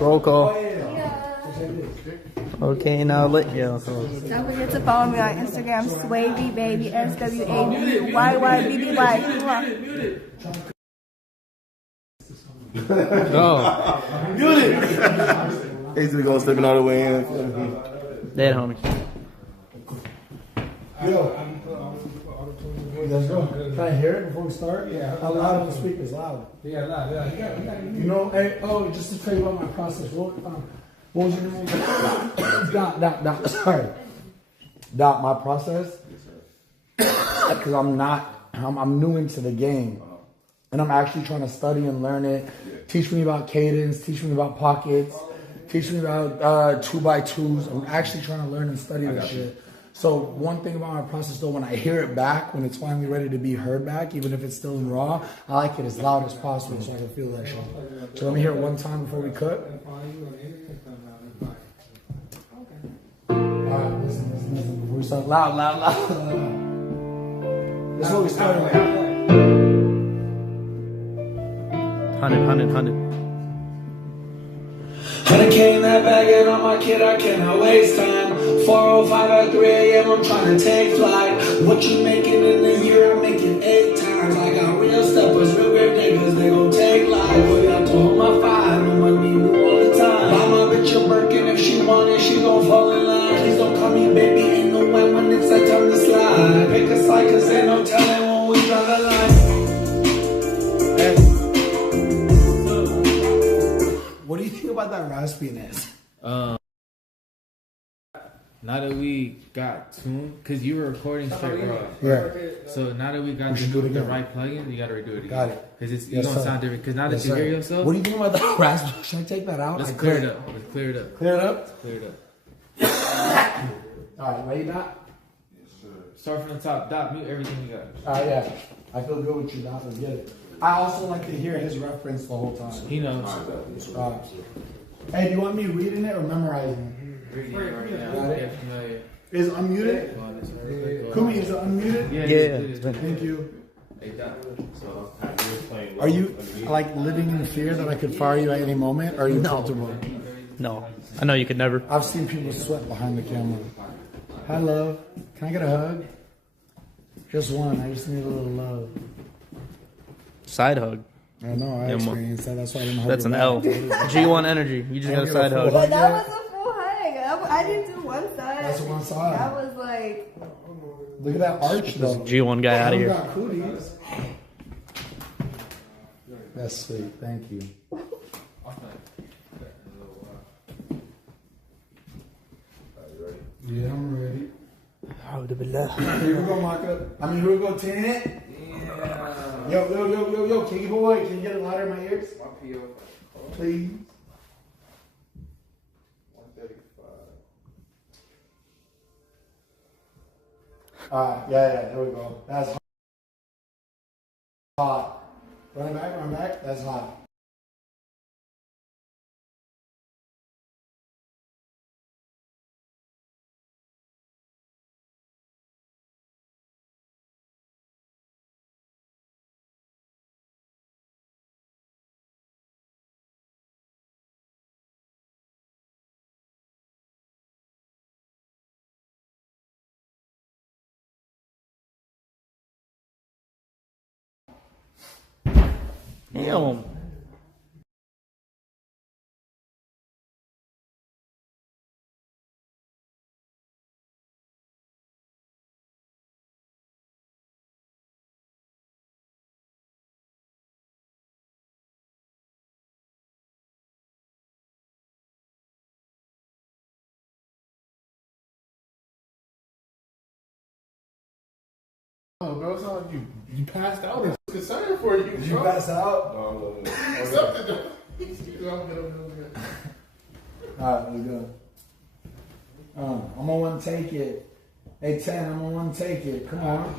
Roll call. Okay, now let Don't forget to follow me on Instagram, Swavy Baby, SWAVYYBBY. Oh, Mute it. He's gonna stepping all the way in. dead homie. Yo. Let's go. Can I hear it before we start? Yeah. How loud are the speakers? Loud. Yeah, loud. You know, hey, just to tell you about my process. What was your name? Dot. Sorry. Dot, my process. Because I'm new into the game. And I'm actually trying to study and learn it. Teach me about cadence. Teach me about pockets. Teach me about 2x2s. I'm actually trying to learn and study this shit. So one thing about my process though, when I hear it back, when it's finally ready to be heard back, even if it's still in raw, I like it as loud as possible so I can feel that shit. So let me hear it one time before we cut. Alright, listen. Before we start, loud. This is what we started with. 100. 100K in that bag and on my kid, I cannot waste time. 4:05 at 3 a.m. I'm trying to take flight. What you making in a year, I'm making 8 times. I got real steppers, real grave niggas, they gon' take life. But y'all to hold my fire, no money new all the time. Buy my bitch a Birkin, if she want it, she gon' fall in line. Please don't call me baby, ain't no way when it's that time to slide. Pick a side, cause ain't no telling when we draw the line. What do you think about that raspiness? Now that we got tuned, because you were recording straight raw. Yeah. So now that we got the right plugin, you got to redo it again. Got it. Because you don't sound different. Because now that you hear yourself. What do you think about that raspberry? Should I take that out? Let's clear it up. Clear it up? Alright, ready, Dot? Yes, sir. Start from the top. Dot, mute everything you got. Alright, yeah. I feel good with you, Dot. Let's get it. I also like to hear his reference the whole time. He knows. Hey, do you want me reading it or memorizing it? Is it unmuted? Kumi, is it unmuted? Yeah. Thank you. Are you like living in fear that I could fire you at any moment? Or are you comfortable? No, I know you could never. I've seen people sweat behind the camera. Hi, love. Can I get a hug? Just one. I just need a little love. Side hug. I know. I experienced that. That's why I didn't hug. That's an you L. back. G1 energy. You just got a side hug. But that was a full hug. I didn't do one side. That's one side. That was like. Look at that arch, though. G1 guy out of here. Got cooties. That's sweet. Thank you. Yeah, I'm ready. Here we go, Maka. Here we go, tin it. Yeah. Yo, Kingy boy, can you get it louder in my ears? Please. 135. Yeah, there we go. That's hot. Run it back. That's hot. Damn. Oh, bro, it's not you. You passed out. I'm concerned for you. Did you pass out? No. Alright, let's go. I'm gonna want to take it. Hey, 10, I'm gonna want to take it. Come on.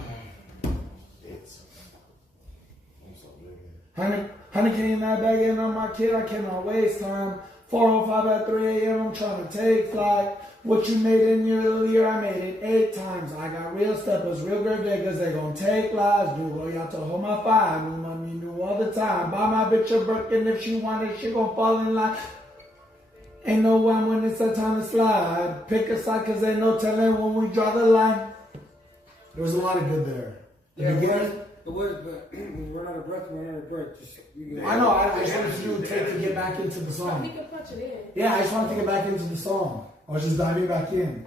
100K in that bag and on my kid, I cannot waste time. 4:05 at 3 a.m. I'm trying to take flight. What you made in your little year, I made it 8 times. I got real steppers, real grave diggers. They gon' take lives. Do go y'all to hold my fire. New money, new all the time. Buy my bitch a Birkin, if she want it, she gon' fall in line. Ain't no one when it's a time to slide. Pick a side, cause ain't no telling when we draw the line. There was a lot of good there. Yeah, the words, but when you run out of breath, you run out of breath. I know, I just wanted to do a take to get back into the song. You can punch it in. Yeah, I just wanted to get back into the song. I was just diving back in.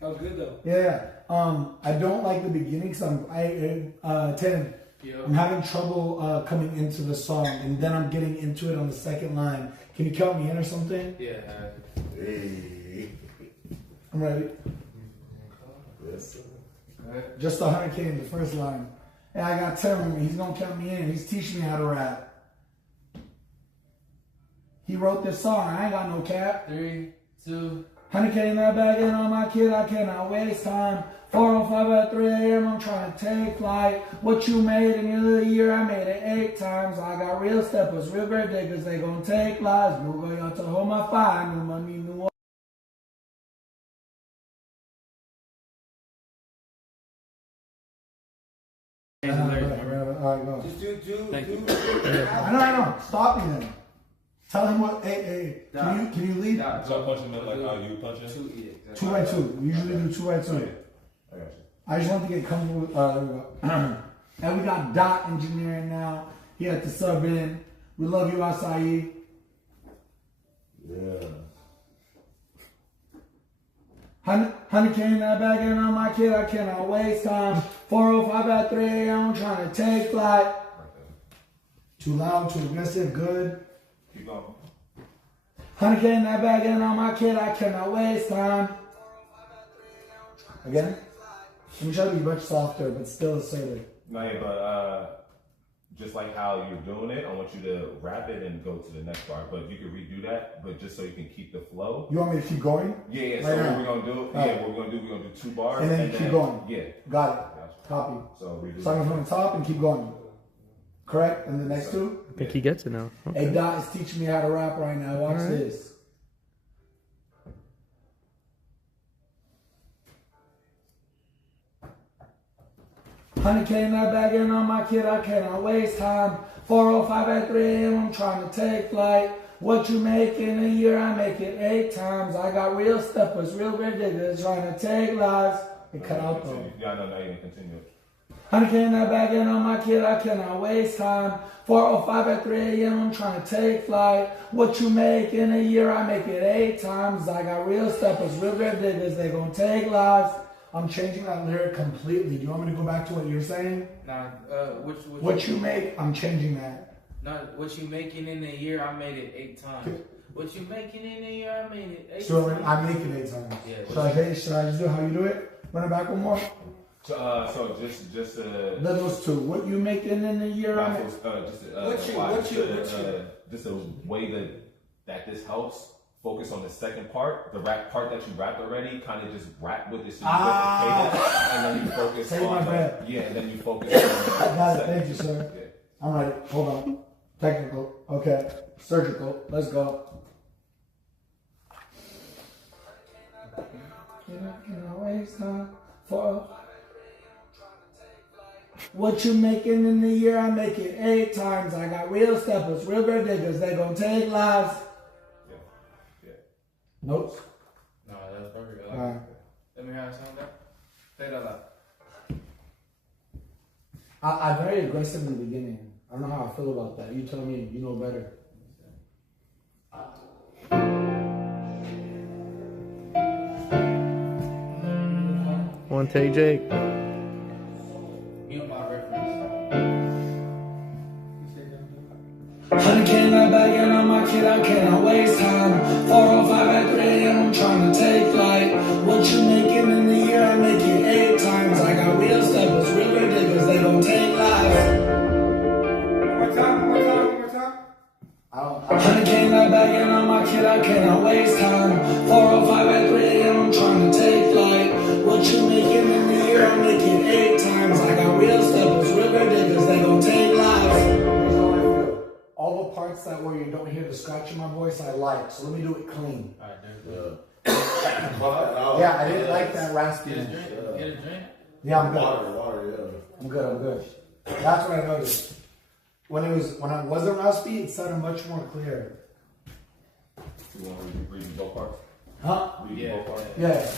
That was good though. Yeah. I don't like the beginning because Ted, I'm having trouble coming into the song, and then I'm getting into it on the second line. Can you count me in or something? Yeah. Hey. I'm ready. Yes, sir. Just 100K in the first line. And I got Tim, he's gonna count me in. He's teaching me how to rap. He wrote this song. I ain't got no cap. 3, 2. 100K in that bag and on my kid, I cannot waste time. 4:05 at 3 a.m., I'm trying to take flight. What you made in your little year, I made it 8 times. I got real steppers, real great diggers, they gon' take lives. New go out to hold my fire, new money, new. Alright, go. Just do. I know. Stop me then. Tell him what. Hey. Can you lead? So punching them like how you punching? 2 by 2. We usually do 2 by 2. I got you. I just want to get comfortable with, there we go. And we got Dot engineering now. He had to sub in. We love you, Acai. Yeah. 100K in that bag and on my kid, I cannot waste time. 4:05 at 3 a.m., I'm trying to take flight. Too loud, too aggressive, good. Keep going. 100K in that bag and on my kid, I cannot waste time. Again? Let me try to be much softer, but still assertive. No, yeah, but just like how you're doing it, I want you to wrap it and go to the next part. But you can redo that, but just so you can keep the flow. You want me to keep going? Yeah. Right So now? what we're gonna do? Right. Yeah, what we're gonna do 2 bars And then keep going. Yeah. Got it. Gotcha. Copy. So redo. Starting from the top and keep going. Correct? And the next two? I think he gets it now. Okay. Hey, Dot is teaching me how to rap right now. Watch Alright. this. $100K in that bag and on my kid, I cannot waste time. 4:05 at 3 a.m., I'm trying to take flight. What you make in a year, I make it 8 times. I got real steppers, real great diggers, trying to take lives. It cut out though. Yeah, no, you can continue. 100K in that bag and on my kid, I cannot waste time. 4:05 at 3 a.m., I'm trying to take flight. What you make in a year, I make it 8 times. I got real steppers, real great diggers, they gon' take lives. I'm changing that lyric completely. Do you want me to go back to what you're saying? Nah, What you make, I'm changing that. Not what you making in a year, I made it 8 times. What you making in a year, I made it 8 So times. I make it 8 times. Yeah. Should I just do how you do it? Run it back one more. So just Those two. What you making in a year, I make. just a way that this helps. Focus on the second part, the rap part that you rapped already. Kind of just rap with it, so you get the cadence, and then you focus Save my on breath. yeah, and then you focus on I got it. second. Thank you, sir. Yeah. I'm ready. Hold on. Technical. Okay. Surgical. Let's go. Can I waste time for what you making in a year? I make it 8 times. I got real steppers, real great diggers. They gon' take lives. Yeah. Notes. No, that's perfect. All right. Let me hear some of that. Say that loud. I'm very aggressive in the beginning. I don't know how I feel about that. You tell me. You know better. One take, Jake. Mute my reference. 100K in that bag and on my kid, I cannot waste time. 4:05 at 3 a.m., I'm trying to take flight. What you making in a year, I make it 8 times. I got real steppers, real great diggers, they gon' take lives. One more time. 100K in that bag and on my kid, I cannot waste time. 4:05 at 3 a.m., I'm trying to take flight. What you making in a year, I make it 8 times. I got real steppers, real great diggers, they gon' take lives. All the parts that where you don't hear the scratch in my voice, I like. So let me do it clean. Alright, there's Yeah, I didn't like that raspy. Get a drink. Get a drink. Yeah, I'm good. Water, yeah. I'm good. That's what I noticed. when I wasn't raspy, it sounded much more clear. You want to read the both parts? Huh? Read the both parts? Yeah.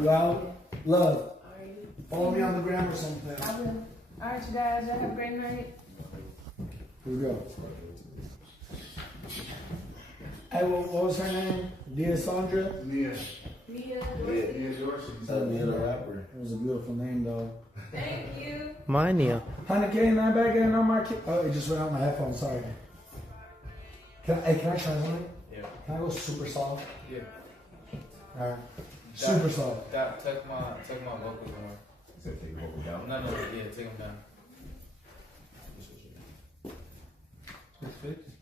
You out? Love. Follow me on the gram or something. I will. All right, you guys. Y'all have a great night. Here we go. Hey, what was her name? Dia Sandra? Yeah. Mia. Yeah, Dorsey. Mia the rapper. It was a beautiful name though. Thank you. Mania. 100K not back in on my kid. Oh, it just went out my headphones. Sorry. Can I try one? Yeah. Can I go super soft? Yeah. All right. Super soft. Tuck my vocals on. You said take the vocal down? No, yeah, take them down. 650?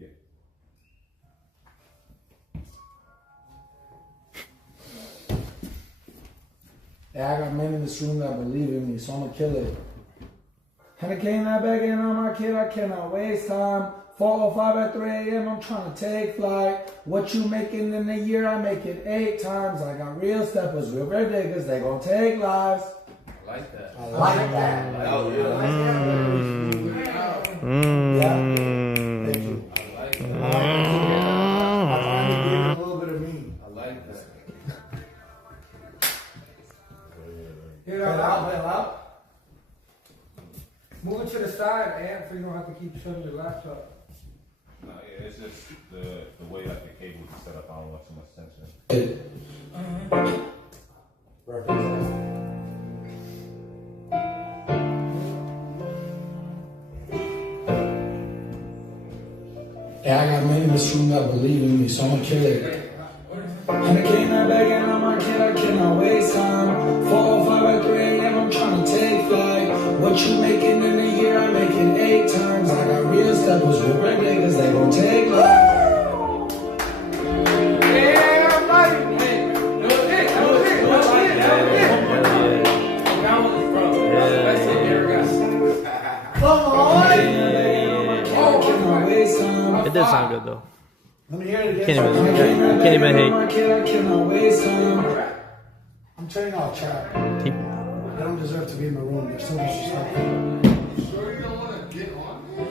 Yeah. Yeah, I got men in this room that believe in me, so I'm gonna kill it. 100K not back in on my kid, I cannot waste time. 4:05 at 3 a.m., I'm trying to take flight. What you making in a year, I make it 8 times. I got real steppers, real grave diggers, they gon' take lives. I like that. I like that. Yeah. Thank you. I like I that. finally gave it a little bit of me. I like that. Get it out. Move it to the side, Ant, so you don't have to keep shutting your laptop. No, yeah, it's just the way that the cable is set up. I don't want too much tension. Yeah, I got men in this room that believe in me, so I'm gonna kill it. 100K not begging on my kid, I cannot waste time. 4:05 at 3 a.m., I'm trying to take flight. What you making in a year, I make it 8 times. I got real steppers, real great niggas, they gon' take life. It does sound good though. Let me hear it again. Can't even hate. I'm turning off trap. Keep- I don't deserve to be in the room. There's so much stuff. Sure you don't want to get on this?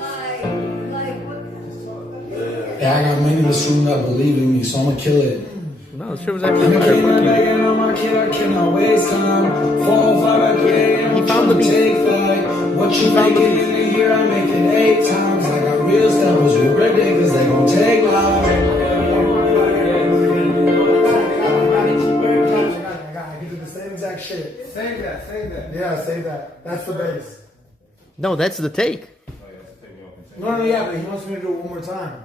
Yeah, I got men in this room that believe in me, so I'm gonna kill it. No, the shit was actually fire. Fuck you. He found the beat. What you making in a year, I make it 8 times. I got real steppers, real great niggas, they gon' take life. I can do the same exact shit. Sing that. Yeah, say that. That's the bass. No, that's the take. No, yeah, but he wants me to do it one more time.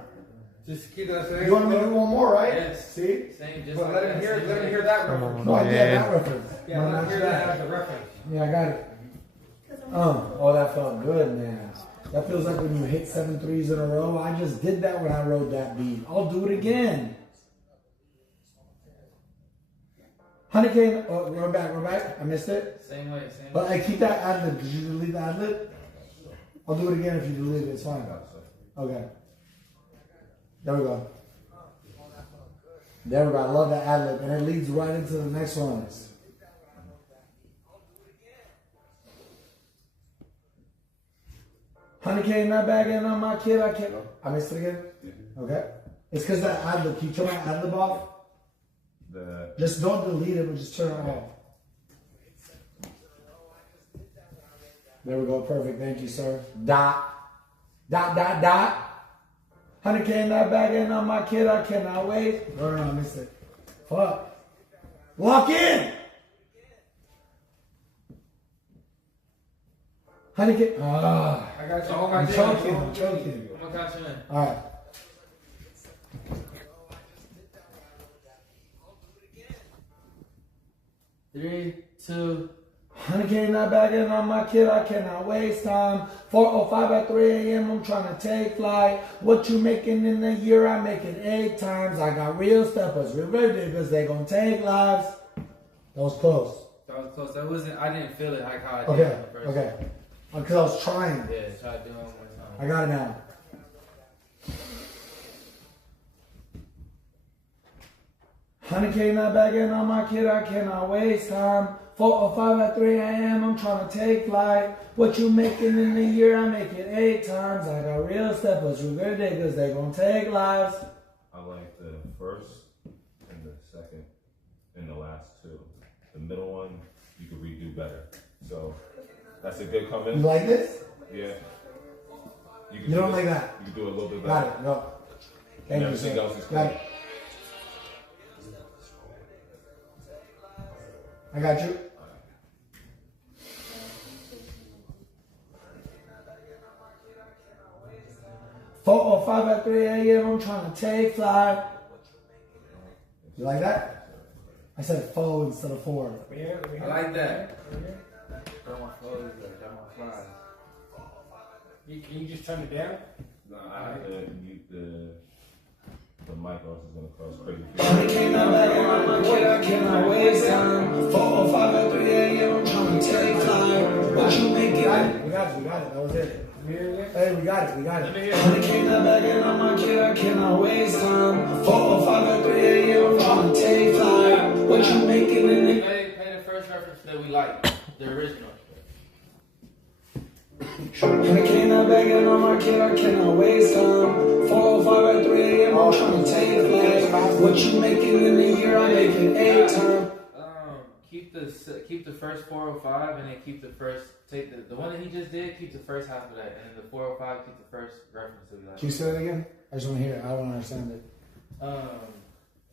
Just keep that same. You want me to do one more, right? Yes. See? Same, just But like let him that. hear that Come reference. on, No, I get man. that reference. Yeah, let him hear that as a reference. Yeah, I got it. Oh, that felt good, man. That feels like when you hit 7 threes in a row. I just did that when I wrote that beat. I'll do it again. 100K. Oh, we're back. I missed it. Same way. But I keep that ad lib. Did you delete the ad lib? I'll do it again if you delete it. It's fine. Okay. There we go. There we go. I love that ad lib. And it leads right into the next one. 100K not bagging on my kid. I missed it again? Okay. It's because that ad lib. Can you turn my ad lib off? Just don't delete it, but just turn it off. There we go. Perfect. Thank you, sir. Dot. 100K not bagging on my kid. I cannot wait. No, I missed it. Fuck. Walk in. 100K. I got you. I'm choking. I'm gonna count you in. All right. Three, 2. 100K not bagging on my kid, I cannot waste time. 4:05 at 3 a.m., I'm trying to take flight. What you making in a year, I make it 8 times. I got real steppers, real grave diggers, they gon' take lives. That was close. That was close. That wasn't. I didn't feel it like how I did Okay, on the first. okay. Because I was trying. Yeah, try to do it one more time. I got it now. $100K not bagging on my kid, I cannot waste time. 4 or 5 at 3 a.m. I'm trying to take flight. What you making in a year? I make it 8 times. I got real steppers, sugar diggers. They gon' take lives. I like the first and the second and the last two. The middle one you could redo better. So that's a good comment. You like this? Yeah. You don't like that? You can do a little bit Got better. it. No. And everything else is Got cool. it. I got you. Four or 5 at 3 a.m. I'm trying to take flight. You like that? I said 4 instead of 4. I like that. Got my clothes there, got my flies. Can you just turn it down? No, I have to mute the mic or else it's gonna cause crazy I came out back and I'm like, kid, I cannot waste time. 4 or 5 at 3 a.m. I'm trying to take flight. What you making? We got it. That was it. Hey, we got it. I came out back and I'm like, kid, I cannot waste time. 4 or 5 at 3 a.m. I'm trying to take flight. What you making in the Play the first reference that we like, the original. I came out back and I'm like, kid, I cannot waste time. 4 or 5 at 3 a.m. I'm trying to take flight. What you making in a year? I make it 8 times. Keep the first 405 and then keep the first, take the one that he just did, keep the first half of that, and then the 405, keep the first reference to that. Can you say that again? I just want to hear it. I don't understand it.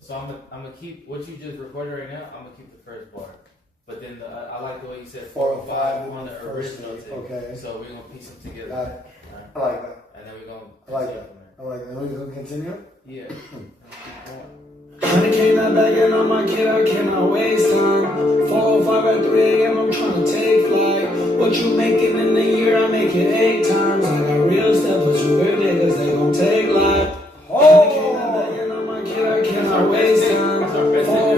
So I'm gonna keep what you just recorded right now. I'm gonna keep the first bar, but then I like the way you said 405 on the original too. Okay. So we're gonna piece them together. Got it. Right. I like that. And then we're gonna. I like continue that. from there. I like that. We're going to continue? Yeah. I came out back and I'm like, kid, I cannot waste time. 4 or 5 at 3 a.m. I'm trying to take flight. What you making in a year? I make it 8 times. I got real steppers, sugar diggers. They gon' take life. I came out back and I'm like, kid, I cannot waste time. 4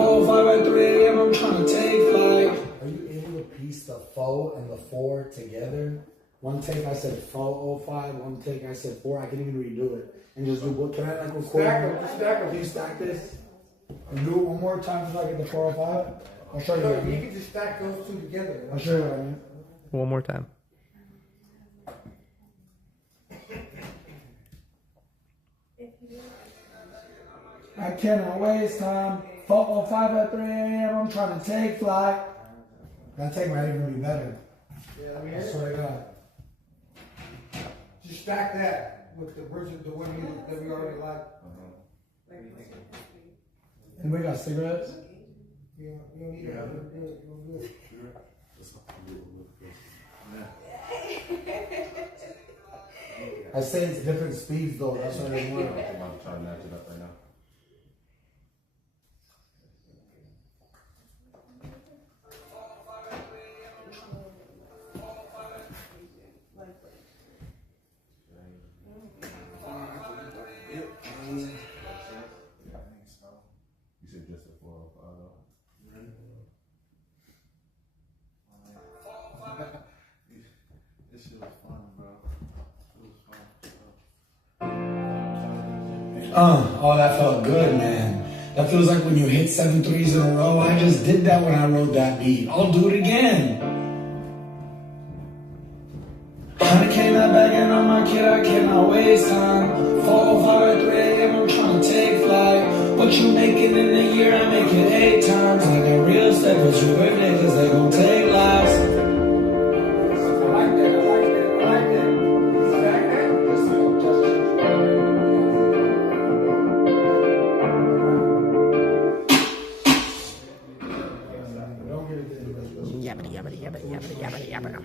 or 5 at 3 a.m. I'm trying to take flight. Are you able to piece the 4 and the 4 together? One take I said 405, one take I said 4. I can even redo it. And just do what? Can I like record? Stack them. Can you stack this? And do it one more time until I get the 405? I'll show you No, what I you mean. can just stack those two together. I'll show you what I mean. One more time. I cannot waste time. 4 or 5 at 3 a.m. I'm trying to take flight. That take might even be better. Yeah, I swear to God. just stack that with the version, the one that we already like. And we got cigarettes? You don't need that. You don't do it. I say it's different speeds though. That's what I want. I think I'm trying to match it up right now. You said just a 405 though. This shit was fun, bro. It was fun. Oh, that felt good, man. That feels like when you hit 7 threes in a row. I just did that when I wrote that beat. I'll do it again. I came out back and I'm like, kid, I cannot waste time. 4 or 5 at 3 a.m. I'm trying to take flight. What you making in a year? I make it 8 times. I got real steppers, sugar niggas. They gon' take lives. I like that. Stack that. Yabbity, yabbity, yabbity, yabbity, yabbity, yabbity.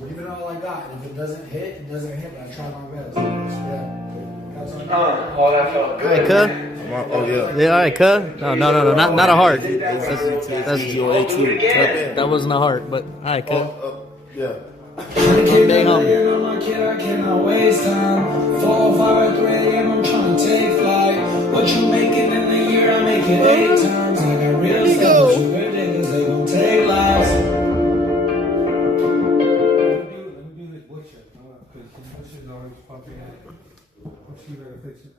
Leave it all I got. If it doesn't hit, it doesn't hit. But I try my best. Yeah. Oh, that felt All right, cuh. Oh yeah. Yeah, all right, cuh. No, not a heart. That wasn't a heart, but all right, cuh. Yeah. I came out back and I'm like, kid, I cannot waste time. 4 or 5 at 3 a.m. I'm trying to take flight. What you making in a year? I make it 8 times. I got real stuff. Sugar niggas, they gon' take lives. Let me do this with you, because this is always fun. fix it.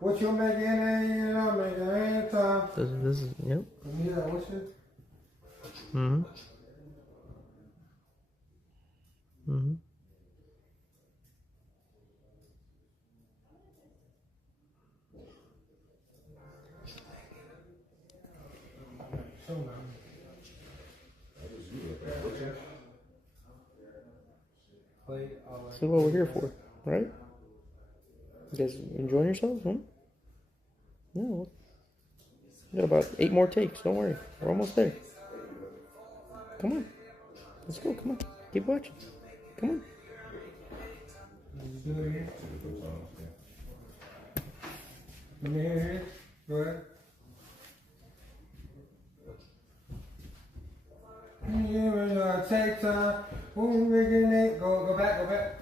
What you making? You know, making any time. This is, yep. Yeah, what's it? Mm-hmm. Mm-hmm. This is what we're here for, right? You guys enjoying yourselves, huh? No. We got about 8 more takes. Don't worry. We're almost there. Come on. Let's go. Come on. Keep watching. Come on. Let me hear it. Go ahead. You take time. Who's making it? Go back, go back.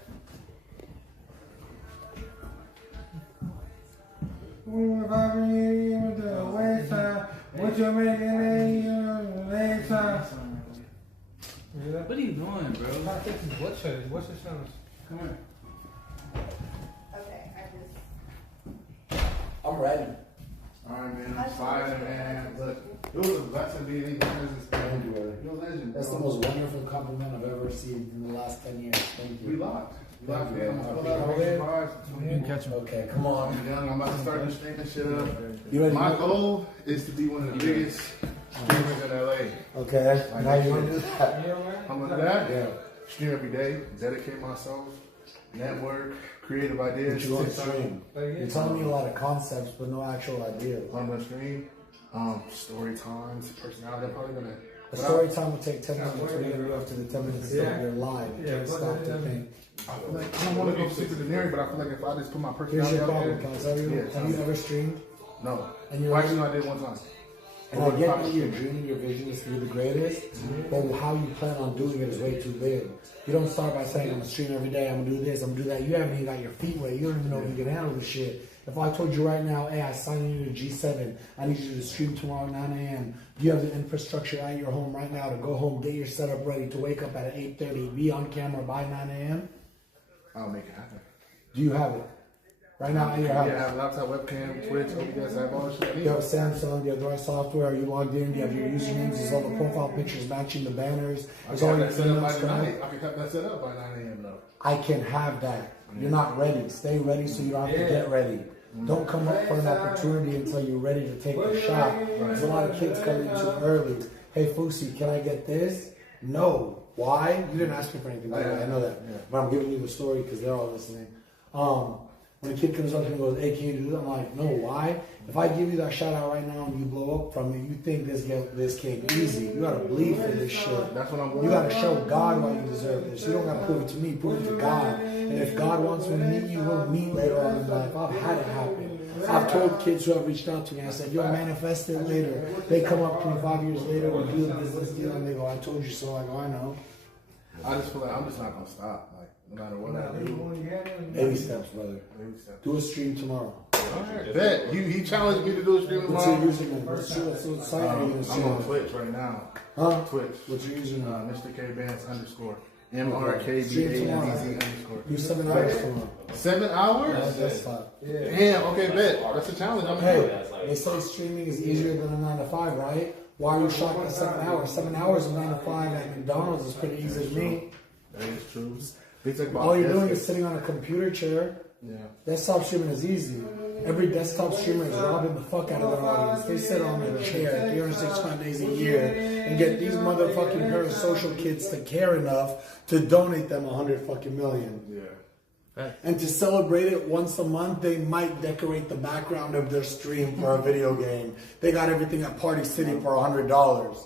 What you making it? Time. What are you doing, bro? What's your challenge? Come here. Okay, I just. I'm ready. Alright, man, I'm excited, man. Look, it was a blessing being in your presence, man. You're a legend, That's the bro. most wonderful compliment I've ever received in the last 10 years. Thank We you. locked. We locked, Thank man. you. I'm I'll gonna be surprised. Catch him. Okay, come on. I'm young. I'm about to start this streaming shit up. You ready? My goal is to be one of the biggest streamers in LA. Okay, now you want to do that? I'm gonna do that. Yeah. Stream every day. Dedicate myself. Network. Creative But ideas. you want to TikTok. stream. You're telling me a lot of concepts, but no actual ideas. I'm gonna stream. Story times, personality. I'm probably gonna. A story time will take 10 minutes. What are you going to do after the 10 minutes that you're live? You can't stop to think. I feel like I don't want to go super generic, but I feel like if I just put my Here's personality your out problem. there. Can I tell you? Yeah, Have you ever streamed? No. And you're Well, like, actually, no, I did one time. and I get that your dream, your vision is to be the greatest, but how you plan on doing it is way too big. You don't start by saying, I'm going to stream every day, I'm going to do this, I'm going to do that. You haven't even got your feet wet. You don't even know if you can handle this shit. If I told you right now, hey, I signed you to G7, I need you to stream tomorrow at 9 a.m. You have the infrastructure at your home right now to go home, get your setup ready, to wake up at 8:30, be on camera by 9 a.m. I'll make it happen. Do you have it? Right now at your house? Yeah, I have laptop, webcam, Twitch, OBS, I have all the shit I need. You have a Samsung, do you have the right software, are you logged in, do you have your usernames, is all the profile pictures matching the banners, I is can all have your that set up by emails tonight. correct? I can have that set up by 9 a.m. though. I can have that. You're not ready. Stay ready so you don't have to get ready. Don't come up for an opportunity until you're ready to take the shot. There's a lot of kids coming too early. Hey, Fousey, can I get this? No. Why? You didn't ask me for anything, by the way. I know that. But I'm giving you the story because they're all listening. When a kid comes up to me and goes, hey, can you do that? I'm like, no, why? If I give you that shout out right now and you blow up from it, you think this came easy. You gotta bleed for this shit. That's what I'm going You gotta show God why you deserve this. You don't gotta prove it to me, prove it to God. And if God wants me to meet you, we'll meet later on in life. I've had it happen. I've told kids who have reached out to me, I said, you'll manifest it later. They come up to me 5 years later, we do the business deal, and they go, I told you so. I go, I know. I just feel like I'm just not gonna stop. Like no matter what I do. Baby steps, brother. Baby steps. Do a stream tomorrow. Alright, bet. He challenged me to do a stream What's your tomorrow. username? What site are you gonna see I'm on on? Twitch right now. Huh? Twitch. What's your username? Mr. K Bands _ MRKBANDZ _ Do 7 hours tomorrow. 7 hours? That's fine. Damn, okay, bet. That's a challenge. I'm gonna do it. Hey, they say streaming is easier than a 9 to 5, right? Why are you shocked at 7 hours? 7 hours of 9 to 5 at McDonald's is pretty easy to me. That is true. They talk about All you're doing desktop. is sitting on a computer chair. Yeah. Desktop streaming is easy. Every desktop streamer is robbing the fuck out of their audience. They sit on a chair 365 days a year and get these motherfucking parasocial kids to care enough to donate them 100 fucking million. Yeah. And to celebrate it once a month, they might decorate the background of their stream for a video game. They got everything at Party City for $100.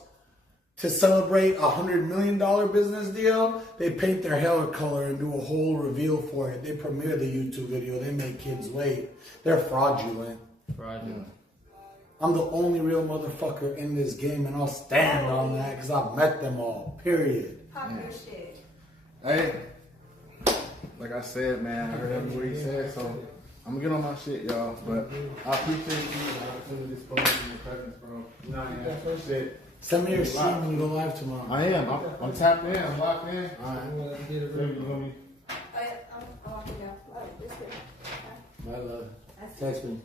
To celebrate $100 million business deal, they paint their hair color and do a whole reveal for it. They premiere the YouTube video. They make kids wait. They're fraudulent. Fraudulent. I'm the only real motherfucker in this game, and I'll stand on that because I've met them all. Period. Pop your shit. Hey, like I said, man, I heard every word he said, so I'm gonna get on my shit, y'all. But I appreciate you the opportunity to expose in your presence, bro. You know what I mean? Shit. Send me your stream when you go live tomorrow. I am. I'm tapped in. I'm locked in. Alright. You know me? I'm walking down. This way. My love. Text me.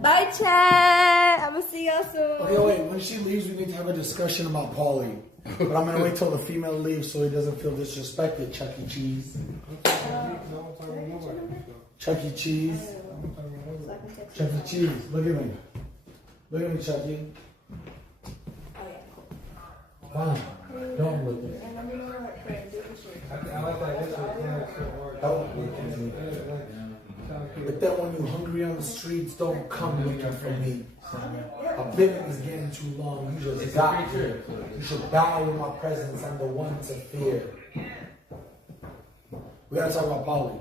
Bye, chat. I'm gonna see y'all soon. Okay, wait. When she leaves, we need to have a discussion about Paulie. But I'm gonna wait till the female leaves so he doesn't feel disrespected. Chuck E. Cheese. Chuck E. Cheese. Chuck E. Cheese. Look at me. Look at me, Chucky. Fine. Don't look at me. I like that. Don't look at me. But then when you're hungry on the streets, don't come looking for me. A minute is getting too long. You just got here. You should bow in my presence. I'm the one to fear. We gotta talk about Paulie.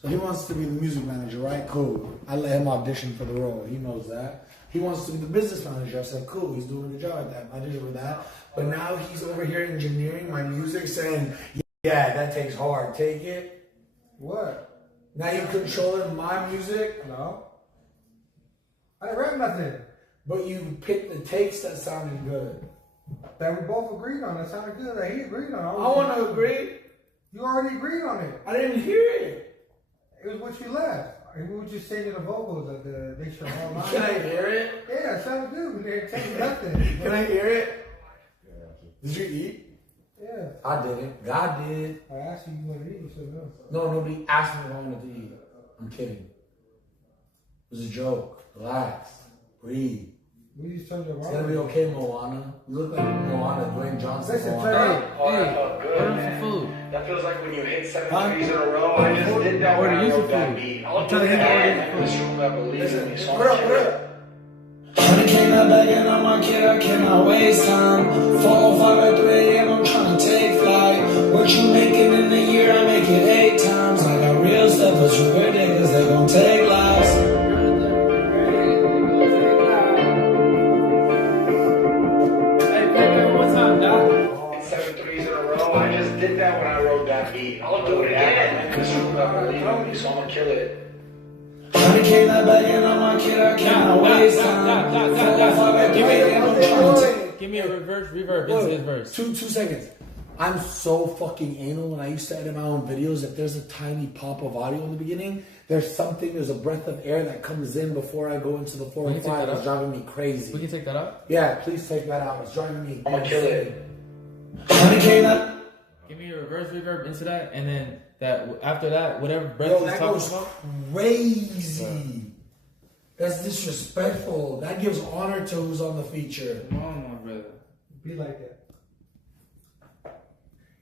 So he wants to be the music manager, right? Cool. I let him audition for the role. He knows that. He wants to be the business manager. I said, cool. He's doing a good job at that. I did with that. But now he's over here engineering my music, saying, yeah, that takes hard. Take it. What? Now you controlling my music? No. I didn't rap nothing. But you picked the takes that sounded good. That we both agreed on. That sounded good. That he agreed on. I want to agree. You already agreed on it. I didn't hear it. It was what you left. We were just saying the vocals of they should all line. Can I hear it? Yeah, it sounded good. We didn't take nothing. Can I hear it? Did you eat? Yeah. I didn't. God did. I asked you wanted to eat. You said no. No, nobody asked me if I wanted to eat. I'm kidding. It was a joke. Relax. Breathe. We just told you It's gonna be okay, Moana. You look like Moana, Dwayne Johnson. Listen, Moana. Order some food. That feels like when you hit 7 threes in a row. I just did that when I wrote that beat. I'll do it again. This room that believes in me. So Put up. Honey came out begging on my kid, I cannot waste time. 4, 5 at 3 a.m. I'm trying to take flight. What you making in a year, I make it 8 times. I got real stuff, but you ridiculous, they gon' take lives. Hit 7 threes in a row. I just did that when I wrote that beat. I'll do it again. This room that believes in me. So I'm gonna kill it. Honey came out begging on my kid, I cannot waste time. 4, 5 at 3 a.m. I'm trying to Give me a reverb into this verse. 2 seconds. I'm so fucking anal when I used to edit my own videos. If there's a tiny pop of audio in the beginning, there's a breath of air that comes in before I go into the 405. It's driving me crazy. We can take that out? Yeah, please take that out. It's driving me I'm gonna kill it. Honey came out. Give me a reverse reverb into that, and then that after that, whatever breath Yo, is that talking goes about. crazy. That's disrespectful. That gives honor to who's on the feature. Come on, my brother. Be like that.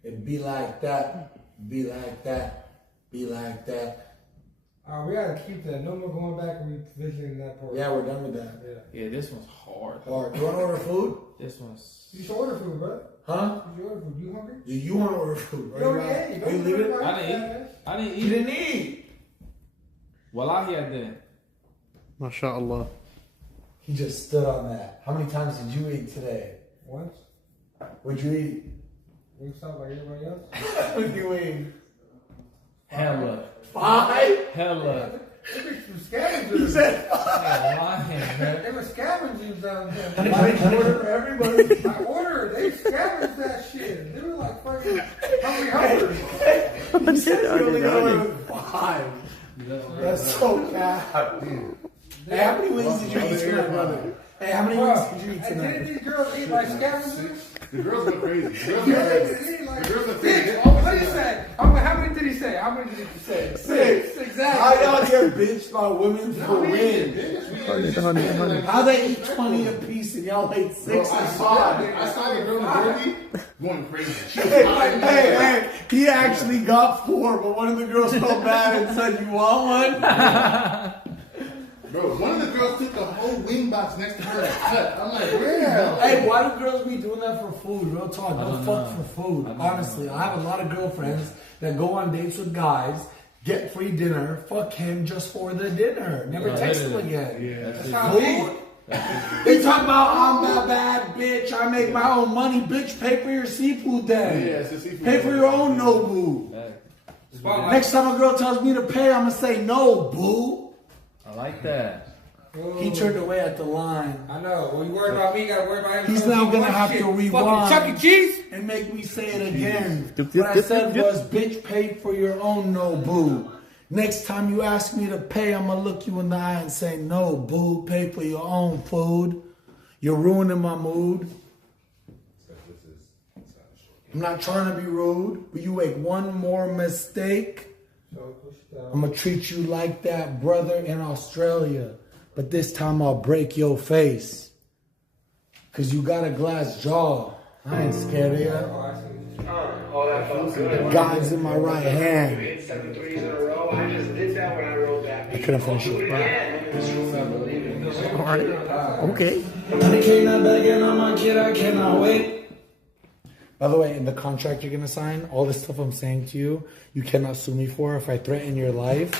It be like that. Be like that. Be like that. We gotta keep that. No more going back and revisiting that part. Yeah, we're done with that. Yeah, this one's hard. Alright, you want to order food? This one's. You should order food, bro. Huh? You should order food. You hungry? Do you want to order food? You already ate. Are you leaving? I didn't eat. I didn't eat. You didn't eat. Wallahi, I didn't. MashaAllah. He just stood on that. How many times did you eat today? Once. What'd you eat? Wingstop like everybody else. What'd you eat? Hella. 5? Hella. They be some scavengers. You said Lying, man. They were scavengers down there. I order for everybody. I ordered. They scavenged that shit. They were like fucking hungry. You said you only got away with 5. That's so bad. Hey, how many wings did you eat tonight, brother? Hey, how many wings did you eat Didn't tonight? these girls eat like scavengers? The girls go crazy. The girls Yeah, go they crazy. eat like The girls are six. crazy. What did he say? How many did he say? How many did he say? 6. Exactly. How y'all get bitched by women for win? How they eat 20 a piece and y'all ate 6 Bro, and 5? I saw the girl in Derby going crazy. She was Hey, he actually got 4, but one of the girls felt bad and said, "You want one?" Bro, one of the girls took the whole wing box next to her and cut. I'm like, where? Hey, why do girls be doing that for food? Real talk, don't fuck for food. Honestly, I have a lot of girlfriends that go on dates with guys, get free dinner, fuck him just for the dinner, never text him again. Yeah. Food? They talk about I'm that bad bitch. I make my own money, bitch. Pay for your seafood then. Yeah, it's a seafood. Pay for your own Nobu. Next time a girl tells me to pay, I'm gonna say no, boo. I like that. He turned away at the line. I know. When you worry about me, you gotta worry about him. He's now gonna have to rewind Chuck E. Cheese and make me say it again. What I said was, bitch, pay for your own no, boo. Next time you ask me to pay, I'm gonna look you in the eye and say, no, boo, pay for your own food. You're ruining my mood. I'm not trying to be rude, but you make one more mistake, I'm gonna treat you like that brother in Australia. But this time I'll break your face. Cause you got a glass jaw. I ain't scared of you. Oh, that felt good. God's in my right You hand. hit 7 threes in a row. I just did that when I wrote that beat. I couldn't finish Do it it. again. This room, I believe it. All right. Okay. I cannot back in on my kid, I cannot wait. By the way, in the contract you're gonna sign, all this stuff I'm saying to you, you cannot sue me for. If I threaten your life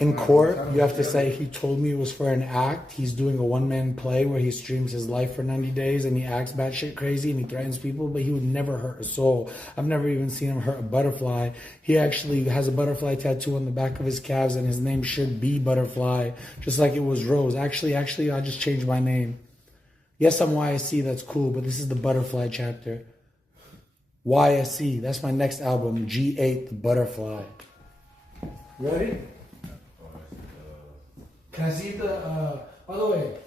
in court, you have to say he told me it was for an act. He's doing a one-man play where he streams his life for 90 days and he acts batshit crazy and he threatens people, but he would never hurt a soul. I've never even seen him hurt a butterfly. He actually has a butterfly tattoo on the back of his calves and his name should be Butterfly, just like it was Rose. Actually, I just changed my name. Yes, I'm YSC, that's cool, but this is the Butterfly chapter. YSC, that's my next album, G8, The Butterfly. Ready? Can I see the, by the way,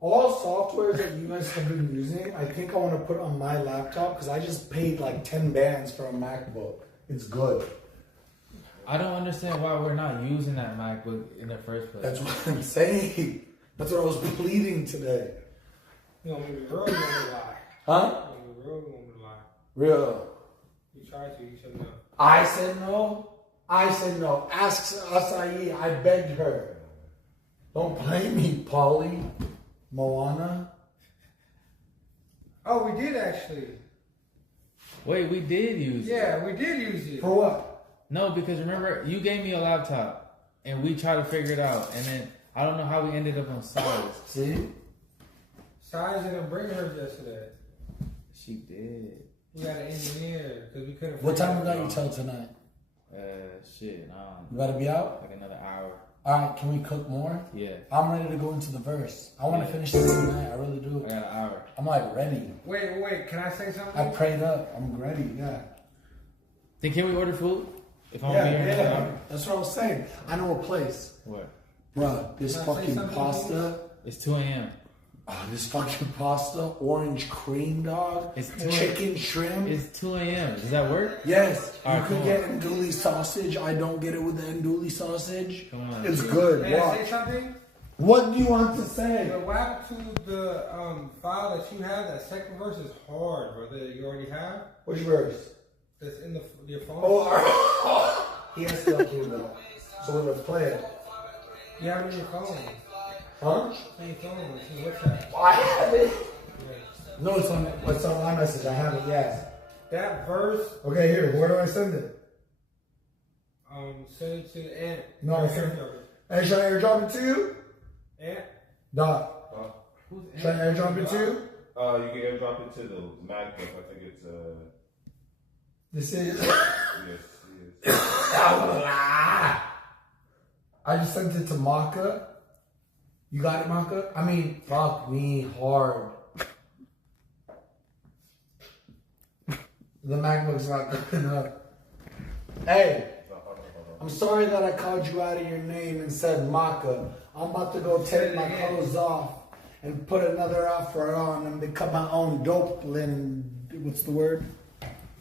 all softwares that you guys have been using, I think I want to put on my laptop because I just paid like 10 bands for a MacBook. It's good. I don't understand why we're not using that MacBook in the first place. That's what I'm saying. That's what I was pleading today. You want me to be real? You want me to lie? Huh? You want me to be real? You want me to lie? Real. You tried to. You said no. I said no. I said no. Ask Acai. I begged her. Don't blame me, Polly. Moana. Oh, we did actually. Wait, we did use it. Yeah, we did use it. For what? No, because remember, you gave me a laptop, and we tried to figure it out, and then I don't know how we ended up on size. See? Size didn't bring hers yesterday. She did. We got an engineer because we couldn't. What time we figure got it you out. till tonight? Shit, You gotta be out? like another hour. Alright, can we cook more? Yeah, I'm ready to go into the verse. I want to finish this tonight. I really do. I got an hour. I'm like ready. Wait. Can I say something? I prayed up. I'm ready. Yeah. Then can we order food? If I'm Yeah, here in an yeah. hour? That's what I was saying. I know a place. What? Bruh, this Can I say fucking something, pasta. It's 2 a.m. Oh, this fucking pasta, orange cream, dog. It's too- chicken shrimp. It's 2 a.m. Does that work? Yes, All you right, could come get andouille sausage. I don't get it with the andouille sausage. Come on. It's good. May I Watch. say something? What do you want to say? The WAP to the file that you have, that second verse is hard, brother. You already have. Which verse? That's in your phone. Oh, he has to upload that. So let's play it. You have it in your phone. Huh? It's in your phone. It's in WhatsApp. I have it. Yeah. No, it's on iMessage. I have it. Yes. That verse. Okay, here. Where do I send it? Send it to the Ant. No, I sent it. Hey, should I airdrop it to you? Ant. Dot. Should I airdrop it to you? You can airdrop it to the MacBook. I think it's This is. yes. I just sent it to Maka. You got it, Maka? I mean, fuck me hard. The MacBook's not good enough. Hey, I'm sorry that I called you out of your name and said Maka. I'm about to go take my clothes off and put another outfit on and become my own what's the word?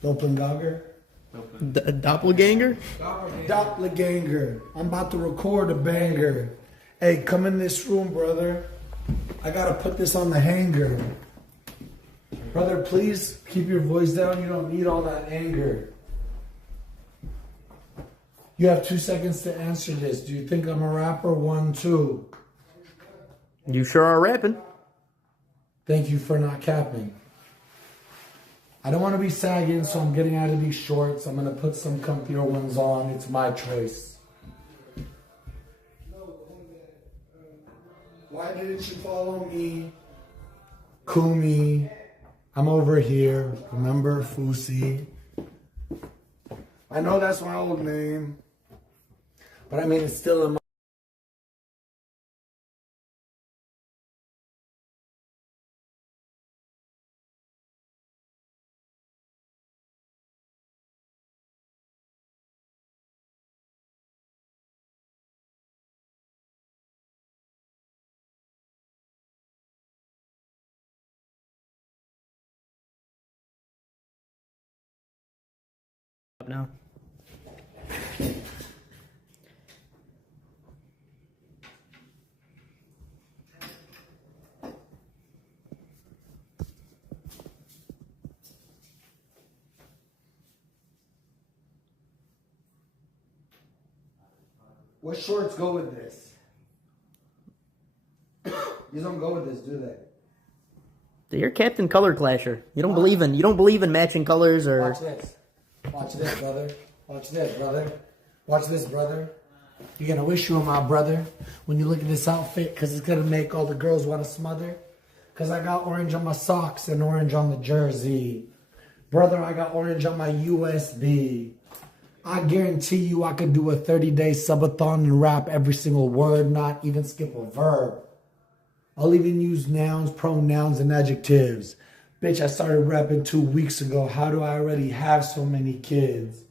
Doppelganger? Doppelganger? Doppelganger. I'm about to record a banger. Hey, come in this room, brother. I gotta put this on the hanger. Brother, please keep your voice down. You don't need all that anger. You have 2 seconds to answer this. Do you think I'm a rapper? 1, 2. You sure are rapping. Thank you for not capping. I don't want to be sagging, so I'm getting out of these shorts. I'm going to put some comfier ones on. It's my choice. Why didn't you follow me? Kumi. I'm over here. Remember Fousey? I know that's my old name, but I mean, it's still in my... Now. What shorts go with this? These don't go with this, do they? You're Captain Color Clasher. You don't believe in matching colors or. Watch this. Watch this, brother. Watch this, brother. Watch this, brother. You're gonna wish you were my brother when you look at this outfit, because it's gonna make all the girls want to smother. Because I got orange on my socks and orange on the jersey. Brother, I got orange on my USB. I guarantee you I could do a 30-day subathon and rap every single word, not even skip a verb. I'll even use nouns, pronouns, and adjectives. Bitch, I started rapping 2 weeks ago. How do I already have so many kids?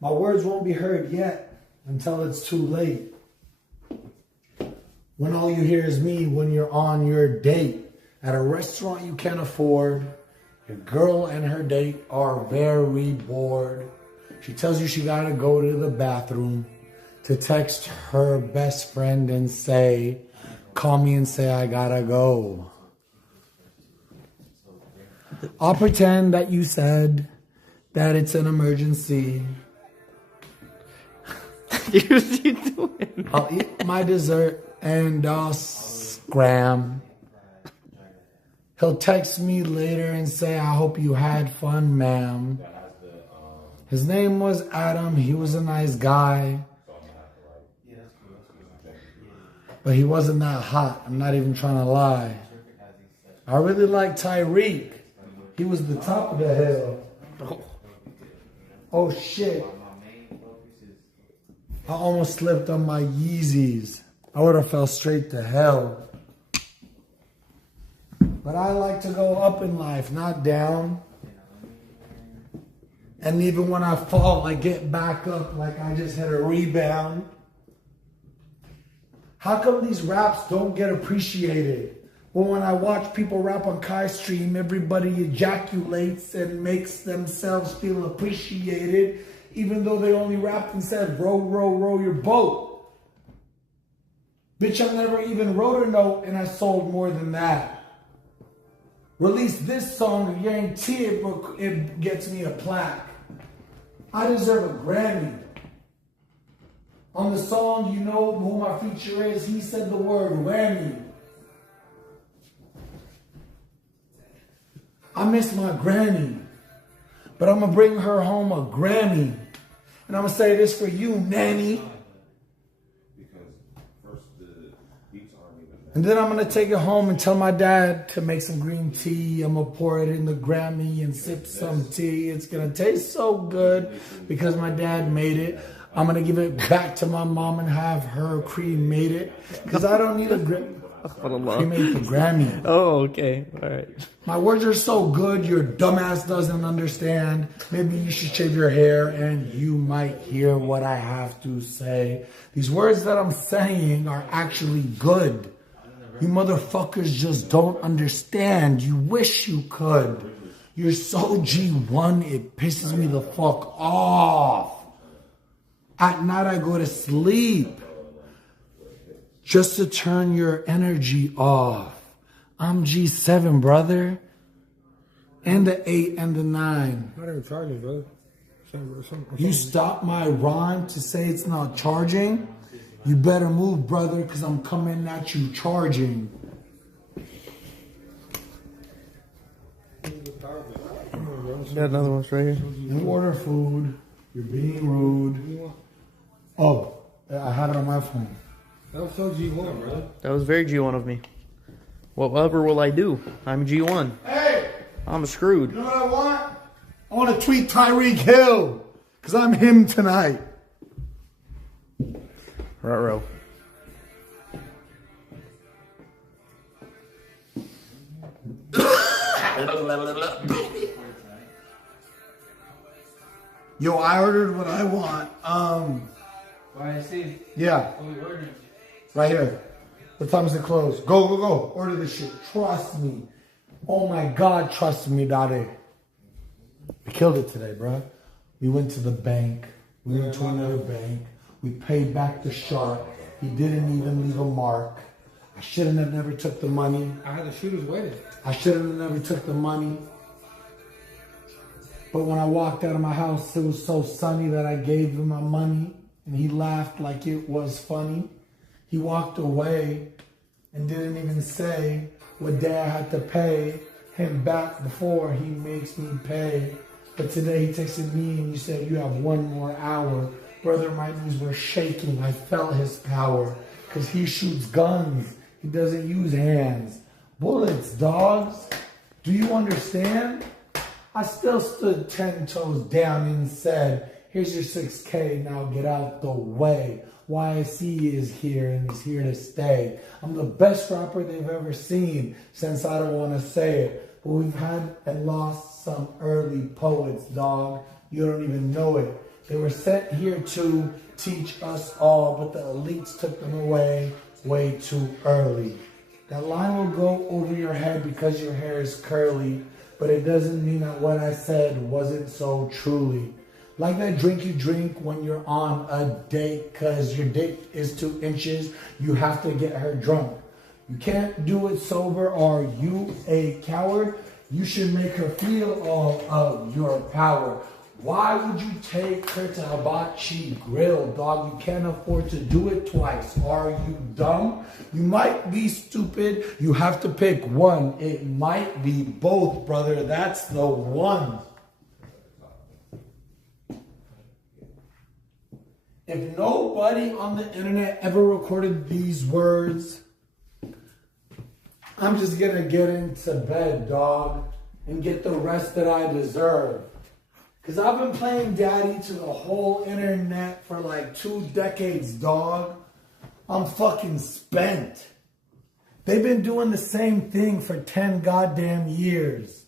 My words won't be heard yet until it's too late. When all you hear is me when you're on your date at a restaurant you can't afford, your girl and her date are very bored. She tells you she gotta go to the bathroom to text her best friend and say, call me and say I gotta go. I'll pretend that you said that it's an emergency. What you doing? I'll eat my dessert and I'll scram. He'll text me later and say, I hope you had fun, ma'am. His name was Adam. He was a nice guy. But he wasn't that hot. I'm not even trying to lie. I really like Tyreek. He was the top of the hill. Oh, shit. I almost slipped on my Yeezys. I would have fell straight to hell. But I like to go up in life, not down. And even when I fall, I get back up like I just hit a rebound. How come these raps don't get appreciated? Well, when I watch people rap on Kai Stream, everybody ejaculates and makes themselves feel appreciated, even though they only rapped and said, row, row, row your boat. Bitch, I never even wrote a note and I sold more than that. Release this song, I guarantee it gets me a plaque. I deserve a Grammy. On the song, you know who my feature is. He said the word whammy. I miss my granny, but I'm gonna bring her home a Grammy. And I'm gonna say this for you, nanny. And then I'm gonna take it home and tell my dad to make some green tea. I'm gonna pour it in the Grammy and sip some tea. It's gonna taste so good because my dad made it. I'm gonna give it back to my mom and have her cremate it because I don't need a cremate the Grammy. Oh, okay. All right. My words are so good, your dumbass doesn't understand. Maybe you should shave your hair and you might hear what I have to say. These words that I'm saying are actually good. You motherfuckers just don't understand. You wish you could. You're so G1, it pisses me the fuck off. At night I go to sleep just to turn your energy off. I'm G7, brother. And the 8 and the 9. Not even charging, brother. You stop my rhyme to say it's not charging? You better move, brother, because I'm coming at you charging. Got another one right here. You order food. You're being rude. Oh, I had it on my phone. That was so G1, brother. That was very G1 of me. Whatever will I do? I'm G1. Hey! I'm screwed. You know what I want? I want to tweet Tyreek Hill. Because I'm him tonight. Ruh-roh. Yo, I ordered what I want. Why I see? Yeah, What we ordering? right here. What time is it close? Go, go, go. Order this shit. Trust me. Oh my God, trust me, Daddy. We killed it today, bro. We went to the bank. We went to another bank. We paid back the shark. He didn't even leave a mark. I shouldn't have never took the money. I had the shooters waiting. I shouldn't have never took the money. But when I walked out of my house, it was so sunny that I gave him my money. And he laughed like it was funny. He walked away and didn't even say what day I had to pay him back before he makes me pay. But today he texted me and you said you have 1 more hour. Brother, my knees were shaking. I felt his power. Because he shoots guns. He doesn't use hands. Bullets, dogs. Do you understand? I still stood 10 toes down and said, here's your 6K, now get out the way. YSC is here and he's here to stay. I'm the best rapper they've ever seen, since I don't want to say it. But we've had and lost some early poets, dog. You don't even know it. They were sent here to teach us all, but the elites took them away way too early. That line will go over your head because your hair is curly, but it doesn't mean that what I said wasn't so truly. Like that drink you drink when you're on a date, cause your date is 2 inches, you have to get her drunk. You can't do it sober, or you a coward. You should make her feel all of your power. Why would you take her to Hibachi Grill, dog? You can't afford to do it twice. Are you dumb? You might be stupid. You have to pick one. It might be both, brother. That's the one. If nobody on the internet ever recorded these words, I'm just gonna get into bed, dog, and get the rest that I deserve. Because I've been playing daddy to the whole internet for like 2 decades, dog. I'm fucking spent. They've been doing the same thing for 10 goddamn years.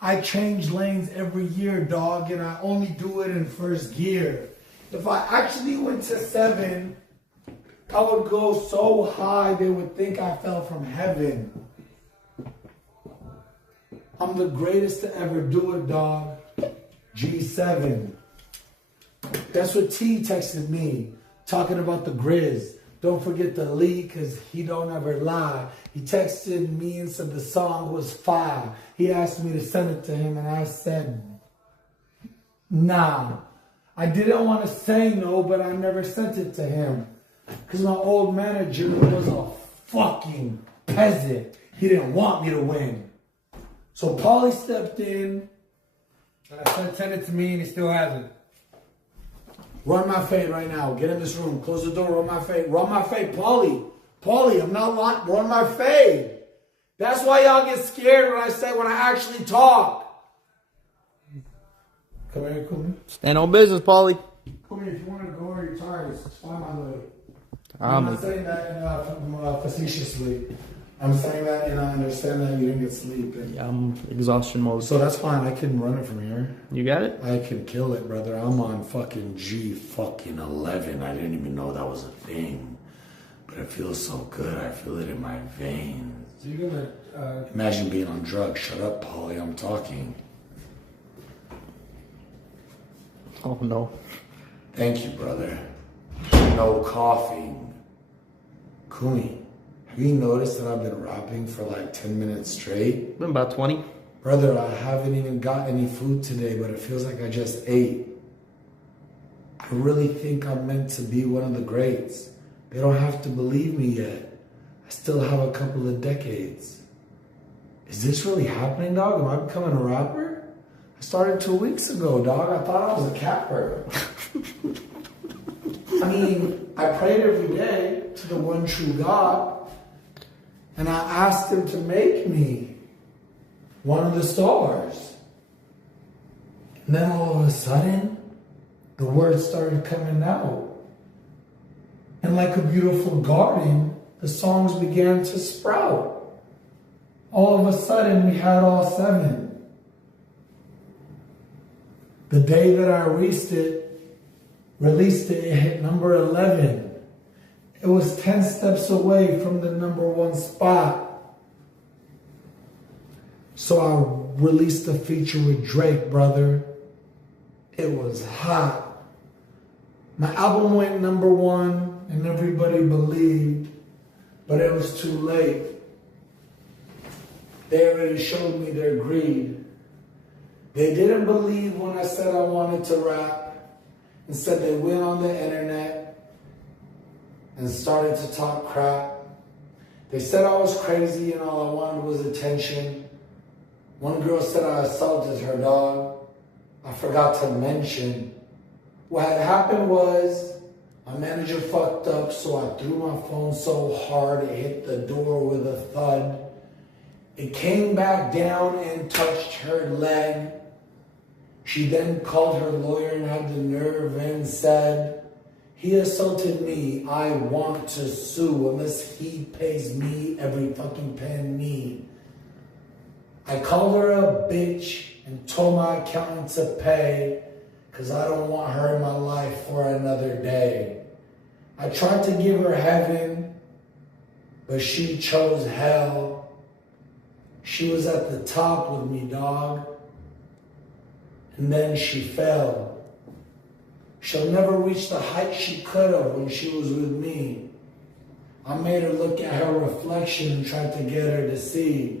I change lanes every year, dog, and I only do it in first gear. If I actually went to 7, I would go so high they would think I fell from heaven. I'm the greatest to ever do it, dog. G7. That's what T texted me, talking about the Grizz. Don't forget the Lee, because he don't ever lie. He texted me and said the song was fire. He asked me to send it to him, and I said, nah. I didn't want to say no, but I never sent it to him. Because my old manager was a fucking peasant. He didn't want me to win. So Paulie stepped in. I said send it to me and he still hasn't. Run my fade right now. Get in this room. Close the door. Run my fade. Run my fade. Paulie. Paulie, I'm not locked. Run my fade. That's why y'all get scared when I actually talk. Come here, Kumi. Stand on business, Paulie. Kumi, if you want to go or you're tired, it's fine, my lady. I'm not saying that facetiously. I'm saying that and I understand that you didn't get sleep. Yeah, I'm exhaustion mode. So that's fine. I can run it from here. You got it? I can kill it, brother. I'm on fucking G11. I didn't even know that was a thing. But it feels so good. I feel it in my veins. So you're gonna Imagine being on drugs. Shut up, Paulie. I'm talking. Oh, no. Thank you, brother. No coughing. Kumi, have you noticed that I've been rapping for like 10 minutes straight? Been about 20. Brother, I haven't even got any food today, but it feels like I just ate. I really think I'm meant to be one of the greats. They don't have to believe me yet. I still have a couple of decades. Is this really happening, dog? Am I becoming a rapper? I started 2 weeks ago, dog. I thought I was a capper. I mean, I prayed every day to the one true God, and I asked him to make me one of the stars. And then all of a sudden, the words started coming out. And like a beautiful garden, the songs began to sprout. All of a sudden, we had all 7. The day that I released it, it hit number 11. It was 10 steps away from the number 1 spot. So I released a feature with Drake, brother. It was hot. My album went number 1 and everybody believed, but it was too late. They already showed me their greed. They didn't believe when I said I wanted to rap. Instead, they went on the internet and started to talk crap. They said I was crazy and all I wanted was attention. One girl said I assaulted her dog. I forgot to mention. What had happened was my manager fucked up, so I threw my phone so hard it hit the door with a thud. It came back down and touched her leg. She then called her lawyer and had the nerve and said, "He assaulted me. I want to sue unless he pays me every fucking penny." I called her a bitch and told my accountant to pay, because I don't want her in my life for another day. I tried to give her heaven, but she chose hell. She was at the top with me, dog. And then she fell. She'll never reach the height she could have when she was with me. I made her look at her reflection and tried to get her to see.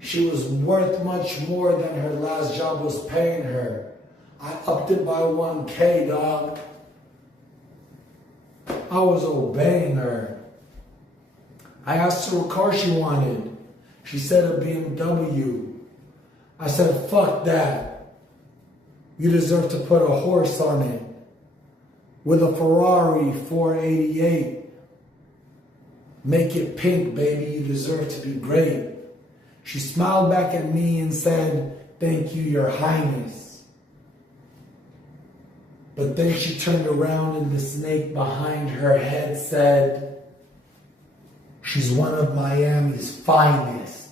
She was worth much more than her last job was paying her. I upped it by 1K, dog. I was obeying her. I asked her what car she wanted. She said a BMW. I said, fuck that. You deserve to put a horse on it. With a Ferrari 488. Make it pink, baby. You deserve to be great. She smiled back at me and said, "Thank you, Your Highness." But then she turned around and the snake behind her head said, "She's one of Miami's finest."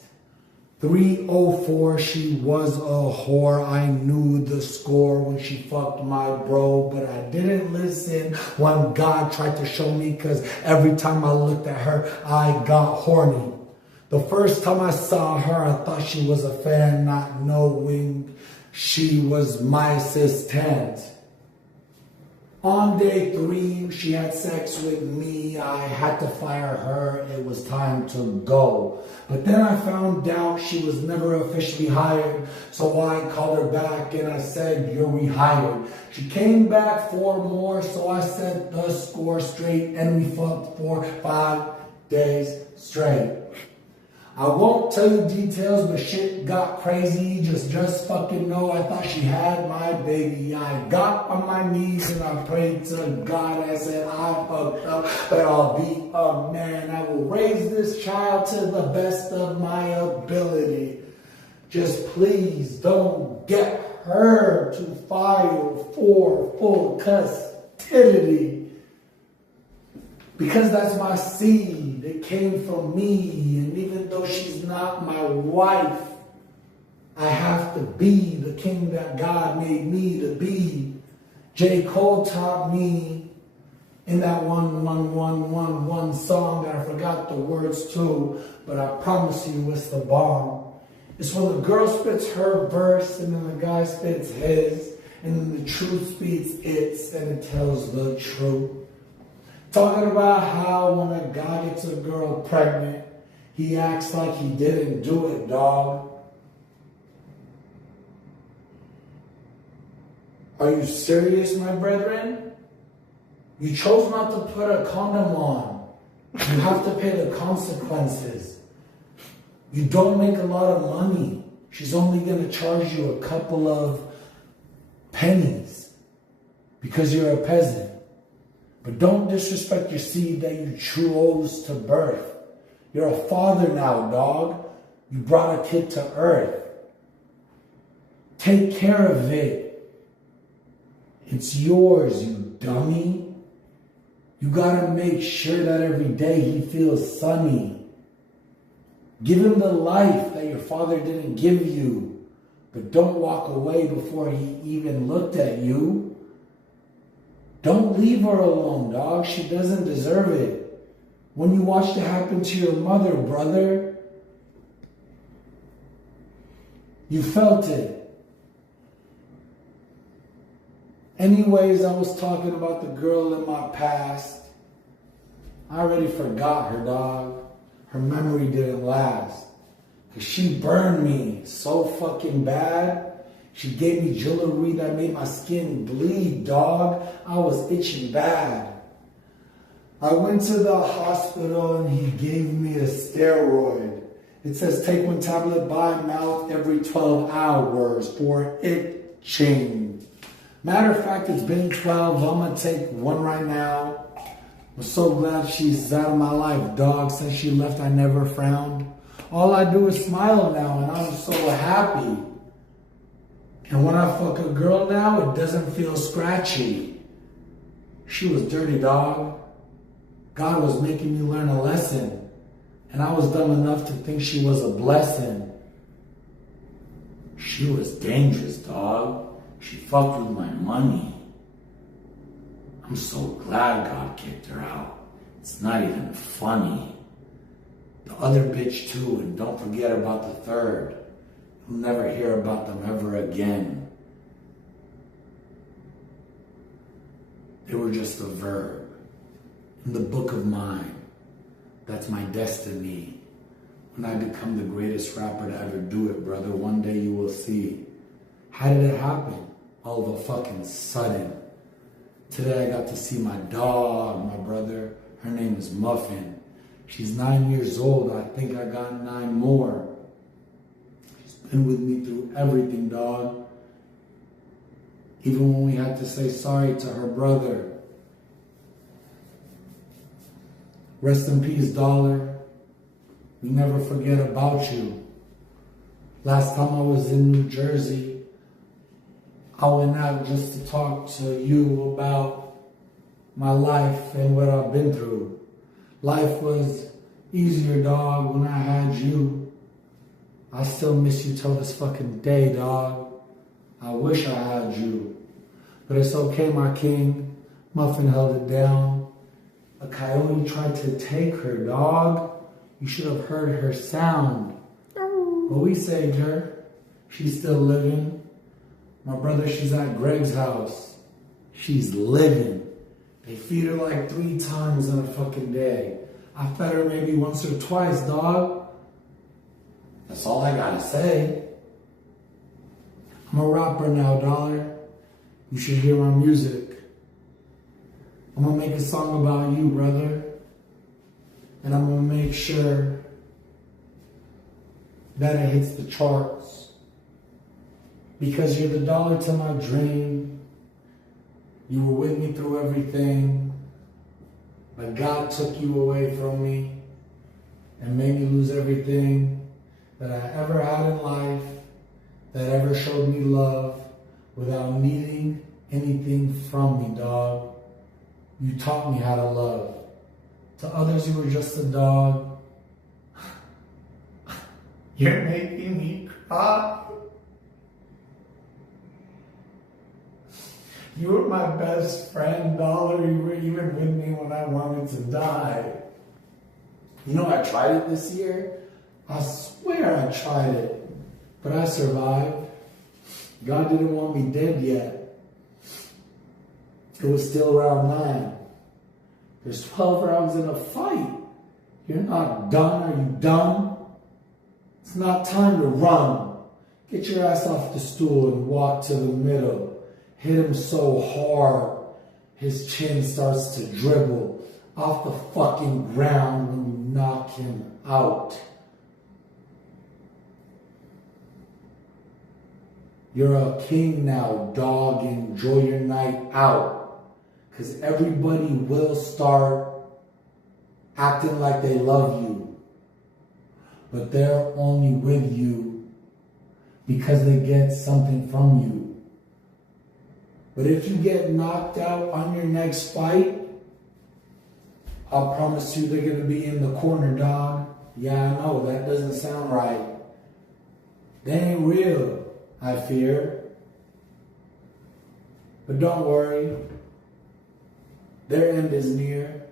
304, she was a whore. I knew the score when she fucked my bro, but I didn't listen when God tried to show me, because every time I looked at her, I got horny. The first time I saw her, I thought she was a fan, not knowing she was my assistant. On day 3, she had sex with me. I had to fire her. It was time to go. But then I found out she was never officially hired. So I called her back and I said, "You're rehired." She came back for more, so I set the score straight and we fucked for 5 days straight. I won't tell you details, but shit got crazy. Just fucking know I thought she had my baby. I got on my knees and I prayed to God. I said, I fucked up, but I'll be a man. I will raise this child to the best of my ability. Just please don't get her to file for full custody. Because that's my seed. It came from me. And even though she's not my wife, I have to be the king that God made me to be. J. Cole taught me in that one song that I forgot the words to, but I promise you it's the bomb. It's when the girl spits her verse and then the guy spits his, and then the truth spits its, and it tells the truth. Talking about how when a guy gets a girl pregnant, he acts like he didn't do it, dog. Are you serious, my brethren? You chose not to put a condom on. You have to pay the consequences. You don't make a lot of money. She's only going to charge you a couple of pennies because you're a peasant. But don't disrespect your seed that you chose to birth. You're a father now, dog. You brought a kid to earth. Take care of it. It's yours, you dummy. You gotta make sure that every day he feels sunny. Give him the life that your father didn't give you. But don't walk away before he even looked at you. Don't leave her alone, dog. She doesn't deserve it. When you watched it happen to your mother, brother, you felt it. Anyways, I was talking about the girl in my past. I already forgot her, dog. Her memory didn't last. Cause she burned me so fucking bad. She gave me jewelry that made my skin bleed, dog. I was itching bad. I went to the hospital and he gave me a steroid. It says take one tablet by mouth every 12 hours for itching. Matter of fact, it's been 12. I'm gonna take one right now. I'm so glad she's out of my life, dog. Since she left, I never frowned. All I do is smile now, and I'm so happy. And when I fuck a girl now, it doesn't feel scratchy. She was dirty, dog. God was making me learn a lesson. And I was dumb enough to think she was a blessing. She was dangerous, dog. She fucked with my money. I'm so glad God kicked her out. It's not even funny. The other bitch too, and don't forget about the third. You'll never hear about them ever again. They were just a verb in the book of mine. That's my destiny. When I become the greatest rapper to ever do it, brother, one day you will see. How did it happen? All of a fucking sudden. Today I got to see my dog, my brother. Her name is Muffin. She's 9 years old. I think I got 9 more. She's been with me through everything, dog. Even when we had to say sorry to her brother. Rest in peace, Dollar. We never forget about you. Last time I was in New Jersey, I went out just to talk to you about my life and what I've been through. Life was easier, dog, when I had you. I still miss you till this fucking day, dog. I wish I had you. But it's okay, my king. Muffin held it down. A coyote tried to take her, dog. You should have heard her sound. But we saved her. She's still living. My brother, she's at Greg's house. She's living. They feed her like 3 times in a fucking day. I fed her maybe once or twice, dog. That's all I gotta say. I'm a rapper now, Dollar. You should hear my music. I'm gonna make a song about you, brother. And I'm gonna make sure that it hits the charts. Because you're the dollar to my dream. You were with me through everything. But God took you away from me and made me lose everything that I ever had in life, that ever showed me love without needing anything from me, dog. You taught me how to love. To others, you were just a dog. You're making me cry. You were my best friend, Dollar. You were even with me when I wanted to die. You know, I tried it this year. I swear I tried it. But I survived. God didn't want me dead yet. It was still round 9. There's 12 rounds in a fight. You're not done. Are you dumb? It's not time to run. Get your ass off the stool and walk to the middle. Hit him so hard, his chin starts to dribble off the fucking ground when you knock him out. You're a king now, dog. Enjoy your night out. Because everybody will start acting like they love you. But they're only with you because they get something from you. But if you get knocked out on your next fight, I'll promise you they're going to be in the corner, dog. Yeah, I know, that doesn't sound right. They ain't real, I fear. But don't worry. Their end is near.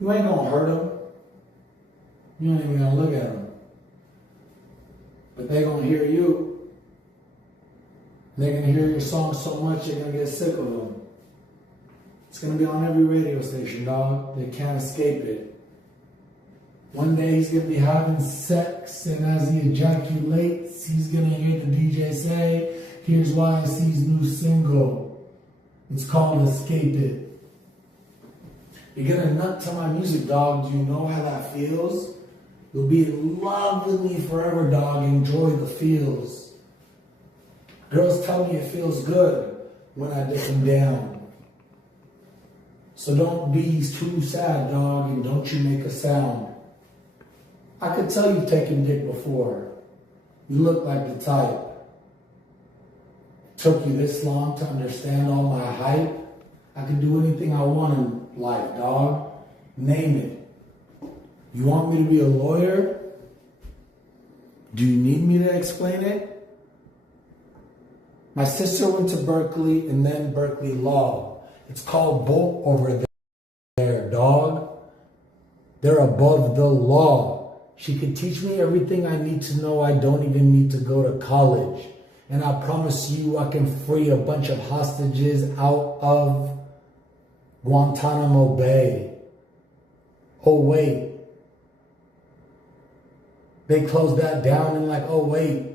You ain't going to hurt them. You ain't even going to look at them. But they going to hear you. They're going to hear your song so much they're going to get sick of them. It's going to be on every radio station, dog. They can't escape it. One day he's going to be having sex, and as he ejaculates, he's going to hear the DJ say, "Here's why I see his new single. It's called Escape It." You're going to nut to my music, dog. Do you know how that feels? You'll be in love with me forever, dog. Enjoy the feels. Girls tell me it feels good when I dip them down. So don't be too sad, dog, and don't you make a sound. I could tell you've taken dick before. You look like the type. It took you this long to understand all my hype. I can do anything I want in life, dog. Name it. You want me to be a lawyer? Do you need me to explain it? My sister went to Berkeley and then Berkeley Law. It's called both over there, dog. They're above the law. She could teach me everything I need to know. I don't even need to go to college. And I promise you I can free a bunch of hostages out of Guantanamo Bay. Oh, wait. They closed that down and like, oh, wait.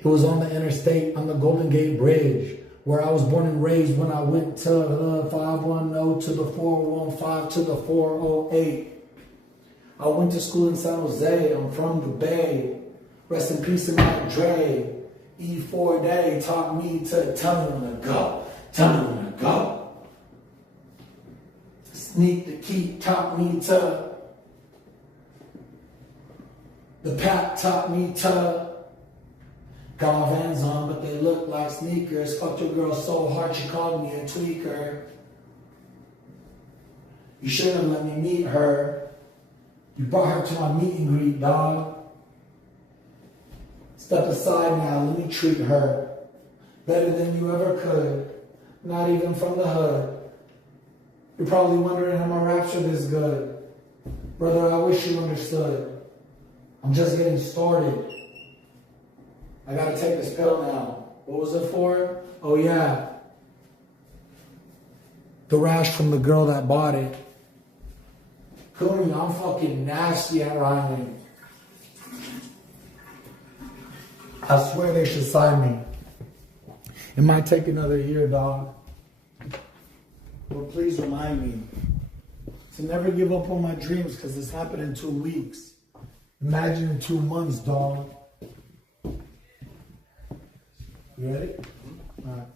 It was on the interstate, on the Golden Gate Bridge, where I was born and raised when I went to the 510 to the 415 to the 408. I went to school in San Jose. I'm from the Bay. Rest in peace to my Dre. E4 Day taught me to tell him to go. Tell him to go. Sneak the Keep taught me to. The Pack taught me to. Got my Vans on, but they look like sneakers. Fucked your girl so hard she called me a tweaker. You shouldn't let me meet her. You brought her to my meet and greet, dog. Step aside now, let me treat her better than you ever could. Not even from the hood. You're probably wondering how my raps are this good. Brother, I wish you understood. I'm just getting started. I gotta take this pill now. What was it for? Oh yeah. The rash from the girl that bought it. Cooney, I'm fucking nasty at rhyming. I swear they should sign me. It might take another year, dog. But please remind me to never give up on my dreams, because this happened in 2 weeks. Imagine in 2 months, dog. You ready? Alright.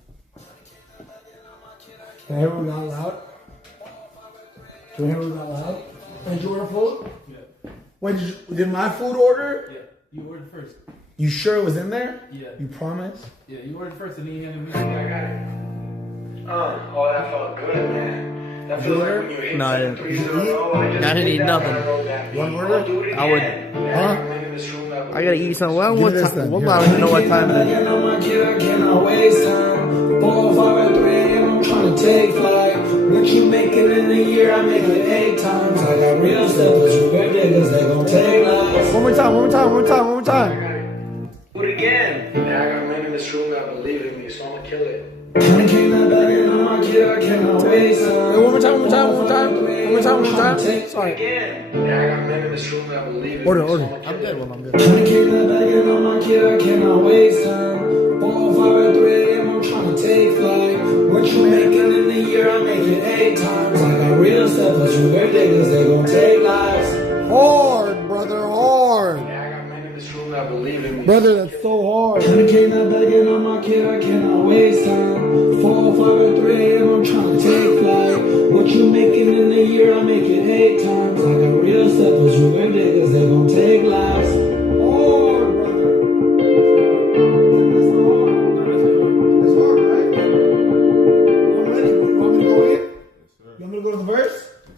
Can I hear what we got loud? Can we hear what we got loud? Did you order food? Yeah. Wait, did my food order? Yeah. You ordered first. You sure it was in there? Yeah. You promise? Yeah, you ordered first and then you handed me. I got it. Oh, that felt good, man. That feels like when you hit No, I didn't. 3 in a row. I didn't eat nothing. One order? I would. Huh? I gotta eat something. Well, what Give this time? then. Well, I don't even know what time it is. I cannot waste time. 4, 5, and 3 a.m. I'm trying to take flight. What you making in a year, I make it 8 times. I got real steppers, you great niggas, they gon' take lives. One more time. One more time. One more time. One more time. Do it again. Yeah, I got men in this room that believe in me, so I'm gonna kill it. I cannot back in on my kid, I cannot waste time. One more time. One more time. One more time. One more time. One more time. Sorry. Again. Yeah, I got men in this room that believe in Order. me, so Order. I'm gonna I'm kill good. it. Well, I'm good. I cannot back in on my kid, I cannot waste time. 4, 5, and 3 a.m. I'm trying to take flight. What you making in a year, I make it 8 times. I got real steppers, you great niggas, they gon' take lives. Hard, brother, hard. Yeah, I got men in this room that believe in me. Brother, that's so hard. I cannot back in on my kid, I cannot waste time. 4, 5, and 3 a.m. I'm trying to take flight. What you making in a year, I make it 8 times. I got real steppers, you great niggas, they gon' take lives. Hard, brother. That's hard. That's hard.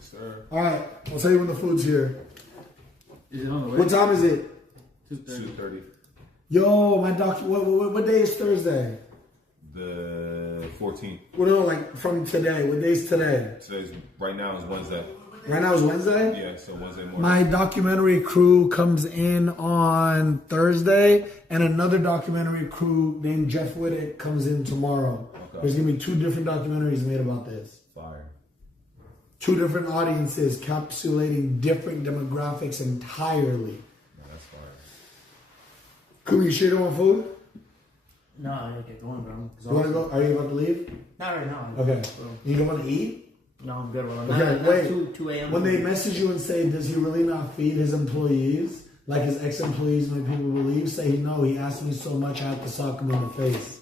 sir. All right, I'll tell you when the food's here. Is it on the way? What time is it? 2:30. Yo, my doc. What day is Thursday? The 14th. What no, like from today? What day's today? Right now is Wednesday. Right now is Wednesday? Yeah, so Wednesday morning. My documentary crew comes in on Thursday, and another documentary crew named Jeff Whittick comes in tomorrow. Okay. There's going to be 2 different documentaries made about this. Fire. 2 different audiences, encapsulating different demographics entirely. Yeah, that's fire. Could we share on food? No, I gotta get going, bro. You want to go? Are you about to leave? Not right now. Okay. You don't want to eat? No, I'm good, bro. Okay, wait. 2 a.m. When they message you and say, does he really not feed his employees? Like his ex-employees, my people believe? Say, no, he asked me so much I have to sock him in the face.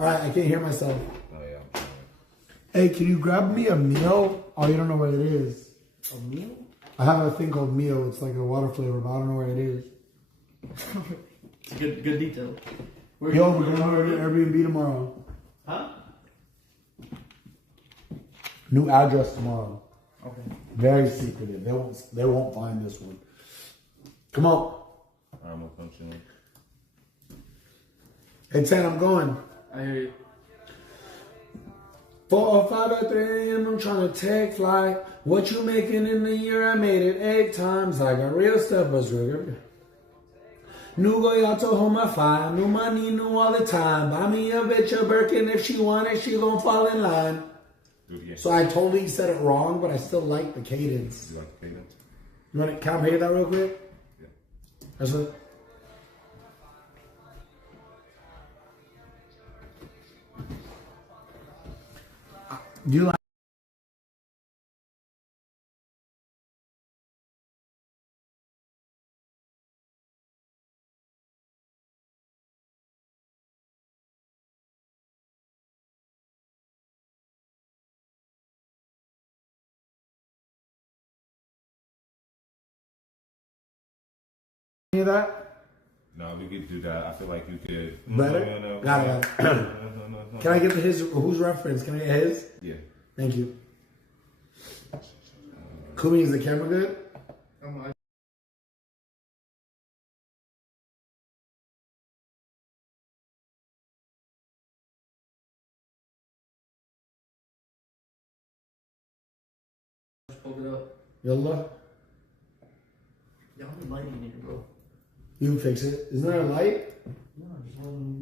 All right, I can't hear myself. Oh, yeah. Hey, can you grab me a meal? Oh, you don't know what it is. A meal? I have a thing called meal. It's like a water flavor, but I don't know where it is. It's a good detail. Yo, we're going to Airbnb tomorrow. Huh? New address tomorrow. Okay. Very secretive. They won't find this one. Come on. I'm a functioning. Hey, 10, I'm going. I hear you. 4 or 5 at 3 a.m. I'm trying to take flight. What you making in the year? I made it 8 times. I got real steppers, rigor. New Goyato home my fire. New money, new all the time. Buy me a bitch a Birkin. If she want it, she gon' fall in line. So I totally said it wrong, but I still like the cadence. You like the cadence? You want to, can I hear that real quick? Yeah. That's it. Do you like? Hear that? No, we could do that. I feel like you could. Better? No. Got it. No. Can I get whose reference? Can I get his? Yeah. Thank you. Kumi, is the camera good? Hold it up. Yallah. Y'all be lighting in here, bro. You can fix it. Isn't there a light?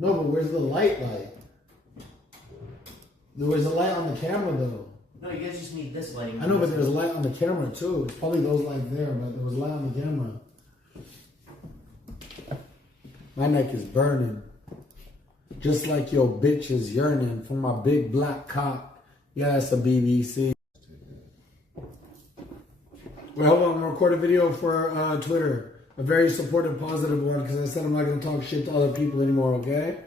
No, but where's the light? There was a light on the camera though. No, you guys just need this lighting. I know, but there's a light on the camera too. It's probably those lights there, but there was a light on the camera. My neck is burning. Just like your bitch is yearning for my big black cock. Yeah, that's a BBC. Wait, hold on. I'm going to record a video for Twitter. A very supportive, positive one, because I said I'm not going to talk shit to other people anymore, okay?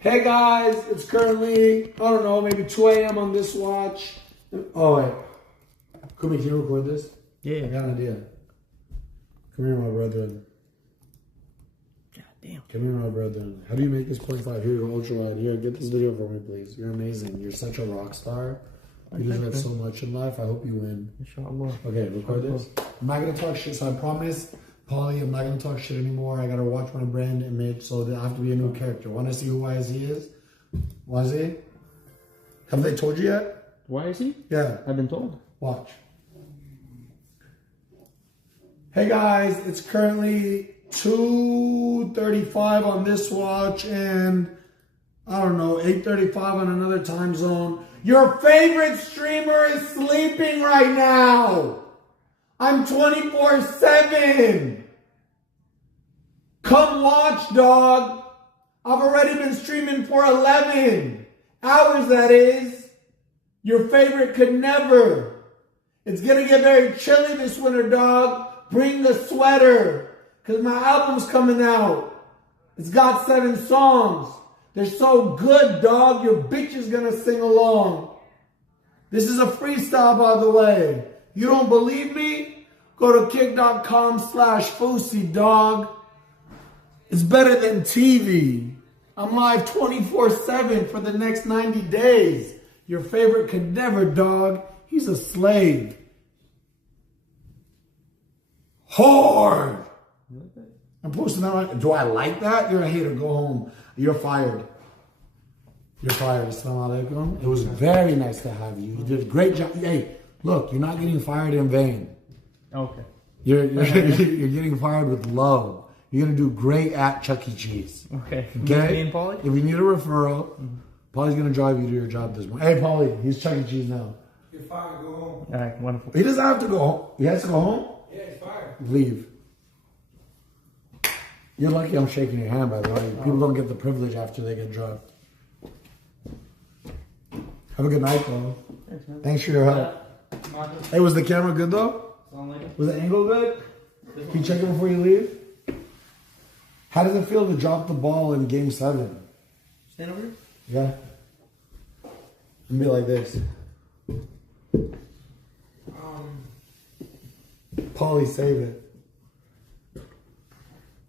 Hey guys, it's currently, I don't know, maybe 2 a.m. on this watch. Oh, wait. Kumi, can you record this? Yeah. I got an idea. Come here, my brethren. God damn. Come here, my brethren. How do you make this 0.5? Here you go, ultra wide. Here, get this video for me, please. You're amazing. You're such a rock star. You deserve so much in life. I hope you win. Inshallah. Okay, record this. I'm not going to talk shit, so I promise, Polly, I'm not going to talk shit anymore. I got to watch my brand image, so I have to be a new character. Want to see who YZ is? YZ? Have they told you yet? Why is he? Yeah. I've been told. Watch. Hey guys, it's currently 2:35 on this watch and I don't know, 8:35 on another time zone. Your favorite streamer is sleeping right now. I'm 24/7. Come watch, dog. I've already been streaming for 11 hours, that is. Your favorite could never. It's gonna get very chilly this winter, dog. Bring the sweater, because my album's coming out. It's got 7 songs. They're so good, dog. Your bitch is gonna sing along. This is a freestyle, by the way. You don't believe me? Go to kick.com/Fousey, dog. It's better than TV. I'm live 24/7 for the next 90 days. Your favorite could never, dog. He's a slave. Hard. I'm posting that on. Do I like that? You're a hater. Go home. You're fired. You're fired. Assalamu alaikum. It was very nice to have you. You did a great job. Hey, look, you're not getting fired in vain. Okay. You're getting fired with love. You're gonna do great at Chuck E. Cheese. Okay. Okay. Me and Paulie? If you need a referral, Paulie's gonna drive you to your job this morning. Hey, Paulie, he's Chuck E. Cheese now. You're fired. Go home. All right, wonderful. He doesn't have to go home. He has to go home. Yeah, he's fired. Leave. You're lucky I'm shaking your hand, by the way. People don't get the privilege after they get drugged. Have a good night, though. Thanks, man. Thanks for your help. Hey, was the camera good, though? Was the angle good? Can you check it before you leave? How does it feel to drop the ball in Game 7? Stand over here. Yeah. And be like this. Paulie, save it.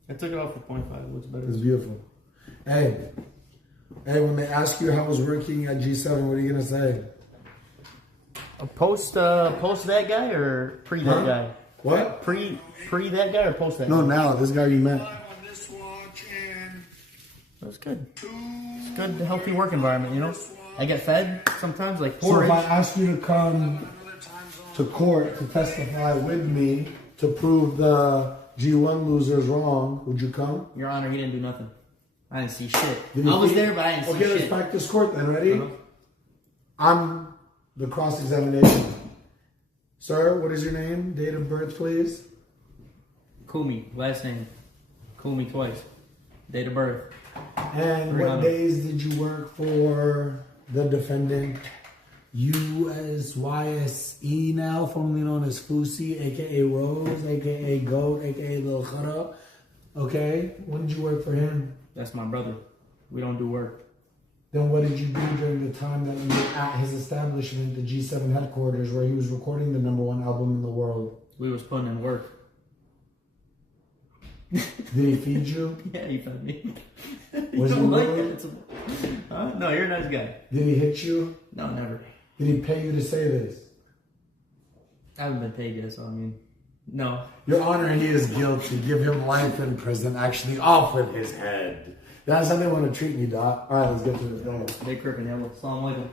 I took it off for 0.5. It looks better. It's beautiful. Hey, when they ask you how it was working at G7, what are you gonna say? Post that guy or pre that guy? What? Pre that guy or post that? No, guy? now this guy you met. That's good. It's good, healthy work environment. You know, I get fed sometimes, like So porridge. if I asked you to come to court to testify with me to prove the G1 losers wrong, would you come? Your Honor, he didn't do nothing. I didn't see shit. Did I you was see- there, but I didn't see Okay, let's shit. practice court then. Ready? Uh-huh. I'm the cross-examination. Sir, what is your name? Date of birth, please. Kumi, last name. Kumi twice. Date of birth. And what 300. days did you work for the defendant? USYSE now, formerly known as Fousey, aka Rose, aka Goat, aka Lil Khara. Okay, when did you work for him? That's my brother. We don't do work. Then what did you do during the time that you were at his establishment, the G7 headquarters, where he was recording the #1 album in the world? We was putting in work. Did he feed you? Yeah, he fed me. Was you he don't like rude? that? No, you're a nice guy. Did he hit you? No, never. Did he pay you to say this? I haven't been paid yet, so I mean, no. Your Honor, he is guilty. Give him life in prison. Actually, off with his head. That's how they want to treat me, Doc. All right, let's get to this. Go ahead. Big crook and yellow. Assalamu alaikum.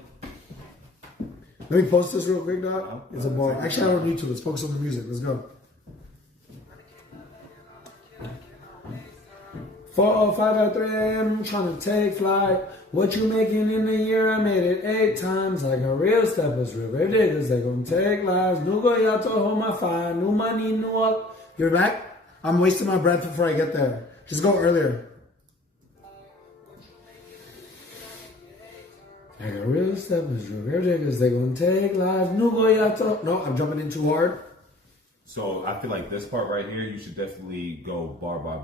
Let me post this real quick, Doc. It's a bar. Actually, I don't need to. Let's focus on the music. Let's go. 4:05 at 3 a.m. Trying to take flight. What you making in a year? I made it 8 times. Like a real steppers, real grave diggers. They gonna take lives. New go yato hold my fire. New money, new up. You're back? I'm wasting my breath before I get there. Just go earlier. Like a real steppers, real grave diggers. They gonna take lives. New go yato. No, I'm jumping in too hard. So I feel like this part right here, you should definitely go bar by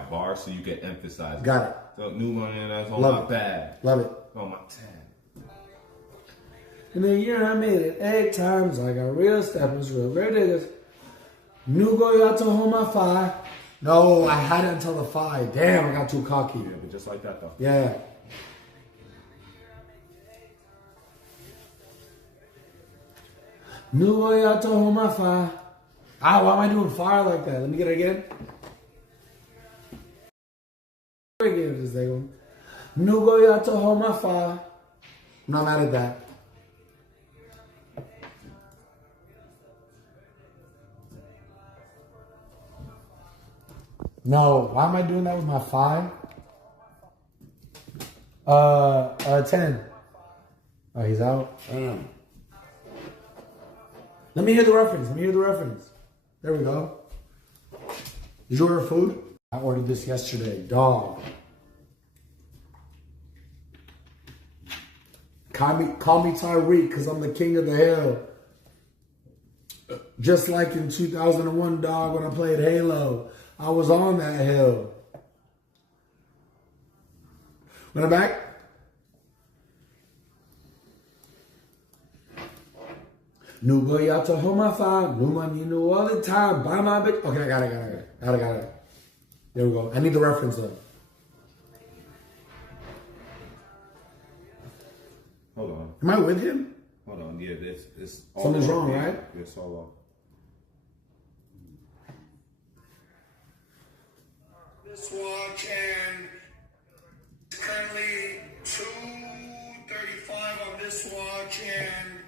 bar, so you can emphasize. Got it. So new money, that's on Love my it. bag, Love it. on my tab. In a year I made it 8 times. I got real steppers, real grave diggers. New go yato hold my fire. No, I had it until the 5. Damn, I got too cocky. Yeah, but just like that though. Yeah. New go yato hold my fire. Ah, why am I doing fire like that? Let me get it again. New go yato hold my fire. I'm not mad at that. No, why am I doing that with my 5? 10. Oh, he's out. Damn. Let me hear the reference. There we go. Did you order food? I ordered this yesterday. Dog. Call me Tyreek, because I'm the king of the hill. Just like in 2001, dog, when I played Halo. I was on that hill. When I'm back. New go yato hold my fire. New money, new all the time. Buy my bitch. Okay, I got it. There we go. I need the reference though. Hold on. Am I with him? Hold on, yeah, it's all Something's off, wrong, yeah. right? It's all off. This watch and currently 2:35 on this watch and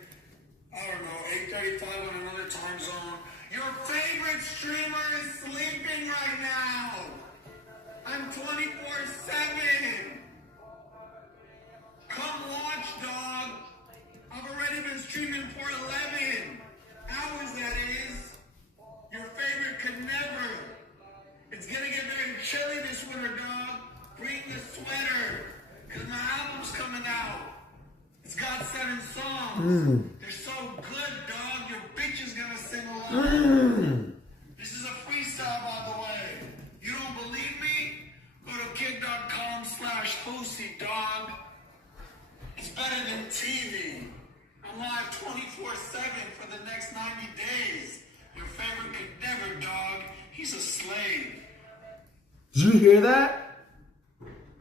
I don't know 8:35 on another time zone. Your favorite streamer is sleeping right now. I'm 24/7. Come watch, dog. I've already been streaming for 11 hours. That is. Your favorite could never. It's gonna get very chilly this winter, dog. Bring the sweater, cause my album's coming out. It's got 7 songs. They're so good, dog. Your bitch is gonna sing along. This is a freestyle, by the way. You don't believe me? Go to kid.com/Fousey, dog. It's better than TV. I'm live 24/7 for the next 90 days. Your favorite could never, dog. He's a slave. Did you hear that?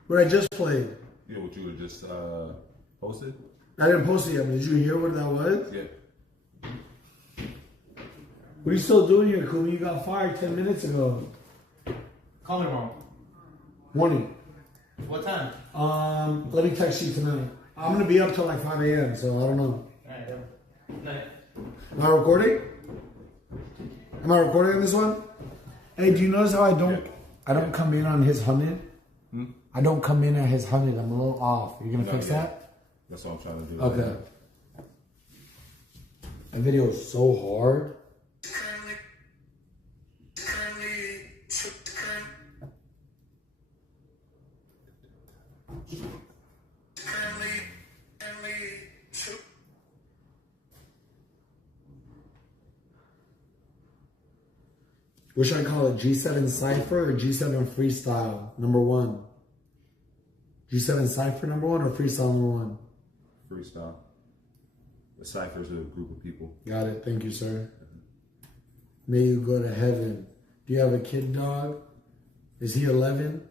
What I just played. Yeah, what you would just posted? I didn't post it yet, but did you hear what that was? Yeah. What are you still doing here, Kumi? You got fired 10 minutes ago. Call me tomorrow. Morning. What time? Let me text you tonight. I'm gonna be up till like 5 a.m., so I don't know. Alright, night. Am I recording? Am I recording on this one? Hey, do you notice how I don't come in on his 100? I don't come in at his 100. I'm a little off. You're gonna fix that? That's what I'm trying to do. Okay. That video is so hard. What should I call it? G7 Cypher or G7 Freestyle? Number 1. G7 Cypher number 1 or Freestyle number 1? Freestyle. The Cypher's a group of people. Got it. Thank you, sir. May you go to heaven. Do you have a kid, dog? Is he 11?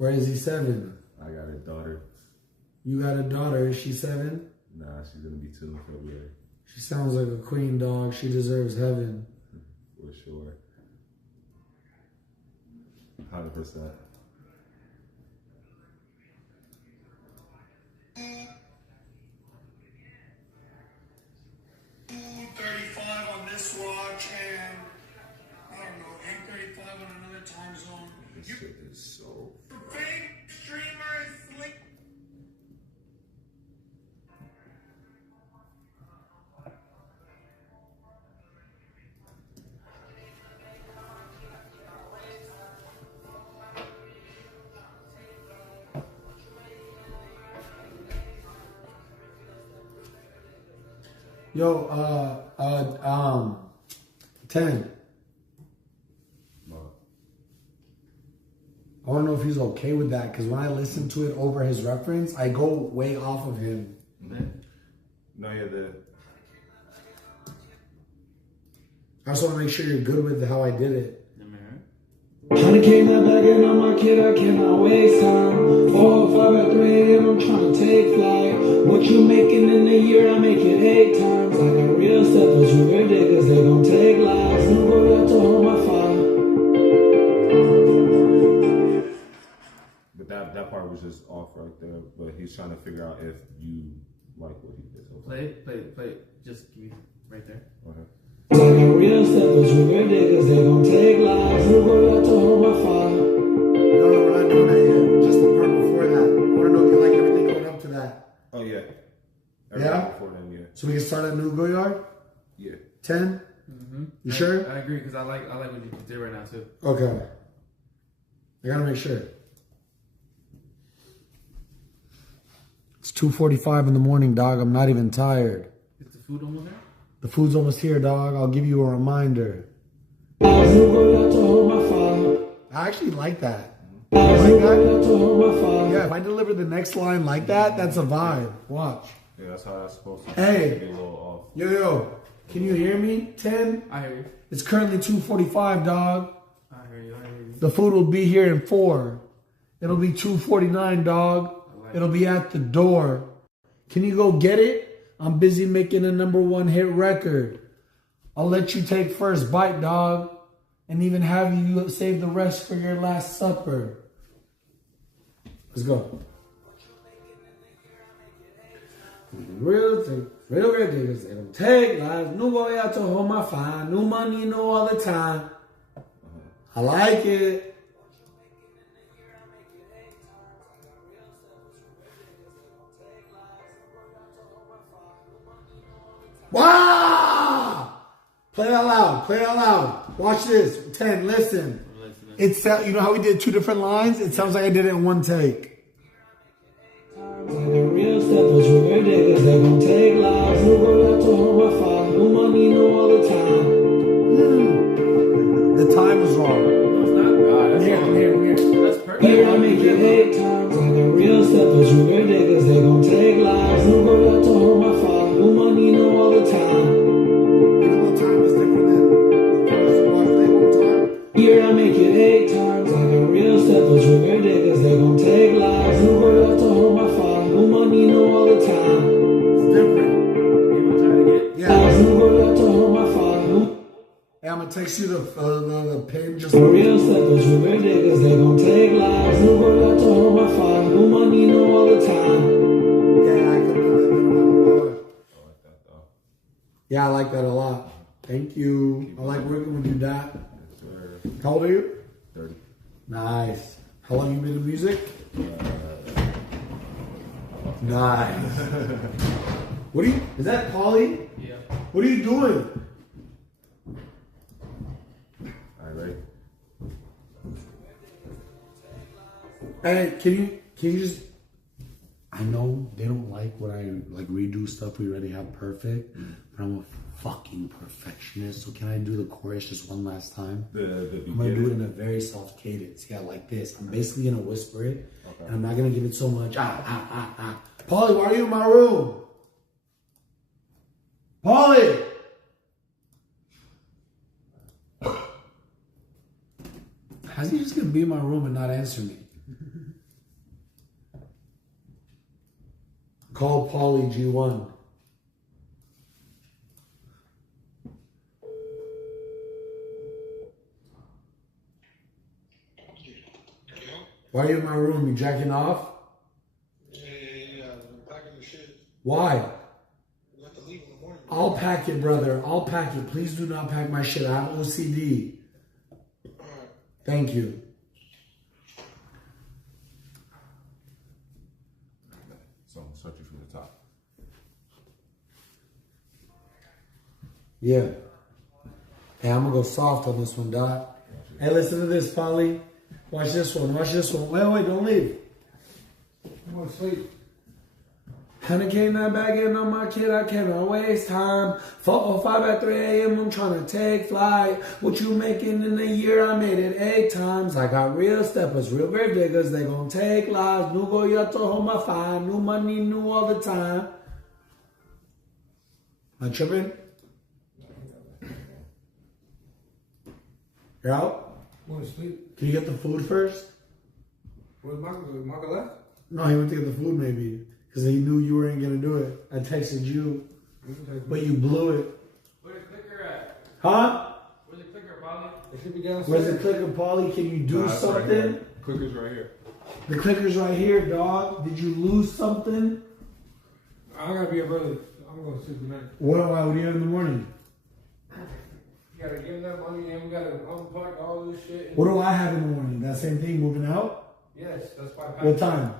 Or is he 7? I got a daughter. You got a daughter. Is she 7? Nah, she's gonna be 2 in February. She sounds like a queen, dog. She deserves heaven. For sure. 100%. On this watch and I don't know 8:35 on another time zone. This shit is so. Fake streamer is sleep. Yo, 10. I want to know if he's okay with that, because when I listen to it over his reference, I go way off of him. No, yeah, I just want to make sure you're good with how I did it. Tryna came that back and I'm my kid, I cannot waste time. 4 5 at 3 a.m. I'm tryna take flight. What you making in a year, I make it 8 times. I got real steppers, real diggers, they gon' take lives. I'm going out to hold my fire. but that part was just off right there. But he's trying to figure out if you like what he did. So Play it. Just give me right there. Okay. I got real steppers, real diggers, they gon' take lives. I'm going out to hold my fire. No, we're not doing that yet. Just the part before that. I want to know if you like everything going up to that. Oh yeah. Yeah? Before then, yeah. So we can start at New Goyard? Yeah. 10? Mm-hmm. You sure? I agree, because I like what you did right now too. Okay. I gotta make sure. It's 2:45 in the morning, dog. I'm not even tired. Is the food almost there? The food's almost here, dog. I'll give you a reminder. I'm going out to hold my fire. I actually like that. I'm You like going that? out to hold my fire. Yeah, if I deliver the next line like that, that's a vibe. Watch. Yeah, that's how that's supposed to Hey. be a little off. Yo, can you hear me? 10? I hear you. It's currently 2:45, dog. I hear you. The food will be here in 4. It'll be 2:49, dog. It'll be at the door. Can you go get it? I'm busy making a #1 hit record. I'll let you take first bite, dog. And even have you save the rest for your last supper. Let's go. Real great niggas, they don't take lives. New boy out to hold my fine. New money, you know, all the time. I like it. Wow! Play it out loud. Play it out loud. Watch this. 10, listen. It's, you know how we did 2 different lines? It sounds like I did it in 1 take. Real steppers, real niggas, they gon' take lives. New girl out to hold my fire. New money, you know, all the time. The time was wrong. No, it's not. Here. That's perfect. Here I make it 8 times. I got real steppers, real niggas, they gon' take lives. New girl out to hold my fire. New money, you know, all the time. Even though time was different than the first one, play one more time. Here I make it 8 times. I got real steppers, real niggas, they gon' take lives. New girl out to hold my fire. New money, you know, all the time. It's different. Yeah. New girl out to hold my fire. Hey, I'm gonna text you the pin just Real steppers, real niggas, they gon' take lives. New girl out to hold my fire. New money, you know, all the time. Yeah, I like that a lot. Thank you. I like working with you, Dad. How old are you? 30. Nice. How long you been in music? Nice. What are you? Is that Polly? Yeah. What are you doing? All right, ready? Hey, can you just? I know they don't like when I like redo stuff we already have perfect, but I'm a fucking perfectionist. So can I do the chorus just one last time? I'm gonna do it in a very soft cadence. Yeah, like this. I'm basically gonna whisper it, and I'm not gonna give it so much. Polly, why are you in my room? Polly. How's he just gonna be in my room and not answer me? Call Polly G1. Why are you in my room? You jacking off? Yeah. I'm packing the shit. Why? You have to leave in the morning. I'll pack it, brother. I'll pack it. Please do not pack my shit. I have OCD. Alright. Thank you. So I'm gonna start you from the top. Yeah. Hey, I'm gonna go soft on this one, Doc. Hey, listen to this, Polly. Watch this one. Watch this one. Wait, don't leave. I'm going to sleep. 100K in that bag in on my kid, I cannot waste time. 4:05 at 3 a.m. I'm trying to take flight. What you making in a year? I made it 8 times. I got real steppers, real grave diggers. They gon' take lives. New go yato hold my fine. New money, new all the time. Am I tripping? You're out? I'm going to sleep. Can you get the food first? Where's Michael left? No, he went to get the food maybe. Because he knew you weren't going to do it. I texted you, but you blew it. Where's the clicker at? Huh? Where's the clicker, Polly? It should be downstairs. Where's the clicker, Polly? Can you do It's something? right here. Clicker's right here. The clicker's right here, dog. Did you lose something? I gotta be up early. I'm going to sleep tonight. What do you have in the morning? You gotta give them that money and we gotta unpack all this shit. What do I have in the morning? That same thing, moving out? Yes, that's why. What time?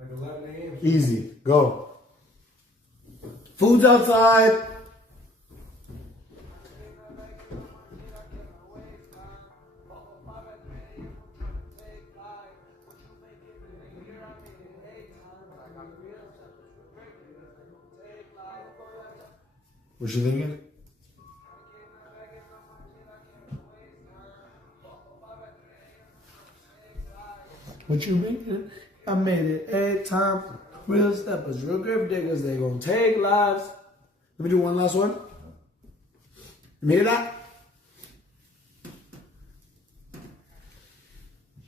Like 11 a.m. Easy. Go. Food's outside. What you thinking? What you thinking? I made it 8 times. Real steppers, real grave diggers, they gonna take lives. Let me do one last one. You made that?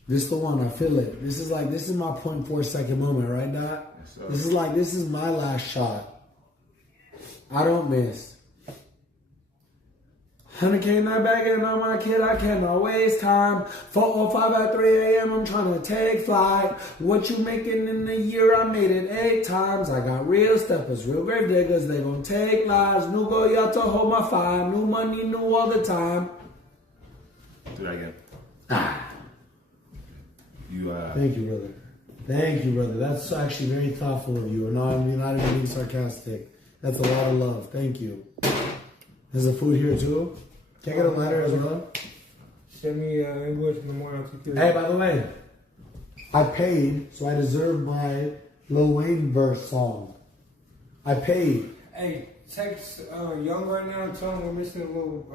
This is the one, I feel it. This is my 0.4 second moment, right, Dot? Yes, sir. This is my last shot. I don't miss. 100K in that bag and on my kid, I cannot waste time. 4:05 at 3 a.m., I'm trying to take flight. What you making in a year? I made it 8 times. I got real steppers, real grave diggers, they gon' take lives. New go y'all to hold my fire. New money, new all the time. Do that again. Thank you, brother. Thank you, brother. That's actually very thoughtful of you. No, I'm not even being sarcastic. That's a lot of love. Thank you. There's a food here too. Can I get a letter as well? Send me an invoice in the morning. Hey, by the way, I paid, so I deserve my Lil Wayne verse song. I paid. Hey, text Young right now and tell him we're missing a little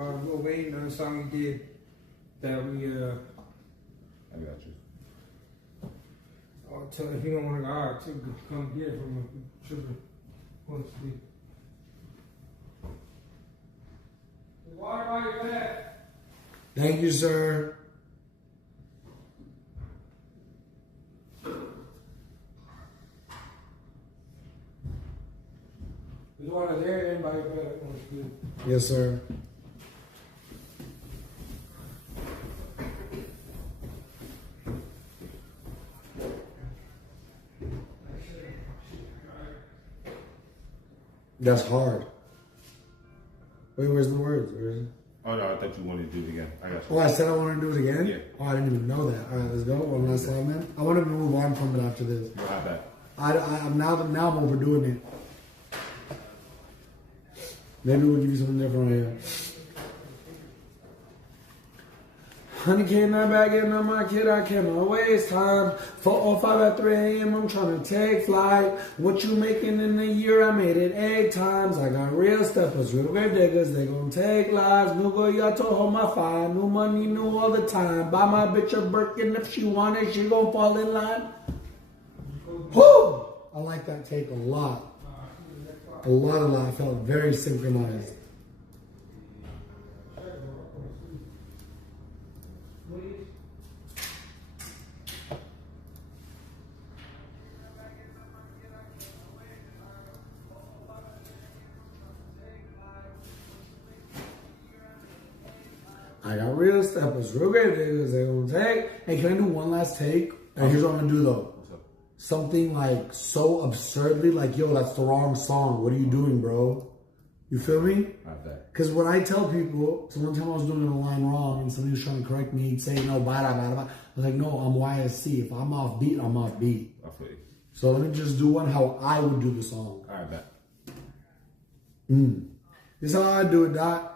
Wayne song he did that we I got you. I'll tell if you don't want to go out to come here from a children want to sleep. Water by your bed. Thank you, sir. There's water there and by your bed. I want to sleep. Yes, sir. That's hard. Wait, where's the words? Where is it? Oh no, I thought you wanted to do it again. I got you. Oh, I said I wanted to do it again? Yeah. Oh, I didn't even know that. All right, let's go. One last time, man. I wanted to move on from it after this. You'll have that. I'm now I'm overdoing it. Maybe we'll give you something different right here. 100K in that bag and on my kid, I cannot waste time. 4:05 at 3 a.m., I'm trying to take flight. What you making in a year? I made it 8 times. I got real steppers, real grave diggers, they gon' take lives. New go y'all to hold my fire. New money, new all the time. Buy my bitch a Birkin if she want it, she gon' fall in line. Whoo! I like that take a lot. A lot. I felt very synchronized. I got real steppers, real grave diggers, they gonna take. Hey, can I do one last take? And here's what I'm gonna do though. Something like so absurdly like, yo, that's the wrong song. What are you doing, bro? You feel me? Because when I tell people, so one time I was doing a line wrong and somebody was trying to correct me, he'd say, no, bada. I was like, no, I'm YSC. If I'm off beat, I'm off beat. I feel you. So let me just do one how I would do the song. All right, bet. This is how I do it, Doc.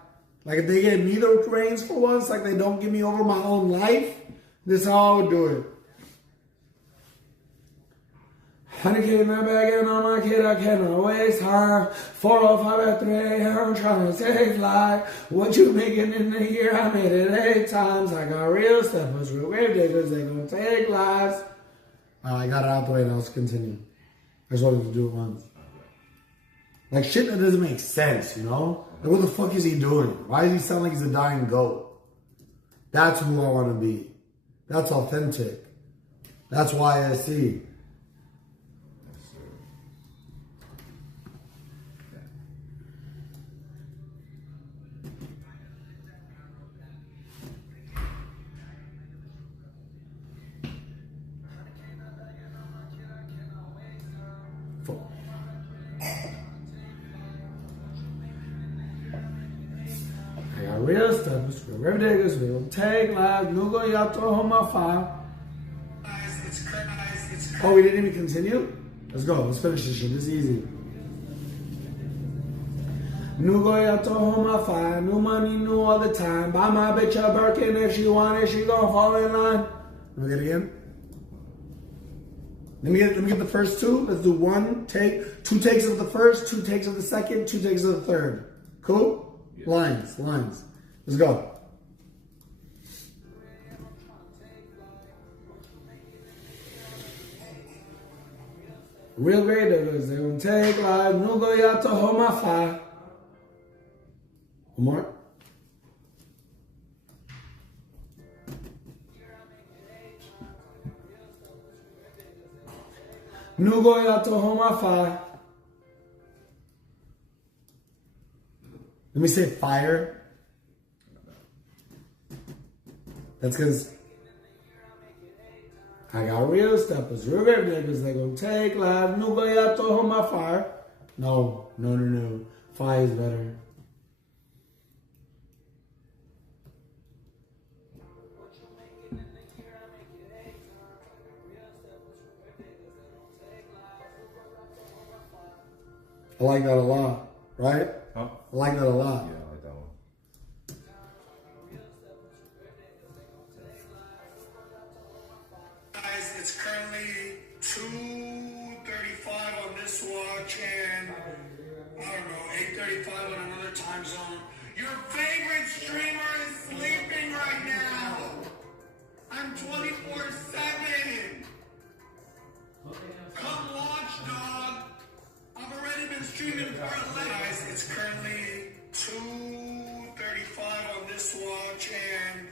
Like if they gave me the reins for once, like they don't give me over my own life, this is how I would do it. 100K in my bag and on my kid, I cannot waste time. 4:05 at 3 a.m., I'm trying to take flight. What you making in a year? I made it 8 times. I got real steppers, real grave diggers, they gonna take lives. I got it out the way, now let's continue. I just wanted to do it once. Like shit that doesn't make sense, you know? Like what the fuck is he doing? Why does he sound like he's a dying goat? That's who I want to be. That's authentic. That's YSC. I got real steppers, real grave diggers, we gon' take lives. No go y'all to hold my fire. Oh, we didn't even continue? Let's go. Let's finish this shit. This is easy. New go y'all to hold my fire. New money, new all the time. Buy my bitch a Birkin if she want it, she gon' fall in line. Let me get it again. Let me get the first two. Let's do one take, 2 takes of the first, 2 takes of the second, 2 takes of the third. Cool? Yeah. Lines. Let's go. Real great diggers, they gonna take lives. No go y'all to hold my fire. One more. Nugo yato homa fire. Let me say fire. That's because I got real steppers, real grave niggas. They gonna take live. Nugo yato homa fire. No. Fire is better. I like that a lot, right? Huh? I like that a lot. Yeah, I like that one. Guys, it's currently 2:35 on this watch and I don't know, 8:35 on another time zone. Your favorite streamer is sleeping right now. I'm 24/7. Come watch, dog. I've already been streaming for 11. Guys, it's currently 2:35 on this watch and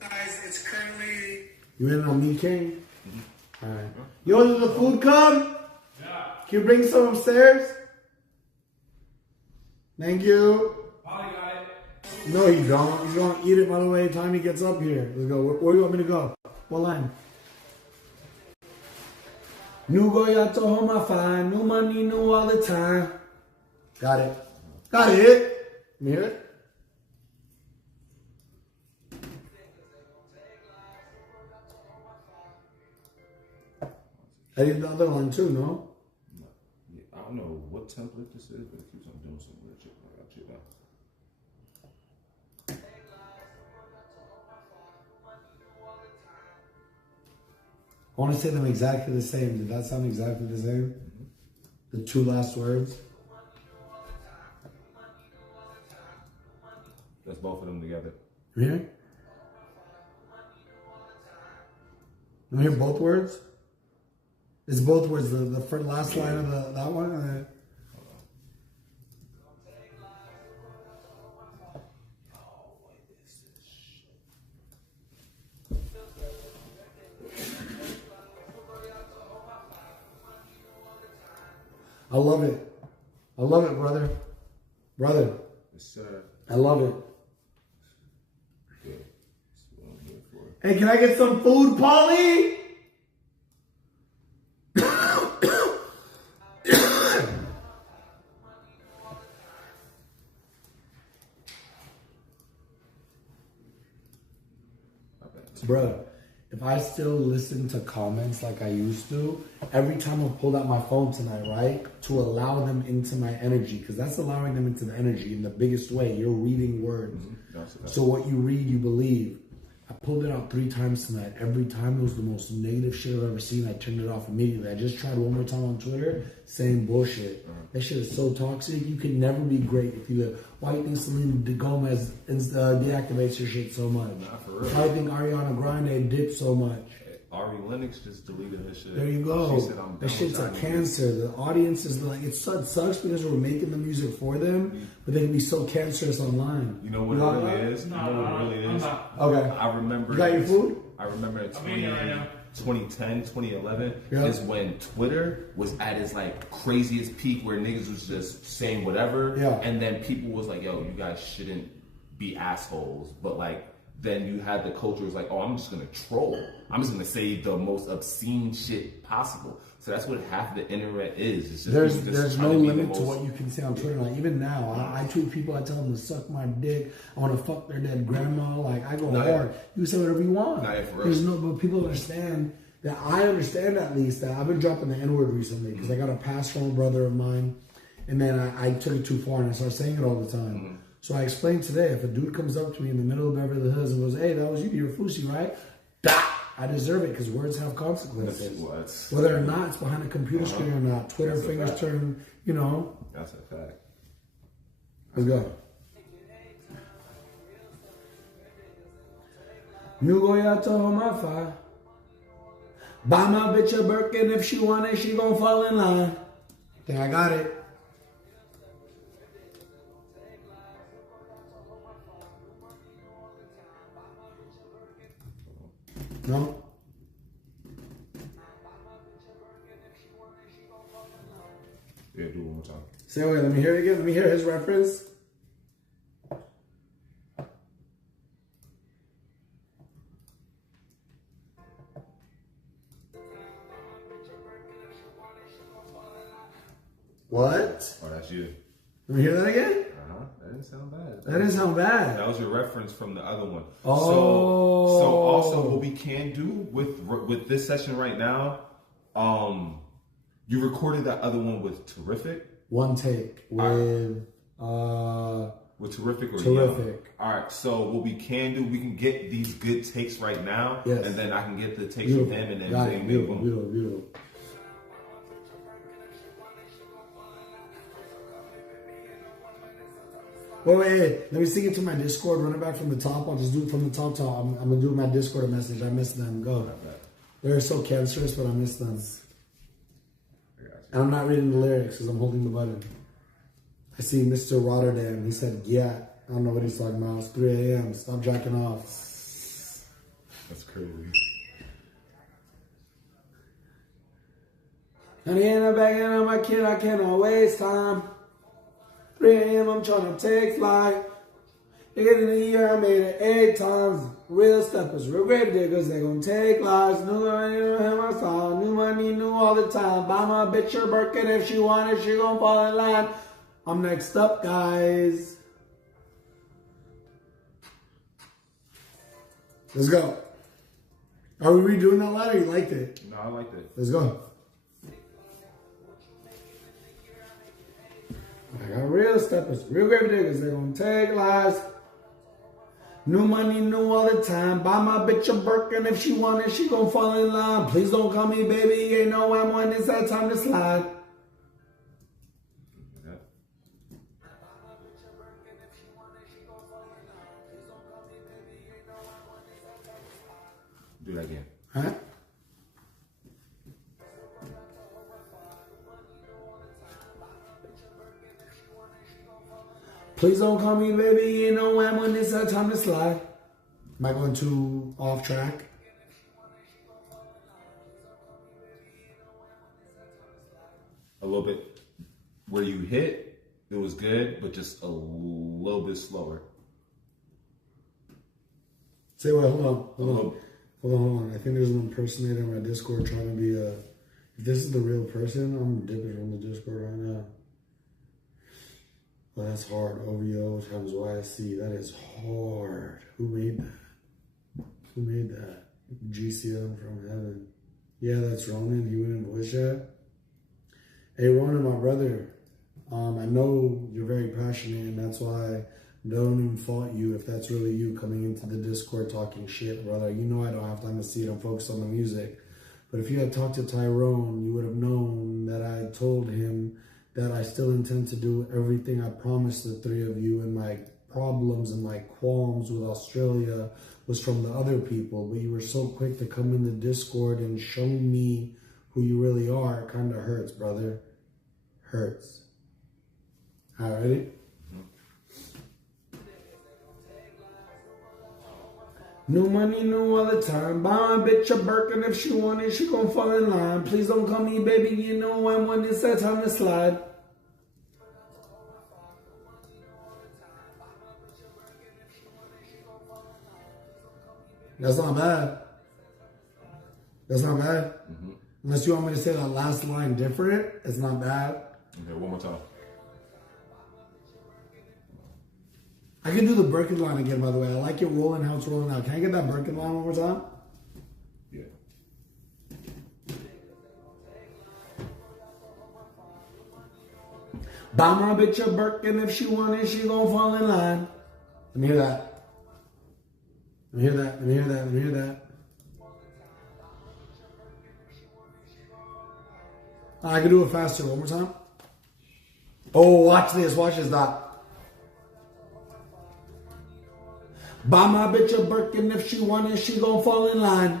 guys, it's currently. You in on me, King? All right. Yo, did the food come? Yeah. Can you bring some upstairs? Thank you. Polly got it. No, you don't. He's going to eat it by the way time he gets up here. Let's go. Where do you want me to go? What line? New go yato homa fine. New money, new all the time. Got it. Got it. You hear it? I did the other one too, no? Yeah, I don't know what template this is, but it keeps on doing some weird shit. I got you now. I want to say them exactly the same. Did that sound exactly the same? Mm-hmm. The two last words? That's both of them together. Really? You hear both words? It's both words. The first, last line of that one. I love it. I love it, brother. Brother. Yes, sir. I love it. Good. That's what I'm here for. Hey, can I get some food, Paulie? Bro, if I still listen to comments like I used to, every time I pulled out my phone tonight, right, to allow them into my energy, because that's allowing them into the energy in the biggest way. You're reading words. Mm-hmm. So what you read, you believe. I pulled it out 3 times tonight. Every time it was the most negative shit I've ever seen. I turned it off immediately. I just tried one more time on Twitter, same bullshit. That shit is so toxic. You can never be great if you live. Why do you think Selena Gomez deactivates your shit so much? Nah, for real. Why do you think Ariana Grande dipped so much? Ari Lennox just deleted her shit. There you go. She said, I'm that shit's a cancer. The audience is like, it sucks because we're making the music for them, but they can be so cancerous online. You know what it really is? No, you know what it really is? Okay. I remember. You got your food? I remember in I'm eating it right now. 2010, 2011 Yeah. is when Twitter was at its like craziest peak where niggas was just saying whatever. Yeah. And then people was like, yo, you guys shouldn't be assholes. But like, then you had the culture was like, oh, I'm just gonna troll. I'm just gonna say the most obscene shit possible. So that's what half the internet is. It's just There's no limit to what you can say on Twitter. Like even now, I tweet people. I tell them to suck my dick. I want to fuck their dead grandma. Like I go hard. You can say whatever you want. There's no, but people understand that. I understand at least that I've been dropping the N word recently because I got a pass from a brother of mine, and then I took it too far and I started saying it all the time. Mm-hmm. So I explained today, if a dude comes up to me in the middle of Beverly Hills and goes, hey, that was you, you're Fousey, right? I deserve it because words have consequences. Whether or not it's behind a computer screen or not, Twitter that's fingers turn, you know. That's a fact. Let's go. New go yato homa fa. Buy my bitch a Birkin if she want it, she gon' fall in line. Think I got it. No? Say, wait, let me hear it again. Let me hear his reference. What? Oh, that's you. Let me hear that again. That didn't sound bad. That didn't sound bad. That was your reference from the other one. Oh. So also what we can do with this session right now, you recorded that other one with Terrific. One take with Terrific or Terrific. Young. All right. So what we can do, we can get these good takes right now, yes. and then I can get the takes from them, and then beautiful. Wait. Let me sing it to my Discord. Run it back from the top. I'll just do it from the top. I'm going to do my Discord message. I miss them. Go. They're so cancerous, but I miss them. And I'm not reading the lyrics because I'm holding the button. I see Mr. Rotterdam. He said, yeah. I don't know what he's talking about. It's 3 a.m. Stop jacking off. That's crazy. Honey, ain't no bagging on my kid. I cannot waste time. 3 a.m. I'm trying to take flight. Beginning of the year I made it 8 times. Real steppers, real grave diggers, they gon' take lives. New money, new have my style. New money, new all the time. Buy my bitch her Birkin if she want it, she gon' fall in line. I'm next up, guys. Let's go. Are we redoing that line or you liked it? No, I liked it. Let's go. I got real steppers, real grave diggers, they gon' take lives. New money, new all the time. Buy my bitch a Birkin if she want it, she gon' fall in line. Please don't call me baby, ain't no I'm when it's that time to slide. Do that again. Huh? Please don't call me baby, you know when it's that time to slide. Am I going too off track? A little bit. Where you hit, it was good, but just a little bit slower. Say what? Hold on. I think there's an impersonator on my Discord trying to be a... If this is the real person, I'm dipping from the Discord right now. Well, that's hard. OVO times YSC. That is hard. Who made that? GCM from heaven. Yeah, that's Ronan. He went in voice chat. Hey, Ronan, my brother. I know you're very passionate, and that's why I don't even fault you if that's really you coming into the Discord talking shit, brother. You know I don't have time to see it. I'm focused on the music. But if you had talked to Tyrone, you would have known that I told him that I still intend to do everything I promised the three of you, and my problems and my qualms with Australia was from the other people. But you were so quick to come in the Discord and show me who you really are. It kind of hurts, brother. Hurts. All right, ready? New money, new all the time. Buy my bitch a Birkin if she want it, she gon' fall in line. Please don't call me baby, you know when it's that time to slide. That's not bad. That's not bad. Mm-hmm. Unless you want me to say that last line different, it's not bad. Okay, one more time. I can do the Birkin line again, by the way. I like it rolling how it's rolling out. Can I get that Birkin line one more time? Yeah. Buy my bitch a Birkin if she want it, she gon' fall in line. Let me hear that. Let me hear that. Let me hear that. Let me hear that. I can do it faster. One more time. Oh, watch this. Watch this, Doc. Buy my bitch a Birkin if she want it, she gon' fall in line.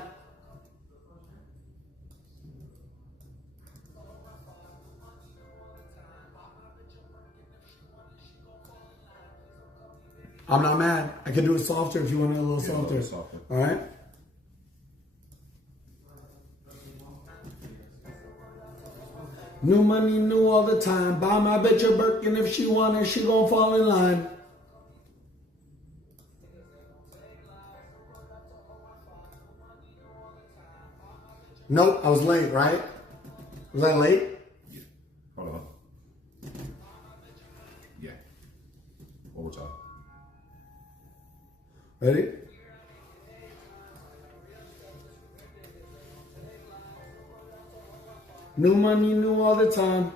I'm not mad. I can do it softer if you want it a little softer. All right? New money, new all the time. Buy my bitch a Birkin. If she want it, she gon' fall in line. Nope, I was late, right? Was I late? Yeah. Hold on. Yeah. One more time. Ready? New money, new all the time.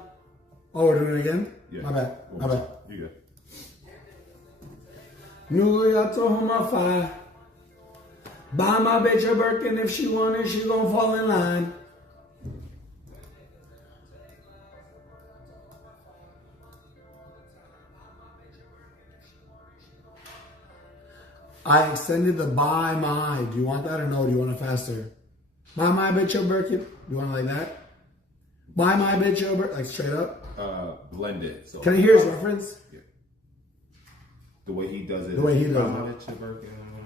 Oh, we're doing it again? Yeah. My bad. My bad. You good. New Gato on my fire. Buy my bitch a Birkin. If she want it, she gon' fall in line. I extended the buy my. Do you want that or no? Do you want it faster? Buy my bitch a Birkin. You want it like that? Buy my bitch a Birkin. Like straight up? Blend it. So Can I hear his reference? Yeah. The way he does it. The way he does it.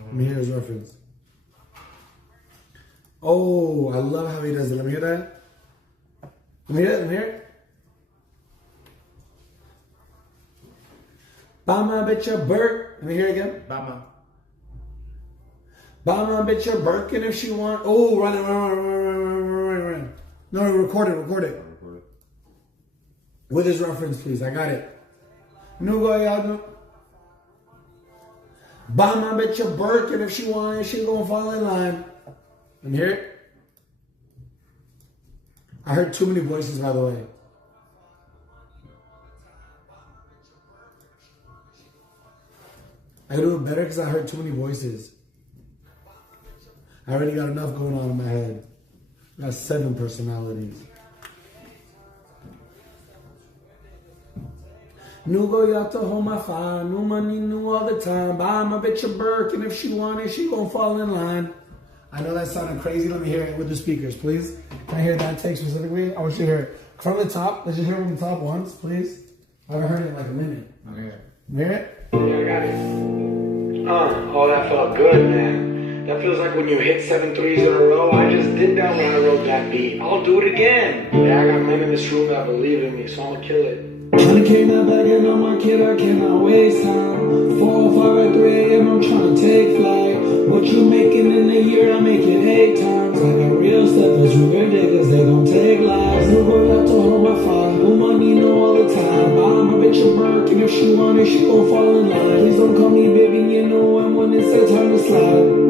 Let me hear his reference. Oh, I love how he does it. Let me hear that. Let me hear it. Let me hear it. Buy my bitch a Birkin. Let me hear it again. Bama. Buy my bitch a Birkin if she want. Oh, run it, run. No, record it. With his reference, please. I got it. No go, y'all. Buy my bitch a Birkin if she want it. She gonna fall in line. Let me hear it. I heard too many voices, by the way. I gotta do it better because I heard too many voices. I already got enough going on in my head. I got 7 personalities. New go y'all to hold my fire. New money, new all the time. Buy my bitch a Birkin. If she want it, she gon' fall in line. I know that sounded crazy. Let me hear it with the speakers, please. Can I hear that take specifically? I want you to hear it from the top. Let's just hear it from the top once, please. I haven't heard it in like a minute. Okay. Hear it? Yeah, I got it. Oh, that felt good, man. That feels like when you hit 7 threes in a row. I just did that when I wrote that beat. I'll do it again. Yeah, I got men in this room that believe in me, so I'm gonna kill it. 100K not bagging on my kid, I cannot waste time. 4:05 at 3 a.m. I'm trying to take flight. What you making in a year, I make it 8 times. I got real steppers, river diggers, they gon' take lives. New boy out to hold my fire, no money, no all the time. Buy my bitch a Birkin, if she want it, she gon' fall in line. Please don't call me baby, you know I'm when it's that time to slide.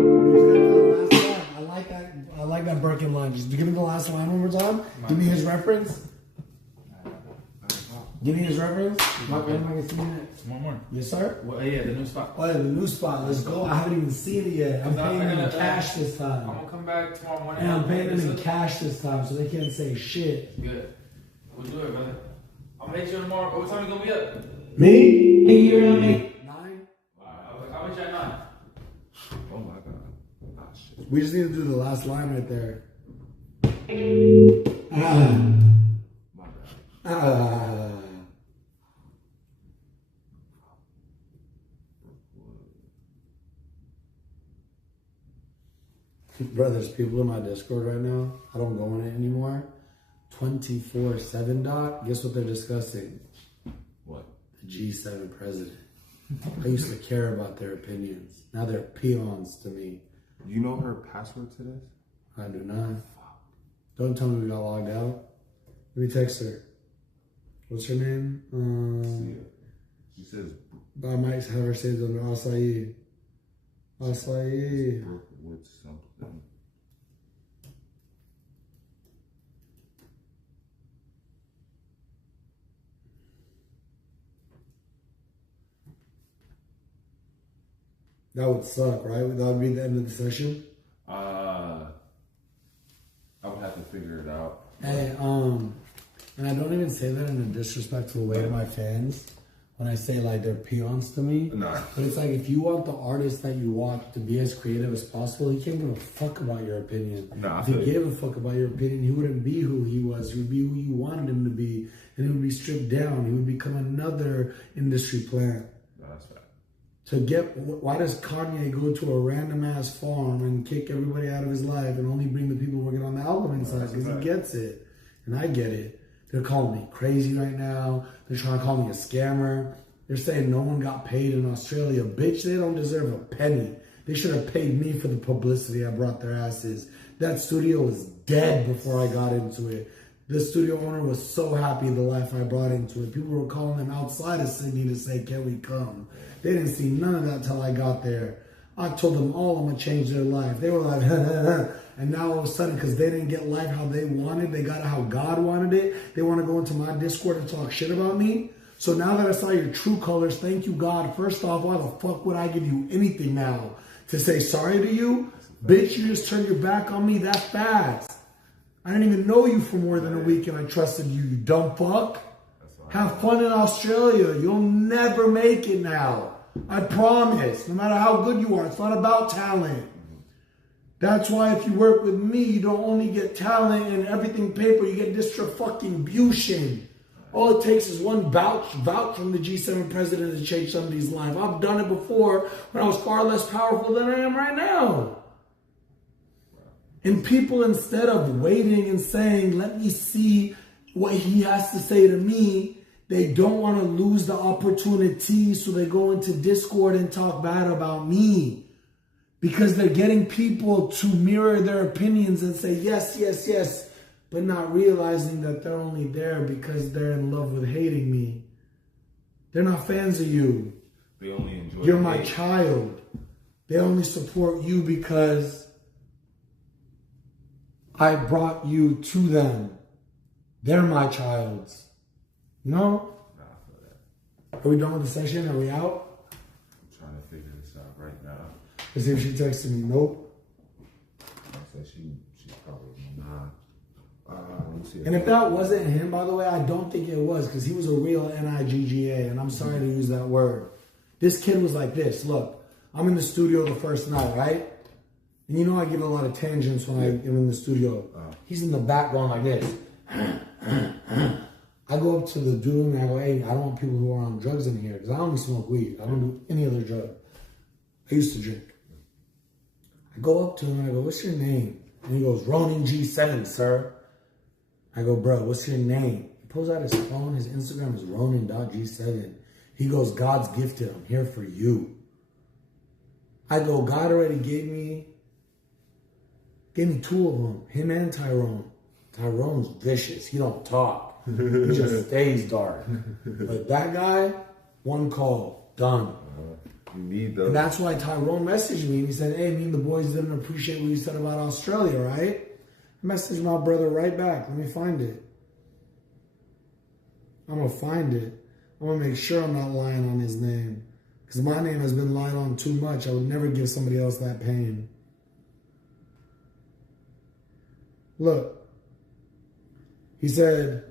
I like that Birkin line. Just give me the last line one more time. Give me his reference. Give me his reference. One more. Yes, sir. Well, yeah, the new spot. Oh, yeah, the new spot. Let's go. I haven't even seen it yet. I'm paying them in cash this time. I'm gonna come back tomorrow morning. And I'm paying them in cash this time, so they can't say shit. Good. We'll do it, brother. I'm gonna hit you tomorrow. What time you gonna be up? Me? A year on me. 9. I'll meet you at 9. Oh my god. Ah, shit. We just need to do the last line right there. My bad. Bro, there's people in my Discord right now. I don't go in it anymore. 24/7 dot. Guess what they're discussing? What? The G7 president. I used to care about their opinions. Now they're peons to me. You know her password to this? I do not. Don't tell me we got logged out. Let me text her. What's her name? She says I might have her saved under Acai. Acai. with something. That would suck, right? That would be the end of the session. I would have to figure it out. Hey, and I don't even say that in a disrespectful way to my fans when I say like they're peons to me. Nah. But it's like if you want the artist that you want to be as creative as possible, he can't give a fuck about your opinion. Nah, if he gave a fuck about your opinion, he wouldn't be who he was. He would be who you wanted him to be, and he would be stripped down. He would become another industry plant. No, that's fact. To get, why does Kanye go to a random ass farm and kick everybody out of his life and only bring the people working on the album inside? Because he gets it, and I get it. They're calling me crazy right now. They're trying to call me a scammer. They're saying no one got paid in Australia. Bitch, they don't deserve a penny. They should have paid me for the publicity I brought their asses. That studio was dead before I got into it. The studio owner was so happy the life I brought into it. People were calling them outside of Sydney to say, can we come? They didn't see none of that till I got there. I told them all I'm going to change their life. They were like, and now all of a sudden, because they didn't get life how they wanted, they got it how God wanted it, they want to go into my Discord and talk shit about me. So now that I saw your true colors, thank you, God. First off, why the fuck would I give you anything now to say sorry to you? Bitch, you just turned your back on me that fast. I didn't even know you for more than a week and I trusted you, you dumb fuck. Have fun in Australia. You'll never make it now. I promise. No matter how good you are, it's not about talent. That's why if you work with me, you don't only get talent and everything paper, you get distribution. All it takes is one vouch from the G7 president to change somebody's life. I've done it before when I was far less powerful than I am right now. And people, instead of waiting and saying, let me see what he has to say to me, they don't want to lose the opportunity, so they go into Discord and talk bad about me. Because they're getting people to mirror their opinions and say, yes, yes, yes, but not realizing that they're only there because they're in love with hating me. They're not fans of you. They only enjoy You're my child. They only support you because I brought you to them. They're my childs. No? Nah, I feel that. Are we done with the session? Are we out? I'm trying to figure this out right now. Let's see if she texted me. Nope. I said she's probably not. Let me see. And if that wasn't him, by the way, I don't think it was, because he was a real Nigga, and I'm sorry to use that word. This kid was like this. Look, I'm in the studio the first night, right? And you know I give a lot of tangents when I am in the studio. He's in the background like this. I go up to the dude and I go, hey, I don't want people who are on drugs in here, because I only smoke weed. I don't do any other drug. I used to drink. I go up to him and I go, what's your name? And he goes, Ronin G7, sir. I go, bro, what's your name? He pulls out his phone. His Instagram is Ronin.G7. He goes, God's gifted. I'm here for you. I go, God already gave me two of them, him and Tyrone. Tyrone's vicious. He don't talk. He just stays dark. But that guy, one call, done. You need those. And that's why Tyrone messaged me and he said, hey, me and the boys didn't appreciate what you said about Australia, right? I messaged my brother right back. Let me find it. I'm going to find it. I'm going to make sure I'm not lying on his name. Because my name has been lied on too much. I would never give somebody else that pain. Look. He said,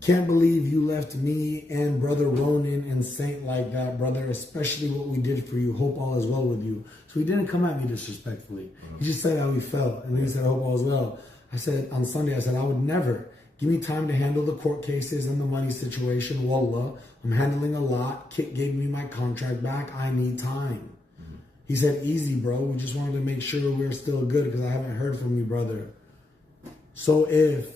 can't believe you left me and brother Ronin and Saint like that, brother, especially what we did for you. Hope all is well with you. So he didn't come at me disrespectfully. He just said how he felt. And then he said, hope all is well. I said, on Sunday, I said, I would never. Give me time to handle the court cases and the money situation. Wallah, I'm handling a lot. Kit gave me my contract back. I need time. He said, easy, bro. We just wanted to make sure we're still good because I haven't heard from you, brother. So if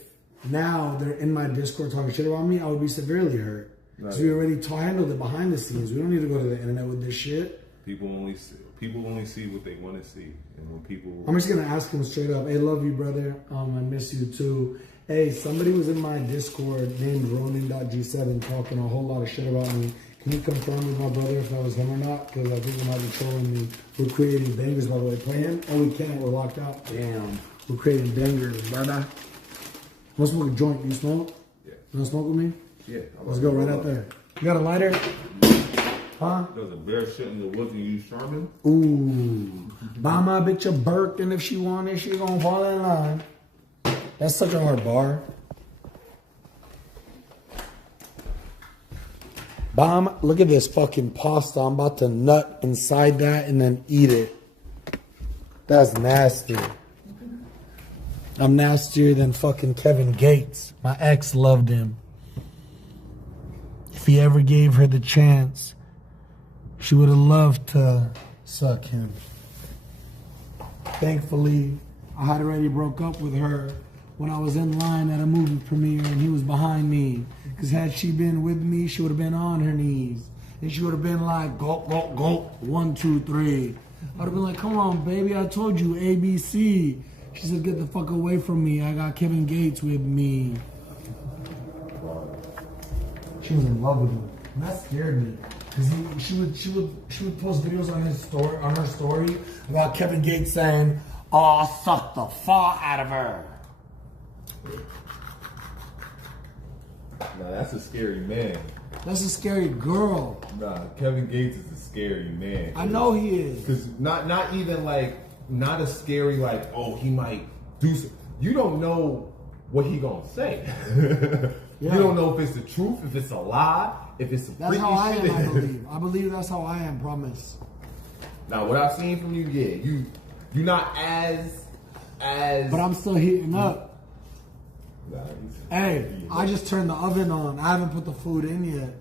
now they're in my Discord talking shit about me, I would be severely hurt. Because we already handled it behind the scenes. We don't need to go to the internet with this shit. People only see what they want to see. And when people... I'm just going to ask him straight up, hey, love you, brother. I miss you too. Hey, somebody was in my Discord named Ronin.G7 talking a whole lot of shit about me. Can you confirm with my brother if that was him or not? Because I think he might be trolling me. We're creating bangers, by the way. Play him? Oh, we can't. We're locked out. Damn. We're creating bangers, brother. Want to smoke a joint? You smoke? Yeah. You want to smoke with me? Yeah. Let's go right out there. You got a lighter? Huh? There's a bear shit in the woods and you use Sherman? Ooh. Buy my bitch a Burke, and if she want it, she gonna fall in line. That's such a hard bar. Look at this fucking pasta. I'm about to nut inside that and then eat it. That's nasty. I'm nastier than fucking Kevin Gates. My ex loved him. If he ever gave her the chance, she would have loved to suck him. Thankfully, I had already broke up with her when I was in line at a movie premiere and he was behind me. Because had she been with me, she would have been on her knees. And she would have been like, gulp, gulp, gulp, 1, 2, 3. I'd have been like, come on, baby, I told you, ABC. She said, get the fuck away from me. I got Kevin Gates with me. She was in love with me. And that scared me. Because she would post videos on her story about Kevin Gates saying, oh, suck the fuck out of her. Nah, that's a scary man. That's a scary girl. Nah, Kevin Gates is a scary man. I know he is. Because not even like, not a scary like, oh, he might do something. You don't know what he gonna say. Yeah. You don't know if it's the truth, if it's a lie, if it's some That's freaky how I shit. am, I believe. I believe that's how I am, promise. Now, what I've seen from you, yeah, you're not as. But I'm still heating up. Nah, Hey, I just turned the oven on. I haven't put the food in yet.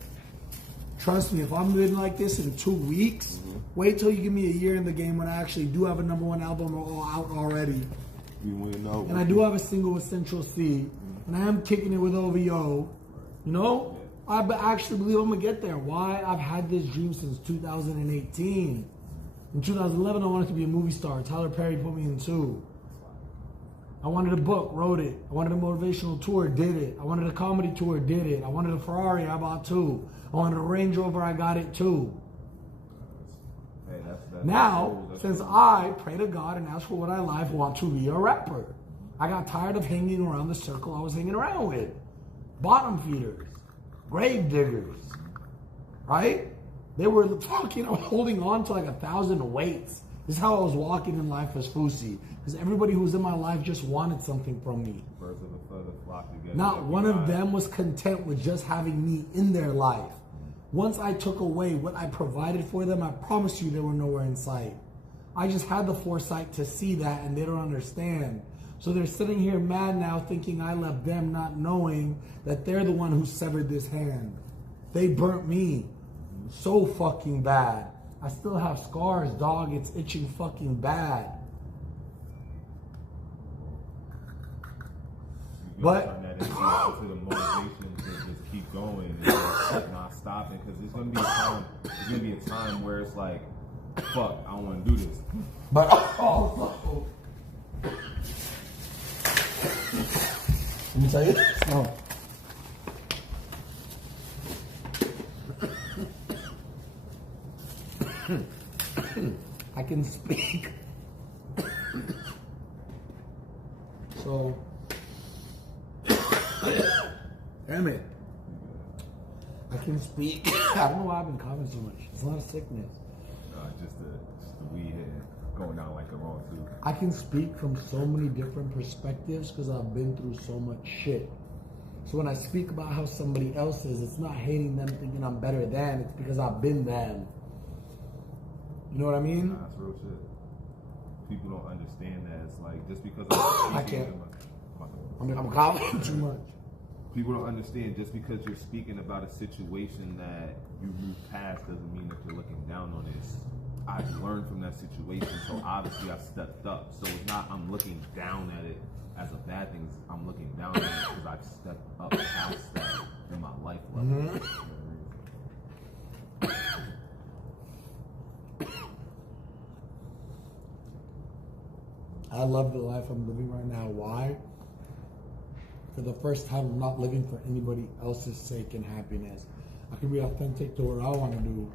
Trust me, if I'm living like this in 2 weeks, wait till you give me a year in the game when I actually do have a #1 album out already. And I do have a single with Central C. And I am kicking it with OVO. You know? I actually believe I'm going to get there. Why? I've had this dream since 2018. In 2011, I wanted to be a movie star. Tyler Perry put me in 2. I wanted a book, wrote it. I wanted a motivational tour, did it. I wanted a comedy tour, did it. I wanted a Ferrari, I bought 2. I wanted a Range Rover, I got it 2. Hey, that's Now, since I pray to God and ask for what I life, want to be a rapper. I got tired of hanging around the circle I was hanging around with. Bottom feeders, grave diggers, right? They were fucking, I was holding on to like 1,000 weights. This is how I was walking in life as Fousey. Because everybody who was in my life just wanted something from me. Birds of a feather flock together. Not one of them was content with just having me in their life. Once I took away what I provided for them, I promise you they were nowhere in sight. I just had the foresight to see that and they don't understand. So they're sitting here mad now thinking I left them, not knowing that they're the one who severed this hand. They burnt me so fucking bad. I still have scars, dog. It's itching fucking bad. But turn that into the motivation to just keep going and just not stopping, because there's gonna be a time. There's gonna be a time where it's like, fuck, I don't want to do this. But also, let me tell you this. No. I can speak. So, damn it. I can speak. I don't know why I've been coughing so much. It's not a sickness. Just the weed hitting, going down like the wrong tooth. I can speak from so many different perspectives because I've been through so much shit. So when I speak about how somebody else is, it's not hating them thinking I'm better than, it's because I've been them. You know what I mean? Nah, that's real shit. People don't understand that. It's like, just because I can't. I'm coughing too much. People don't understand, just because you're speaking about a situation that you moved past doesn't mean that you're looking down on it. I've learned from that situation, so obviously I've stepped up. So it's not I'm looking down at it as a bad thing. I'm looking down at it because I've stepped up past that in my life level. Mm-hmm. I love the life I'm living right now. Why? For the first time, I'm not living for anybody else's sake and happiness. I can be authentic to what I want to do.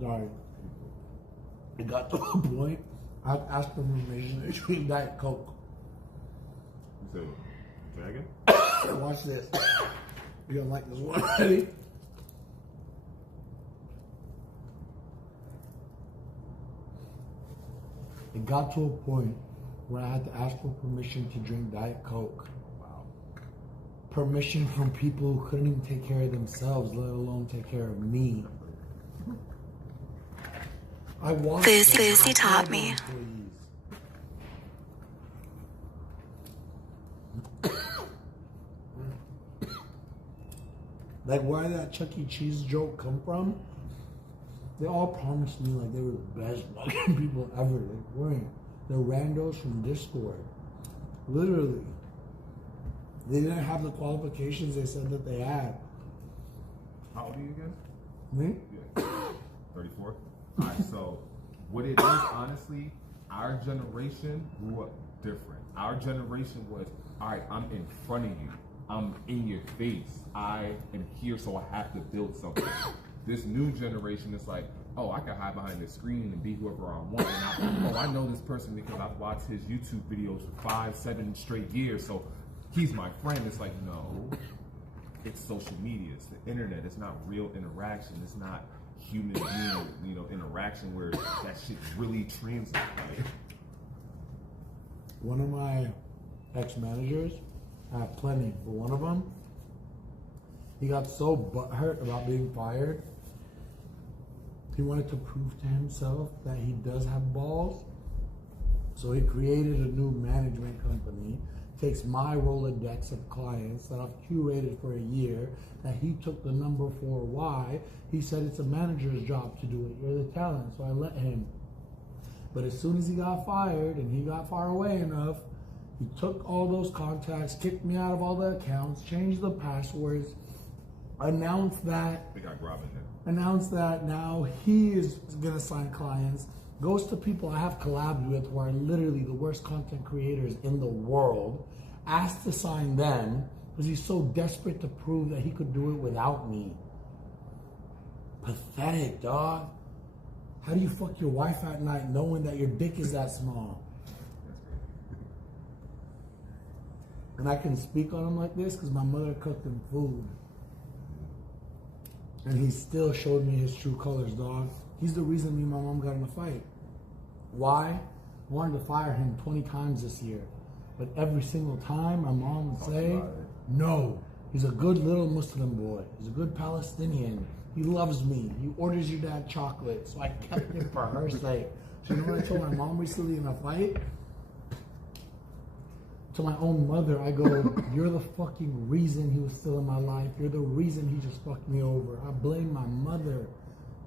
Sorry. It got to a point, I asked for permission to drink Diet Coke. You say, dragon? Watch this. You don't like this one? Ready? It got to a point where I had to ask for permission to drink Diet Coke. Wow. Permission from people who couldn't even take care of themselves, let alone take care of me. I watched Fousey taught me. Like, where did that Chuck E. Cheese joke come from? They all promised me like they were the best fucking people ever. They weren't. They're randos from Discord. Literally. They didn't have the qualifications they said that they had. How old are you again? Me? Yeah. 34? Alright, so what it is, honestly, our generation grew up different. Our generation was, alright, I'm in front of you. I'm in your face. I am here, so I have to build something. This new generation is like, oh, I can hide behind the screen and be whoever I want. And I know this person because I've watched his YouTube videos for 5-7 straight years, so he's my friend. It's like, no, it's social media, it's the internet. It's not real interaction. It's not human being, interaction where that shit really translates. Right? One of my ex-managers, I have plenty, but one of them, he got so butthurt about being fired. He wanted to prove to himself that he does have balls. So he created a new management company, takes my Rolodex of clients that I've curated for a year, that he took the number for. Why? He said it's a manager's job to do it. You're the talent, so I let him. But as soon as he got fired and he got far away enough, he took all those contacts, kicked me out of all the accounts, changed the passwords, announced that now he is gonna sign clients, goes to people I have collabed with who are literally the worst content creators in the world, asked to sign them because he's so desperate to prove that he could do it without me. Pathetic, dog. How do you fuck your wife at night knowing that your dick is that small? And I can speak on him like this because my mother cooked him food. And he still showed me his true colors, dog. He's the reason me and my mom got in a fight. Why? I wanted to fire him 20 times this year. But every single time, my mom would say, no, he's a good little Muslim boy. He's a good Palestinian. He loves me. He orders your dad chocolate. So I kept him for her sake. So you know what I told my mom recently in a fight? To my own mother, I go, you're the fucking reason he was still in my life. You're the reason he just fucked me over. I blame my mother.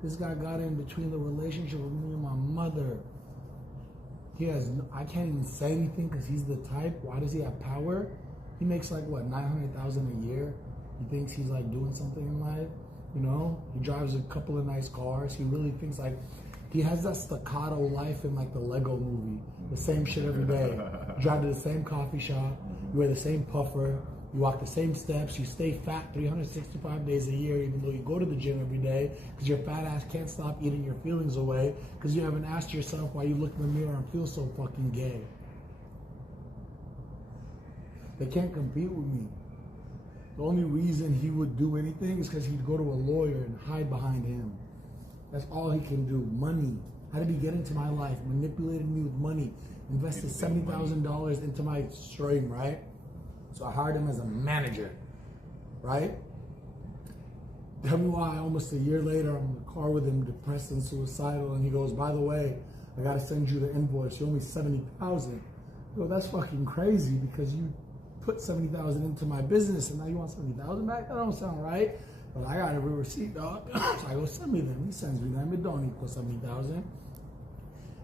This guy got in between the relationship with me and my mother. I can't even say anything because he's the type. Why does he have power? He makes like, what, $900,000 a year? He thinks he's like doing something in life, He drives a couple of nice cars. He really thinks like, he has that staccato life in like the Lego movie. The same shit every day. You drive to the same coffee shop. You wear the same puffer. You walk the same steps. You stay fat 365 days a year, even though you go to the gym every day, because your fat ass can't stop eating your feelings away, because you haven't asked yourself why you look in the mirror and feel so fucking gay. They can't compete with me. The only reason he would do anything is because he'd go to a lawyer and hide behind him. That's all he can do. Money. How did he get into my life? Manipulated me with money. Invested $70,000 into my stream, right? So I hired him as a manager, right? Tell me why almost a year later I'm in the car with him, depressed and suicidal, and he goes, by the way, I gotta send you the invoice. You owe me $70,000. I go, that's fucking crazy because you put $70,000 into my business and now you want $70,000 back? That don't sound right. But I got every receipt, dog. So I go, send me them. He sends me them. It don't equal $70,000.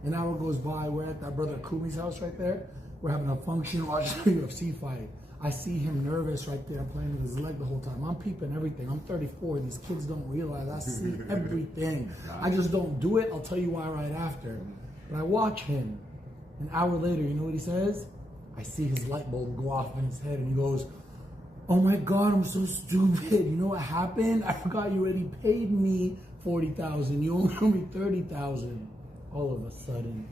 An hour goes by. We're at that brother Kumi's house right there. We're having a function, watching a UFC fight. I see him nervous right there, playing with his leg the whole time. I'm peeping everything. I'm 34. These kids don't realize I see everything. I just don't do it. I'll tell you why right after. But I watch him. An hour later, you know what he says? I see his light bulb go off in his head, and he goes, oh my God, I'm so stupid. You know what happened? I forgot you already paid me $40,000. You only owe me $30,000. All of a sudden.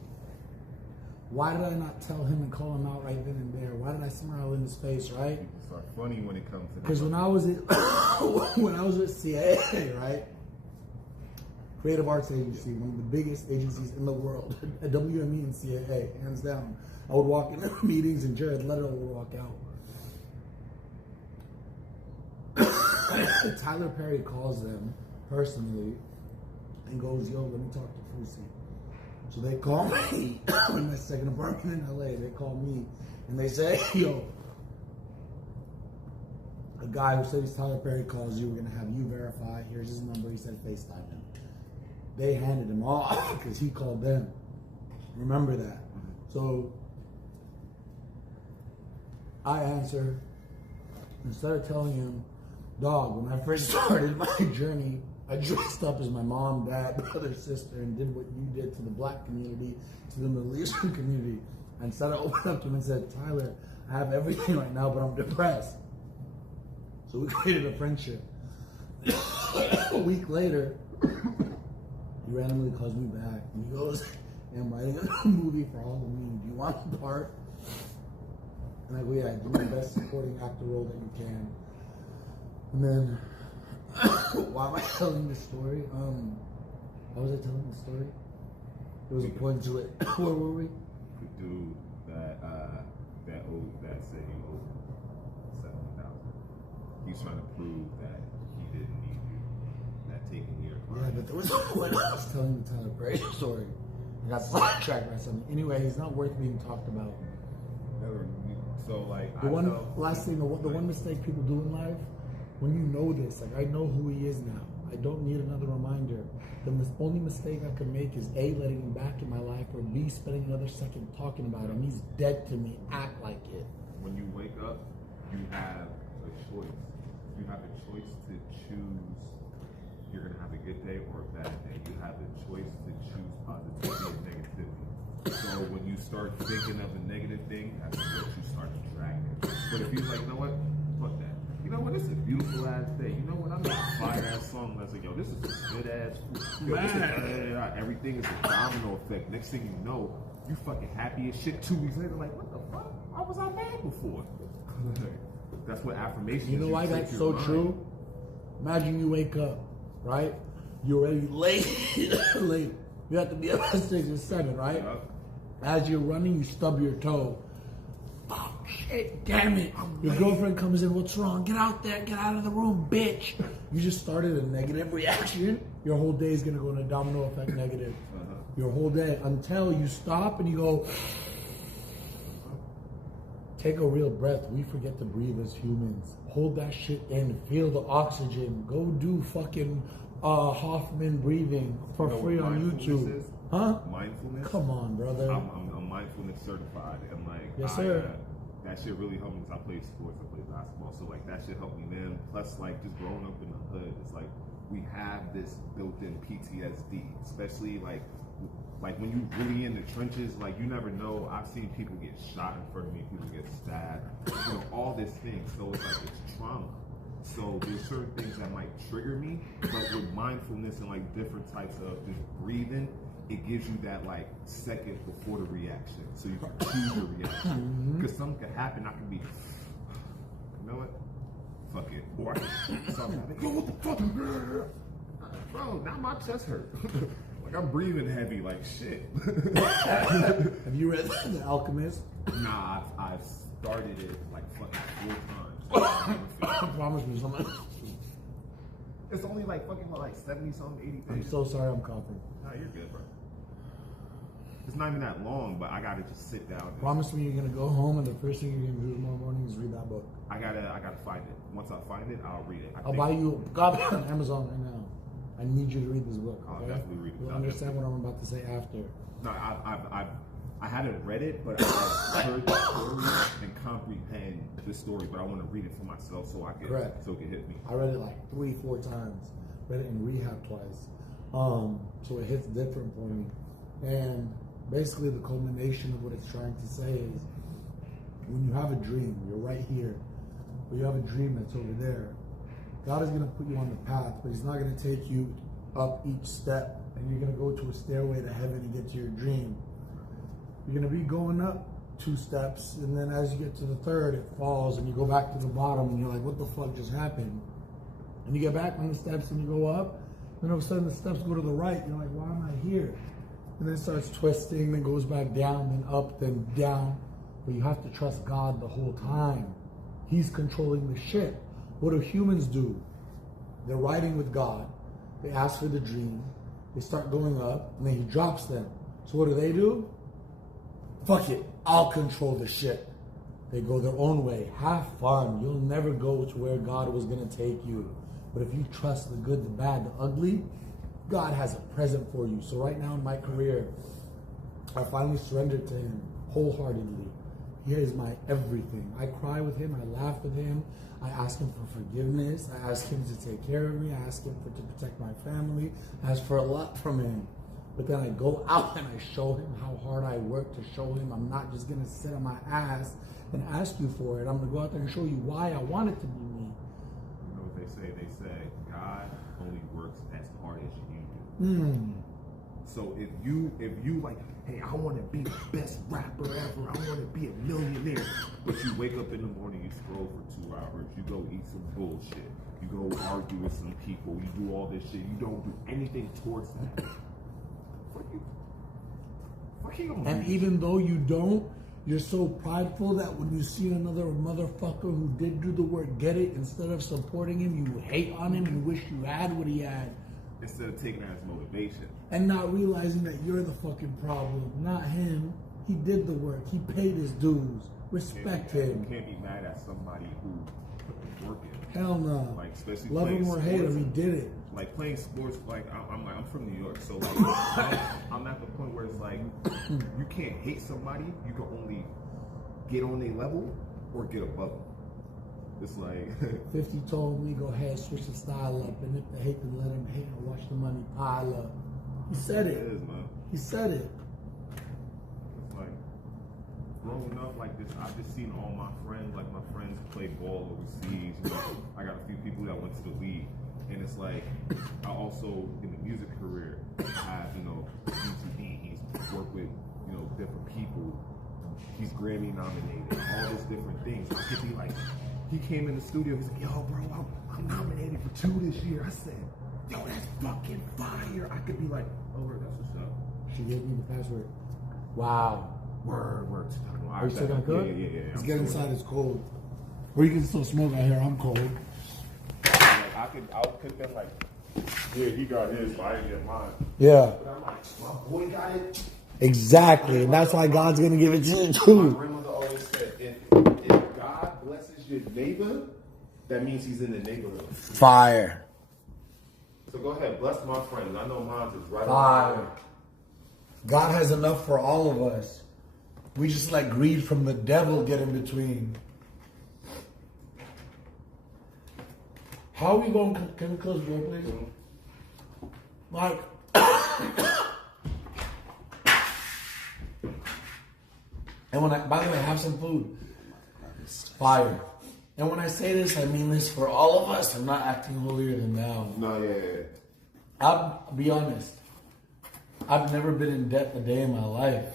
Why did I not tell him and call him out right then and there? Why did I smile in his face, right? It's like funny when it comes to because when I was at CAA, right? Creative Arts Agency, one of the biggest agencies in the world, at WME and CAA, hands down. I would walk in meetings and Jared Leto would walk out. Tyler Perry calls them personally and goes, yo, let me talk to Fousey. So they call me in my second apartment in LA. They call me and they say, yo, a guy who said he's Tyler Perry calls you. We're going to have you verify. Here's his number. He said FaceTime him. They handed him off because he called them. Remember that. So I answer, instead of telling him, dog, when I first started my journey, I dressed up as my mom, dad, brother, sister, and did what you did to the black community, to the Middle Eastern community. And instead I opened up to him and said, Tyler, I have everything right now, but I'm depressed. So we created a friendship. A week later, he randomly calls me back and he goes, I'm writing a movie for Halloween. Do you want the part? And I go, yeah, do my best supporting actor role that you can. And then, why am I telling this story? How was I telling the story? There was a point to it. Where were we? The dude that said he owed 7,000. He's trying to prove that he didn't need you. That taking your client. Yeah, but there was a point I was telling the Tyler Perry story. I got sidetracked by something. Anyway, he's not worth being talked about. Never. So like The one mistake people do in life, when you know this, like I know who he is now. I don't need another reminder. The only mistake I could make is A, letting him back in my life, or B, spending another second talking about him. He's dead to me. Act like it. When you wake up, you have a choice. You have a choice to choose you're gonna have a good day or a bad day. You have the choice to choose positivity and negativity. So when you start thinking of a negative thing, that's what you start dragging. But if you're like, you know what? Fuck that. You know what? It's a beautiful ass day. You know what? I'm gonna fire ass song. I was like, yo, this is a good ass food. Yo, this is, everything is a domino effect. Next thing you know, you fucking happy as shit 2 weeks later. Like, what the fuck? Why was I mad before? That's what affirmation is. You know why that's so true? Imagine you wake up, right? You're already late. Late. You have to be up at 6 or 7, right? Yep. As you're running, you stub your toe. Oh shit, damn it. Your girlfriend comes in, what's wrong? Get out there, get out of the room, bitch. You just started a negative reaction. Your whole day is gonna go in a domino effect negative. Your whole day, until you stop and you go, take a real breath. We forget to breathe as humans. Hold that shit in, feel the oxygen. Go do fucking Hoffman breathing for free on YouTube. Is? Huh? Mindfulness? Come on, brother. I'm mindfulness certified, and like, yes, sir. That shit really helped me because I played sports, I played basketball, so like that shit helped me then. Plus, like just growing up in the hood, it's like we have this built-in PTSD, especially like when you really in the trenches, like you never know. I've seen people get shot in front of me, people get stabbed, you know, all this thing. So it's like it's trauma. So there's certain things that might trigger me, but with mindfulness and like different types of just breathing, it gives you that like second before the reaction, so you can choose your reaction. Because something could happen, I can be, you know what? Fuck it. Or I can something like, yo, what the fuck? Bro, now my chest hurt. Like I'm breathing heavy, like shit. Have you read The Alchemist? Nah, I've started it like fucking 4 times. I promise me something. It's only like fucking like 70 something, 80 pages. I'm so sorry I'm coughing. Nah, you're good, bro. It's not even that long, but I gotta just sit down. Promise me you're gonna go home and the first thing you're gonna do tomorrow morning is read that book. I gotta find it. Once I find it, I'll read it. I'll buy you a copy on Amazon right now. I need you to read this book. I'll Okay? definitely read it. You'll understand what I'm about to say after. No, I haven't read it, but I've heard the story and comprehend the story. But I want to read it for myself so I can, so it can hit me. I read it like 3-4 times. Read it in rehab twice. So it hits different for me. And basically the culmination of what it's trying to say is when you have a dream, you're right here, but you have a dream that's over there. God is going to put you on the path, but he's not going to take you up each step and you're going to go to a stairway to heaven and get to your dream. You're going to be going up 2 steps, and then as you get to the 3rd, it falls and you go back to the bottom and you're like, what the fuck just happened? And you get back on the steps and you go up, and all of a sudden the steps go to the right. You're like, why am I here? And then it starts twisting, then goes back down, then up, then down. But you have to trust God the whole time. He's controlling the ship. What do humans do? They're riding with God. They ask for the dream. They start going up, and then he drops them. So what do? Fuck it, I'll control the ship. They go their own way. Have fun. You'll never go to where God was going to take you. But if you trust the good, the bad, the ugly, God has a present for you. So right now in my career, I finally surrendered to him wholeheartedly. He is my everything. I cry with him. I laugh with him. I ask him for forgiveness. I ask him to take care of me. I ask him to protect my family. I ask for a lot from him. But then I go out and I show him how hard I work to show him I'm not just going to sit on my ass and ask you for it. I'm going to go out there and show you why I want it to be me. You know what they say? They say God only works as hard as you do. So if you like, hey, I want to be the best rapper ever. I want to be a millionaire. But you wake up in the morning, you scroll for 2 hours. You go eat some bullshit. You go argue with some people. You do all this shit. You don't do anything towards that. Fuck you. And even though you don't, you're so prideful that when you see another motherfucker who did do the work get it, instead of supporting him, you hate on him and wish you had what he had. Instead of taking that as motivation. And not realizing that you're the fucking problem, not him. He did the work. He paid his dues. Respect him. You can't be mad at somebody who put the work in. Hell no. Like, especially love him or hate him, he did it. Like playing sports, like I'm from New York, so like I'm at the point where it's like you can't hate somebody. You can only get on their level or get above them. It's like 50 told me, go ahead, switch the style up, and if they hate, then let them hate and watch the money pile up. He said it. It is, man. He said it. It's like growing up like this, I've just seen all my friends, like my friends play ball overseas. You know, I got a few people that went to the league, and it's like I also in the music career, I have, you know, UTD. He's worked with, you know, different people. He's Grammy nominated, all these different things. I could be like, he came in the studio, he's like, yo, bro, I'm nominated for 2 this year. I said, yo, that's fucking fire. I could be like, oh, that's what's up. She gave me the password. Wow. Word. Are you still gonna cook? Yeah. Let's get inside, it's cold. Or you can still smoke out here, I'm cold. Like, I'll cook them like, yeah, he got his, but I didn't get mine. Yeah. But I'm like, my boy got it. Exactly, and that's why God's gonna give it to you My too. grandmother always said, if God blesses your neighbor, that means he's in the neighborhood. Fire. So go ahead, bless my friends. I know mine is right Fire. on. God has enough for all of us. We just let greed from the devil get in between. How are we going? Can we close the door, please? Like, and when by the way, have some food. Fire. And when I say this, I mean this for all of us. I'm not acting holier than thou. No, yeah. I'll be honest. I've never been in debt a day in my life.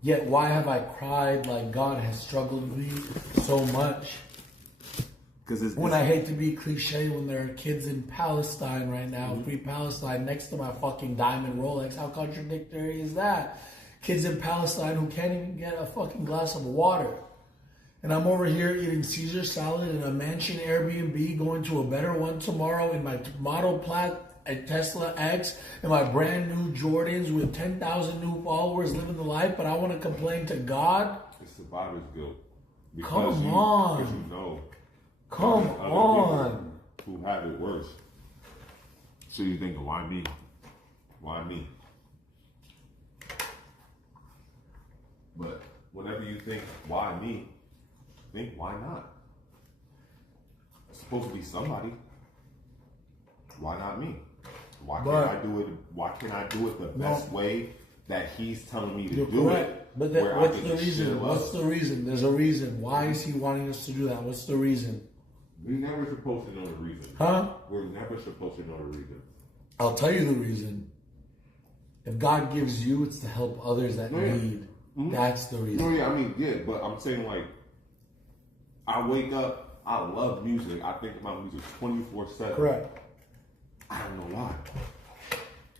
Yet why have I cried like God has struggled with me so much? Because when I hate to be cliche, when there are kids in Palestine right now, free Palestine, next to my fucking diamond Rolex, how contradictory is that? Kids in Palestine who can't even get a fucking glass of water. And I'm over here eating Caesar salad in a mansion Airbnb, going to a better one tomorrow in my model plat, a Tesla X, and my brand new Jordans with 10,000 new followers living the life, but I want to complain to God? It's survivor's guilt. Come on. Because you know. Come on. Who have it worse. So you think, why me? Why me? But whenever you think, why me? Think, why not? It's supposed to be somebody. Why not me? Why can't I do it the best way that he's telling me to do it? But what's the reason? What's the reason? There's a reason. Why is he wanting us to do that? What's the reason? We're never supposed to know the reason. Huh? We're never supposed to know the reason. I'll tell you the reason. If God gives you, it's to help others that need. Mm-hmm. That's the reason. No, yeah, I mean, yeah, but I'm saying, like, I wake up, I love music. I think about music 24/7. Correct. I don't know why,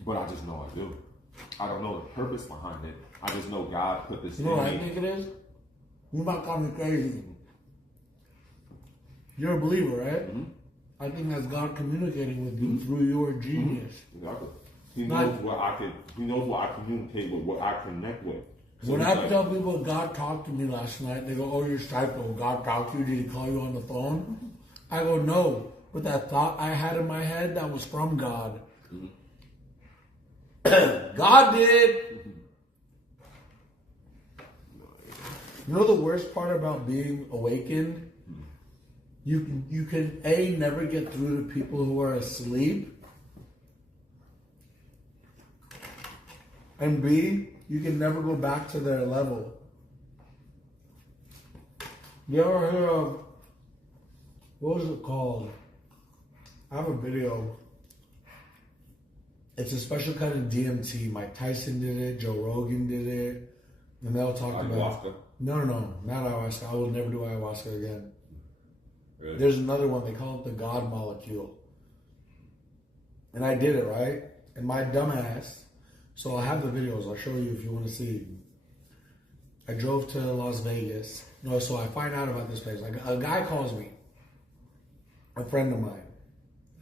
but I just know I do. I don't know the purpose behind it. I just know God put this in me. You know what I think it is? You might call me crazy. You're a believer, right? Mm-hmm. I think that's God communicating with you through your genius. Exactly. He knows what I can. He knows what I communicate with, what I connect with. So when I tell people God talked to me last night, they go, "Oh, you're psycho. God talked to you. Did he call you on the phone?" I go, "No." But that thought I had in my head, that was from God. Mm-hmm. God did. You know the worst part about being awakened? You can A, never get through to people who are asleep. And B, you can never go back to their level. You ever heard of, what was it called? I have a video. It's a special kind of DMT. Mike Tyson did it, Joe Rogan did it, and they all talked about it. No, not ayahuasca. I will never do ayahuasca again. Really? There's another one, they call it the God molecule. And I did it, right? And my dumbass, so I'll have the videos, I'll show you if you want to see. I drove to Las Vegas. No, so I find out about this place. Like a guy calls me, a friend of mine.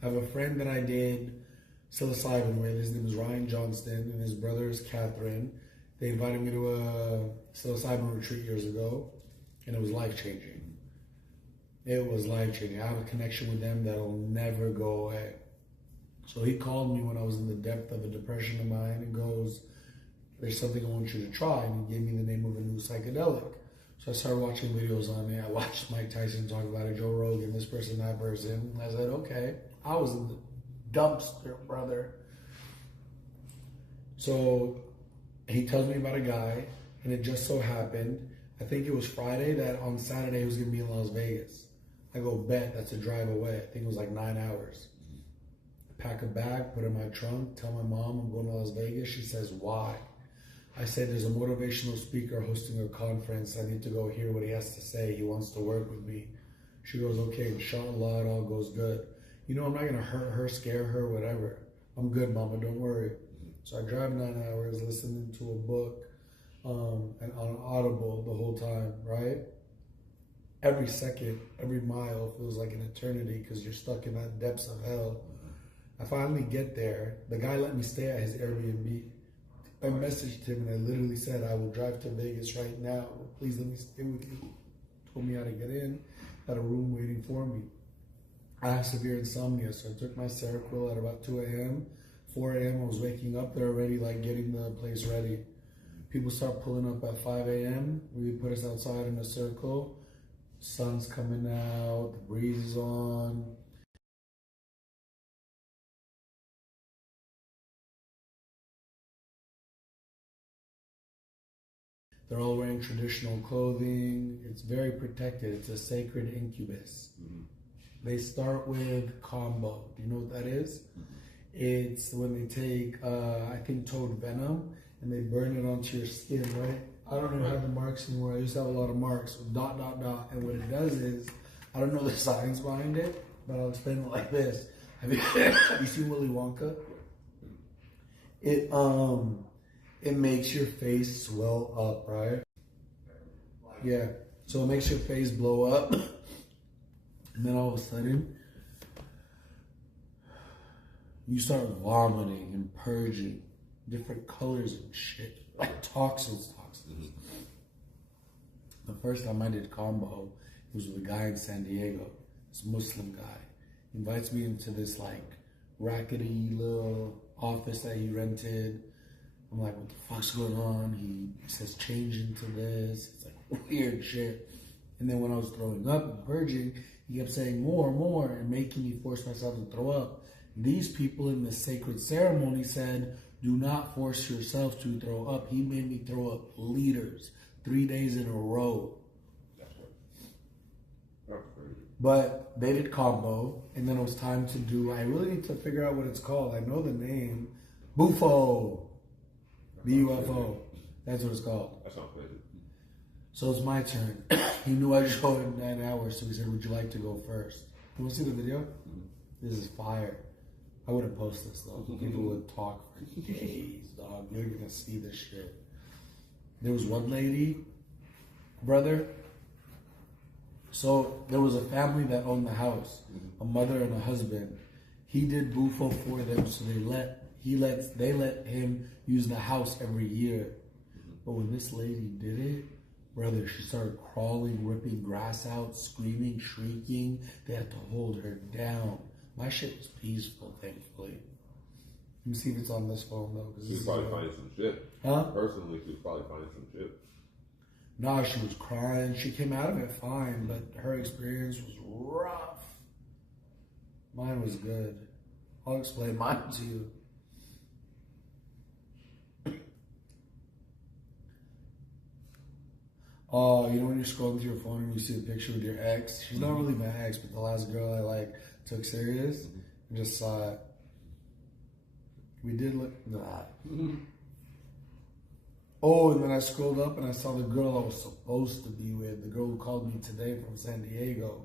I have a friend that I did psilocybin with. His name is Ryan Johnston, and his brother is Catherine. They invited me to a psilocybin retreat years ago, and it was life-changing. It was life-changing. I have a connection with them that'll never go away. So he called me when I was in the depth of a depression of mine and goes, there's something I want you to try. And he gave me the name of a new psychedelic. So I started watching videos on it. I watched Mike Tyson talk about it, Joe Rogan, this person, that person. I said, okay. I was in the dumpster, brother. So he tells me about a guy, and it just so happened, I think it was Friday, that on Saturday he was going to be in Las Vegas. I go, bet, that's a drive away. I think it was like 9 hours. Pack a bag, put it in my trunk, tell my mom I'm going to Las Vegas. She says, why? I said, there's a motivational speaker hosting a conference. I need to go hear what he has to say. He wants to work with me. She goes, okay, inshallah, it all goes good. You know, I'm not going to hurt her, scare her, whatever. I'm good, mama, don't worry. So I drive 9 hours listening to a book and on Audible the whole time, right? Every second, every mile feels like an eternity because you're stuck in that depths of hell. I finally get there. The guy let me stay at his Airbnb. I messaged him and I literally said, I will drive to Vegas right now. Please let me stay with you. Told me how to get in. Had a room waiting for me. I have severe insomnia, so I took my Seroquel at about 2 a.m. 4 a.m. I was waking up there already, like getting the place ready. People start pulling up at 5 a.m. We put us outside in a circle. Sun's coming out, the breeze is on. They're all wearing traditional clothing. It's very protected. It's a sacred incubus. Mm-hmm. They start with combo. Do you know what that is? Mm-hmm. It's when they take, I think, toad venom, and they burn it onto your skin, right? I don't even have the marks anymore. I used to have a lot of marks. Dot, dot, dot. And what it does is, I don't know the science behind it, but I'll explain it like this. Have you seen Willy Wonka? It makes your face swell up, right? Yeah. So it makes your face blow up. And then all of a sudden, you start vomiting and purging different colors and shit. Like toxins. The first time I did combo, it was with a guy in San Diego. This Muslim guy. He invites me into this like rackety little office that he rented. I'm like, what the fuck's going on? He says, change into this. It's like weird shit. And then when I was throwing up and purging, he kept saying more, and making me force myself to throw up. These people in the sacred ceremony said, do not force yourself to throw up. He made me throw up liters, 3 days in a row. But they did combo, and then it was time to do, I really need to figure out what it's called. I know the name. Bufo. B-U-F-O. That's what it's called. That sounds crazy. So it's my turn. He knew I showed him 9 hours, so he said, would you like to go first? You want to see the video? Mm-hmm. This is fire. I wouldn't post this though. People would talk for days, dog. You're gonna see this shit. There was one lady, brother. So there was a family that owned the house, a mother and a husband. He did Bufo for them, so they let him use the house every year. But when this lady did it, brother, she started crawling, ripping grass out, screaming, shrieking. They had to hold her down. My shit was peaceful, thankfully. Let me see if it's on this phone though. She's probably finding some shit. Huh? Personally, she's probably finding some shit. Nah, she was crying. She came out of it fine, but her experience was rough. Mine was good. I'll explain mine to you. Oh, you know when you're scrolling through your phone and you see a picture with your ex? She's not really my ex, but the last girl I like took serious and just saw it. We did look, nah. Oh, and then I scrolled up and I saw the girl I was supposed to be with, the girl who called me today from San Diego.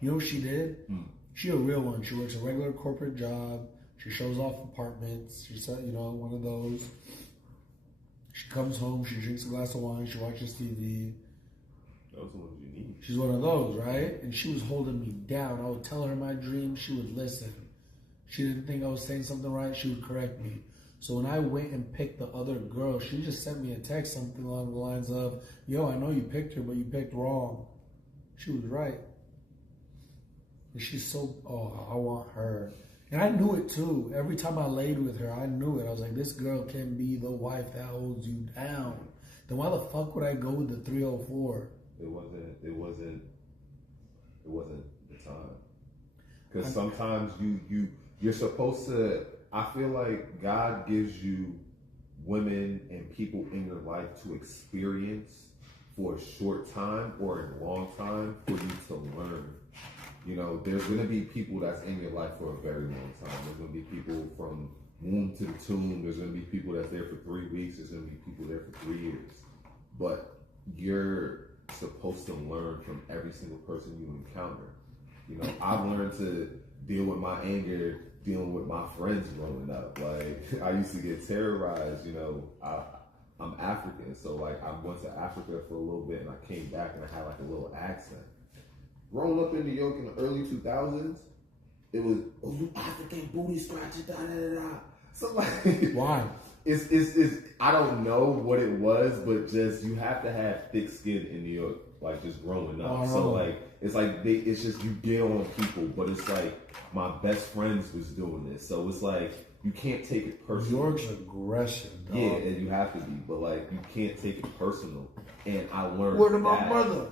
You know what she did? She a real one. She works a regular corporate job. She shows off apartments. She's, you know, one of those. She comes home, she drinks a glass of wine, she watches TV. Those are the ones you need. She's one of those, right? And she was holding me down. I would tell her my dreams, she would listen. She didn't think I was saying something right, she would correct me. So when I went and picked the other girl, she just sent me a text, something along the lines of, yo, I know you picked her, but you picked wrong. She was right. And she's so, oh, I want her. And I knew it too. Every time I laid with her, I knew it. I was like, this girl can be the wife that holds you down. Then why the fuck would I go with the 304? It wasn't the time. Because sometimes you're supposed to, I feel like God gives you women and people in your life to experience for a short time or a long time for you to learn. You know, there's going to be people that's in your life for a very long time. There's going to be people from womb to the tomb. There's going to be people that's there for 3 weeks. There's going to be people there for 3 years. But you're supposed to learn from every single person you encounter. You know, I've learned to deal with my anger dealing with my friends growing up. Like, I used to get terrorized, you know. I'm African, so like I went to Africa for a little bit and I came back and I had like a little accent. Growing up in New York in the early 2000s, it was, oh, you African booty scratcher, da da da da. So like, why? It's I don't know what it was, but just you have to have thick skin in New York, like just growing up. So like, it's like it's just you get on people, but it's like my best friends was doing this, so it's like you can't take it personal. New York's aggressive, dog. Yeah, and you have to be, but like you can't take it personal. And I learned Word of my brother.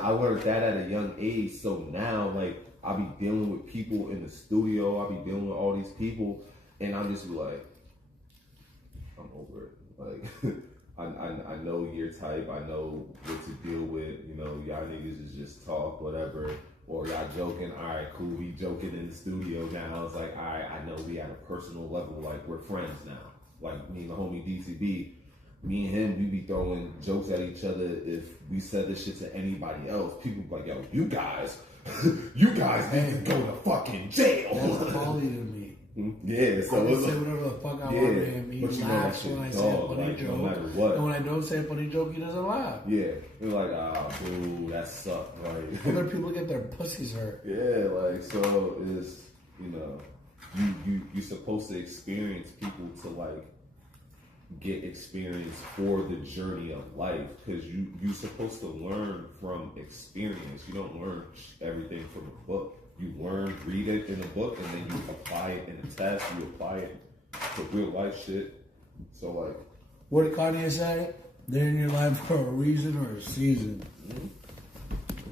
I learned that at a young age. So now, like, I'll be dealing with people in the studio. I'll be dealing with all these people, and I'm just like, I'm over it. Like, I know your type. I know what to deal with. You know, y'all niggas is just talk, whatever. Or y'all joking. All right, cool. We joking in the studio now. It's like, all right, I know we at a personal level. Like, we're friends now. Like, me and the homie DCB. Me and him, we be throwing jokes at each other. If we said this shit to anybody else, people be like, yo, you guys need to go to fucking jail. That's Polly to me. Yeah, so I it's can say whatever the fuck I want to him. He but you know laughs that when I shit say a dog, funny like, joke. no matter what. And when I don't say a funny joke, he doesn't laugh. Yeah, you're like, boo, that sucked. Like, other people get their pussies hurt. Yeah, like, so it's, you know, you're supposed to experience people to like get experience for the journey of life, because you're supposed to learn from experience. You don't learn everything from a book. You learn, read it in a book, and then you apply it in a test. You apply it to real life shit. So like, what did Kanye say? They're in your life for a reason or a season.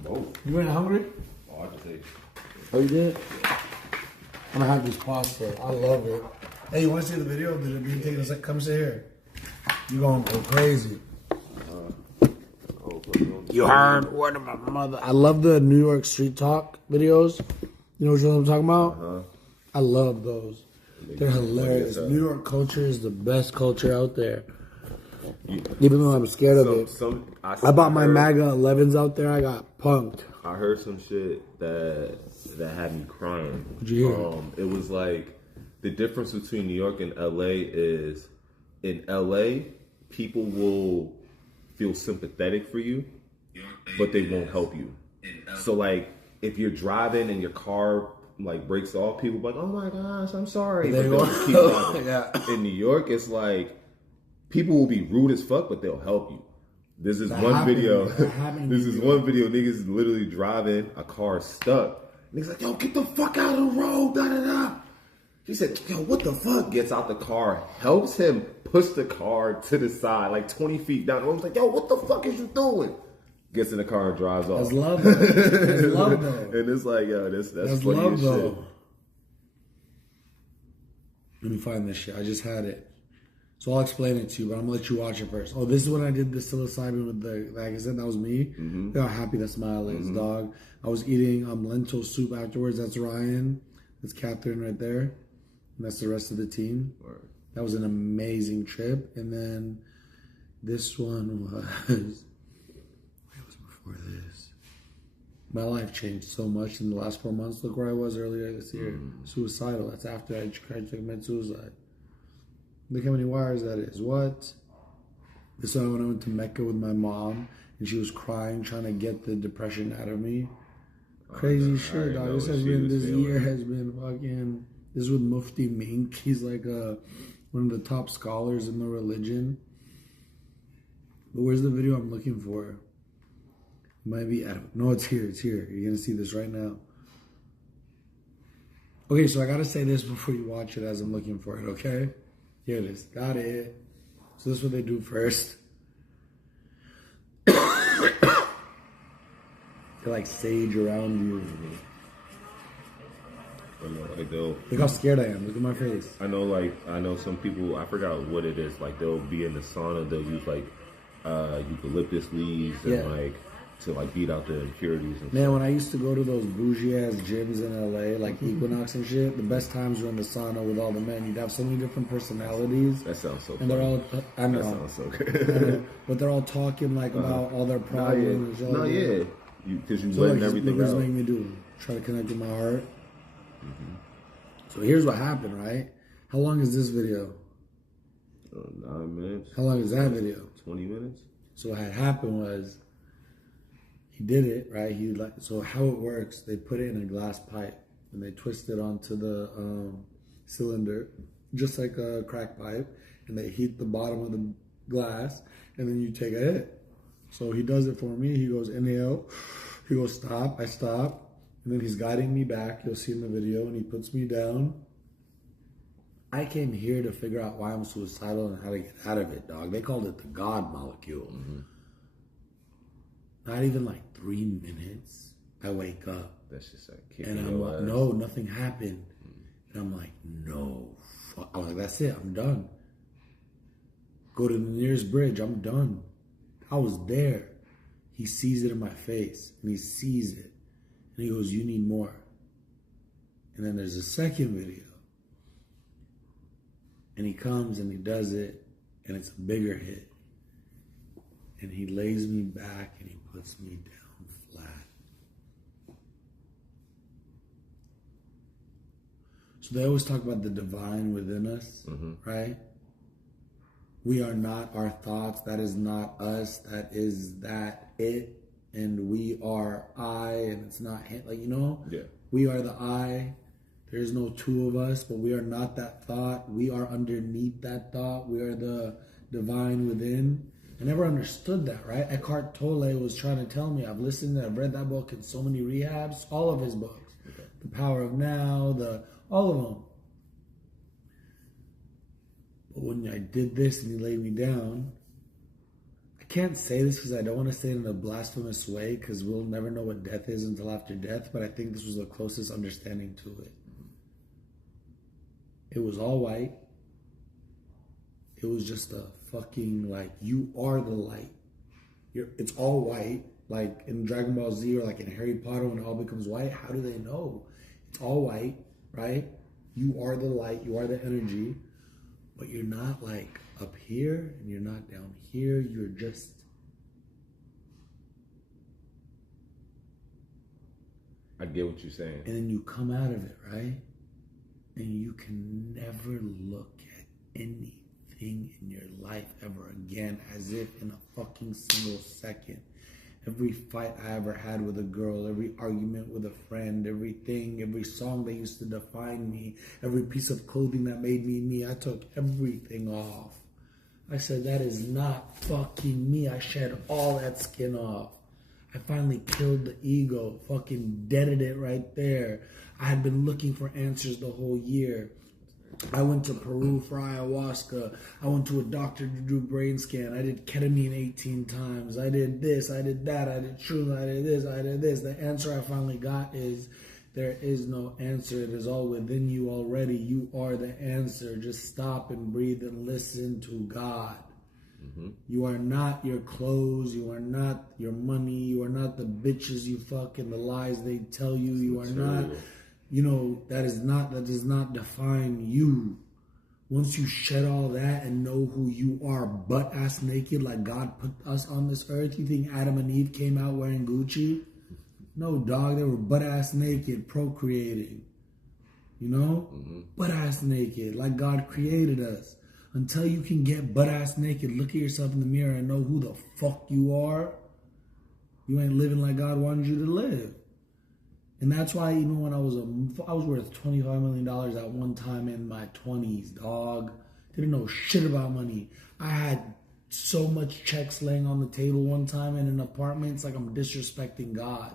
Oh, you went hungry? Oh, I just ate. Oh, you did? I'm gonna have this pasta. I love it. Hey, you want to see the video? Did it be taking a sec? Come sit here. You gonna go crazy. You heard word of my mother. I love the New York street talk videos. You know what I'm talking about? I love those. They're hilarious. New York culture is the best culture out there. Even though I'm scared of it. I bought my MAGA 11s out there. I got punked. I heard some shit that had me crying. What'd you hear? It was like, the difference between New York and LA is, in LA, people will feel sympathetic for you, but they won't help you. So like, if you're driving and your car like breaks off, people be like, oh my gosh, I'm sorry. But they'll just keep driving. Yeah. In New York, it's like, people will be rude as fuck, but they'll help you. This is one video. This is one video. Niggas literally driving, a car stuck. Niggas like, yo, get the fuck out of the road, da da da. She said, yo, what the fuck? Gets out the car, helps him push the car to the side, like 20 feet down. I was like, yo, what the fuck is you doing? Gets in the car and drives off. That's love, though. That's love, though. And it's like, yo, that's funny love, as though. shit. Let me find this shit. I just had it. So I'll explain it to you, but I'm going to let you watch it first. Oh, this is when I did the psilocybin with the, like I said, that was me. Mm-hmm. Look how happy that smile is, dog. I was eating lentil soup afterwards. That's Ryan. That's Catherine right there. And that's the rest of the team. Word. That was an amazing trip. And then this one was... Wait, it was before this. My life changed so much in the last 4 months. Look where I was earlier this year. Suicidal. That's after I tried to commit suicide. Look how many wires that is. What? This is when I went to Mecca with my mom and she was crying, trying to get the depression out of me. Crazy shit, dog. This year has been fucking... This is with Mufti Mink. He's like one of the top scholars in the religion. But where's the video I'm looking for? It might be... No, it's here. It's here. You're going to see this right now. Okay, so I got to say this before you watch it as I'm looking for it, okay? Here it is. Got it. So this is what they do first. They like sage around you. I know, like they'll... Look how scared I am. Look at my face. I know some people, I forgot what it is, like they'll be in the sauna, they'll use like eucalyptus leaves and like to like beat out the impurities and Man, when I used to go to those bougie ass gyms in LA, like Equinox and shit, the best times were in the sauna with all the men. You'd have so many different personalities. That sounds so and funny. they're all, I know. That sounds so good. But they're all talking like about all their problems. No, yeah. Because you so letting like, everything niggas out. make me do. Try to connect with my heart. So here's what happened, right? How long is this video? 9 minutes. How long is that video? 20 minutes. So what had happened was, he did it, right? So how it works, they put it in a glass pipe and they twist it onto the cylinder, just like a crack pipe, and they heat the bottom of the glass, and then you take a hit. So he does it for me. He goes, inhale. He goes, stop. I stop. And then he's guiding me back. You'll see in the video, and he puts me down. I came here to figure out why I'm suicidal and how to get out of it, dog. They called it the God molecule. Not even like 3 minutes, I wake up. That's just like and I'm like, no, nothing happened. And I'm like, no, fuck. I was like, that's it, I'm done. Go to the nearest bridge, I'm done. I was there. He sees it in my face, and he sees it. And he goes, you need more. And then there's a second video. And he comes and he does it, and it's a bigger hit. And he lays me back and he puts me down flat. So they always talk about the divine within us, right? We are not our thoughts. That is not us. That is it. And we are I, and it's not him. Like, you know? Yeah. We are the I. There's no two of us, but we are not that thought. We are underneath that thought. We are the divine within. I never understood that, right? Eckhart Tolle was trying to tell me. I've read that book in so many rehabs, all of his books. Okay. The Power of Now, all of them. But when I did this and he laid me down, I can't say this because I don't want to say it in a blasphemous way because we'll never know what death is until after death, but I think this was the closest understanding to it. It was all white. It was just a fucking, like, you are the light. It's all white. Like in Dragon Ball Z or like in Harry Potter when it all becomes white. How do they know? It's all white, right? You are the light. You are the energy. But you're not like up here and you're not down here. You're just... I get what you're saying. And then you come out of it, right? And you can never look at anything in your life ever again as if in a fucking single second. Every fight I ever had with a girl, every argument with a friend, everything, every song that used to define me, every piece of clothing that made me me, I took everything off. I said, that is not fucking me. I shed all that skin off. I finally killed the ego, fucking deaded it right there. I had been looking for answers the whole year. I went to Peru for ayahuasca. I went to a doctor to do brain scan. I did ketamine 18 times. I did this, I did that, I did shrooms, I did this, I did this. The answer I finally got is there is no answer. It is all within you already. You are the answer. Just stop and breathe and listen to God. You are not your clothes. You are not your money. You are not the bitches you fuck and the lies they tell you. You are not, that does not define you. Once you shed all that and know who you are, butt ass naked, like God put us on this earth, you think Adam and Eve came out wearing Gucci? No, dog, they were butt ass naked, procreating. Butt ass naked, like God created us. Until you can get butt ass naked, look at yourself in the mirror and know who the fuck you are, you ain't living like God wanted you to live. And that's why even when I was worth $25 million at one time in my 20s, dog. Didn't know shit about money. I had so much checks laying on the table one time in an apartment. It's like I'm disrespecting God.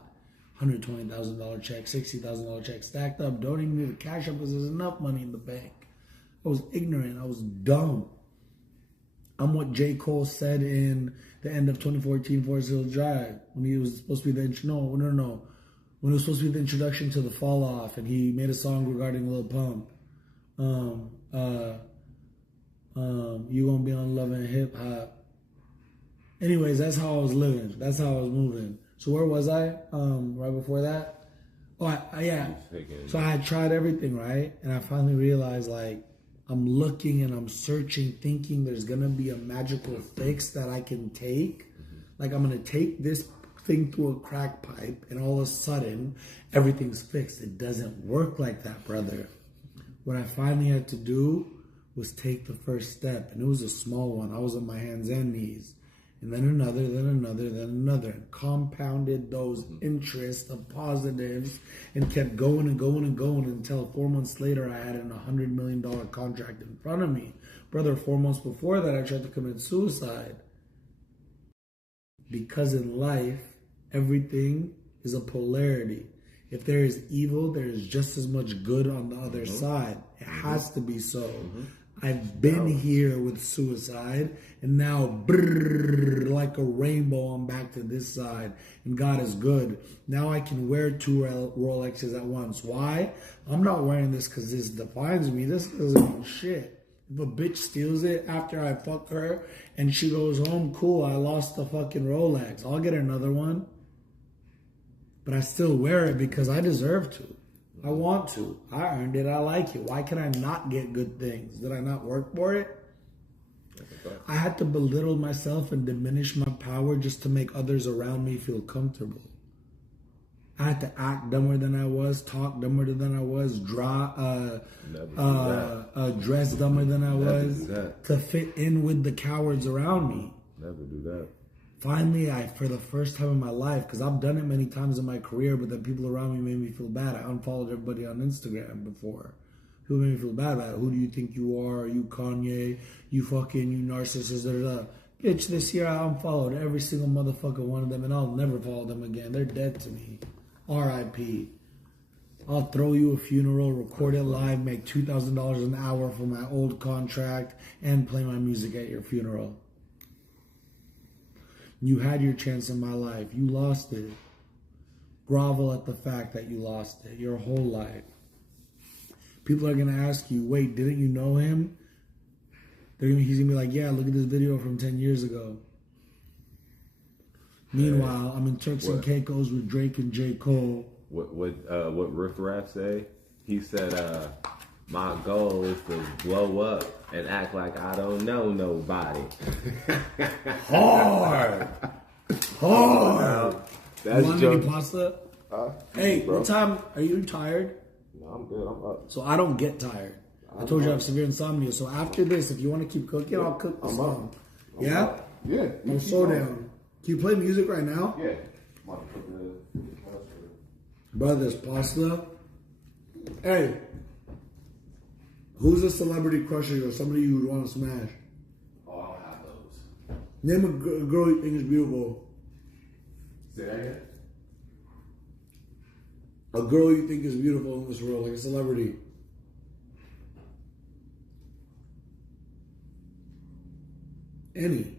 $120,000 check, $60,000 check stacked up. Don't even need a cash up because there's enough money in the bank. I was ignorant. I was dumb. I'm what J. Cole said in the end of 2014 Forest Hills Drive when he was supposed to be the when it was supposed to be the introduction to the Fall Off, and he made a song regarding Lil Pump. You gonna be on Love and Hip Hop. Anyways, that's how I was living. That's how I was moving. So where was I? Right before that? So I had tried everything, right? And I finally realized, like, I'm looking and I'm searching, thinking there's gonna be a magical fix that I can take. Like, I'm gonna take this thing through a crack pipe and all of a sudden everything's fixed. It doesn't work like that, brother. What I finally had to do was take the first step, and it was a small one. I was on my hands and knees, and then another, then another, then another, and compounded those interests of positives and kept going and going and going until 4 months later I had an $100 million contract in front of me. Brother, 4 months before that I tried to commit suicide. Because in life, everything is a polarity. If there is evil, there is just as much good on the other side. It has to be so. I've been here with suicide, and now, brrr, like a rainbow, I'm back to this side, and God is good. Now I can wear 2 Rolexes at once. Why? I'm not wearing this because this defines me. This doesn't mean shit. If a bitch steals it after I fuck her and she goes home, cool, I lost the fucking Rolex. I'll get another one. But I still wear it because I deserve to. I want to. I earned it. I like it. Why can I not get good things? Did I not work for it? I had to belittle myself and diminish my power just to make others around me feel comfortable. I had to act dumber than I was, talk dumber than I was, dress dumber than I was to fit in with the cowards around me. Never do that. Finally, for the first time in my life, because I've done it many times in my career, but then people around me made me feel bad. I unfollowed everybody on Instagram before. People made me feel bad about it. Who do you think you are? Are you Kanye? You narcissist? Bitch, this year I unfollowed every single motherfucker one of them, and I'll never follow them again. They're dead to me. R.I.P. I'll throw you a funeral, record it live, make $2,000 an hour for my old contract, and play my music at your funeral. You had your chance in my life. You lost it. Grovel at the fact that you lost it your whole life. People are going to ask you, wait, didn't you know him? He's going to be like, yeah, look at this video from 10 years ago. Meanwhile, I'm in Turks and Caicos with Drake and J. Cole. What Riff Raff say? He said, my goal is to blow up and act like I don't know nobody. Hard. That's you want any pasta? Hey, bro. what time? Are you tired? No, I'm good. I'm up. So I don't get tired. I told you I have severe insomnia. So after this, if you want to keep cooking, I'll cook this song. Yeah? Yeah. I'm so down. Can you play music right now? Yeah. Brother, there's pasta. Hey. Who's a celebrity crusher or somebody you would want to smash? Oh, I don't have those. Name a girl you think is beautiful. Say that again? A girl you think is beautiful in this world, like a celebrity. Any.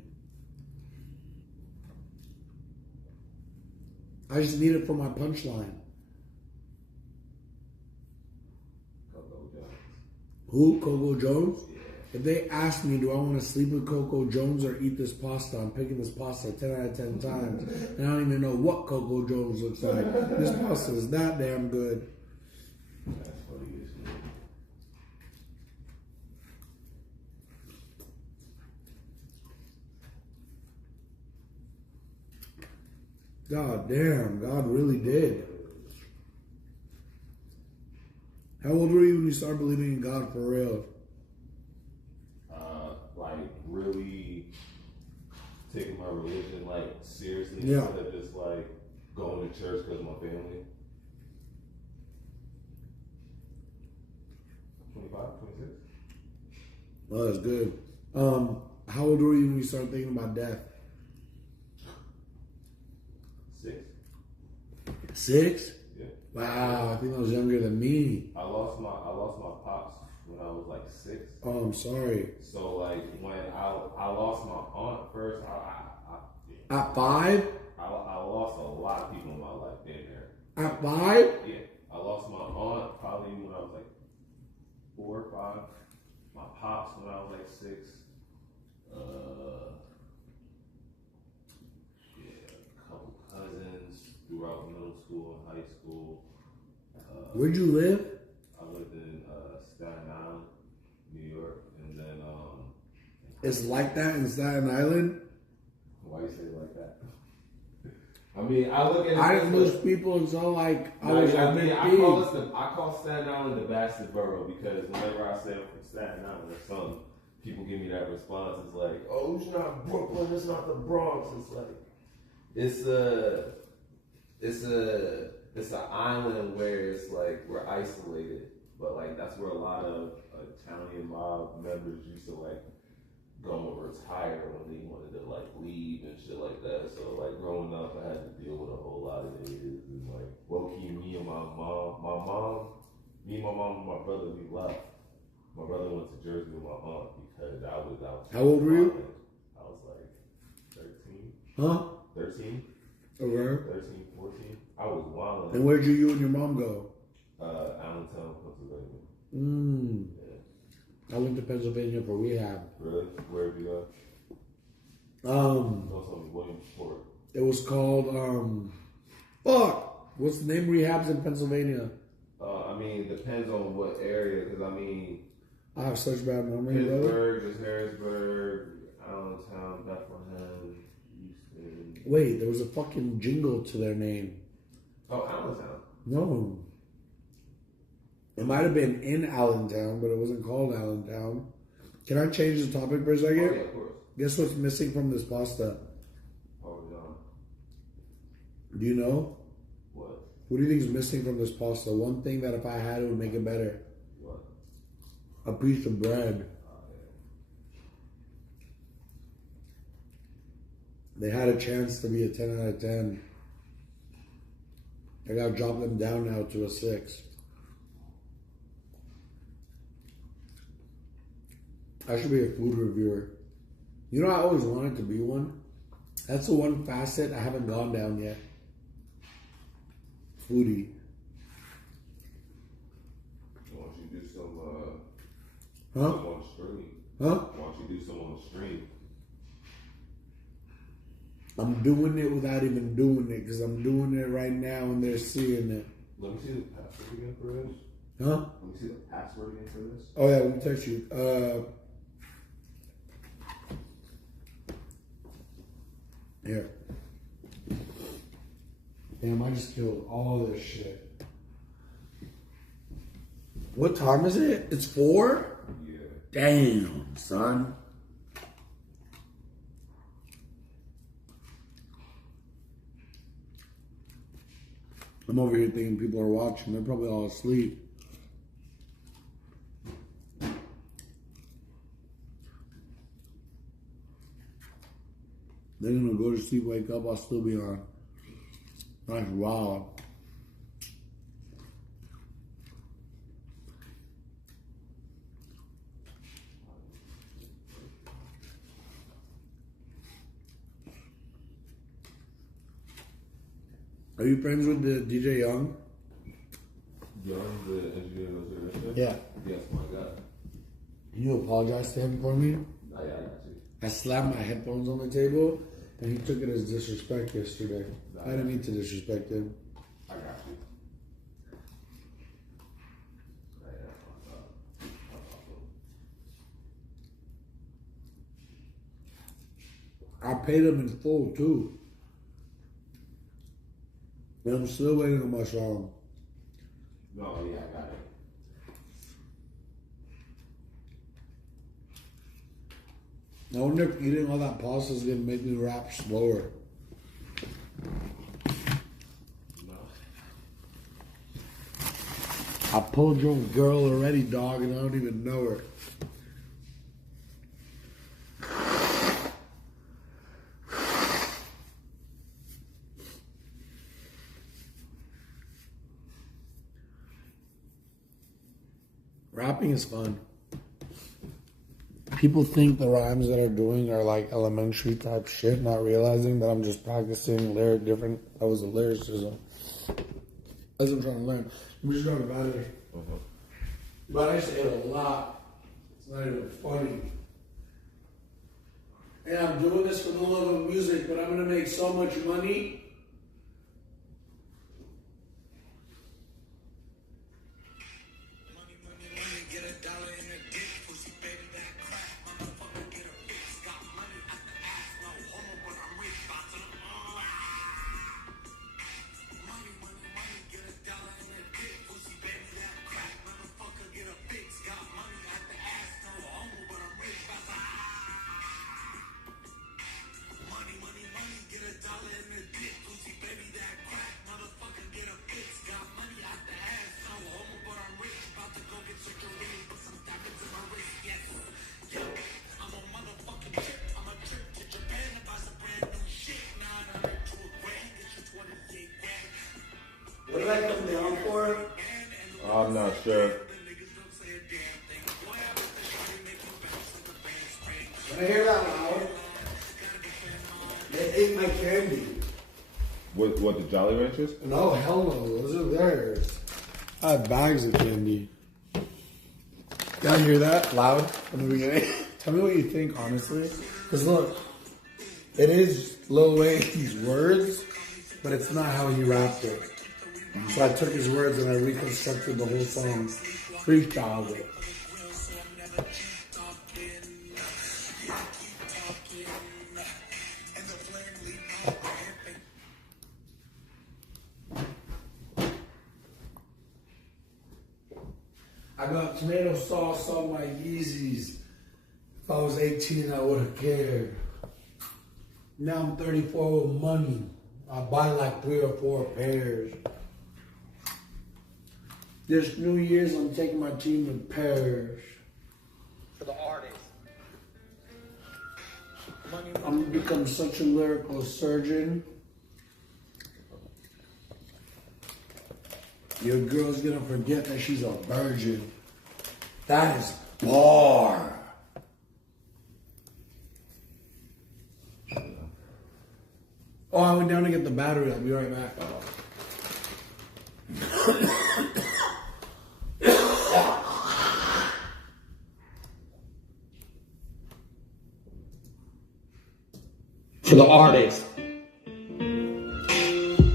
I just need it for my punchline. Coco Jones. Who? Coco Jones? Yeah. If they ask me, do I want to sleep with Coco Jones or eat this pasta? I'm picking this pasta 10 out of 10 times. And I don't even know what Coco Jones looks like. This pasta is that damn good. That's funny as shit. God damn, God really did. How old were you when you started believing in God for real? Like really taking my religion like seriously Yeah. instead of just like going to church because of my family. 25, 26? Oh, that's good. How old were you when you started thinking about death? 6. 6? Yeah. Wow, I think I was younger than me. I lost my pops when I was like 6. Oh, I'm sorry. So like when I lost my aunt first, At 5? I lost a lot of people in my life damn near. At 5? Yeah. I lost my aunt probably when I was like 4 or 5. My pops when I was like 6. Yeah, a couple cousins throughout middle school and high school. Where'd you live? I lived in Staten Island, New York, and then It's like that in Staten Island? why you say it like that? I mean, I look at it. I didn't lose people until like I No, was I a mean, big I call Staten Island the bastard borough because whenever I say I'm from Staten Island or something, people give me that response. It's like, oh, it's not Brooklyn, it's not the Bronx. It's like, it's an island where it's like we're isolated, but like that's where a lot of Italian mob members used to like go and retire when they wanted to like leave and shit like that. So like growing up, I had to deal with a whole lot of niggas and like low key me and my mom, and my brother, we left. My brother went to Jersey with my aunt because I was out. How old were you? I was like 13. Huh? 13? Okay. 13, 14. I was wilding. And where'd you and your mom go? Allentown, Pennsylvania. Yeah. I went to Pennsylvania for rehab. Really? Where have you go? Um, Don't tell me Williamsport. It was called fuck. What's the name of rehabs in Pennsylvania? I mean, it depends on what area, because I mean, I have such bad memory, brother. Pittsburgh, there's Harrisburg, Allentown, Bethlehem, Houston. Wait, there was a fucking jingle to their name. Oh, Allentown. No. It might have been in Allentown, but it wasn't called Allentown. Can I change the topic for a second? Oh, yeah, of course. Guess what's missing from this pasta? Oh, no. Do you know? What? What do you think is missing from this pasta? One thing that if I had it would make it better. What? A piece of bread. They had a chance to be a 10 out of 10. I gotta drop them down now to a 6. I should be a food reviewer. You know, I always wanted to be one. That's the one facet I haven't gone down yet. Foodie. Why don't you do some, Huh? some on stream? Huh? Why don't you do some on stream? I'm doing it without even doing it because I'm doing it right now and they're seeing it. Let me see the password again for this. Huh? Let me see the password again for this. Oh yeah, let me text you. Here. Damn, I just killed all this shit. What time is it? It's 4? Yeah. Damn, son. I'm over here thinking people are watching. They're probably all asleep. They're gonna go to sleep, wake up, I'll still be on. That's wild. Are you friends with the DJ Young? Young, the engineer knows it. Yeah. Yes, my God. Can you apologize to him for me? I got you. I slammed my headphones on the table, and he took it as disrespect yesterday. I didn't mean to disrespect him. I got you. I paid him in full too. But I'm still waiting on my song. No, yeah, I got it. I wonder if eating all that pasta is gonna make me rap slower. No. I pulled your girl already, dog, and I don't even know her. Rapping is fun. People think the rhymes that I'm doing are like elementary type shit, not realizing that I'm just practicing different levels of lyricism. As I'm trying to learn. I'm just going to battery. But I say it a lot. It's not even funny. And I'm doing this for the love of music, but I'm going to make so much money. What did I come down for? I'm not sure. When I hear that loud, they ate my candy. What the Jolly Ranchers? No, hell no. Those are theirs. I have bags of candy. Y'all hear that loud from the beginning? Tell me what you think, honestly. Because look, it is Lil Wayne's words, but it's not how he rapped it. So I took his words and I reconstructed the whole song. Freestyled it. I got tomato sauce on my Yeezys. If I was 18, I would have cared. Now I'm 34 with money. I buy like 3 or 4 pairs. This New Year's, I'm taking my team in pairs. For the artist. I'm gonna become such a lyrical surgeon. Your girl's gonna forget that she's a virgin. That is bar. Oh, I went down to get the battery. I'll be right back. For the artist.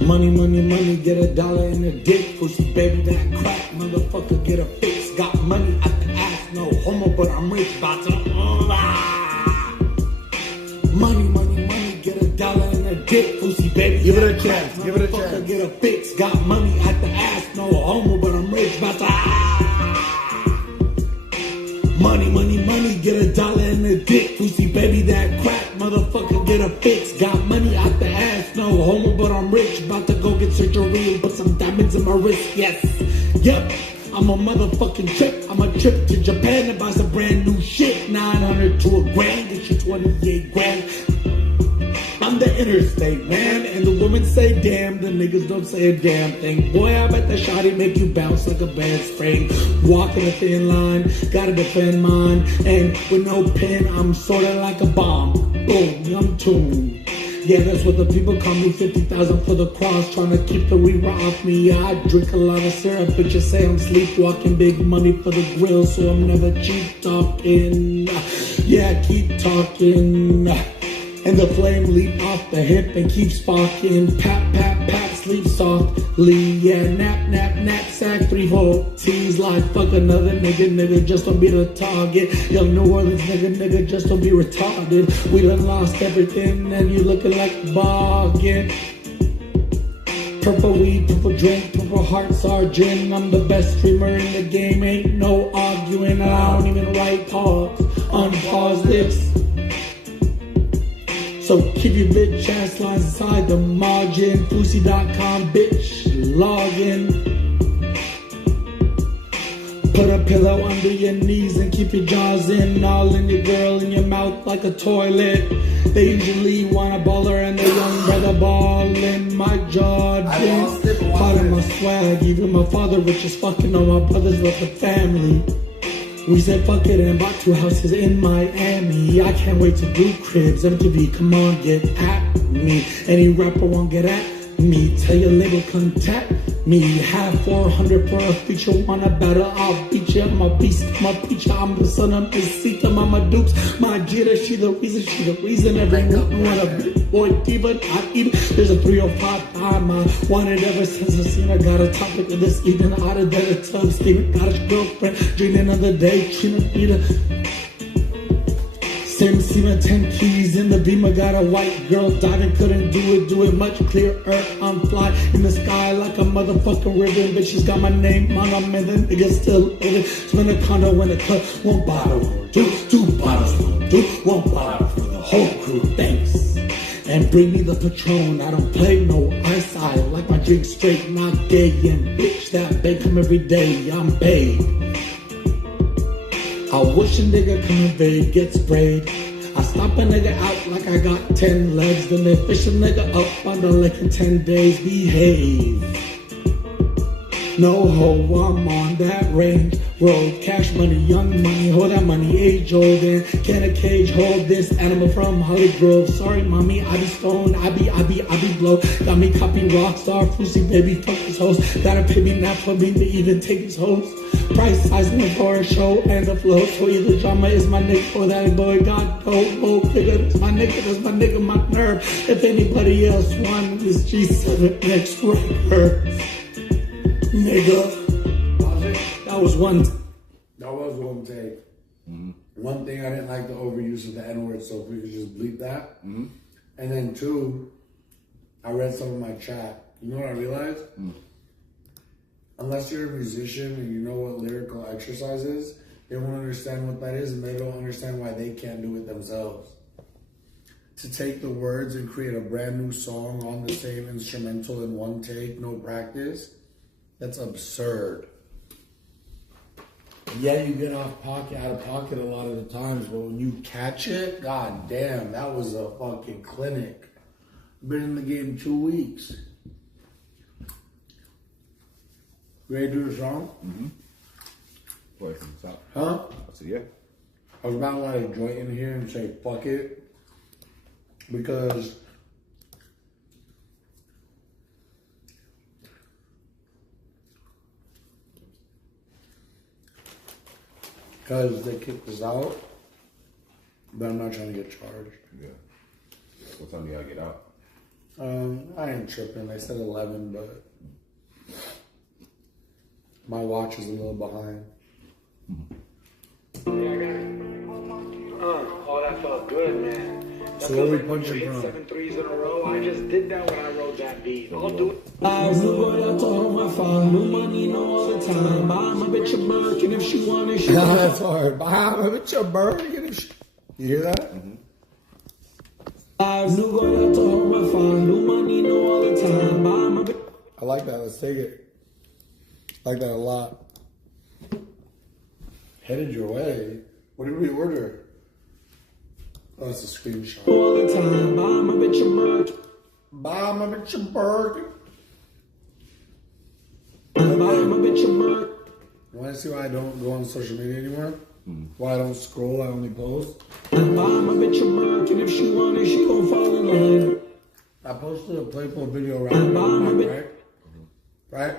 Money, money, money, get $1 in a dick. Pussy, baby, that crack, motherfucker, get a fix. Got money at the ass, no homo, but I'm rich, bout to. Money, money, money, get $1 in a dick. Pussy, baby, give it a that chance, crack, give it a motherfucker, chance. get a fix. Got money at the ass, no homo, but I'm rich, bout to. Money, money, money, get $1 in a dick. Pussy, baby, that crack, motherfucker, get a fix. Got money out the ass, no homo, but I'm rich. About to go get surgery, put some diamonds in my wrist, yes. Yep, I'm a motherfucking trip. I'm a trip to Japan to buy some brand new shit. 900 to $1,000, get you 28 grand. I'm the interstate man, and the women say damn, the niggas don't say a damn thing. Boy, I bet the shawty make you bounce like a bad spring. Walking a thin line, gotta defend mine. And with no pen, I'm sorta like a bomb. Boom, I'm tuned. Yeah, that's what the people call me. 50,000 for the cross, trying to keep the reaper off me. Yeah, I drink a lot of syrup, bitches say I'm sleepwalking. Big money for the grill, so I'm never cheap talking. Yeah, keep talking. And the flame leap off the hip and keep sparking. Pat, pat, pat, sleep softly. Yeah, nap, nap, nap, sack, 3-4 T's like fuck another nigga, just don't be the target. Young New Orleans nigga, just don't be retarded. We done lost everything and you looking like a bargain. Purple weed, purple drink, purple heart sergeant. I'm the best streamer in the game, ain't no arguing. I don't even write pause, unpause this. So keep your bitch ass lines inside the margin. Fousey.com, bitch, log in. Put a pillow under your knees and keep your jaws in. All in your girl in your mouth like a toilet. They usually want a baller and their young brother ball in my Jordan. Part of my swag, even my father rich as fucking. All my brothers love the family. We said fuck it and bought 2 houses in Miami. I can't wait to do cribs. MTV, come on, get at me. Any rapper won't get at me. Tell your label, contact me. Have 400 for a feature. Wanna battle, I'll beat you. I'm a beast, I'm a preacher. I'm the son of Mesita, Mama Dukes. My Jita, she the reason. Everyone want a big boy diva, not even. There's a 305 time I wanted ever since I seen I got a topic of this evening. Out of there, a tub, Steven got his girlfriend. Drinking another day, Trina Peter. Same semen, 10 keys in the Beamer. Got a white girl diving, couldn't do it much clearer. I'm fly in the sky like a motherfucking ribbon. Bitch, she's got my name on them and then niggas still living. Spend a condo in the club, 1 bottle, two bottles, one bottle for the whole crew. Thanks. And bring me the Patron. I don't play no ice. I like my drink straight, not gay. And bitch, that bake come every day. I'm paid. I wish a nigga come invade, get sprayed. I stomp a nigga out like I got 10 legs. Then they fish a nigga up on the lake in 10 days. Behave. No ho, I'm on that range road. Cash money, young money, hold that money, age old. And can a cage hold this animal from Holly Grove? Sorry, mommy, I be stoned, I be blow. Got me copy rockstar, Fousey, baby, fuck his host. Gotta pay me now for me to even take his host. Price sizing for a show and the flow. So either drama is my nigga or that boy got dope. Figure that's my nigga, my nerve. If anybody else want this G7 next record, nigga. That was one take. Mm-hmm. One thing I didn't like the overuse of the N-word, so if we could just bleep that. Mm-hmm. And then 2, I read some of my chat. You know what I realized? Mm. Unless you're a musician and you know what lyrical exercise is, they won't understand what that is and they don't understand why they can't do it themselves. To take the words and create a brand new song on the same instrumental in one take, no practice, that's absurd. Yeah, you get out of pocket a lot of the times, but when you catch it, god damn, that was a fucking clinic. Been in the game 2 weeks. Ready to do the song? Mm-hmm. Boy, stop. Huh? I said, yeah. I was about to light a joint in here and say, fuck it. Because they kicked us out, but I'm not trying to get charged. Yeah. What time do y'all get out? I ain't tripping. I said 11, but my watch is a little behind. Oh, that felt good, man. That So where we like punching hit from? 7 threes in a row. I just did that when I wrote that beat. I'll do it. I knew what I told my father. No money, no all the time. Buy my bitch a Birkin if she want it. That's hard. Buy my bitch a Birkin if she... You hear that? Mm-hmm. I knew what I told my father. No money, no all the time. Buy my bitch. I like that. Let's take it. I like that a lot. Headed your way. What did we order? Oh, it's a screenshot. All the time. Buy my bitch a Birkin. Buy my bitch a Birkin. Buy my bitch a Birkin. You want to see why I don't go on social media anymore? Why I don't scroll, I only post? Buy my bitch a Birkin. If she want it, she gon' fall in line. I posted a playful video right? Right?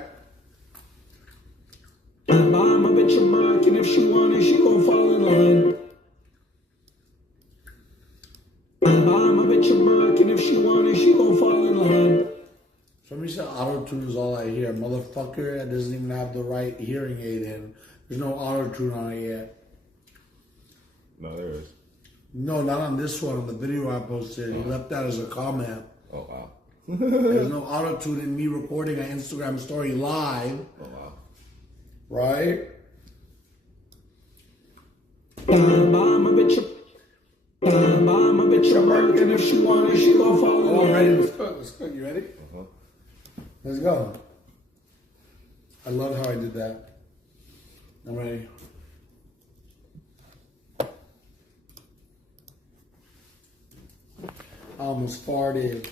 Mama bitch a mark, and if she want it, she gon' fall in line. Mama bitch a mark, and if she want it, she gon' fall in line. Somebody said auto-tune is all I hear. Motherfucker, that doesn't even have the right hearing aid in. There's no auto-tune on it yet. No, there is. No, not on this one. On the video I posted. He left that as a comment. Oh, wow. There's no auto-tune in me recording an Instagram story live. Oh, wow. Right? Mama bitch a mark, and if she want it, she gon' fall in line. Oh, I'm ready. Let's go. Let's go. You ready? Uh-huh. Let's go. I love how I did that. I'm ready. I almost farted.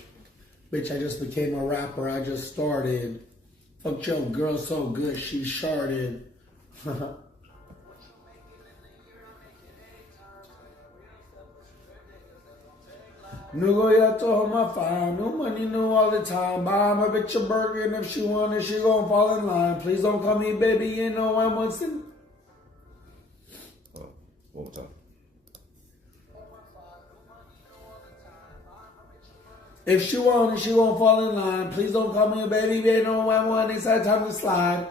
Bitch, I just became a rapper. I just started. Fuck your girl so good, she sharded. No go ya to my fine. No money, no all the time. Buy my bitch a burger, and if she want it, she gon' fall in line. Please don't call me baby, you know I'm what's in. One more time. If she want it, she gon' fall in line. Please don't call me a baby, you know I'm one. It's that time to slide.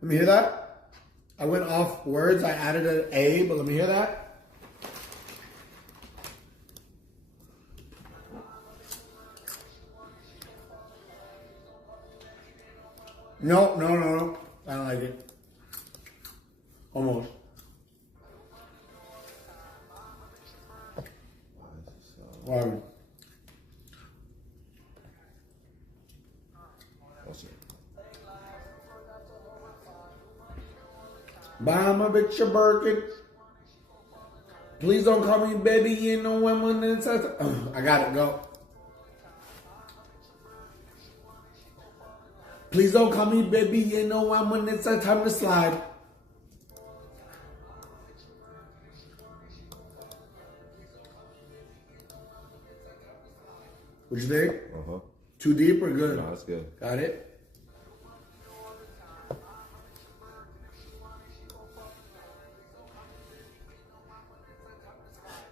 Let me hear that. I went off words. I added an A, but let me hear that. No. I don't like it. Almost. Why? Buy my bitch a Birkin. Please don't call me baby, you know when inside. I got it, go. Please don't call me baby, you know when it's time to slide. What you think? Uh-huh. Too deep or good? No, that's good. Got it?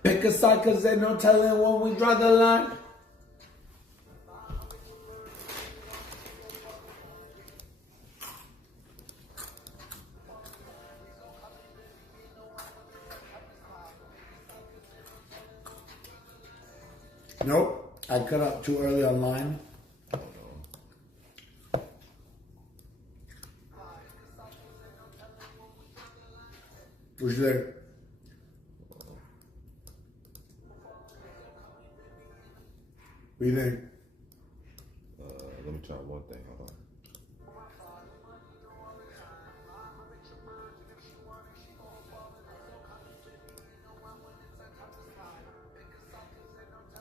Pick a side, cause there's no telling when we draw the line. Nope, I cut up too early online. What's there? What do you think? Let me try one thing. Hold on.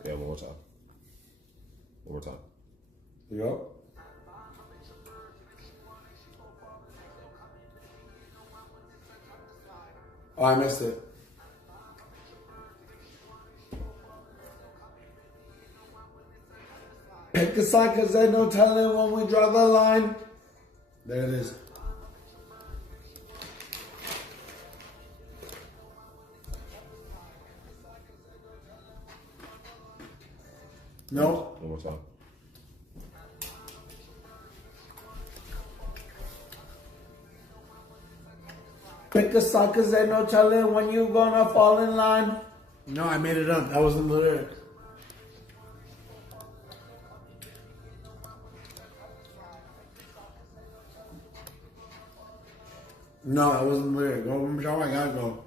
Yeah, one more time. One more time. You go. Oh, I missed it. Pick a side, cause there's no telling when we draw the line. There it is. No. One more time. Pick a side, cause there's no telling when you gonna fall in line. No, I made it up. That wasn't the lyric. No, that wasn't the lyric. Go, I gotta go.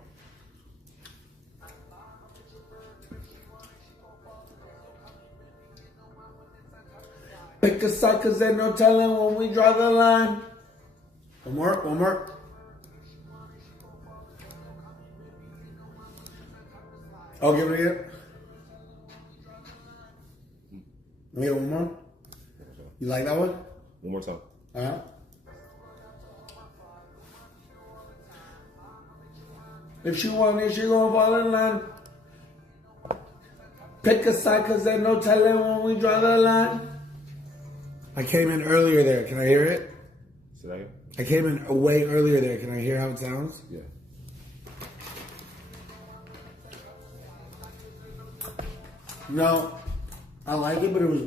Pick a side, cause there's no telling when we draw the line. One more. I'll give it again. Let me get one more. You like that one? One more time. Uh-huh. If she want it, she gonna fall in line. Pick a side, cause there's no telling when we draw the line. I came in earlier there. Can I hear it? Say that again? I came in way earlier there. Can I hear how it sounds? Yeah. No, I like it, but it was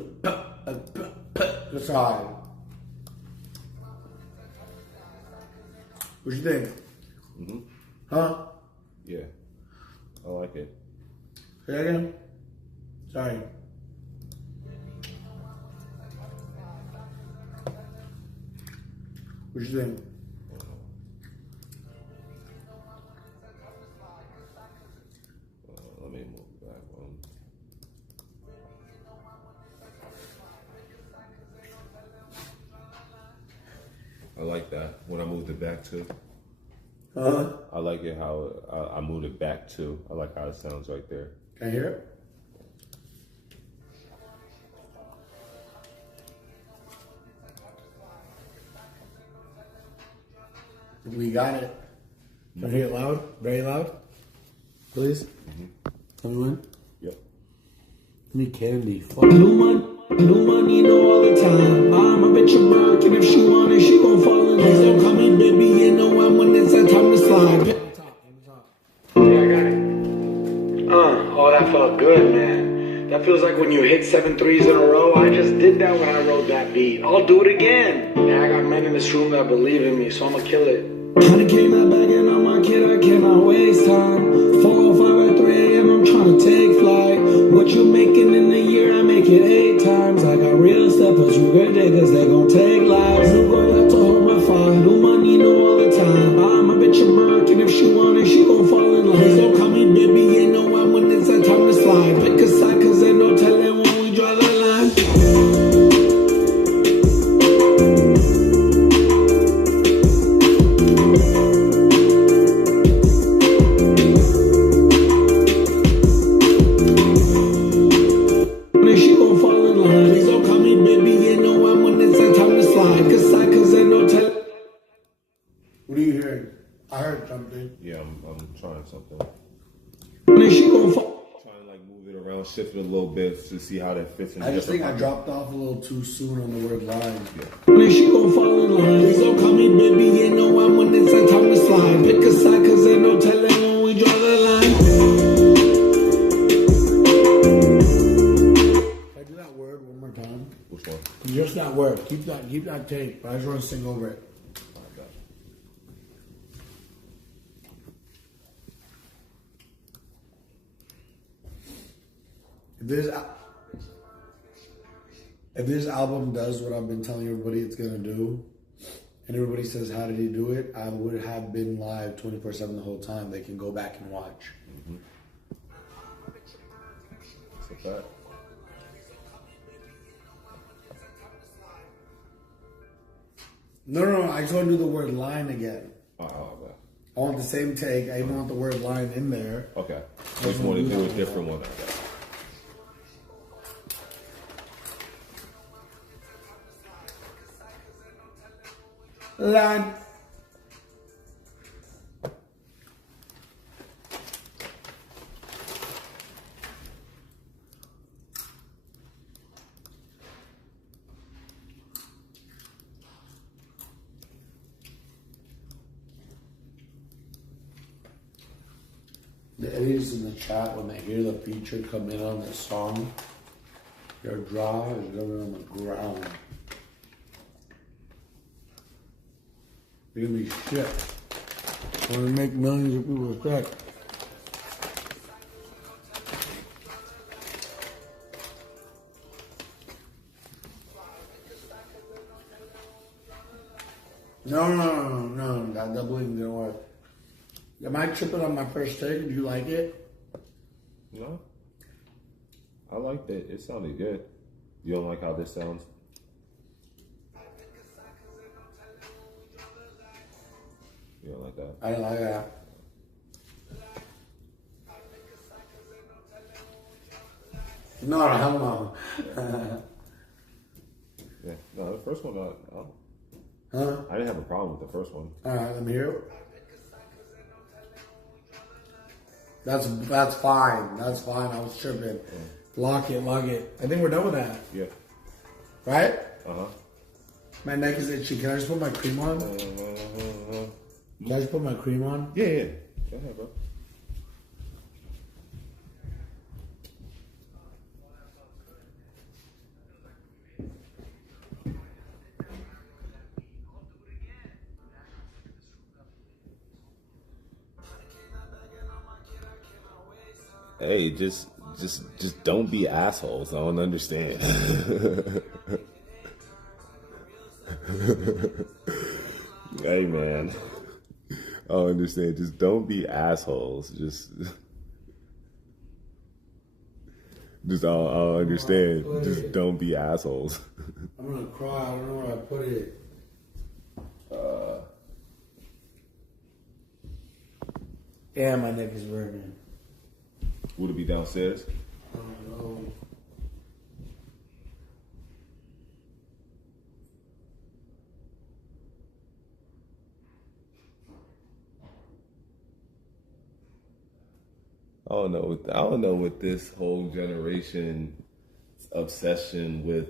that's high. What you think? Mm-hmm. Huh? Yeah. I like it. Say that again? Sorry. What you think? Let me move back one. I like that when I moved it back too. I like it how I moved it back too. I like how it sounds right there. Can I hear it? We got it. Can I hear it loud? Very loud? Please? Tell me when? Yep. Give me candy. Fuck. New money, know all the time. I'm a bitch of Merc, and if she want it, she gon' fall in love. Don't call me baby, you know I'm when it's that time to slide. Yeah, I got it. Oh, that felt good, man. That feels like when you hit 7 threes in a row. I just did that when I wrote that beat. I'll do it again. Yeah, I got men in this room that believe in me, so I'ma kill it. 100K not bagging on my kid, I cannot waste time. 405 at 3 a.m., I'm trying to take flight. What you making in a year, I make it 8 times. I got real steppers, you good diggers, they gon' take lives. New boy out to hold my fire, new money, know all the time. I'm a bitch of Merc, and if she want it, she gon' fall in line. Don't call me baby, you know I'm when it's that time to slide. Pick a side, cause ain't no telling when we draw the line. What are you hearing? I heard something. Yeah, I'm trying something. She gon' fall. Trying to like move it around, shift it a little bit to see how that fits in. I just think I dropped off a little too soon on the word line. She gon' fall in line. Please don't call me baby, you know I'm when it's that time to slide. Pick a side, cause ain't no telling when we draw the line. Can I do that word one more time? Which one? Just that word. Keep that tape. But I just want to sing over it. If this album does what I've been telling everybody it's gonna do, and everybody says, how did he do it? I would have been live 24/7 the whole time. They can go back and watch. Mm-hmm. That's a fact. No. I just want to do the word line again. Okay. I want the same take. I even want the word line in there. Okay. I just want to do a different one. Okay. Line. The idiots in the chat, when they hear the feature come in on this song, their jaw is going on the ground. They're gonna be shit. They're gonna make millions of people sick. No. That doubling didn't work. Am I tripping on my first take? Did you like it? No. I liked it. It sounded good. You don't like how this sounds? You don't like that? I don't like that. No, hell no. Yeah. No, the first one, Huh? I didn't have a problem with the first one. Alright, let me hear it. That's fine. That's fine. I was tripping. Lock it. I think we're done with that. Yeah. Right? Uh-huh. My neck is itchy. Can I just put my cream on? Can I just put my cream on? Yeah. Go ahead, bro. Hey, just don't be assholes. I don't understand. Hey, man. I don't understand. Just don't be assholes. Just I don't understand. Just don't be assholes. I'm gonna cry. I don't know where I put it. Yeah, my neck is burning. Would it be downstairs? I don't know. I don't know what this whole generation's obsession with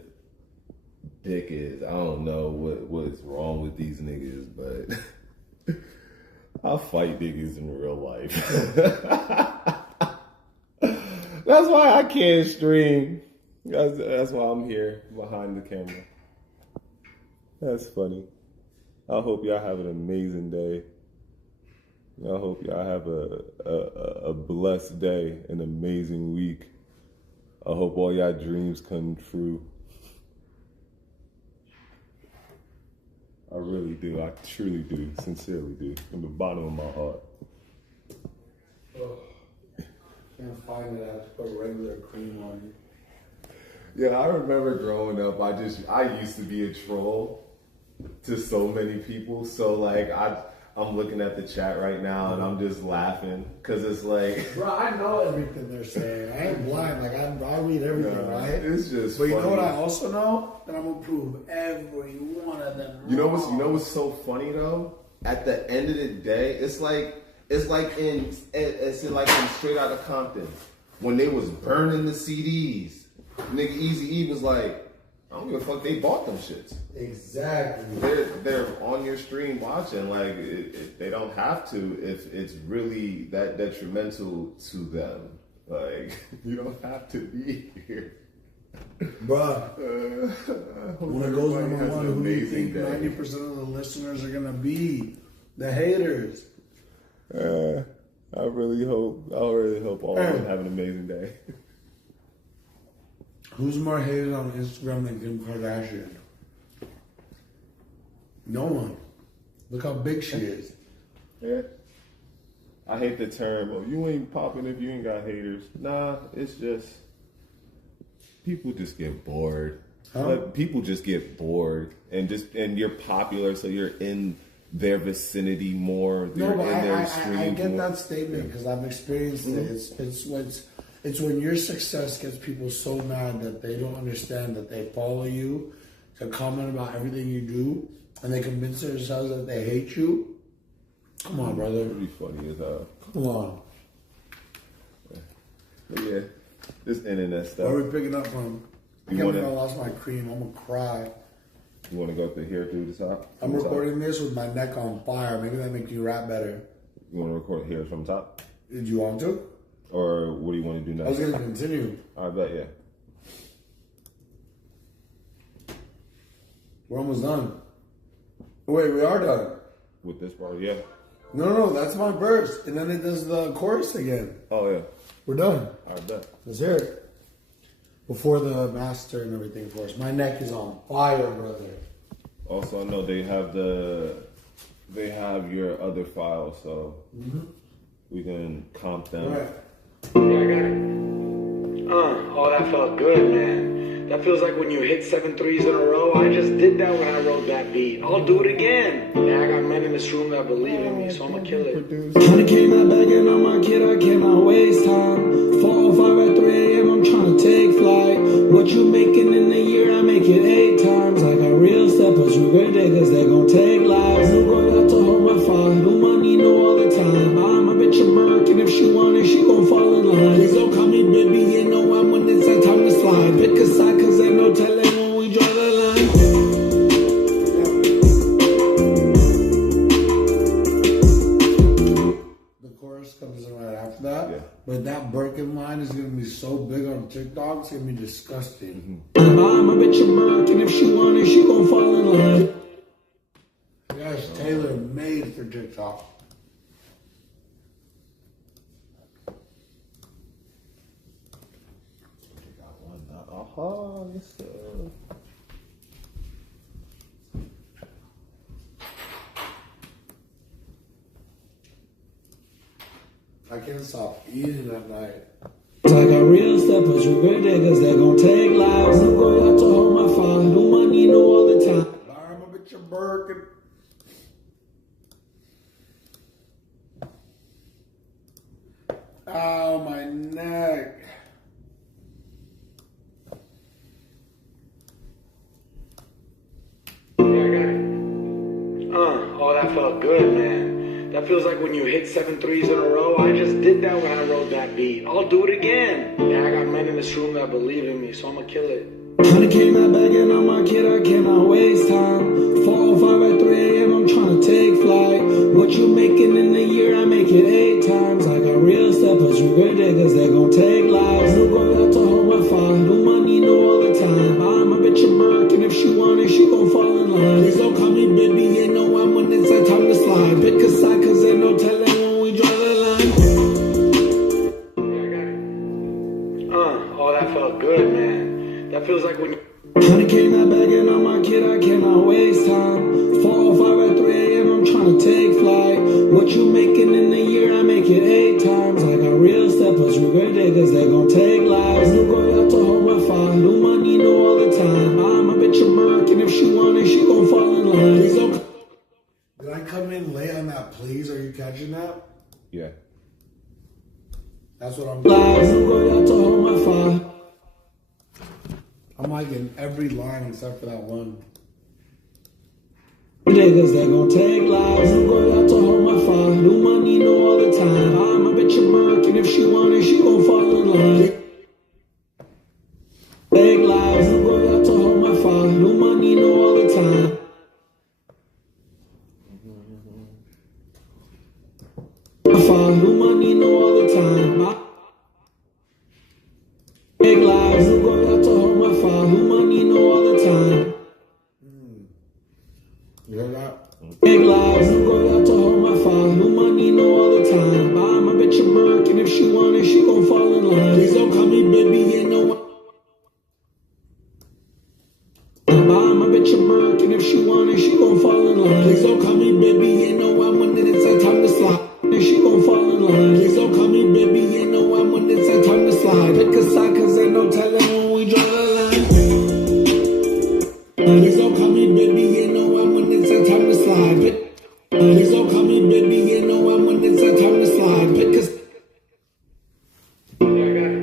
dick is. I don't know what's wrong with these niggas, but I'll fight niggas in real life. That's why I can't stream. That's why I'm here behind the camera. That's funny. I hope y'all have an amazing day. I hope y'all have a blessed day, an amazing week. I hope all y'all dreams come true. I really do. I truly do. Sincerely do. From the bottom of my heart. Can't find it. I have to put regular cream on it. Yeah, I remember growing up, I used to be a troll to so many people. So like I'm looking at the chat right now and I'm just laughing because it's like, bro, I know everything they're saying. I ain't blind. Like I read everything, right? It's just. But funny. you know what I also know? That I'm gonna prove every one of them. You know what's so funny though? At the end of the day, it's like in Straight Outta Compton when they was burning the CDs. Nigga Eazy-E was like, I don't give a fuck. They bought them shits. Exactly. They're on your stream watching. Like they don't have to if it's really that detrimental to them. Like you don't have to be here, bruh. When it goes number one, who do you think 90% of the listeners are gonna be? The haters. I really hope all of them have an amazing day. Who's more hated on Instagram than Kim Kardashian? No one. Look how big she is. Yeah. I hate the term, oh, you ain't popping if you ain't got haters. Nah, it's just, people just get bored. Huh? Like, people just get bored. And you're popular, so you're in their vicinity more. No, but I get that statement because I've experienced it. It's when your success gets people so mad that they don't understand that they follow you to comment about everything you do, and they convince themselves that they hate you. Come on, brother. It'd be funny as hell. Come on. But yeah, this internet stuff. Where are we picking up from? I can't believe I lost my cream. I'm gonna cry. You want to go through the top? I'm recording this with my neck on fire. Maybe that makes you rap better. You want to record here from the top? Did you want to? Or what do you want to do next? I was going to continue. I bet, yeah. We're almost done. Wait, we are done. With this part, yeah. No, that's my verse. And then it does the chorus again. Oh, yeah. We're done. I bet. Let's hear it. Before the master and everything for us. My neck is on fire, brother. Also, I know they have your other files, so we can comp them. All right. Yeah, I got it. Oh, that felt good, man. That feels like when you hit 7 threes in a row. I just did that when I wrote that beat. I'll do it again. Yeah, I got men in this room that believe in me, so I'm gonna kill it. 100K in my bag and on my kid, I cannot waste time. 4:05 at 3 a.m., I'm trying to take flight. What you making in a year, I make it 8 times. I got real steppers, you great niggas, they gon' take lives. New boy out to hold my fire, no money, no all the time. I'm a bitch of Merc, and if she want it, she gon' fall in line. Please don't call me baby, you know I'm when it's a time. after that. Yeah. But that Birkin line is gonna be so big on TikTok, it's gonna be disgusting. I'm a bitch of Birkin. If she want it, she gon' fall in line. Yes, tailor made for TikTok. Yes, sir. I can't stop eating at night. I got real steppers, regret niggas that gon' take lives. I'm going out to hold my fire. No money, no all the time. I'm a bitch of Birkin. Ow, my neck. Yeah, I got it. Oh, that felt good, man. That feels like when you hit 7 threes in a row. I just did that when I wrote that beat. I'll do it again. Yeah, I got men in this room that believe in me, so I'ma kill it. 100K not bagging on my kid, I cannot waste time. 4:05 at 3 a.m., I'm tryna take flight. What you making in a year, I make it 8 times. I got real steppers, regret niggas that gon' take lives. No go out to hold my fire, no money, no all the time. I'm a bitch of Birkin, if she want it, she gon' fall in line. Please don't call me baby, you know I'm when it's that time to slide. Pick a side, cause ain't no telling when we draw the line. Yeah, I got it. Oh, that felt good, man. That feels like when 100K not bagging on my kid, I cannot waste time. 4:05 at 3 a.m., I'm tryna take flight. What you making in a year, I make it 8 times. I got real steppers, regret niggas that gon' take lives. No go out to hold my fire, no money, no all the time. I'm a bitch of Birkin, if she want it, she gon' fall in line. Please don't. Did I come in late on that, please? Are you catching that? Yeah. That's what I'm Lives, no doing. go out to hold my fire. I'm like in every line except for that one. Niggas that gon' take lives. No go out to hold my fire, no money, no all the time. I'm a bitch of Birkin, if she want it, she gon' fall in line. Take lives, no go out to hold my fire, no money, no all the time. Fire, no money, no all the time. Take lives, no go out to hold my fire, no money, no all the time. You heard that? Take lives, no go out to hold my fire, no money, no all the time. I'm a bitch of Birkin, if she want it, she gon' fall in line. Please don't call me baby, you know I'm a bitch of Birkin, if she want it, she gon' fall in line. Please don't call me baby, you know I'm when it's that time to slide. And she gon' fall in line. Please don't call me baby, you know I'm when it's that time to slide. Pick a side, cause ain't no telling when we draw the line. Please don't call me baby, you know I'm when it's that time to slide. Please don't call me baby, you know I'm when it's that time to slide. Pick a Yeah, I got it.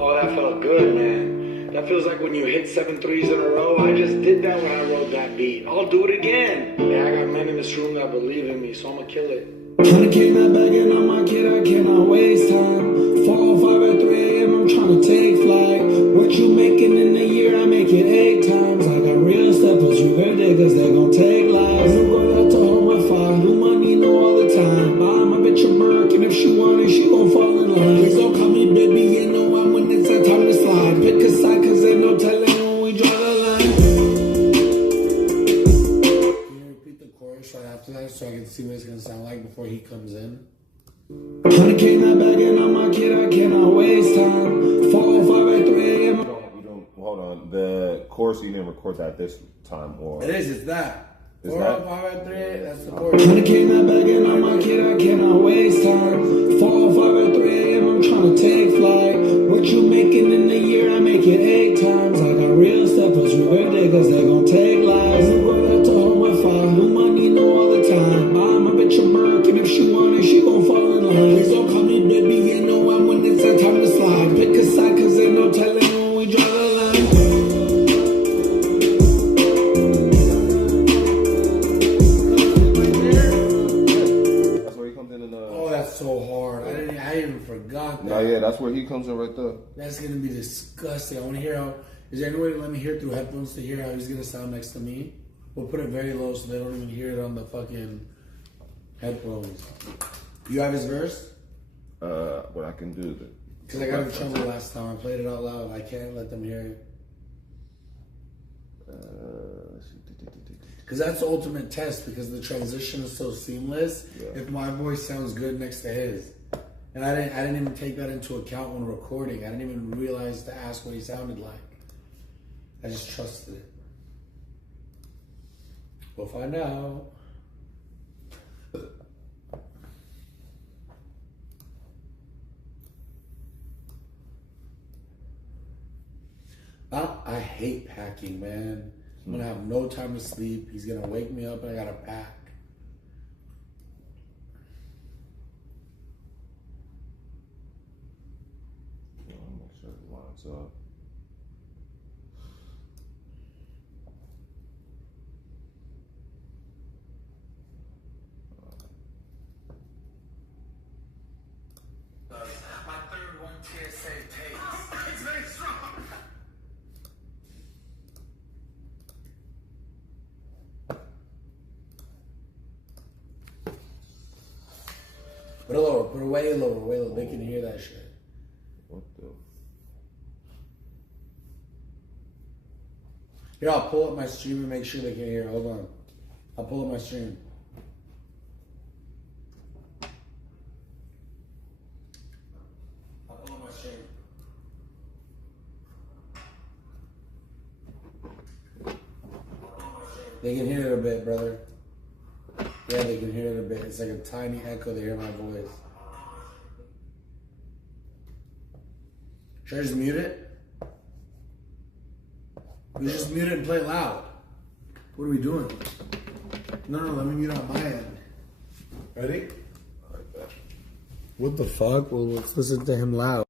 Oh, that felt good, man. That feels like when you hit 7 threes in a row. I just did that when I wrote that beat. I'll do it again. Yeah, I got men in this room that believe in me, so I'ma kill it. 100K not bagging on my kid, I cannot waste time. 4:05 at 3 a.m., I'm tryna take flight. What you making in a year, I make it 8 times. I got real steppers, regret niggas that gon' take lives. No go out to hold my fire, no money, no all the time. I'm a bitch of Birkin, if she want it, she gon' fall in line. Please don't call me baby, you know I'm when it's that time to slide. Pick a side, cause ain't no telling when we draw the line. Can you repeat the chorus right after that so I can see what it's gonna sound like before he comes in? 100K not bagging on my kid, I cannot waste time. 4:05 at 3 a.m. We don't. Hold on. The chorus you didn't record that this time, or It is, it's that. Is 405 at 3, that's the chorus. 100K not bagging on my kid, I cannot waste time. 4:05 at 3 a.m., I'm tryna take flight. What you making in a year, I make it 8 times. I got real steppers, regret niggas that gon' take lives. No go out to hold my fire, no money, no all the time. I'm a bitch of Birkin, if she want it, she gon' fall in line. Please don't call me baby, you know I'm when it's that time to slide. Pick a side, cause ain't no telling when we draw the line. that's where he comes in. Oh, that's so hard. I even forgot that. No, yeah, that's where he comes in right there. That's gonna be disgusting. I wanna hear how. Is there any way to let me hear through headphones to hear how he's gonna sound next to me? We'll put it very low so they don't even hear it on the fucking headphones. You have his verse? What I can do. Because I got in trouble last time. I played it out loud. I can't let them hear it. Because that's the ultimate test. Because the transition is so seamless. Yeah. If my voice sounds good next to his, and I didn't even take that into account when recording. I didn't even realize to ask what he sounded like. I just trusted it. We'll find out. I hate packing, man. I'm gonna have no time to sleep. He's gonna wake me up and I gotta pack. I'm not sure it lines up. My third one TSA takes. It's very strong. Put it lower, put it way lower, way lower. They can hear that shit. What the? Here, I'll pull up my stream and make sure they can hear. Hold on. I'll pull up my stream. I'll pull up my stream. They can hear it a bit, brother. Yeah, they can hear it a bit. It's like a tiny echo. They hear my voice. Should I just mute it? We just mute it and play it loud. What are we doing? No, let me mute on my end. Ready? What the fuck? Well, let's listen to him loud.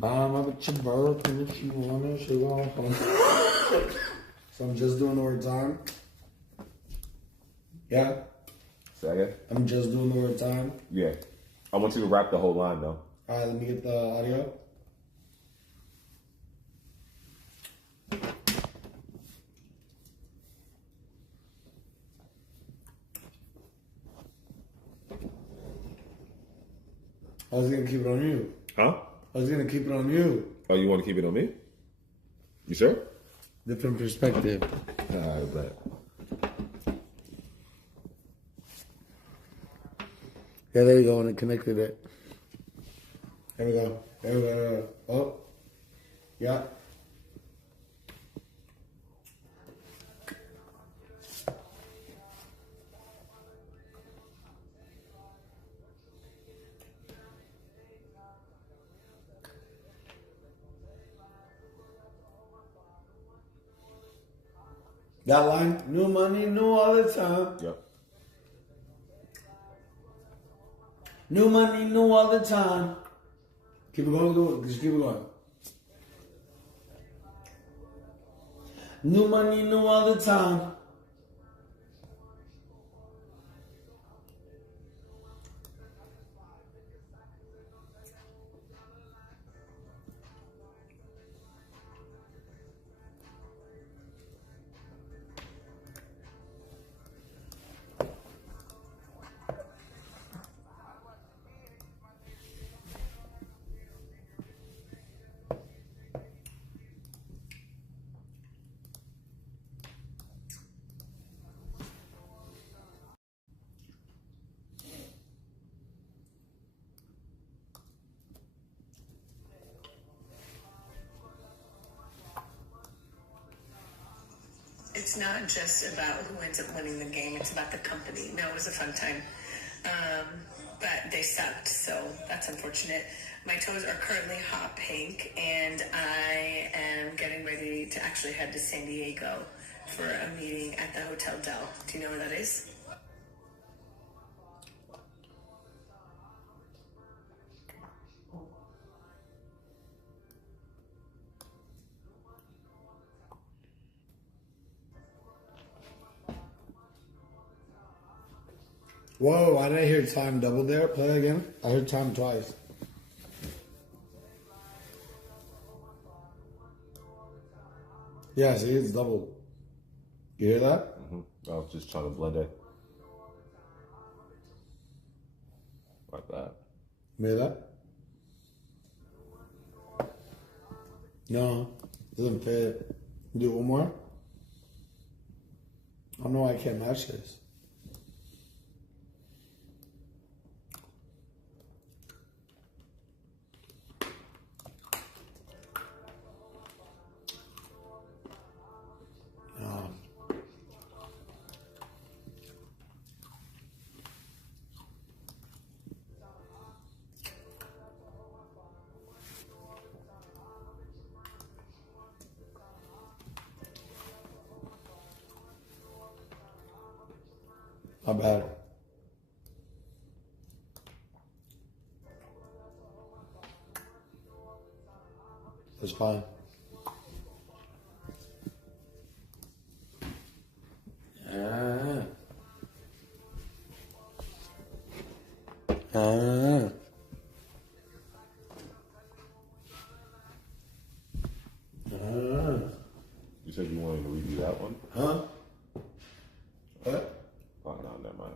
I'm at your birth, and if you wanna, she won't. So I'm just doing the word time. Yeah. Say again? I'm just doing the word time. Yeah. I want you to rap the whole line though. All right, let me get the audio. I was gonna keep it on you. Huh? I was gonna keep it on you. Oh, you want to keep it on me? You sure? Different perspective. I bet. Yeah, there you go, and it connected it. There we go. There we go. Oh. Yeah. That line, new money, new all the time. Yep. New money, new all the time. Keep it going, just keep it going. New money, new all the time. It's not just about who ends up winning the game. It's about the company. No, it was a fun time. But they sucked, so that's unfortunate. My toes are currently hot pink, and I am getting ready to actually head to San Diego for a meeting at the Hotel Del. Do you know where that is? Whoa, I didn't hear time double there. Play it again. I heard time twice. Yeah, see, it's double. You hear that? Mm-hmm. I was just trying to blend it. Like that. You hear that? No, doesn't fit. Do it one more. I don't know why I can't match this. Not bad. That's fine. You said you wanted to review that one? Huh? What? Oh, no, never mind.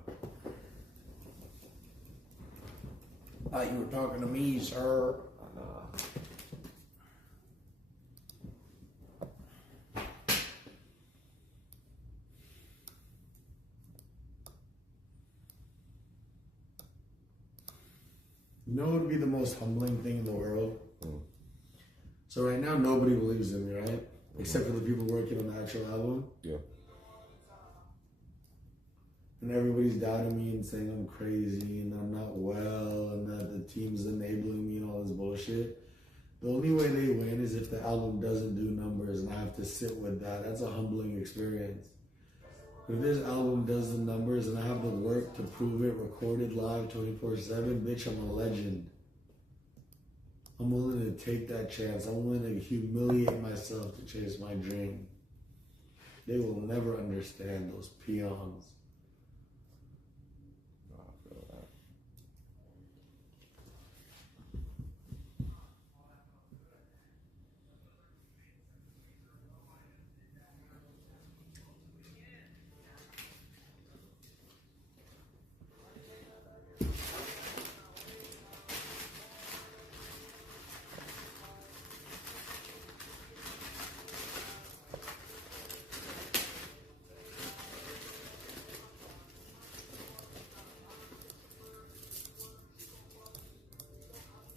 Thought you were talking to me, sir. You know what would be the most humbling thing in the world? So right now, nobody believes in me, right? Except for the people working on the actual album. Yeah. And everybody's doubting me and saying I'm crazy and I'm not well and that the team's enabling me and all this bullshit. The only way they win is if the album doesn't do numbers and I have to sit with that. That's a humbling experience. If this album does the numbers and I have the work to prove it, recorded live 24/7, bitch, I'm a legend. I'm willing to take that chance. I'm willing to humiliate myself to chase my dream. They will never understand those peons.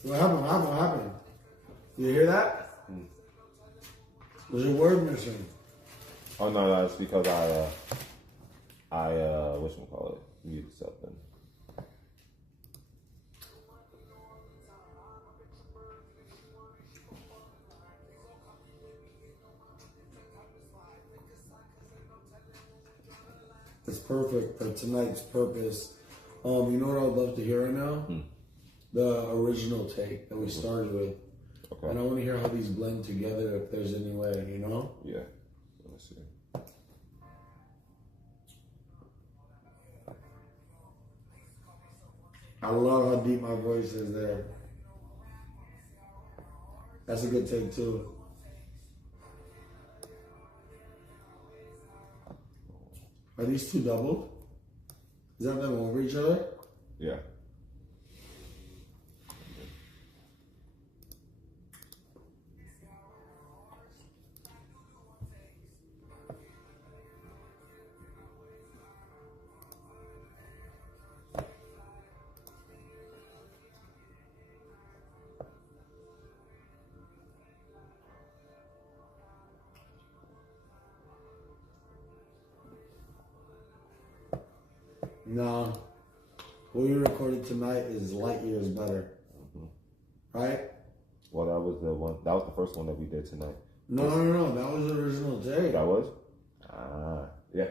What happened? What happened? What happened? You hear that? There's a word missing. Oh no, that's because I whatchamacallit, muted something. It's perfect for tonight's purpose. You know what I would love to hear right now? The original take that we started with. Okay. And I want to hear how these blend together if there's any way, you know? Yeah. Let's see. I love how deep my voice is there. That's a good take too. Are these two doubled? Is that them over each other? Yeah. No. What we recorded tonight is light years better. Right? Well, that was the one. That was the first one that we did tonight. No. That was the original take. That was? Yeah.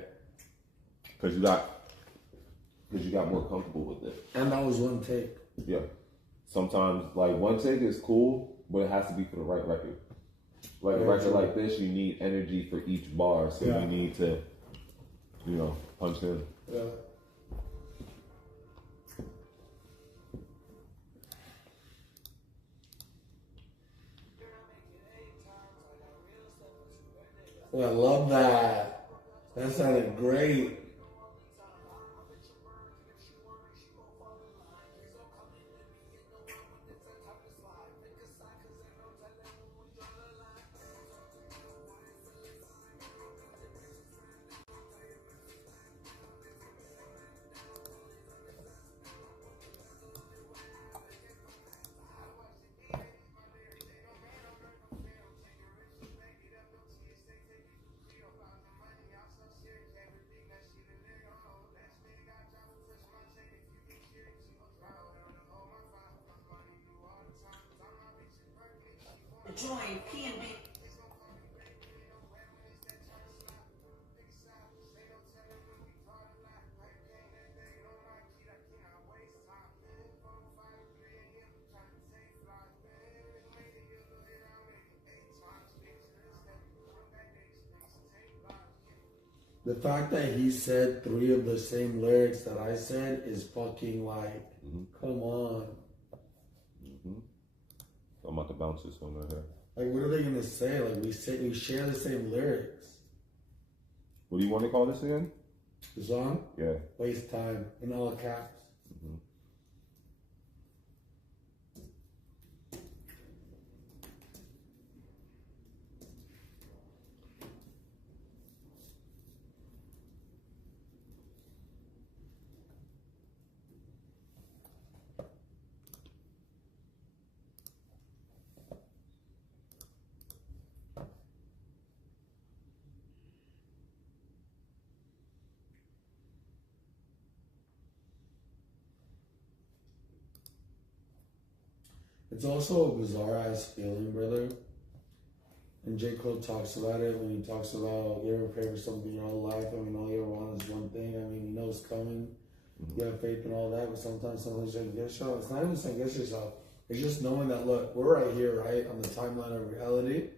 Because you got more comfortable with it. And that was one take. Yeah. Sometimes, like, one take is cool, but it has to be for the right record. Like a record like this, you need energy for each bar, so you need to, punch in. Yeah. Oh, I love that. That sounded great. Join P&B. The fact that he said 3 of the same lyrics that I said is fucking like, come on. I'm about to bounce this one right here. Like, what are they gonna say? Like, we share the same lyrics. What do you want to call this again? The song? Yeah. Waste Time, in all caps. It's also a bizarre ass feeling, brother. And J. Cole talks about it when he talks about you ever pray for something your whole life. I mean, all you ever want is one thing. I mean, you know it's coming. You have faith in all that, but sometimes you second guess yourself. It's not even second guess yourself. It's just knowing that, look, we're right here, right, on the timeline of reality.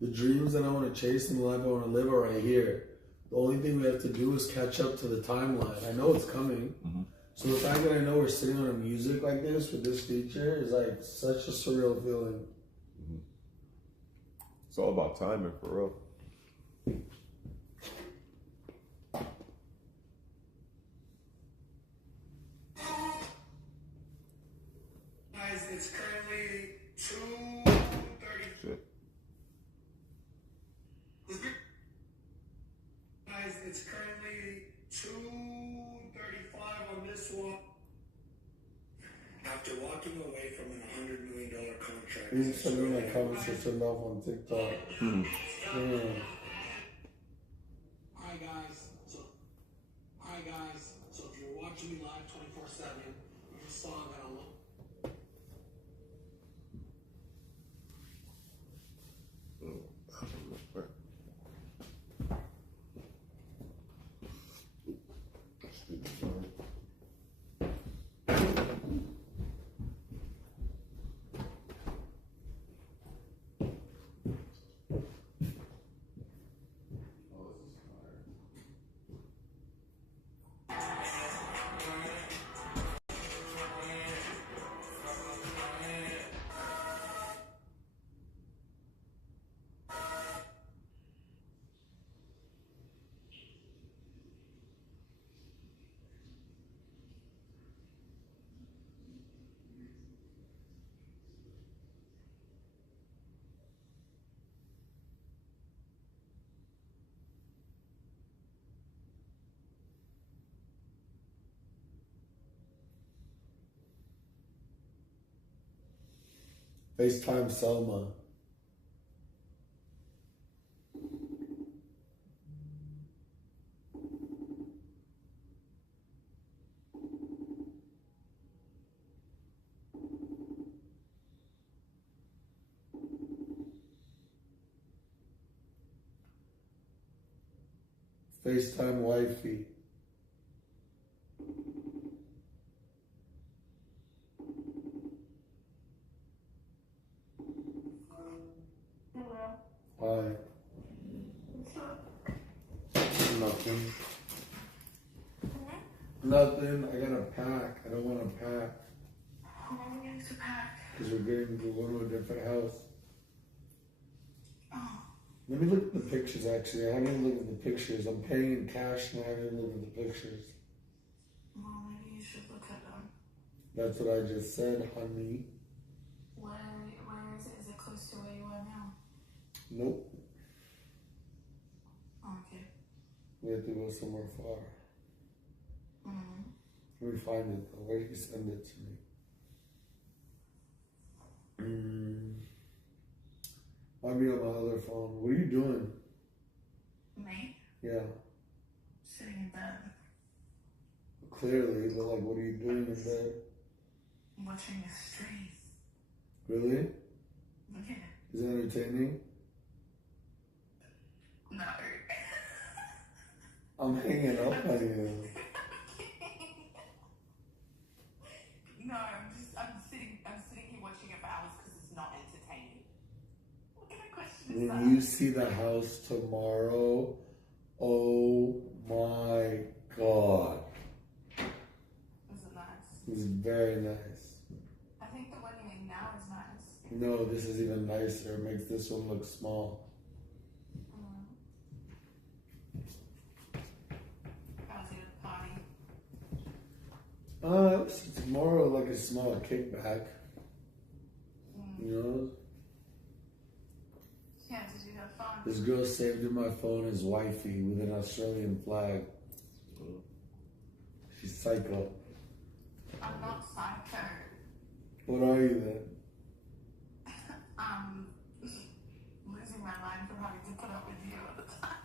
The dreams that I want to chase and the life I want to live are right here. The only thing we have to do is catch up to the timeline. I know it's coming. So the fact that I know we're sitting on a music like this with this feature is like such a surreal feeling. It's all about timing, for real. Guys, it's currently 2:30. Shit. Guys, it's currently 2:35 on this one. After walking away from an $100 million contract. These are some of my comments that turned off on TikTok. Yeah. Hi guys. So if you're watching me live 24/7, you saw I'm gonna look. FaceTime Selma. FaceTime Wifey. Hi. Nothing. Nothing. I gotta pack. I don't want to pack. How long are we going to pack? Because we're going to a different house. Oh. Let me look at the pictures, actually. I haven't even looked at the pictures. I'm paying in cash and I haven't even looked at the pictures. Well, maybe you should look at them. That's what I just said, honey. Where is it? Is it close to where you are now? Nope. Okay. We have to go somewhere far. Let me find it, though. Where did you send it to me? Might be on my other phone. What are you doing? Me? Yeah. Sitting in bed. Clearly, but like, what are you doing in bed? Watching a stream. Really? Yeah. Is it entertaining? No. I'm hanging up on you. No, I'm sitting here watching it for hours because it's not entertaining. What kind of question is that? When you see the house tomorrow, oh my God. Was it nice? It's very nice. I think the one you're in now is nice. No, this is even nicer. It makes this one look small. How's it at the party? It's more like a small kickback. You know? Yeah, did you have fun? This girl saved in my phone as wifey with an Australian flag. She's psycho. I'm not psycho. What are you then? I'm losing my mind from having to put up with you all the time.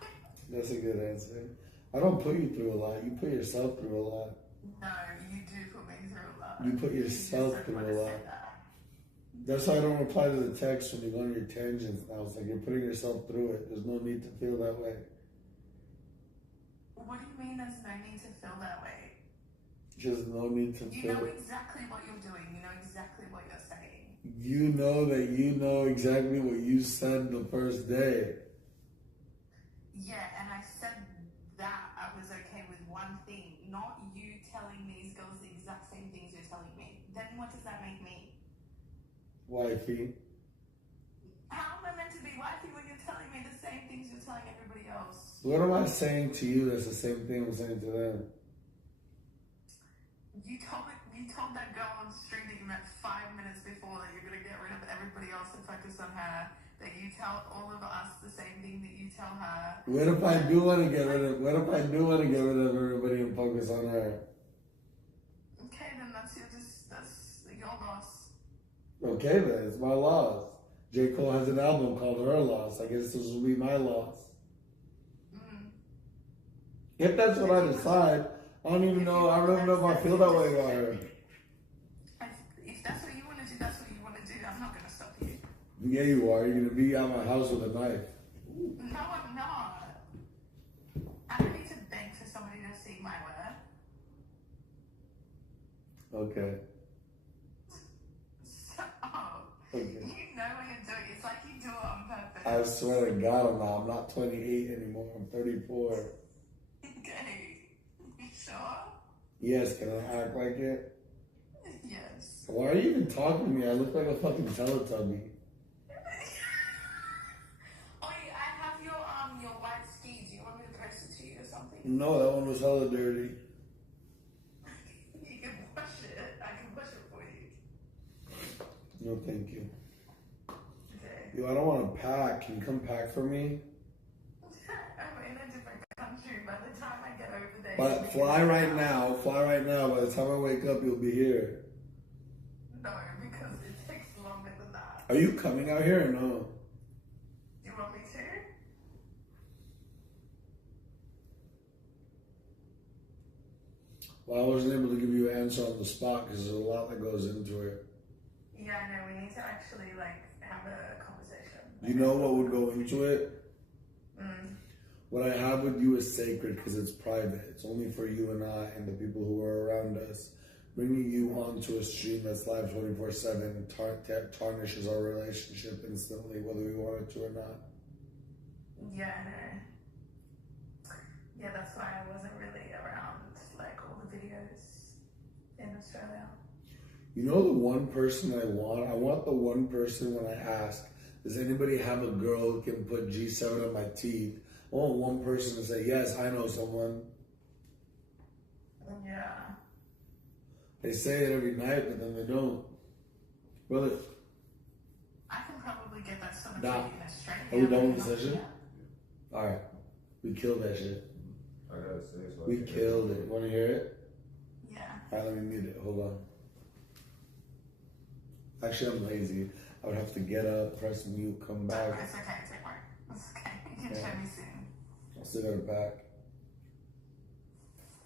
That's a good answer. I don't put you through a lot. You put yourself through a lot. No, you do put me through a lot. You put yourself through a lot. That's why I don't reply to the text when you go on your tangents now. It's like you're putting yourself through it. There's no need to feel that way. What do you mean there's no need to feel that way? Just no need to You know exactly what you're doing. You know exactly what you're saying. You know that you know exactly what you said the first day. Yeah, and I said that I was okay with one thing, not you telling these girls the exact same things you're telling me. Then what does that make me? Wifey. How am I meant to be wifey when you're telling me the same things you're telling everybody else? What am I saying to you that's the same thing I'm saying to them? You told that girl on the street that you met 5 minutes before that you're gonna get rid of everybody else and focus on her. That you tell all of us the same thing that you tell her. What if I do want to get rid of? What if I do want to get rid of everybody and focus on her? Okay, then that's your loss. Okay, then it's my loss. J. Cole has an album called Her Loss. I guess this will be my loss. If that's what I decide, I don't even know. I don't even know if I feel that way about her. If that's what you want to do, that's what you want to do. I'm not gonna stop you. Yeah, you are. You're gonna be at my house with a knife. No, I'm not. I don't need to beg for somebody to see my word. Okay. Stop. Okay. You know what you're doing. It's like you do it on purpose. I swear to God, I'm not 28 anymore. I'm 34. Okay. You sure? Yes, can I act like it? Yes. Why are you even talking to me? I look like a fucking Teletubby. Oh, yeah, I have your white ski. Do you want me to post it to you or something? No, that one was hella dirty. You can wash it. I can wash it for you. No, thank you. Okay. Yo, I don't want to pack. Can you come pack for me? I'm in a different country. By the time I get over there. But fly right now. Fly right now. By the time I wake up, you'll be here. No, because it takes longer than that. Are you coming out here or no? You want me to? Well, I wasn't able to give you an answer on the spot because there's a lot that goes into it. Yeah, I know. We need to actually have a conversation. You know what would go into it? What I have with you is sacred because it's private. It's only for you and I and the people who are around us. Bringing you onto a stream that's live 24/7 tarnishes our relationship instantly, whether we want it to or not. Yeah, I know. Yeah, that's why I wasn't really around all the videos in Australia. You know the one person I want? I want the one person when I ask, does anybody have a girl who can put G7 on my teeth? I want one person to say, yes, I know someone. Yeah. They say it every night, but then they don't. Brother. I can probably get that sort of Nah. thing in Australia. Are we done with the session? Alright. We killed that shit. I gotta say so. We killed it. Want to hear it? Yeah. Alright, let me mute it. Hold on. Actually, I'm lazy. I would have to get up, press mute, come back. It's okay, don't worry. It's okay. You can show me soon. I still gotta pack.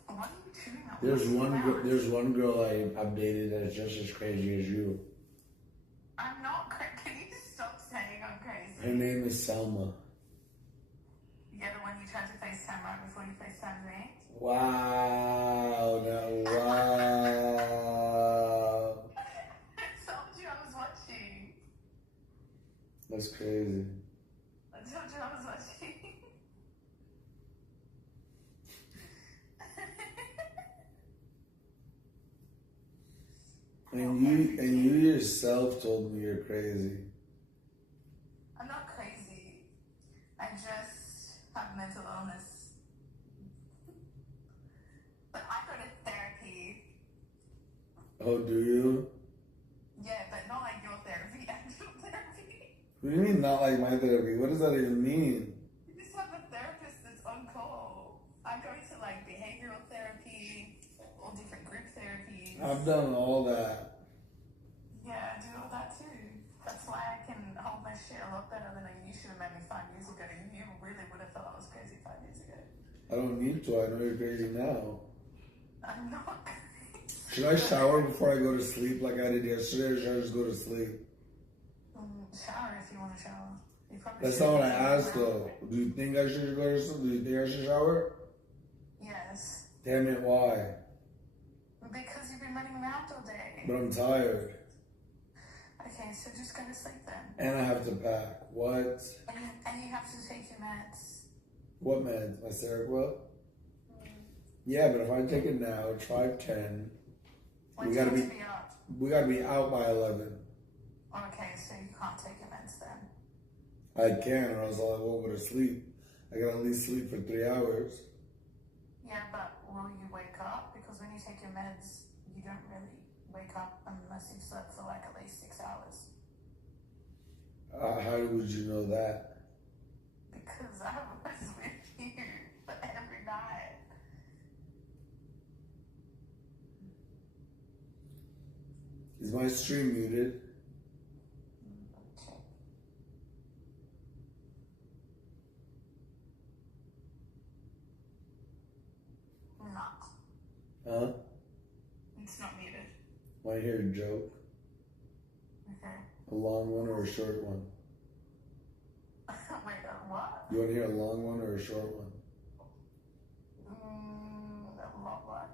What are you doing? There's one girl I've dated that's just as crazy as you. I'm not crazy. Can you just stop saying I'm crazy? Her name is Selma. Yeah, the one you tried to FaceTime right before you FaceTimed me? Wow. Wow. I told you I was watching. That's crazy. I told you I was watching. And you yourself told me you're crazy. I'm not crazy. I just have mental illness. But I go to therapy. Oh, do you? Yeah, but not like your therapy, actual therapy. What do you mean not like my therapy? What does that even mean? You just have a therapist that's on call. I go to behavioral therapy, all different group therapies. I've done all that. Yeah, I do all that too. That's why I can hold my shit a lot better than you should have met me 5 years ago. You really would have thought I was crazy 5 years ago. I don't need to. I know you're crazy now. I'm not crazy. Should I shower before I go to sleep like I did yesterday, or should I just go to sleep? Shower if you want to shower. You probably That's should. not what I asked though. Do you think I should go to sleep? Do you think I should shower? Yes. Damn it, why? Because you've been running around all day. But I'm tired. Okay, so just go to sleep then. And I have to pack. What? And you have to take your meds. What meds? My Seroquel? Yeah, but if I take it now, it's 5:10. When We do gotta you be. have to be up? We gotta be out by 11. Okay, so you can't take your meds then. I can, or else I won't go to sleep. I gotta at least sleep for 3 hours. Yeah, but will you wake up? Because when you take your meds, you don't really wake up unless you've slept for like at least 6 hours. How would you know that? Because I was with you every night. Is my stream muted? Huh? It's not muted. Want to hear a joke? Okay. A long one or a short one? Wait, what? You want to hear a long one or a short one? A long one.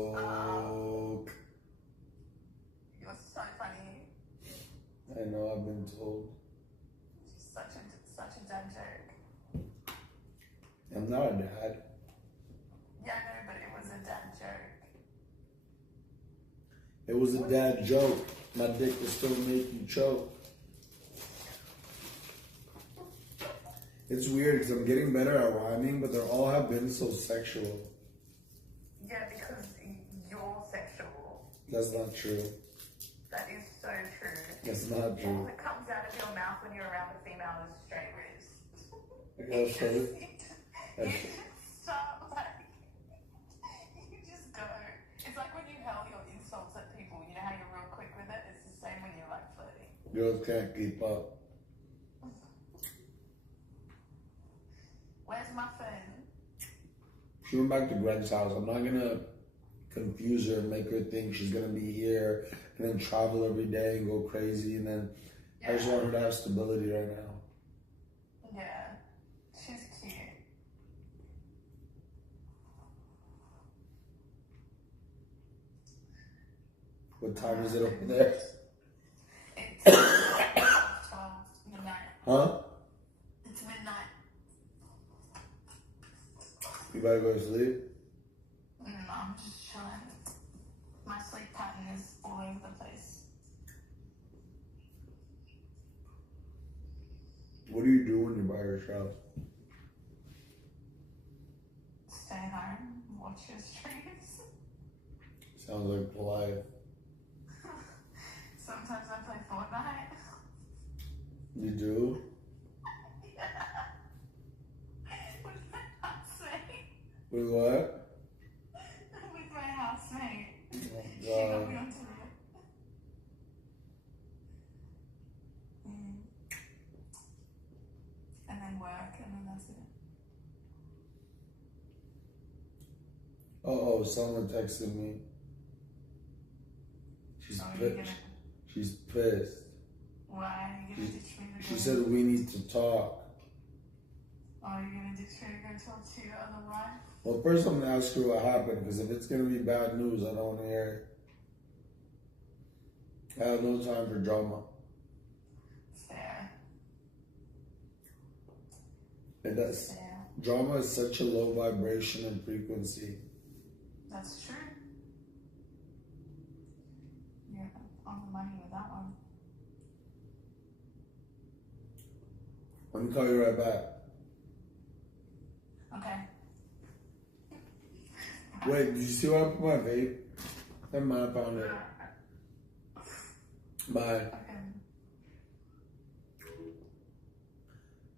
Joke. You're so funny. I know, I've been told. Such a dad joke. I'm not a dad. Yeah, I know, but it was a dad joke. It was a dad joke. My dick will still make you choke. It's weird because I'm getting better at rhyming, but they all have been so sexual. Yeah, because you're sexual. That's not true. That is so true. That's not true. All that comes out of your mouth when you're around a female is straight ribs. I gotta start it. You just start like, you just go. It's like when you hurl your insults at people, you know how you're real quick with it? It's the same when you're like flirting. Girls can't keep up. Where's my phone? She went back to Greg's house. I'm not gonna confuse her and make her think she's gonna be here and then travel every day and go crazy. And then I just want her to have stability right now. Yeah, she's cute. What time is it over there? It's 12 midnight. Huh? It's midnight. You better go to sleep? I'm just chilling. My sleep pattern is all over the place. What do you do when you're by yourself? Stay home, watch your streams. Sounds like polite. Sometimes I play Fortnite. You do? With my housemate. With what? With my housemate. Oh, She got God. me onto it. And then work, and then that's it. Oh, someone texted me. She's Oh, you're pissed. gonna- She's pissed. Why? You're gonna ditch me to She go? said we need to talk. Oh, you're gonna ditch me to go talk to your other wife? Well, first I'm gonna ask her what happened, because if it's gonna be bad news, I don't want to hear it. I have no time for drama. Fair. It does. Fair. Drama is such a low vibration and frequency. That's true. You're on the money with that one. Let me call you right back. Okay. Wait, did you see what I put my vape? Never mind, I found it. Bye. Okay.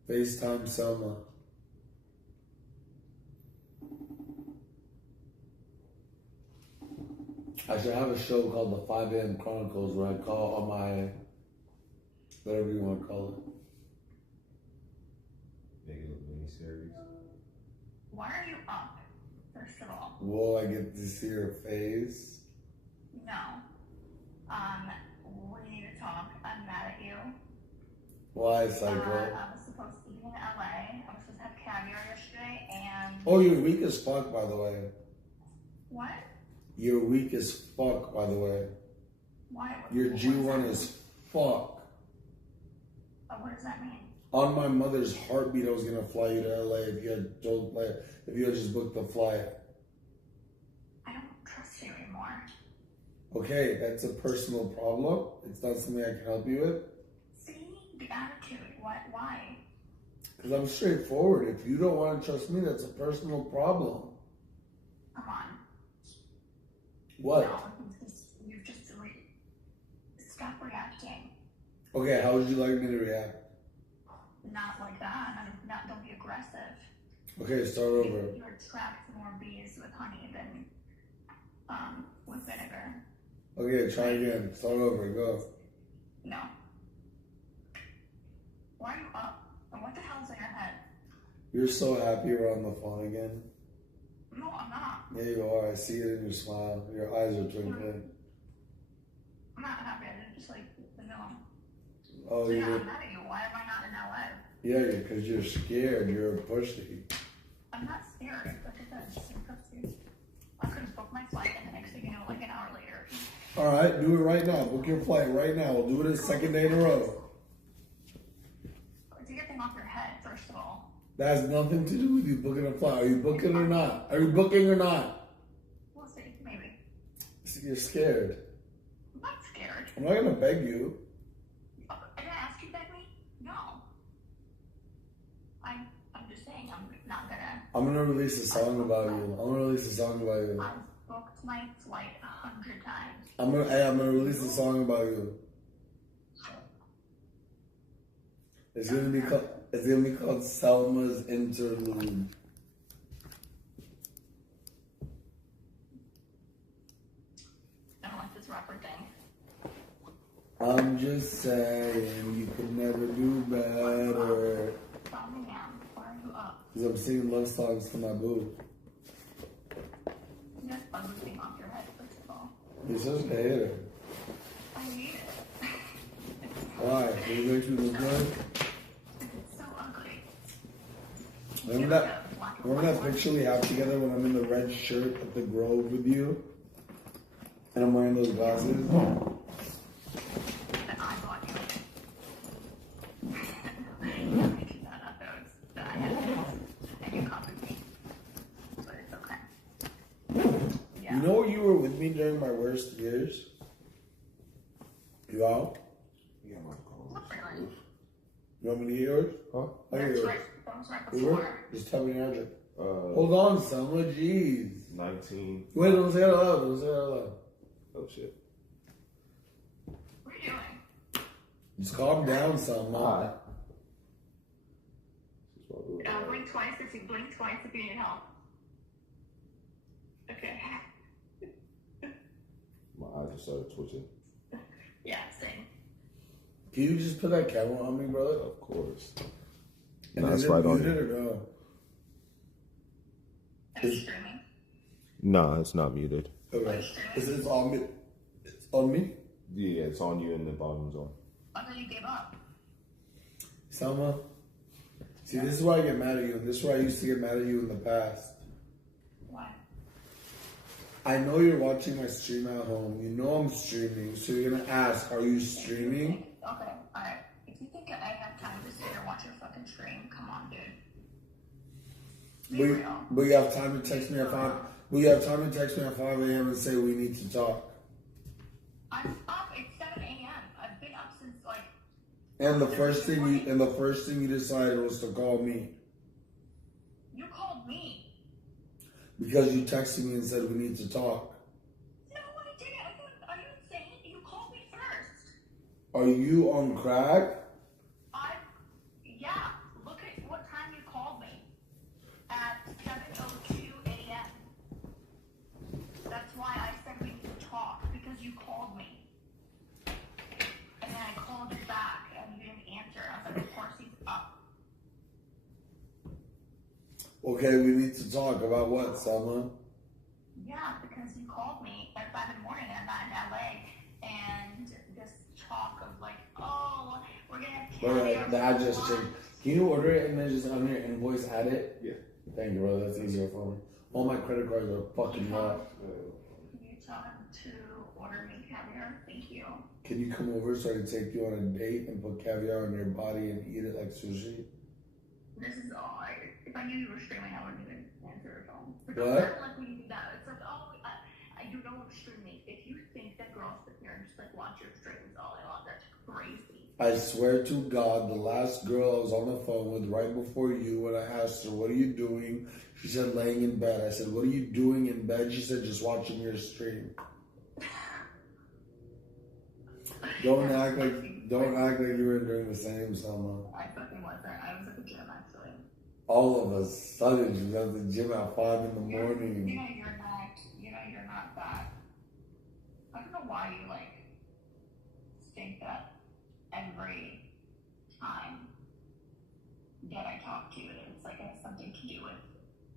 FaceTime Selma. I should have a show called the 5 a.m. Chronicles where I call all my, whatever you want to call it. Make it look mini-series. Why are you up, first of all? Will I get to see her face? No. We need to talk. I'm mad at you. Why, Psycho? I was supposed to be in LA. I was supposed to have caviar yesterday, Oh, you're weak as fuck, by the way. What? You're weak as fuck, by the way. Why? Your G1 is fuck. What does that mean? On my mother's heartbeat, I was gonna fly you to LA if you had just booked the flight. I don't trust you anymore. Okay, that's a personal problem. It's not something I can help you with. See the attitude. Why? Because I'm straightforward. If you don't want to trust me, that's a personal problem. Come on. What? No, you just stop reacting. Okay, how would you like me to react? Not like that. Don't be aggressive. Okay, start over. You attract more bees with honey than with vinegar. Okay, try again. Start over. Go. No. Why are you up? And what the hell's in your head? You're so happy you're on the phone again. No, I'm not. Yeah, you are. I see it in your smile. Your eyes are twinkling. I'm not happy. I just no. Oh, So you yeah, did. I'm mad at you. Why am I not in LA? Yeah, because you're scared. You're a pussy. I'm not scared. Like I said, just I could have booked my flight and the next thing you know, like an hour later. All right, do it right now. Book your flight right now. We'll do it a second day in a row. To get thing off your head, first of all. That has nothing to do with you booking a flight. Are you booking or not? Are you booking or not? We'll see, maybe. You're scared. I'm not scared. I'm not gonna beg you. I'm gonna ask you to beg me? No. I'm just saying I'm not gonna. I'm gonna release a song about you. I'm gonna release a song about you. I've booked my flight 100 times. I'm gonna release a song about you. It's gonna be called Selma's Interlude. I don't like this rapper thing. I'm just saying you could never do better. Calm me down. Why are you up? Because I'm singing love songs to my boo. You just bug the thing off your head, first of all. You're such a hater. I need it. Why? It makes me look good. It's so ugly. Remember that picture we have together when I'm in the red shirt at the Grove with you? And I'm wearing those glasses? That I bought you. That I had and you copied me. But it's okay. Yeah. You know you were with me during my worst years? You out? Yeah, my Not really. You want me to hear yours? Huh? I hear yours. That was right Uber? before. Just tell me your address. Hold on, Selma. Jeez. 19. Wait, don't say it out loud. Don't say it out loud. Oh shit. What are you doing? Just calm down, Selma. Blink twice if you need help. Okay. My eyes just started twitching. Yeah, same. Can you just put that camera on me, brother? Of course. And No, is it's it right on muted you. or no? Are you streaming? Nah, it's not muted. Okay. Is it on me? It's on me? Yeah, it's on you and the bottom's on. I thought you gave up. Selma? See, this is why I get mad at you, and this is why I used to get mad at you in the past. Why? I know you're watching my stream at home. You know I'm streaming, so you're gonna ask, are you streaming? Okay, alright. If you think I have time to sit here and watch your fucking stream, come on, dude. But you have time to text me at 5. But you have time to text me at 5 a.m. and say we need to talk. I'm up. It's 7 a.m. I've been up since like. And the first thing you decided was to call me You called me. because you texted me and said we need to talk. No, I didn't. Are you insane? You called me first. Are you on crack? Yeah. Look at what time you called me. At 7:02 a.m. That's why I said we need to talk, because you called me. And then I called you back and you didn't answer. I was like, of course he's up. Okay, we need to talk about what, Selma? Yeah, because you called me at 5 in the morning and I'm not in LA. And this talk of like, oh, we're going to have Alright, the address change. Can you order it and then just on your invoice add it? Yeah. Thank you, brother. That's easier for me. All my credit cards are fucking locked. Can you tell him to order me caviar? Thank you. Can you come over so I can take you on a date and put caviar on your body and eat it like sushi? This is all. If I knew you were streaming, I wouldn't even answer your phone. But What? don't sound like when you do that. It's like, oh, I do know I'm streaming. If you think that girls sit here and just like watch your streams all day long, that's crazy. I swear to God, the last girl I was on the phone with right before you, when I asked her, what are you doing? She said, laying in bed. I said, what are you doing in bed? She said, just watching your stream. Don't act like you were doing the same, Selma. I fucking wasn't. I was at the gym actually. All of a sudden, she's at the gym at 5 in the morning. You know you're not that. I don't know why you like think that every time that I talk to you, it's like it has something to do with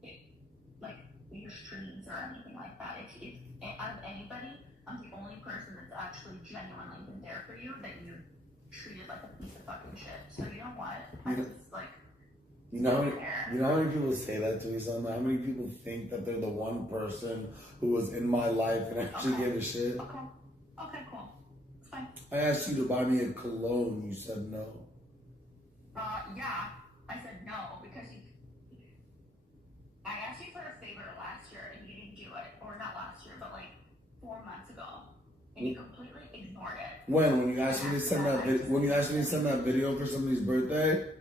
it, like your streams or anything like that. If out of anybody, I'm the only person that's actually genuinely been there for you that you treated like a piece of fucking shit. So you know what? I just like. You know how many people say that to me, Selma? How many people think that they're the one person who was in my life and actually gave a shit? Okay, cool. It's fine. I asked you to buy me a cologne. You said no. Yeah. I said no because I asked you for a favor last year and you didn't do it. Or not last year, but like 4 months ago. And you completely ignored it. When you asked me to send that video for somebody's birthday?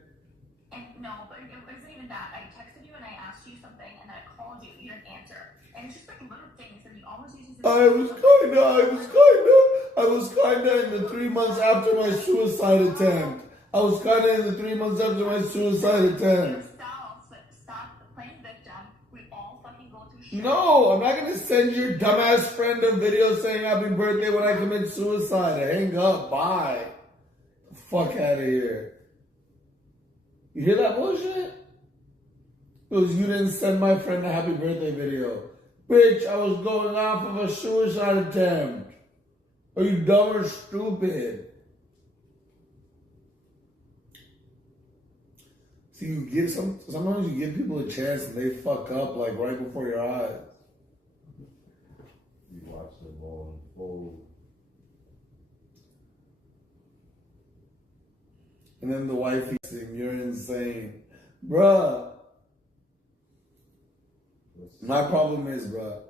And no, but it wasn't even that. I texted you and I asked you something and then I called you. You didn't answer. And it's just like little things and you always use it. I was kinda in the 3 months after my suicide attempt. Stop playing victim. We all fucking go through shit. No, I'm not gonna send your dumbass friend a video saying happy birthday when I commit suicide. Hang up, bye. Fuck out of here. You hear that bullshit? Because you didn't send my friend a happy birthday video. Bitch, I was going off of a suicide attempt. Are you dumb or stupid? See, sometimes you give people a chance and they fuck up like right before your eyes. You watch the ball unfold. And then the wife is saying, you're insane. Bruh. My problem is, bruh,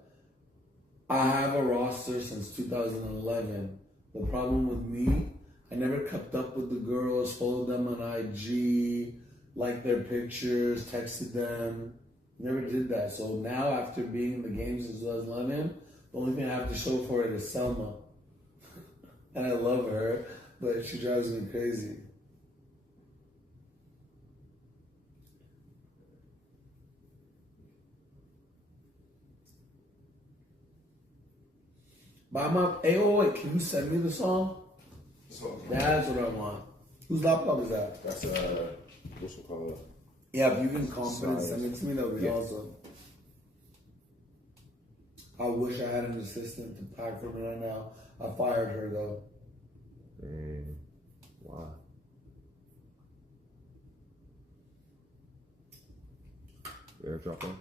I have a roster since 2011. The problem with me, I never kept up with the girls, followed them on IG, liked their pictures, texted them. Never did that. So now, after being in the game since 2011, the only thing I have to show for it is Selma. And I love her, but she drives me crazy. But I'm up. Hey, wait, can you send me the song? That's what I want. Whose laptop is that? That's what's it called? Yeah, if you can confident send it to me, that would be awesome. I wish I had an assistant to pack for me right now. I fired her though. Dang. Why? Airdrop on?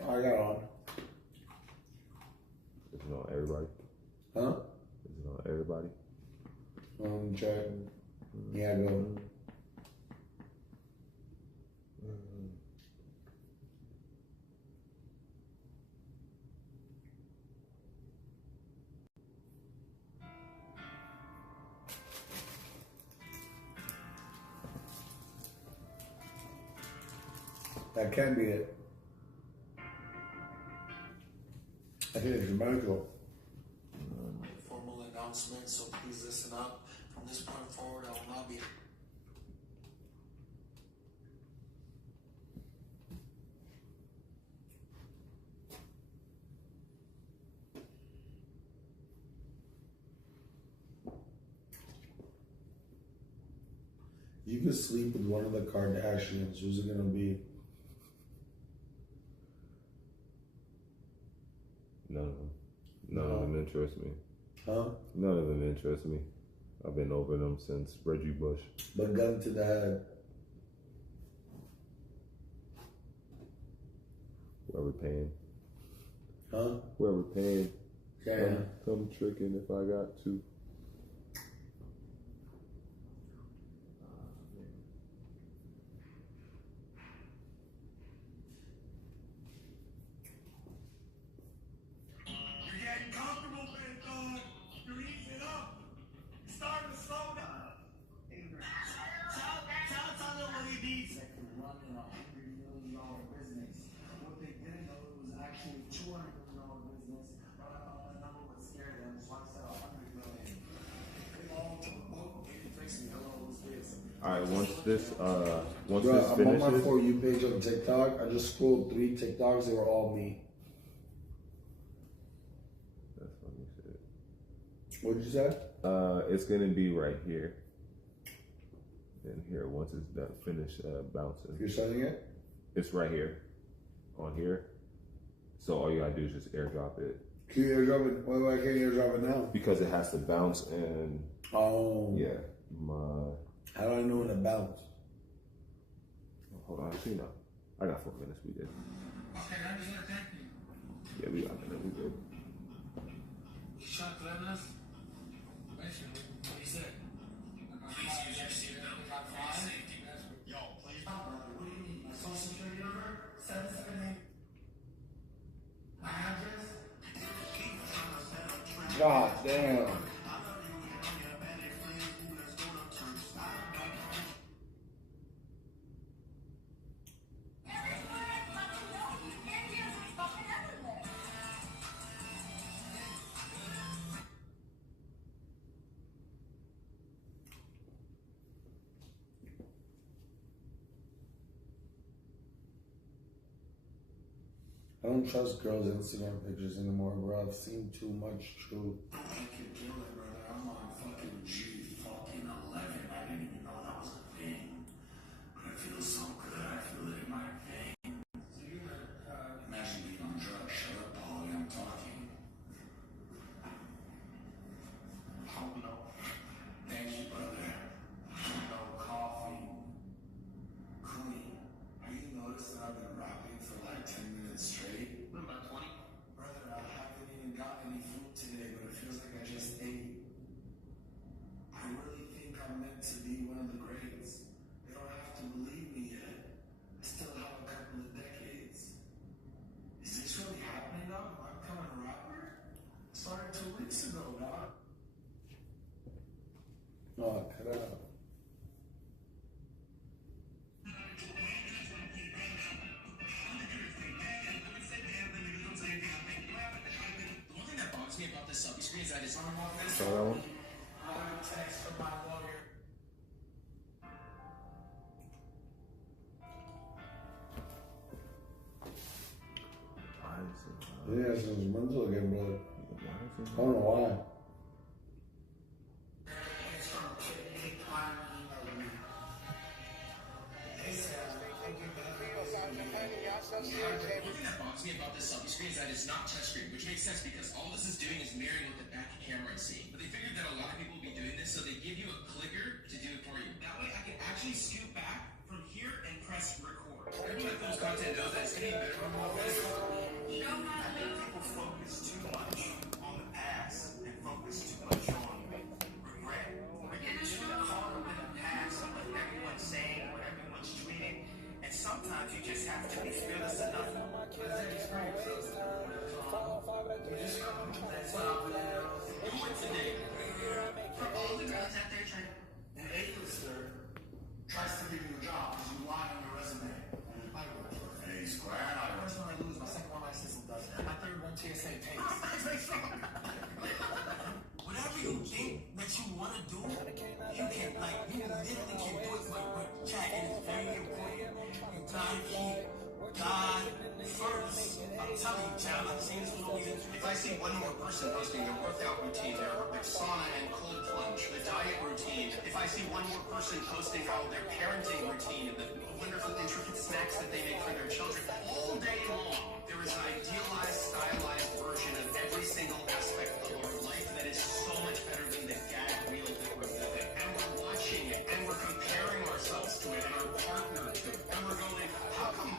I got on. Is it on everybody? Huh? Is it on everybody? Check. Yeah, go. That can be it. I think it's magical. Formal announcement, so please listen up. From this point forward, I will not be. You could sleep with one of the Kardashians. Who's it gonna be? None of them. None of them interest me. Huh? None of them interest me. I've been over them since Reggie Bush. But gun to the head. Whoever paying. Huh? Whoever paying. Yeah. Come tricking if I got to. You're getting comfortable, big dog. You're easing up. You're starting to slow down. Tell him what he needs. Running $100 million business. What they didn't know it was actually $200 million business. The number would scare them, so I said $100 million. They all took a boat, they fixed me. Hello, who's this? Alright, once this I'm on my finishes. For You page on TikTok. I just scrolled 3 TikToks. They were all me. That's funny shit. What did you say? It's gonna be right here. And here, once it's done, finish bouncing. You're sending it? It's right here, on here. So all you gotta do is just airdrop it. Can you airdrop it? Why can't you airdrop it now? Because it has to bounce and yeah, How do I know when it bounced? Hold on, actually no. I got 4 minutes, we good. Okay, I just want to thank you. Yeah, we got a minute, we good. You shot cleverness? Basically, what he said. Please use your seatbelt. Safety. Yo, please. What do you need? My social security number? 778. My address? God damn. I don't trust girls' Instagram pictures anymore, bro. I've seen too much truth. I could kill it, brother. I'm on fucking G11. I didn't even know that was a thing. But it feels so good. I feel it in my veins. So you imagine being on drugs. Shut up, Paulie. I'm talking. Oh no. Thank you, brother. No coffee. Clean. Have you noticed that I've been rapping for like 10 minutes straight? About 20. Brother, I haven't even gotten any food today, but it feels like I just ate. I really think I'm meant to be one of the greats. They don't have to believe me yet. I still have a couple of decades. Is this really happening, dog? Am I becoming a rapper? I started 2 weeks ago, dog. Oh, cut it out. About this selfie screen is I just Saw that one? I have a text from my lawyer. Yeah, it's mental again, brother. I don't know why. Bothers me about this selfie screen is that it's not touchscreen, which makes sense because all this is doing is mirroring what the back camera is seeing. But they figured that a lot of people will be doing this, so they give you a clicker to do it for you. That way I can actually scoot back from here and press record. Everyone that films content knows that it's getting better and more better. People focus too much on the past and focus too much on regret. We get too caught up in the past of what everyone's saying, what everyone's tweeting, and sometimes you just have to be fearless enough. For all the girls out there trying to... An A-lister tries to give you a job because you lie on your resume. I work for A Square. First one I lose, my second one my assistant does. My third one TSA takes. Whatever you think that you want to do, you can, like, you literally can do it, but chat is very important. You gotta keep God first. I'm telling you, chat, I'm not saying this for no reason. If I see one more person posting their workout routine, their sauna and cold plunge, the diet routine, if I see one more person posting how their parenting routine and the wonderful intricate snacks that they make for their children, all day long, there is an idealized, stylized version of every single aspect of our life that is so much better than the gag wheel that we're living. And we're watching it, and we're comparing ourselves to it, and our partner to it, and we're going, how come...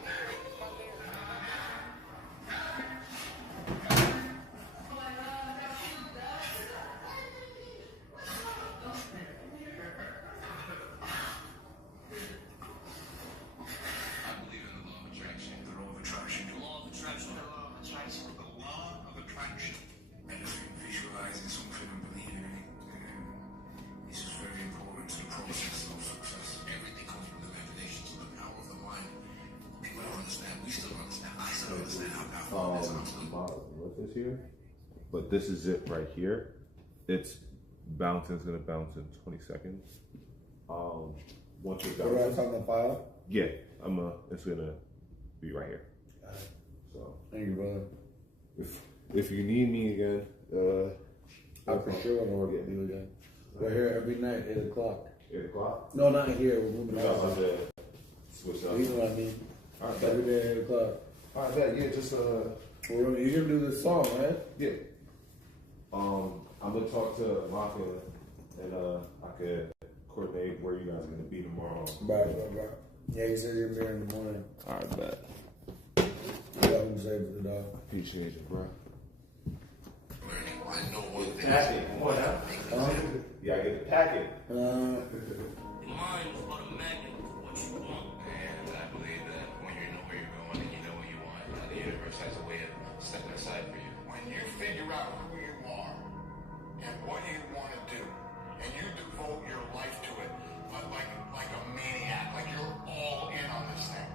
is here, but this is it right here. It's bouncing. It's gonna bounce in 20 seconds. Once it bounces, on the file. yeah, it's gonna be right here. So thank you, brother. If you need me again, I for sure want to work with you again. We're here every night, 8 o'clock. 8 o'clock? No, not here. We're moving out. Switch up. You know what I mean? All right, every day, 8 o'clock. All right, yeah, just you're gonna do this song, right? Yeah. I'm gonna talk to Maka and I could coordinate where you guys are gonna be tomorrow. Right. Yeah, he said you're here in the morning. All right, bet. Got him saved for the dog. Appreciate you, bro. I know one thing. Packet. Come on now. Yeah, I get the packet. Mind is but a magnet to what you want. And I believe that when you know where you're going and you know what you want, the universe has a way of stepping aside for you. When you figure out who you are and what you want to do, and you devote your life to it, but like a maniac, like you're all in on this thing,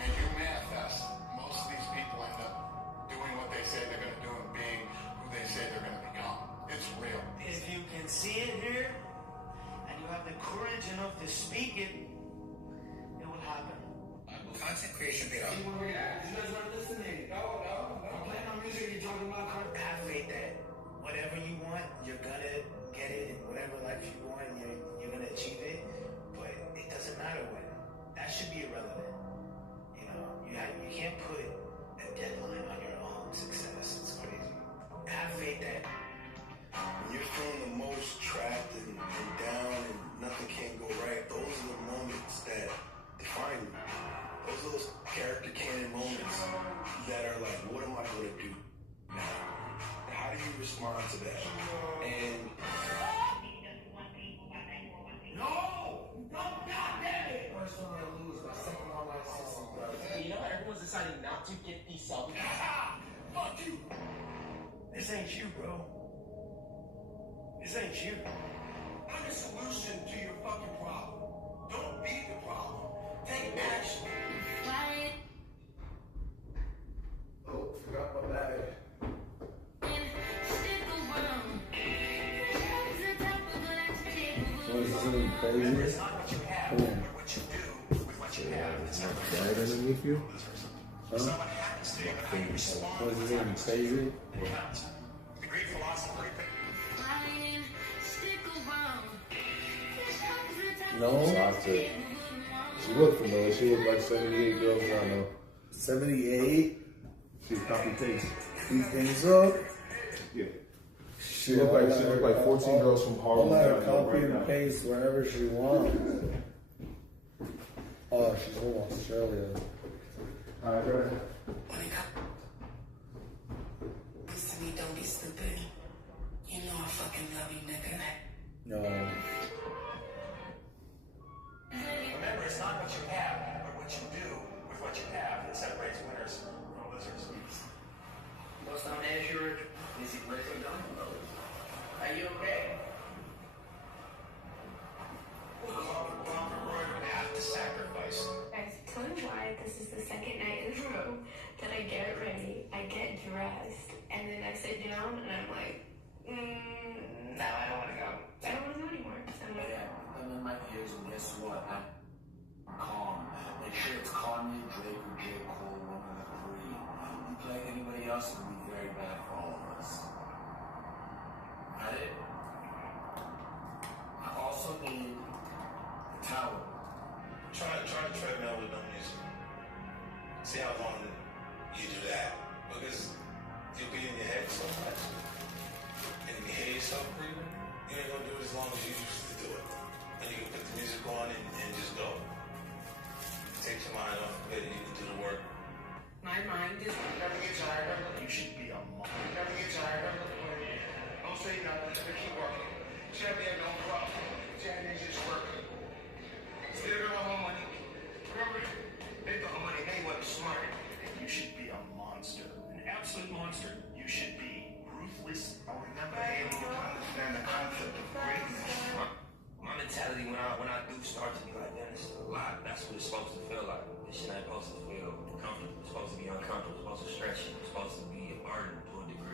and you manifest, most of these people end up doing what they say they're going to do and being who they say they're going to become. It's real. If you can see it here, and you have the courage enough to speak it, it will happen. Content creation paid off. You guys aren't listening. No. I'm playing on music, you're talking about content. Have faith that whatever you want, you're gonna get it, and whatever life you want, you're gonna achieve it. But it doesn't matter when. That should be irrelevant. You know, you can't put a deadline on your own success. It's crazy. Have faith that When you're feeling the most trapped and down and nothing can go right, those are the moments that define you. Those are those character canon moments that are like, what am I going to do now? How do you respond to that? And no, God damn it! First one I lose, my second one I system, bro. You know, everyone's deciding not to get these selfies. Fuck you! This ain't you, bro. This ain't you. I'm the solution to your fucking problem. Don't be the problem. Take action. Oh, forgot my bag. What is this crazy? Come on. Right underneath you? Huh? What is this crazy? The great philosopher. No. She looked familiar. She looked like 78 girls I know. 78? She's copy paste. You think so? Yeah. She looked like 14 girls from Harlem. I'll let her copy and paste wherever she wants. Oh, she's from Australia. Alright, go ahead. Listen to me, don't be stupid. You know I fucking love you, nigga. No. Remember, it's not what you have, but what you do with what you have that separates winners from losers. What's on there, George? Is he breaking down? Are you okay? Have to sacrifice. Guys, tell me why this is the second night in a row that I get ready, I get dressed, and then I sit down and I'm like, no, I don't want to go. I don't want to go anymore. I'm in my ears, and guess what? I'm calm. Make sure it's Kanye, Drake, or J. Cole, one of the three. You play anybody else, it'll be very bad for all of us. Got it? I also need a towel. Try to treadmill with no music. See how long you do that. Because you'll be in your head so much. And you hear yourself breathing, you ain't gonna do it as long as you used to do it. And you can put the music on and just go. Take your mind off of it and you can do the work. My mind is Never get tired of it. You should be a mom. Never get tired of it. Don't say nothing. Just keep working. Champion don't drop. Champion just working. Still got my money. Remember, they got money. They wasn't smart. You should be a monster. An absolute monster. You should be ruthless. I was never able to understand the concept of greatness. My mentality when I do start to be like, man, this is a lot. That's what it's supposed to feel like. This shit ain't supposed to feel comfortable. It's supposed to be uncomfortable. It's supposed to stretch you. It's supposed to be a burden to a degree.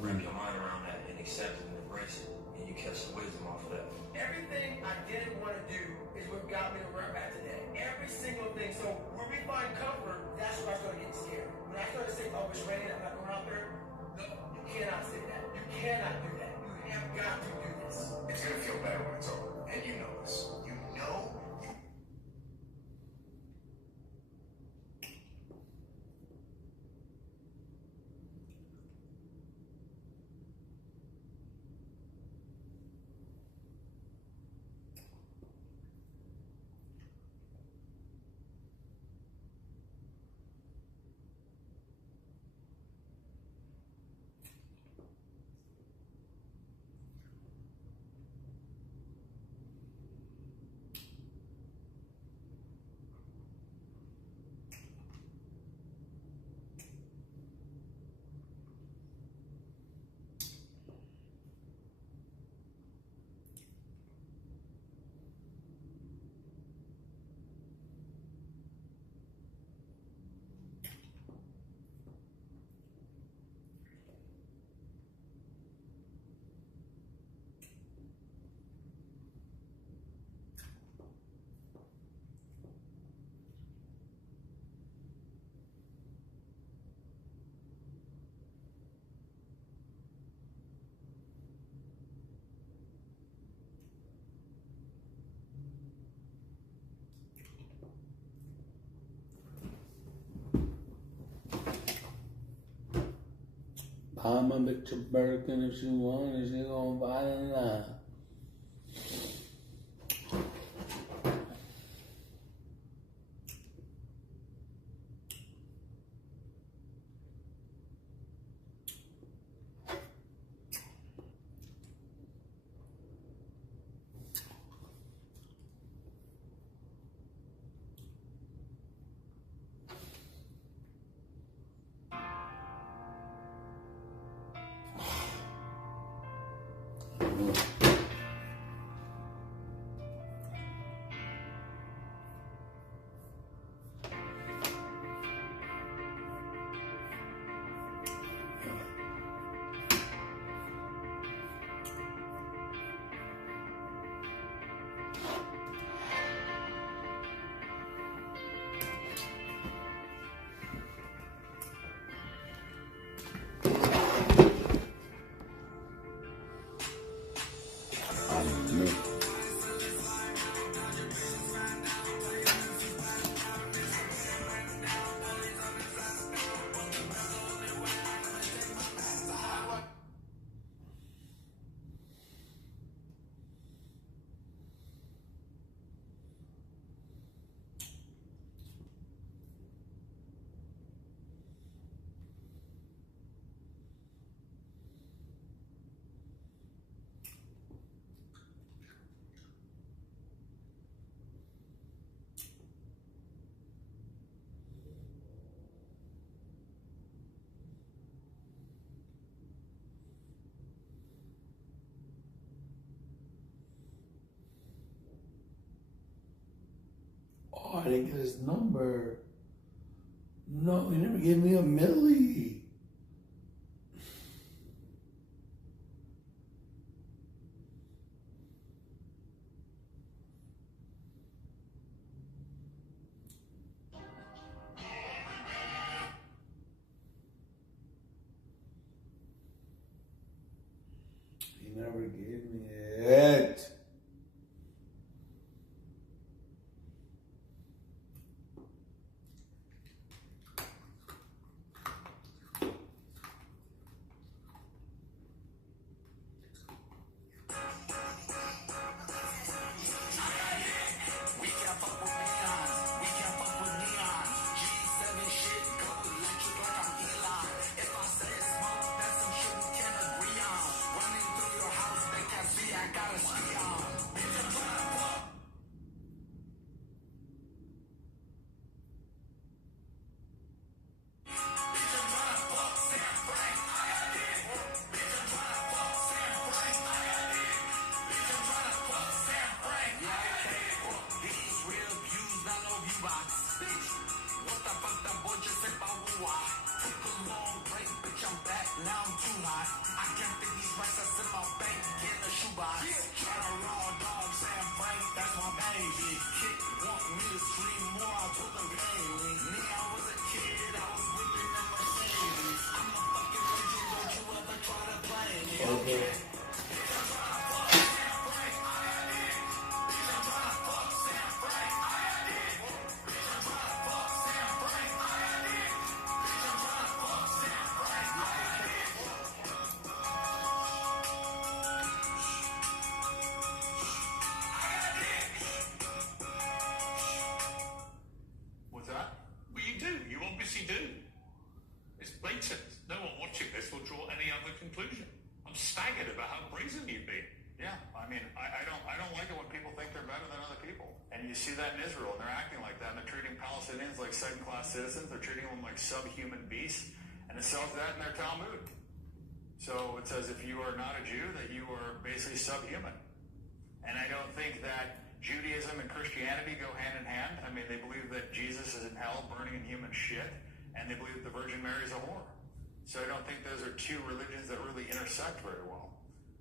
wrap your mind around that and accept it and embrace it, and you catch some wisdom off of that. Everything I didn't want to do is what got me to where I'm at today. Every single thing. So when we find comfort, that's when I started getting scared. When I started saying, oh, it's raining, I'm not going out there. No, you cannot say that. You cannot do that. You have got to do this. It's gonna feel better when it's over. And you know this. You know. I'ma bitch a Birkin if she want it, she gon' buy it now. Oh, I didn't get his number. No, he never gave me a milli. He never gave me it. bro. What's that? Well, you do. You obviously do. It's blatant. No one watching this will draw any other conclusion. I'm staggered about how brazen you've been. Yeah, I mean, I don't like it when people think they're better than other people. And you see that in Israel, and they're acting like that, and they're treating Palestinians like second-class citizens. They're treating them like subhuman beasts, and it sells that in their Talmud. So it says if you are not a Jew, that you are basically subhuman. And I don't think that Judaism and Christianity go hand in hand. I mean, they believe that Jesus is in hell burning in human shit, and they believe that the Virgin Mary is a whore. So I don't think those are two religions that really intersect very well.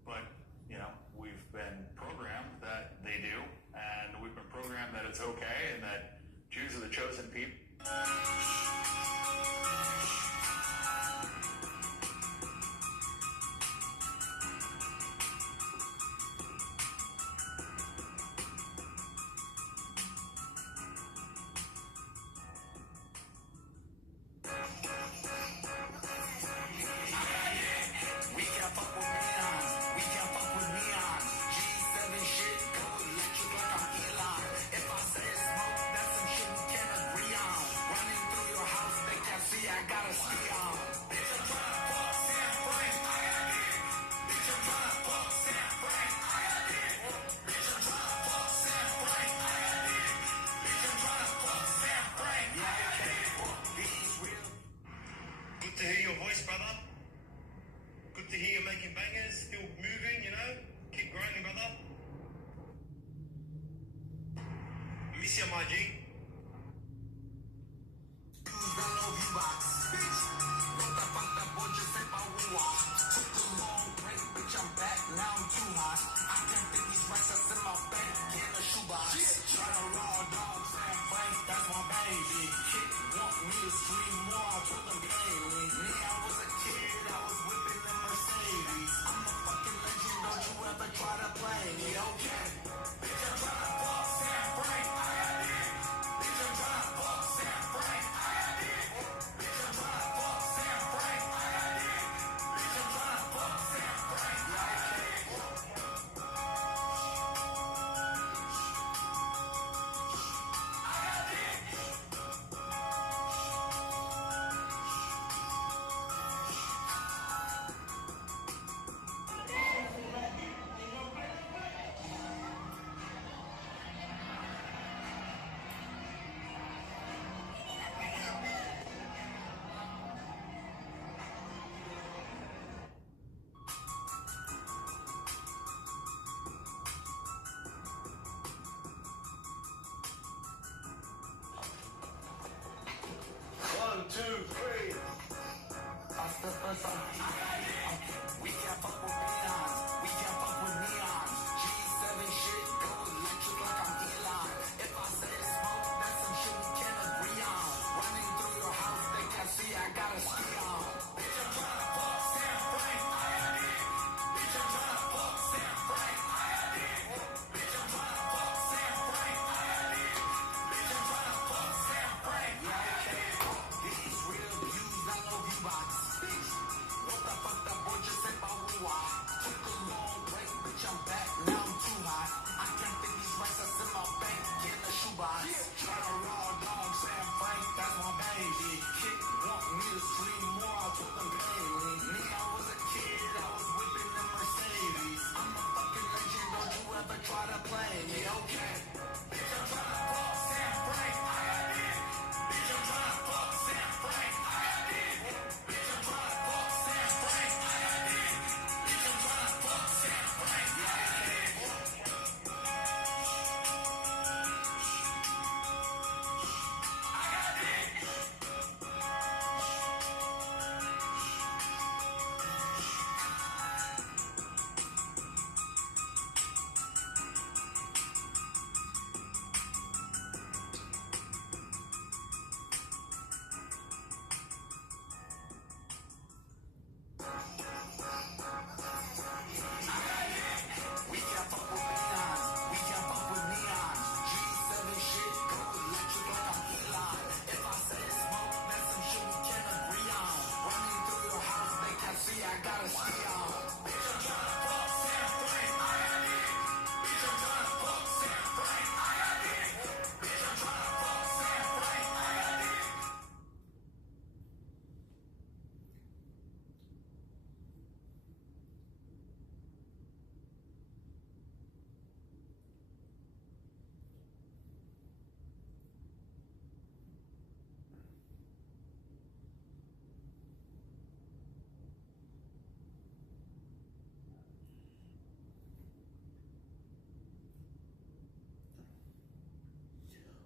But, you know, we've been programmed that they do, and we've been programmed that it's okay, and that Jews are the chosen people. Good to hear your voice, brother. Good to hear you're making bangers, still moving, you know? Keep grinding, brother. Miss you, my G.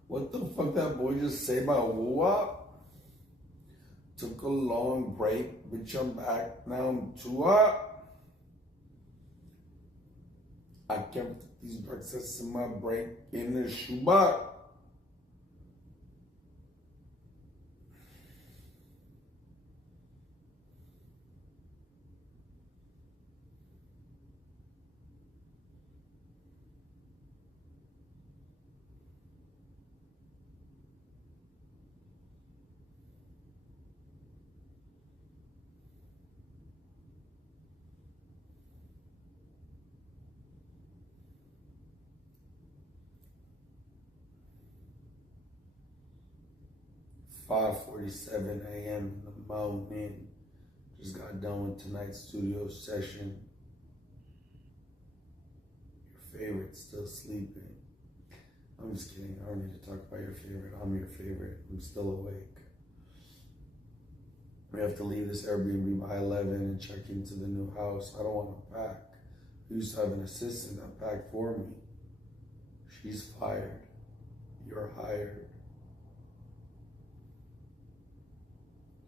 What the fuck that boy just say about woo-wop? Took a long break, bitch, I'm back, now I'm choo-wop. I can't put these breakfasts in my break in the shoebox. "5:47 a.m. in the morning. Just got done with tonight's studio session. Your favorite's still sleeping." I'm just kidding. I don't need to talk about your favorite. I'm your favorite. I'm still awake. We have to leave this Airbnb by 11 and check into the new house. I don't want to pack. I used to have an assistant that packed for me. She's fired. You're hired.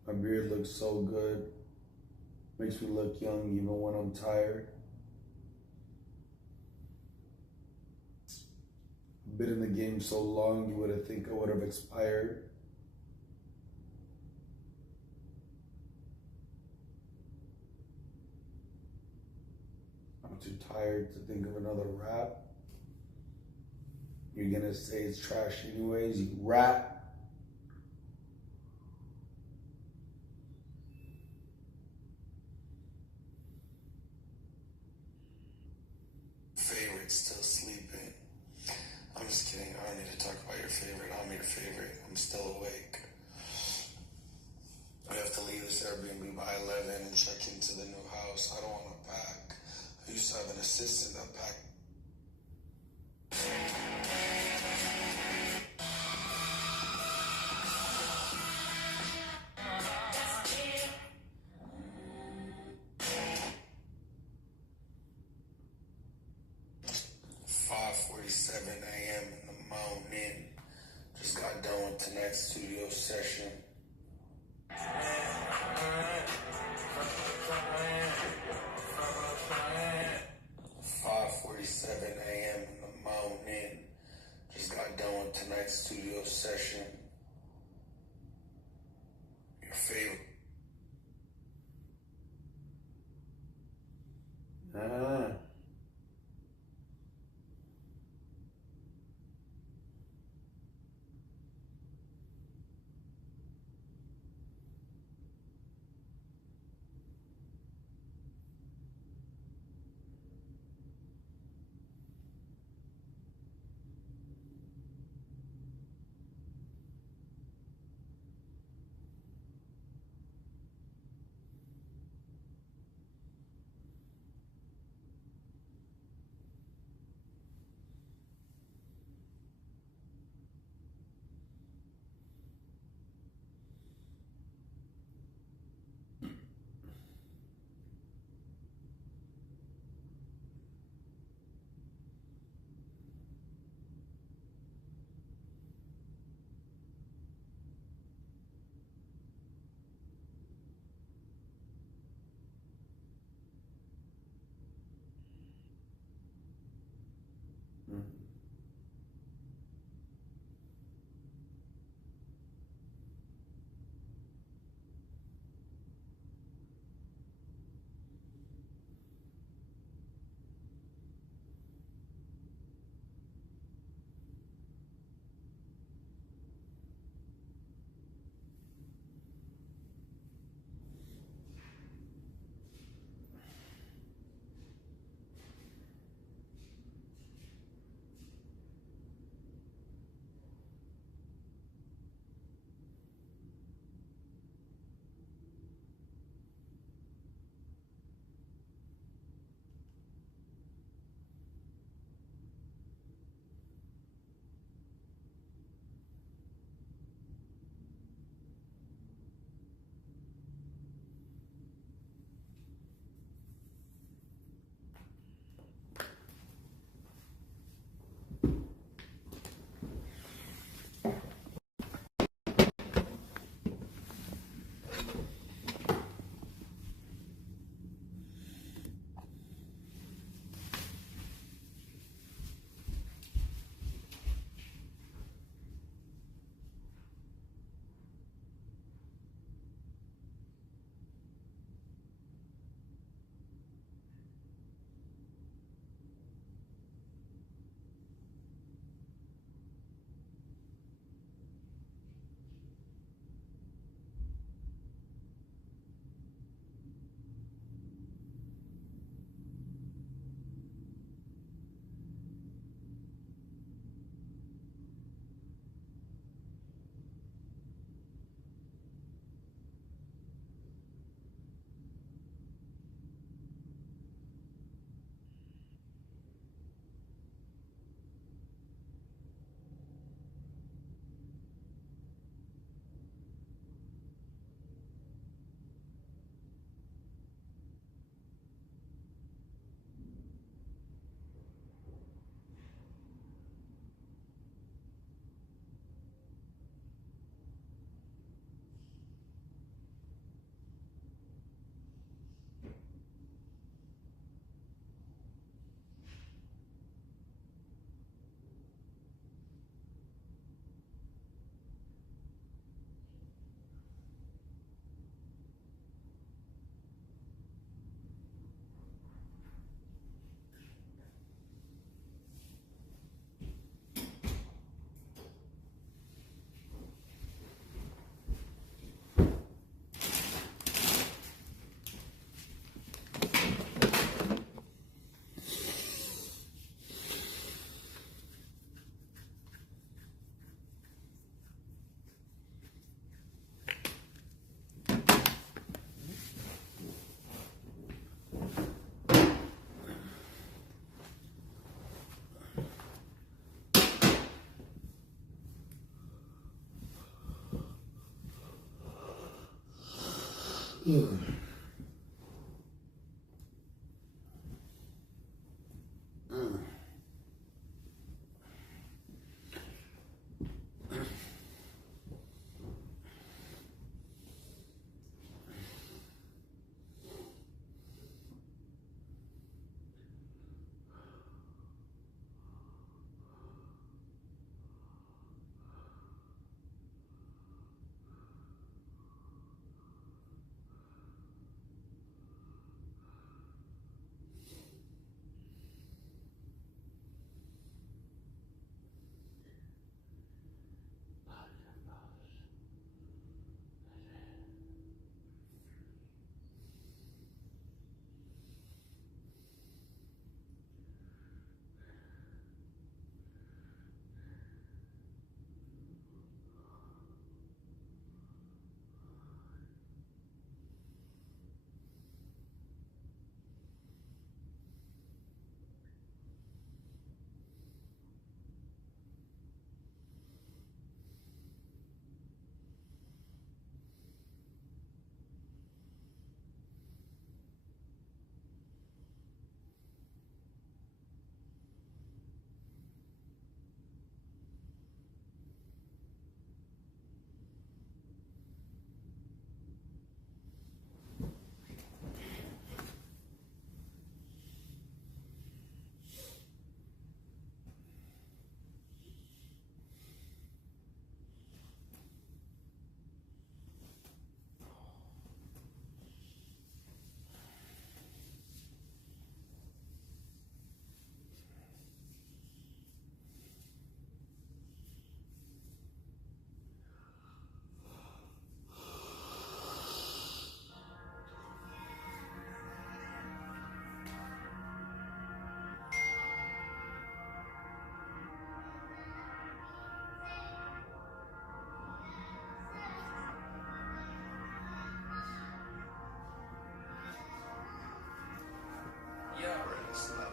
My beard looks so good. Makes me look young even when I'm tired. I've been in the game so long, you would have think I would have expired. I'm too tired to think of another rap. You're gonna say it's trash anyways, you rap. Favorite still sleeping. I'm just kidding. I don't need to talk about your favorite. I'm your favorite. I'm still awake. We have to leave this Airbnb by 11 and check into the new house. I don't want to pack. I used to have an assistant that packed. "5:47 a.m. in the morning. Just got done with tonight's studio session. "5:47 a.m. in the morning. Just got done with tonight's studio session. Your favorite."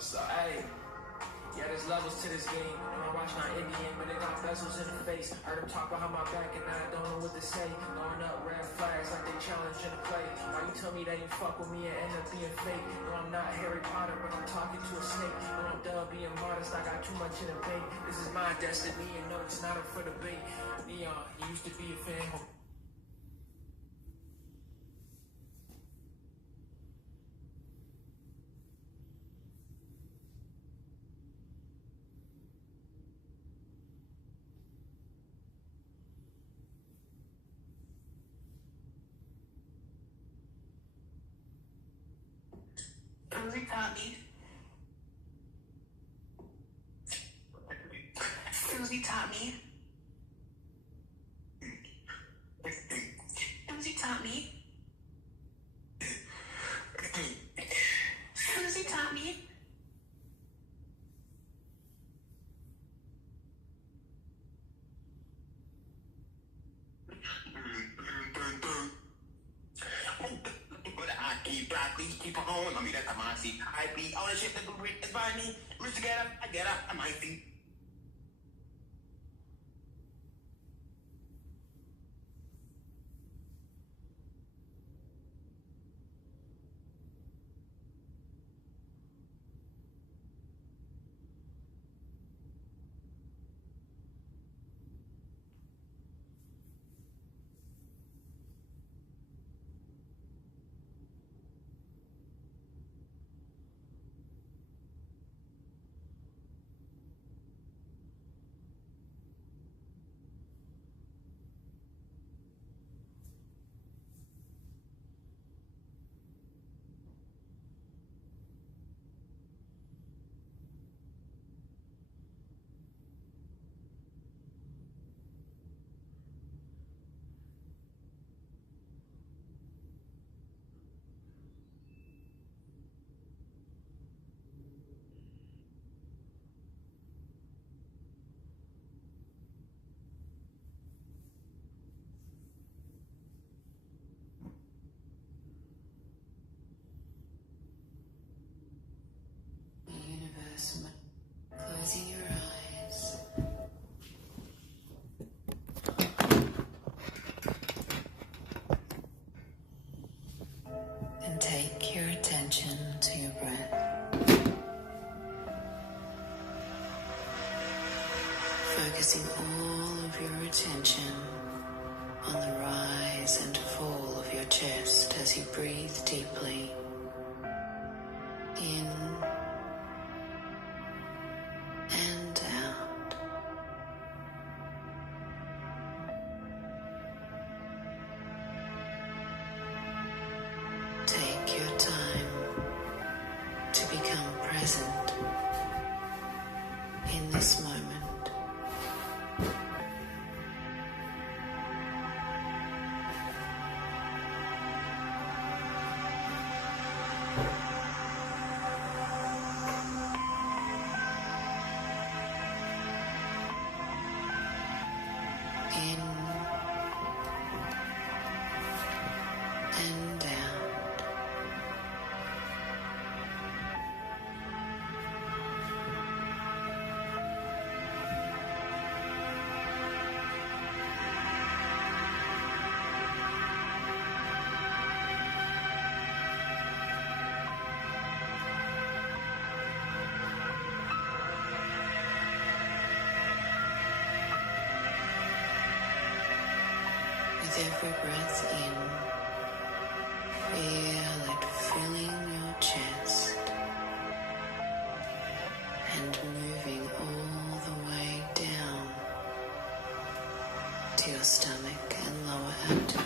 Hey, yeah, there's levels to this game. And I watch my Indian, but they got bezels in the face. Heard them talk behind my back, and I don't know what to say. Throwing up red flags like they challenging the play. Why you tell me that you fuck with me and end up being fake? No, I'm not Harry Potter, but I'm talking to a snake. No, I'm done being modest, I got too much in the bank. This is my destiny, and no, it's not up for debate. Neon, you used to be a fan. Fousey taught me. Fousey taught me. Fousey taught me. Fousey taught me. Keep on, mami, that's a massive IP. All the shit that go great is by me. Mr. Get up, I might think. Closing your eyes. Breathe deeply. In and out. Take your time to become present in this moment. In and out. With every breath in, feel it filling your chest and moving all the way down to your stomach and lower abdomen.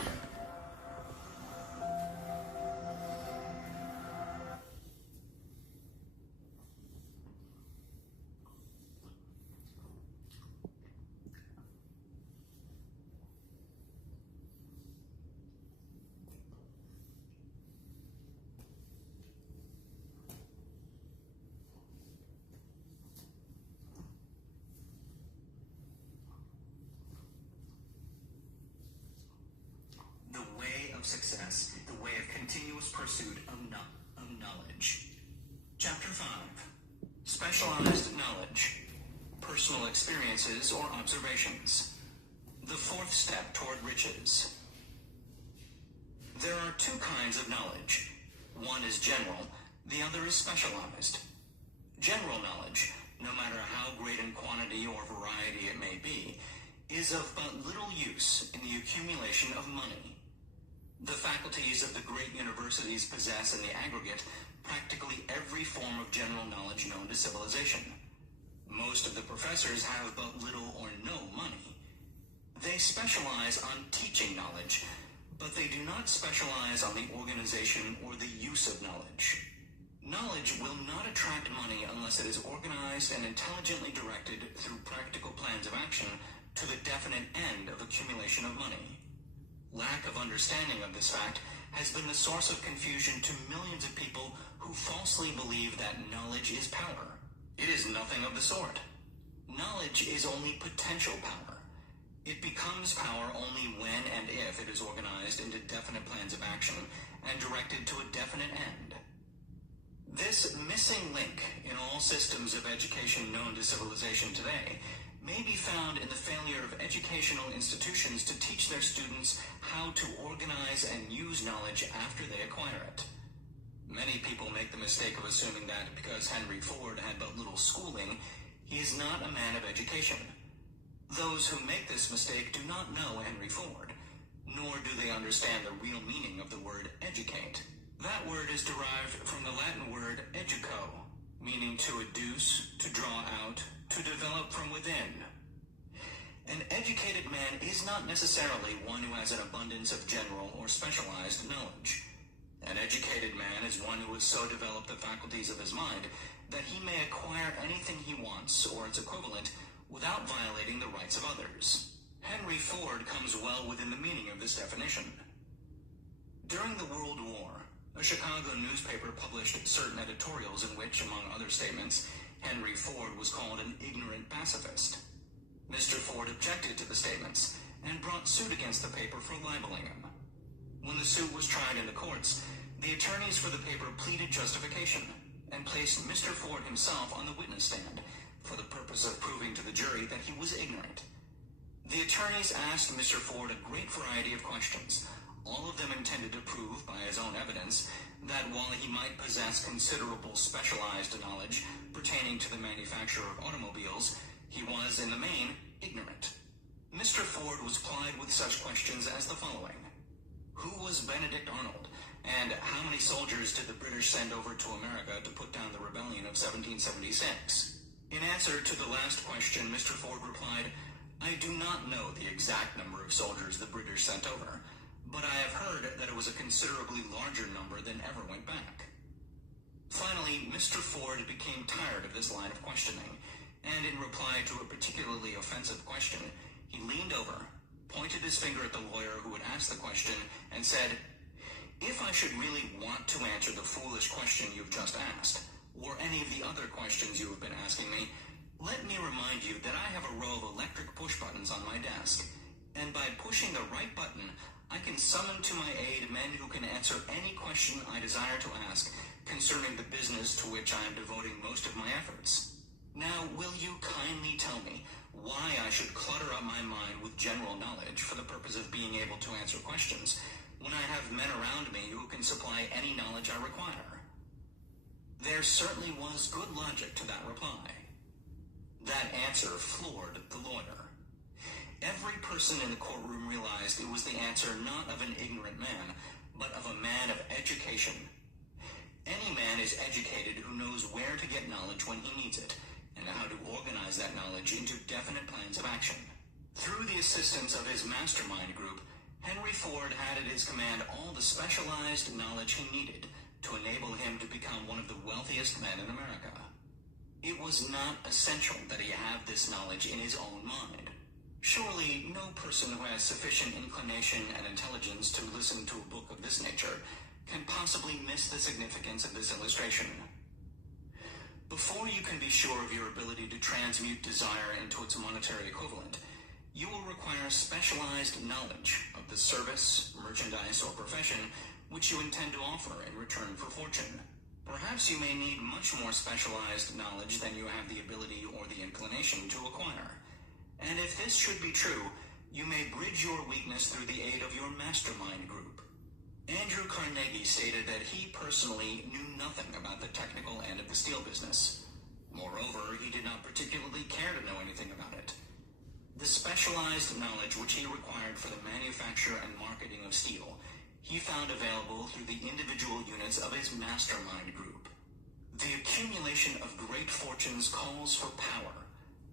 The way of success, the way of continuous pursuit of knowledge. Chapter 5. Specialized knowledge. Personal experiences or observations. The fourth step toward riches. There are two kinds of knowledge. One is general, the other is specialized. General knowledge, no matter how great in quantity or variety it may be, is of but little use in the accumulation of money. The faculties of the great universities possess in the aggregate practically every form of general knowledge known to civilization. Most of the professors have but little or no money. They specialize on teaching knowledge, but they do not specialize on the organization or the use of knowledge. Knowledge will not attract money unless it is organized and intelligently directed through practical plans of action to the definite end of accumulation of money. Lack of understanding of this fact has been the source of confusion to millions of people who falsely believe that knowledge is power. It is nothing of the sort. Knowledge is only potential power. It becomes power only when and if it is organized into definite plans of action and directed to a definite end. This missing link in all systems of education known to civilization today may be found in the failure of educational institutions to teach their students how to organize and use knowledge after they acquire it. Many people make the mistake of assuming that because Henry Ford had but little schooling, he is not a man of education. Those who make this mistake do not know Henry Ford, nor do they understand the real meaning of the word educate. That word is derived from the Latin word educo, meaning to educe, to draw out, to develop from within. An educated man is not necessarily one who has an abundance of general or specialized knowledge. An educated man is one who has so developed the faculties of his mind that he may acquire anything he wants, or its equivalent, without violating the rights of others. Henry Ford comes well within the meaning of this definition. During the World War, a Chicago newspaper published certain editorials in which, among other statements, Henry Ford was called an ignorant pacifist. Mr. Ford objected to the statements and brought suit against the paper for libeling him. When the suit was tried in the courts, the attorneys for the paper pleaded justification and placed Mr. Ford himself on the witness stand for the purpose of proving to the jury that he was ignorant. The attorneys asked Mr. Ford a great variety of questions, all of them intended to prove by his own evidence that while he might possess considerable specialized knowledge pertaining to the manufacture of automobiles, he was, in the main, ignorant. Mr. Ford was plied with such questions as the following. Who was Benedict Arnold, And how many soldiers did the British send over to America to put down the rebellion of 1776? In answer to the last question, Mr. Ford replied, I do not know the exact number of soldiers the British sent over, but I have heard that it was a considerably larger number than ever went back. Finally, Mr. Ford became tired of this line of questioning, and in reply to a particularly offensive question, he leaned over, pointed his finger at the lawyer who had asked the question, and said, if I should really want to answer the foolish question you've just asked, or any of the other questions you have been asking me, let me remind you that I have a row of electric push buttons on my desk, and by pushing the right button, I can summon to my aid men who can answer any question I desire to ask concerning the business to which I am devoting most of my efforts. Now, will you kindly tell me why I should clutter up my mind with general knowledge for the purpose of being able to answer questions when I have men around me who can supply any knowledge I require? There certainly was good logic to that reply. That answer floored the lawyer. Every person in the courtroom realized it was the answer not of an ignorant man, but of a man of education. Any man is educated who knows where to get knowledge when he needs it, and how to organize that knowledge into definite plans of action. Through the assistance of his mastermind group, Henry Ford had at his command all the specialized knowledge he needed to enable him to become one of the wealthiest men in America. It was not essential that he have this knowledge in his own mind. Surely no person who has sufficient inclination and intelligence to listen to a book of this nature can possibly miss the significance of this illustration. Before you can be sure of your ability to transmute desire into its monetary equivalent, you will require specialized knowledge of the service, merchandise, or profession which you intend to offer in return for fortune. Perhaps you may need much more specialized knowledge than you have the ability or the inclination to acquire. And if this should be true, you may bridge your weakness through the aid of your mastermind group. Andrew Carnegie stated that he personally knew nothing about the technical end of the steel business. Moreover, he did not particularly care to know anything about it. The specialized knowledge which he required for the manufacture and marketing of steel, he found available through the individual units of his mastermind group. The accumulation of great fortunes calls for power,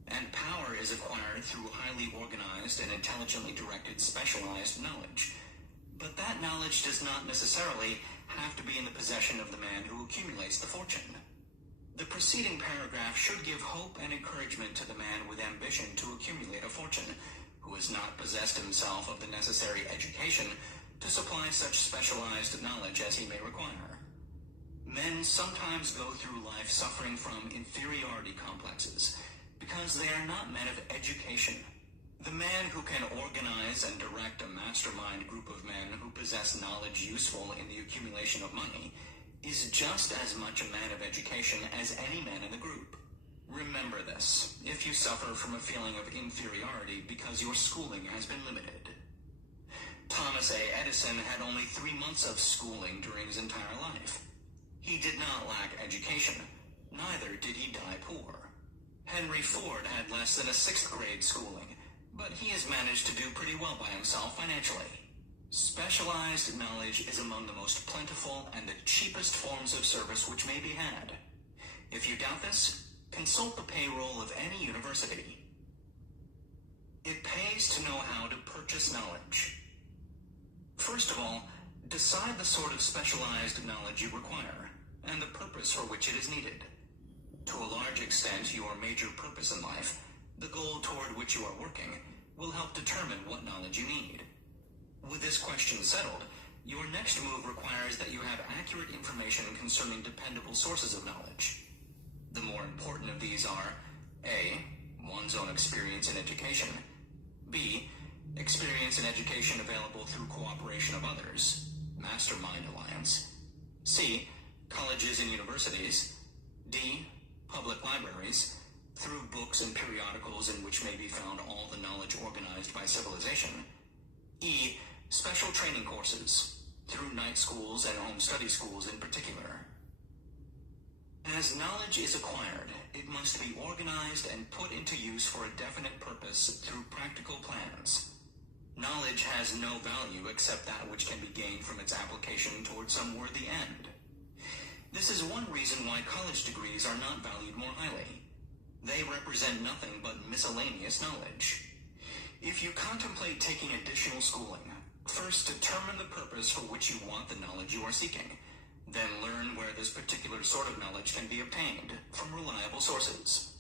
and power is acquired through highly organized and intelligently directed specialized knowledge. But that knowledge does not necessarily have to be in the possession of the man who accumulates the fortune. The preceding paragraph should give hope and encouragement to the man with ambition to accumulate a fortune, who has not possessed himself of the necessary education to supply such specialized knowledge as he may require. Men sometimes go through life suffering from inferiority complexes, because they are not men of education. The man who can organize and direct a mastermind group of men who possess knowledge useful in the accumulation of money is just as much a man of education as any man in the group. Remember this, if you suffer from a feeling of inferiority because your schooling has been limited. Thomas A. Edison had only 3 months of schooling during his entire life. He did not lack education, neither did he die poor. Henry Ford had less than a 6th grade schooling, but he has managed to do pretty well by himself financially. Specialized knowledge is among the most plentiful and the cheapest forms of service which may be had. If you doubt this, consult the payroll of any university. It pays to know how to purchase knowledge. First of all, decide the sort of specialized knowledge you require, and the purpose for which it is needed. To a large extent, your major purpose in life, the goal toward which you are working, will help determine what knowledge you need. With this question settled, your next move requires that you have accurate information concerning dependable sources of knowledge. The more important of these are A. One's own experience in education, B. Experience in education available through cooperation of others, mastermind alliance, C. Colleges and universities, D. Public libraries, through books and periodicals in which may be found all the knowledge organized by civilization, E. Special training courses, through night schools and home study schools in particular. As knowledge is acquired, it must be organized and put into use for a definite purpose through practical plans. Knowledge has no value except that which can be gained from its application toward some worthy end. This is one reason why college degrees are not valued more highly. They represent nothing but miscellaneous knowledge. If you contemplate taking additional schooling, first determine the purpose for which you want the knowledge you are seeking. Then learn where this particular sort of knowledge can be obtained from reliable sources.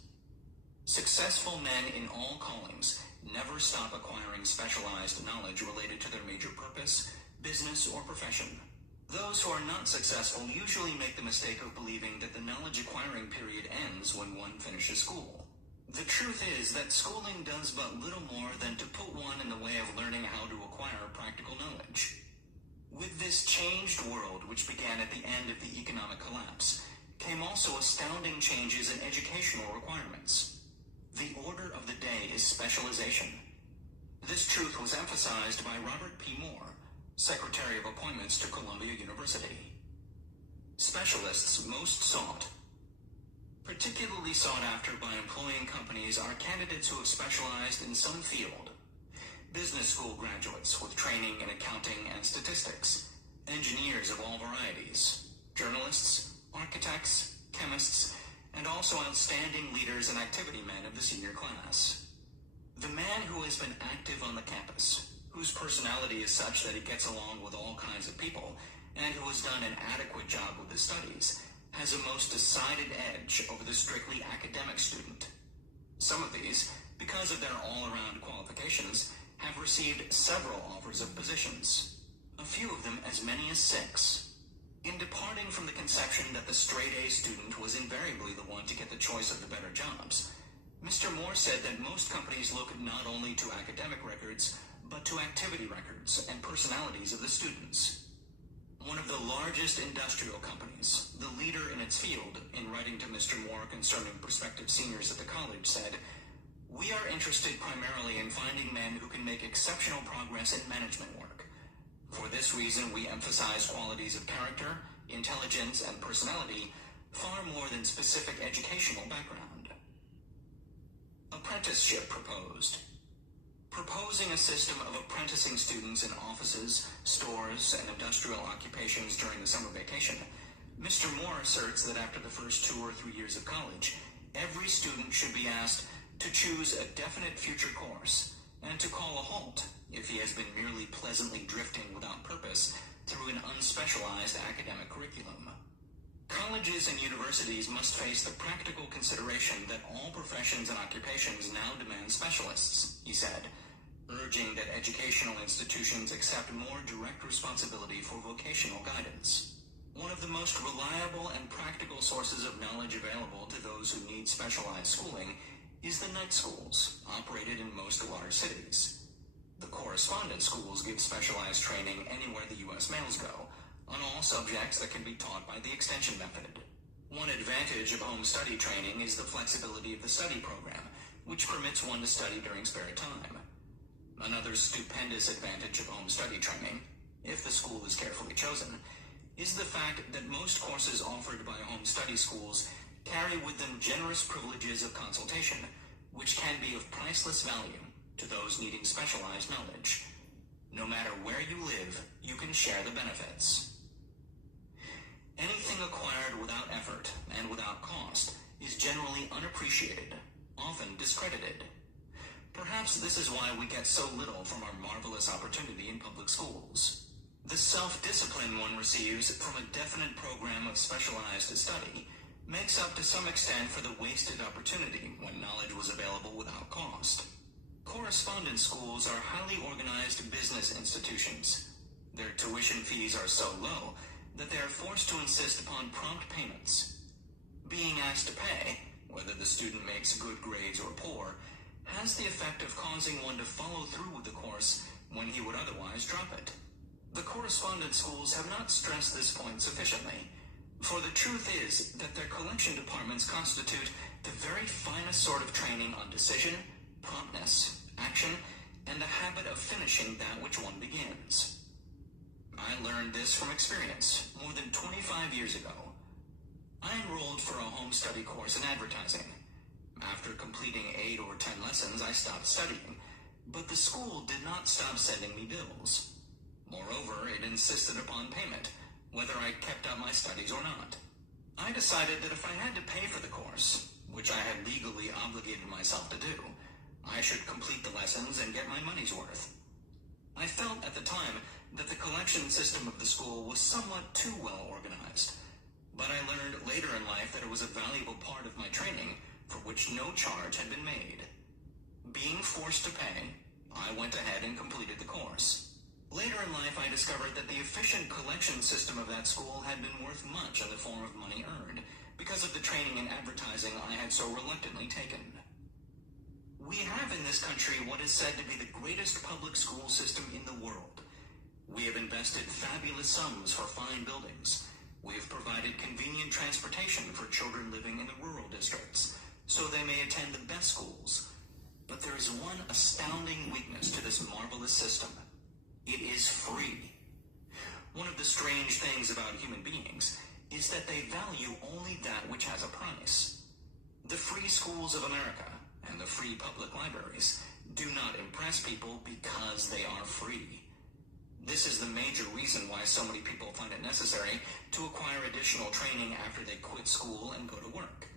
Successful men in all callings never stop acquiring specialized knowledge related to their major purpose, business, or profession. Those who are not successful usually make the mistake of believing that the knowledge acquiring period ends when one finishes school. The truth is that schooling does but little more than to put one in the way of learning how to acquire practical knowledge. With this changed world, which began at the end of the economic collapse, came also astounding changes in educational requirements. The order of the day is specialization. This truth was emphasized by Robert P. Moore, Secretary of Appointments to Columbia University. Specialists most sought. Particularly sought after by employing companies are candidates who have specialized in some field. Business school graduates with training in accounting and statistics, engineers of all varieties, journalists, architects, chemists, and also outstanding leaders and activity men of the senior class. The man who has been active on the campus, whose personality is such that he gets along with all kinds of people, and who has done an adequate job with his studies, has a most decided edge over the strictly academic student. Some of these, because of their all-around qualifications, have received several offers of positions, a few of them as many as 6. In departing from the conception that the straight-A student was invariably the one to get the choice of the better jobs, Mr. Moore said that most companies look not only to academic records, but to activity records and personalities of the students. One of the largest industrial companies, the leader in its field, in writing to Mr. Moore concerning prospective seniors at the college, said, "We are interested primarily in finding men who can make exceptional progress in management work. For this reason, we emphasize qualities of character, intelligence, and personality far more than specific educational background." Apprenticeship proposed. Proposing a system of apprenticing students in offices, stores, and industrial occupations during the summer vacation, Mr. Moore asserts that after the first 2 or 3 years of college, every student should be asked to choose a definite future course and to call a halt if he has been merely pleasantly drifting without purpose through an unspecialized academic curriculum. Colleges and universities must face the practical consideration that all professions and occupations now demand specialists, he said, urging that educational institutions accept more direct responsibility for vocational guidance. One of the most reliable and practical sources of knowledge available to those who need specialized schooling is the night schools, operated in most large cities. The correspondence schools give specialized training anywhere the U.S. mails go, on all subjects that can be taught by the extension method. One advantage of home study training is the flexibility of the study program, which permits one to study during spare time. Another stupendous advantage of home study training, if the school is carefully chosen, is the fact that most courses offered by home study schools carry with them generous privileges of consultation, which can be of priceless value to those needing specialized knowledge. No matter where you live, you can share the benefits. Anything acquired without effort and without cost is generally unappreciated, often discredited. Perhaps this is why we get so little from our marvelous opportunity in public schools. The self-discipline one receives from a definite program of specialized study makes up to some extent for the wasted opportunity when knowledge was available without cost. Correspondence schools are highly organized business institutions. Their tuition fees are so low that they are forced to insist upon prompt payments. Being asked to pay, whether the student makes good grades or poor, has the effect of causing one to follow through with the course when he would otherwise drop it. The correspondence schools have not stressed this point sufficiently, for the truth is that their collection departments constitute the very finest sort of training on decision, promptness, action, and the habit of finishing that which one begins. I learned this from experience more than 25 years ago. I enrolled for a home study course in advertising. After completing 8 or 10 lessons, I stopped studying. But the school did not stop sending me bills. Moreover, it insisted upon payment, whether I kept up my studies or not. I decided that if I had to pay for the course, which I had legally obligated myself to do, I should complete the lessons and get my money's worth. I felt at the time that the collection system of the school was somewhat too well organized, but I learned later in life that it was a valuable part of my training for which no charge had been made. Being forced to pay, I went ahead and completed the course. Later in life, I discovered that the efficient collection system of that school had been worth much in the form of money earned because of the training and advertising I had so reluctantly taken. We have in this country what is said to be the greatest public school system in the world. We have invested fabulous sums for fine buildings. We have provided convenient transportation for children living in the rural districts, so they may attend the best schools. But there is one astounding weakness to this marvelous system. It is free. One of the strange things about human beings is that they value only that which has a price. The free schools of America and the free public libraries do not impress people because they are free. This is the major reason why so many people find it necessary to acquire additional training after they quit school and go to work.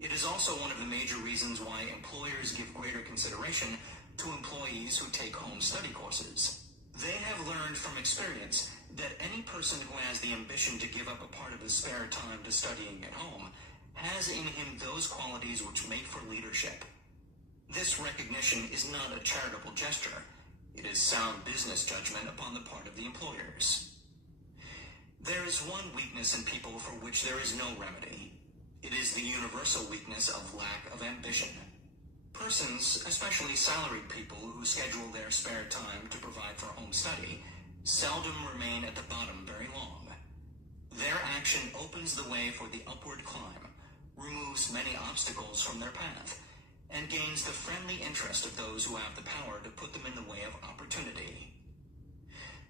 It is also one of the major reasons why employers give greater consideration to employees who take home study courses. They have learned from experience that any person who has the ambition to give up a part of his spare time to studying at home has in him those qualities which make for leadership. This recognition is not a charitable gesture. It is sound business judgment upon the part of the employers. There is one weakness in people for which there is no remedy. It is the universal weakness of lack of ambition. Persons, especially salaried people who schedule their spare time to provide for home study, seldom remain at the bottom very long. Their action opens the way for the upward climb, removes many obstacles from their path, and gains the friendly interest of those who have the power to put them in the way of opportunity.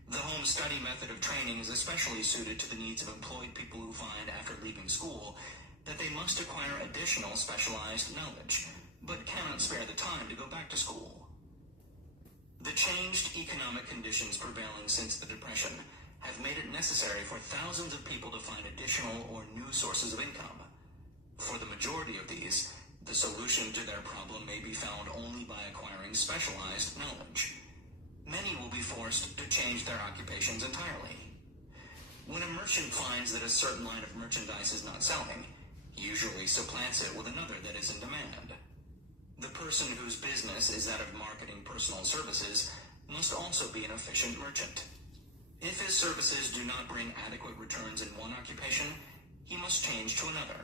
The home study method of training is especially suited to the needs of employed people who find, after leaving school, that they must acquire additional specialized knowledge, but cannot spare the time to go back to school. The changed economic conditions prevailing since the Depression have made it necessary for thousands of people to find additional or new sources of income. For the majority of these, the solution to their problem may be found only by acquiring specialized knowledge. Many will be forced to change their occupations entirely. When a merchant finds that a certain line of merchandise is not selling, he usually supplants it with another that is in demand. The person whose business is that of marketing personal services must also be an efficient merchant. If his services do not bring adequate returns in one occupation, he must change to another,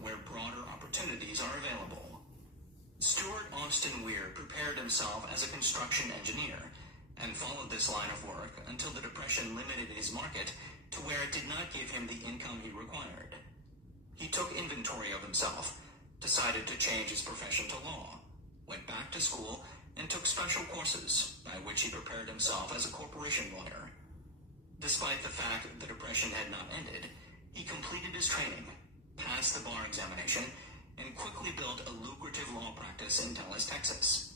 where broader opportunities are available. Stuart Austin Weir prepared himself as a construction engineer and followed this line of work until the Depression limited his market to where it did not give him the income he required. He took inventory of himself, decided to change his profession to law, went back to school, and took special courses by which he prepared himself as a corporation lawyer. Despite the fact that the Depression had not ended, he completed his training, passed the bar examination, and quickly built a lucrative law practice in Dallas, Texas.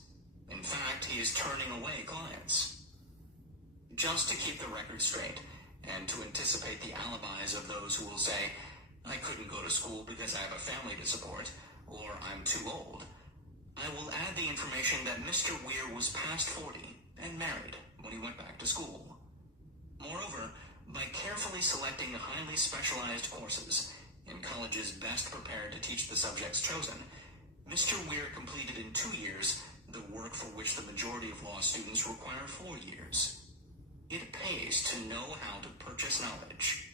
In fact, he is turning away clients. Just to keep the record straight, and to anticipate the alibis of those who will say, I couldn't go to school because I have a family to support, or I'm too old, I will add the information that Mr. Weir was past 40 and married when he went back to school. Moreover, by carefully selecting highly specialized courses in colleges best prepared to teach the subjects chosen, Mr. Weir completed in 2 years the work for which the majority of law students require 4 years. It pays to know how to purchase knowledge.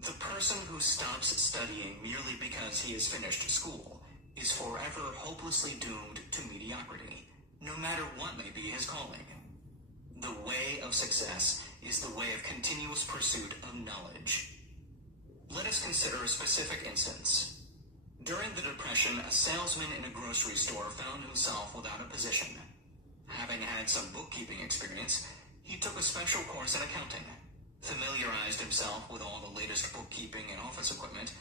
The person who stops studying merely because he has finished school is forever hopelessly doomed to mediocrity, no matter what may be his calling. The way of success is the way of continuous pursuit of knowledge. Let us consider a specific instance. During the Depression, a salesman in a grocery store found himself without a position. Having had some bookkeeping experience, he took a special course in accounting, familiarized himself with all the latest bookkeeping and office equipment,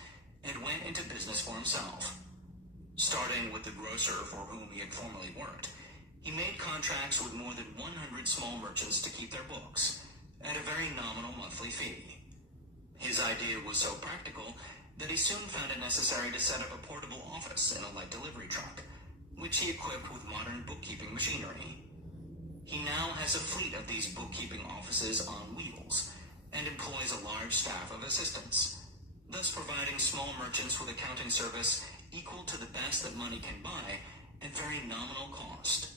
and went into business for himself. Starting with the grocer for whom he had formerly worked, He made contracts with more than 100 small merchants to keep their books at a very nominal monthly fee. His idea was so practical that he soon found it necessary to set up a portable office in a light delivery truck, which he equipped with modern bookkeeping machinery. He now has a fleet of these bookkeeping offices on wheels and employs a large staff of assistants, thus providing small merchants with accounting service equal to the best that money can buy at very nominal cost.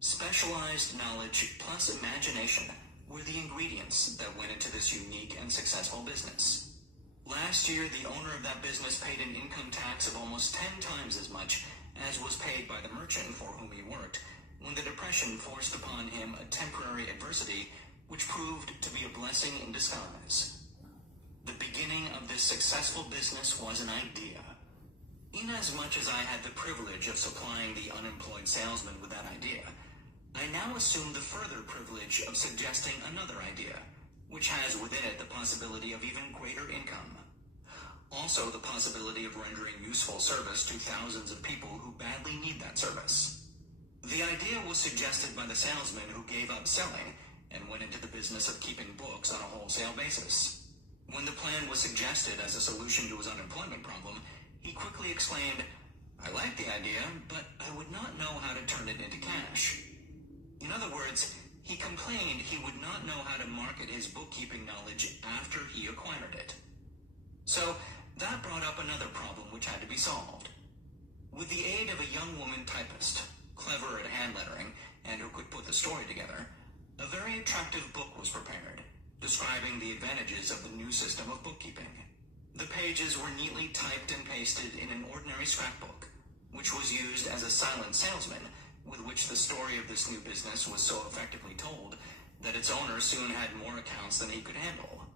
Specialized knowledge plus imagination were the ingredients that went into this unique and successful business. Last year, the owner of that business paid an income tax of almost 10 times as much as was paid by the merchant for whom he worked, when the Depression forced upon him a temporary adversity which proved to be a blessing in disguise. The beginning of this successful business was an idea. Inasmuch as I had the privilege of supplying the unemployed salesman with that idea, I now assume the further privilege of suggesting another idea, which has within it the possibility of even greater income. Also the possibility of rendering useful service to thousands of people who badly need that service. The idea was suggested by the salesman who gave up selling and went into the business of keeping books on a wholesale basis. When the plan was suggested as a solution to his unemployment problem, he quickly exclaimed, "I like the idea, but I would not know how to turn it into cash." In other words, he complained he would not know how to market his bookkeeping knowledge after he acquired it. So that brought up another problem which had to be solved. With the aid of a young woman typist, clever at hand lettering, and who could put the story together, a very attractive book was prepared, describing the advantages of the new system of bookkeeping. The pages were neatly typed and pasted in an ordinary scrapbook, which was used as a silent salesman, with which the story of this new business was so effectively told that its owner soon had more accounts than he could handle.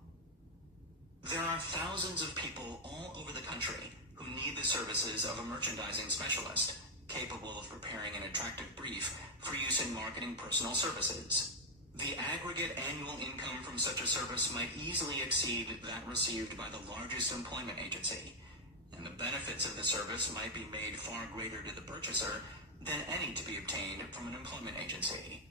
There are thousands of people all over the country who need the services of a merchandising specialist, capable of preparing an attractive brief for use in marketing personal services. The aggregate annual income from such a service might easily exceed that received by the largest employment agency, and the benefits of the service might be made far greater to the purchaser than any to be obtained from an employment agency.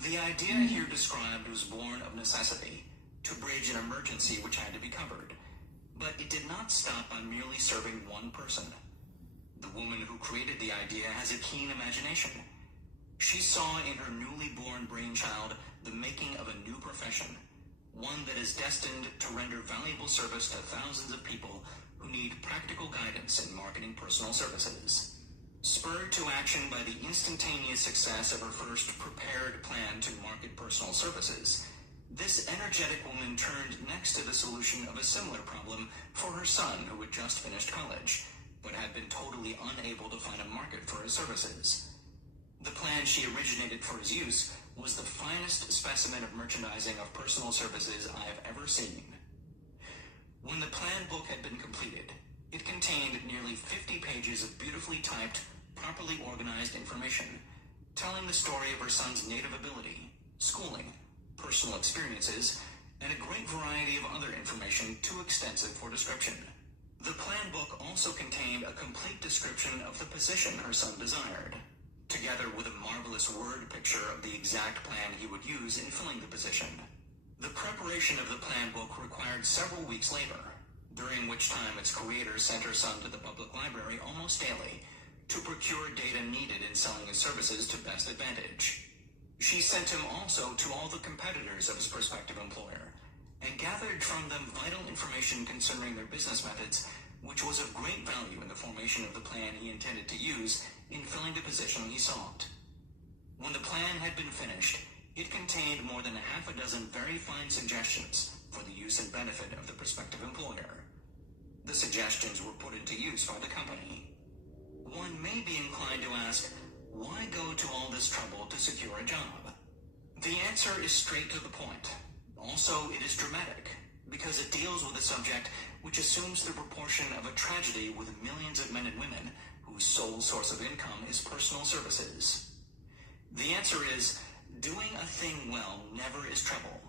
The idea here described was born of necessity, to bridge an emergency which had to be covered, but it did not stop on merely serving one person. The woman who created the idea has a keen imagination. She saw in her newly born brainchild the making of a new profession, one that is destined to render valuable service to thousands of people who need practical guidance in marketing personal services. Spurred to action by the instantaneous success of her first prepared plan to market personal services, this energetic woman turned next to the solution of a similar problem for her son who had just finished college, but had been totally unable to find a market for his services. The plan she originated for his use was the finest specimen of merchandising of personal services I have ever seen. When the plan book had been completed, it contained nearly 50 pages of beautifully typed, properly organized information, telling the story of her son's native ability, schooling, personal experiences, and a great variety of other information too extensive for description. The plan book also contained a complete description of the position her son desired, together with a marvelous word picture of the exact plan he would use in filling the position. The preparation of the plan book required several weeks' labor, during which time its creator sent her son to the public library almost daily to procure data needed in selling his services to best advantage. She sent him also to all the competitors of his prospective employer, and gathered from them vital information concerning their business methods, which was of great value in the formation of the plan he intended to use in filling the position he sought. When the plan had been finished, it contained more than a half a dozen very fine suggestions for the use and benefit of the prospective employer. The suggestions were put into use by the company. One may be inclined to ask, why go to all this trouble to secure a job? The answer is straight to the point. Also, it is dramatic, because it deals with a subject which assumes the proportion of a tragedy with millions of men and women whose sole source of income is personal services. The answer is, doing a thing well never is trouble.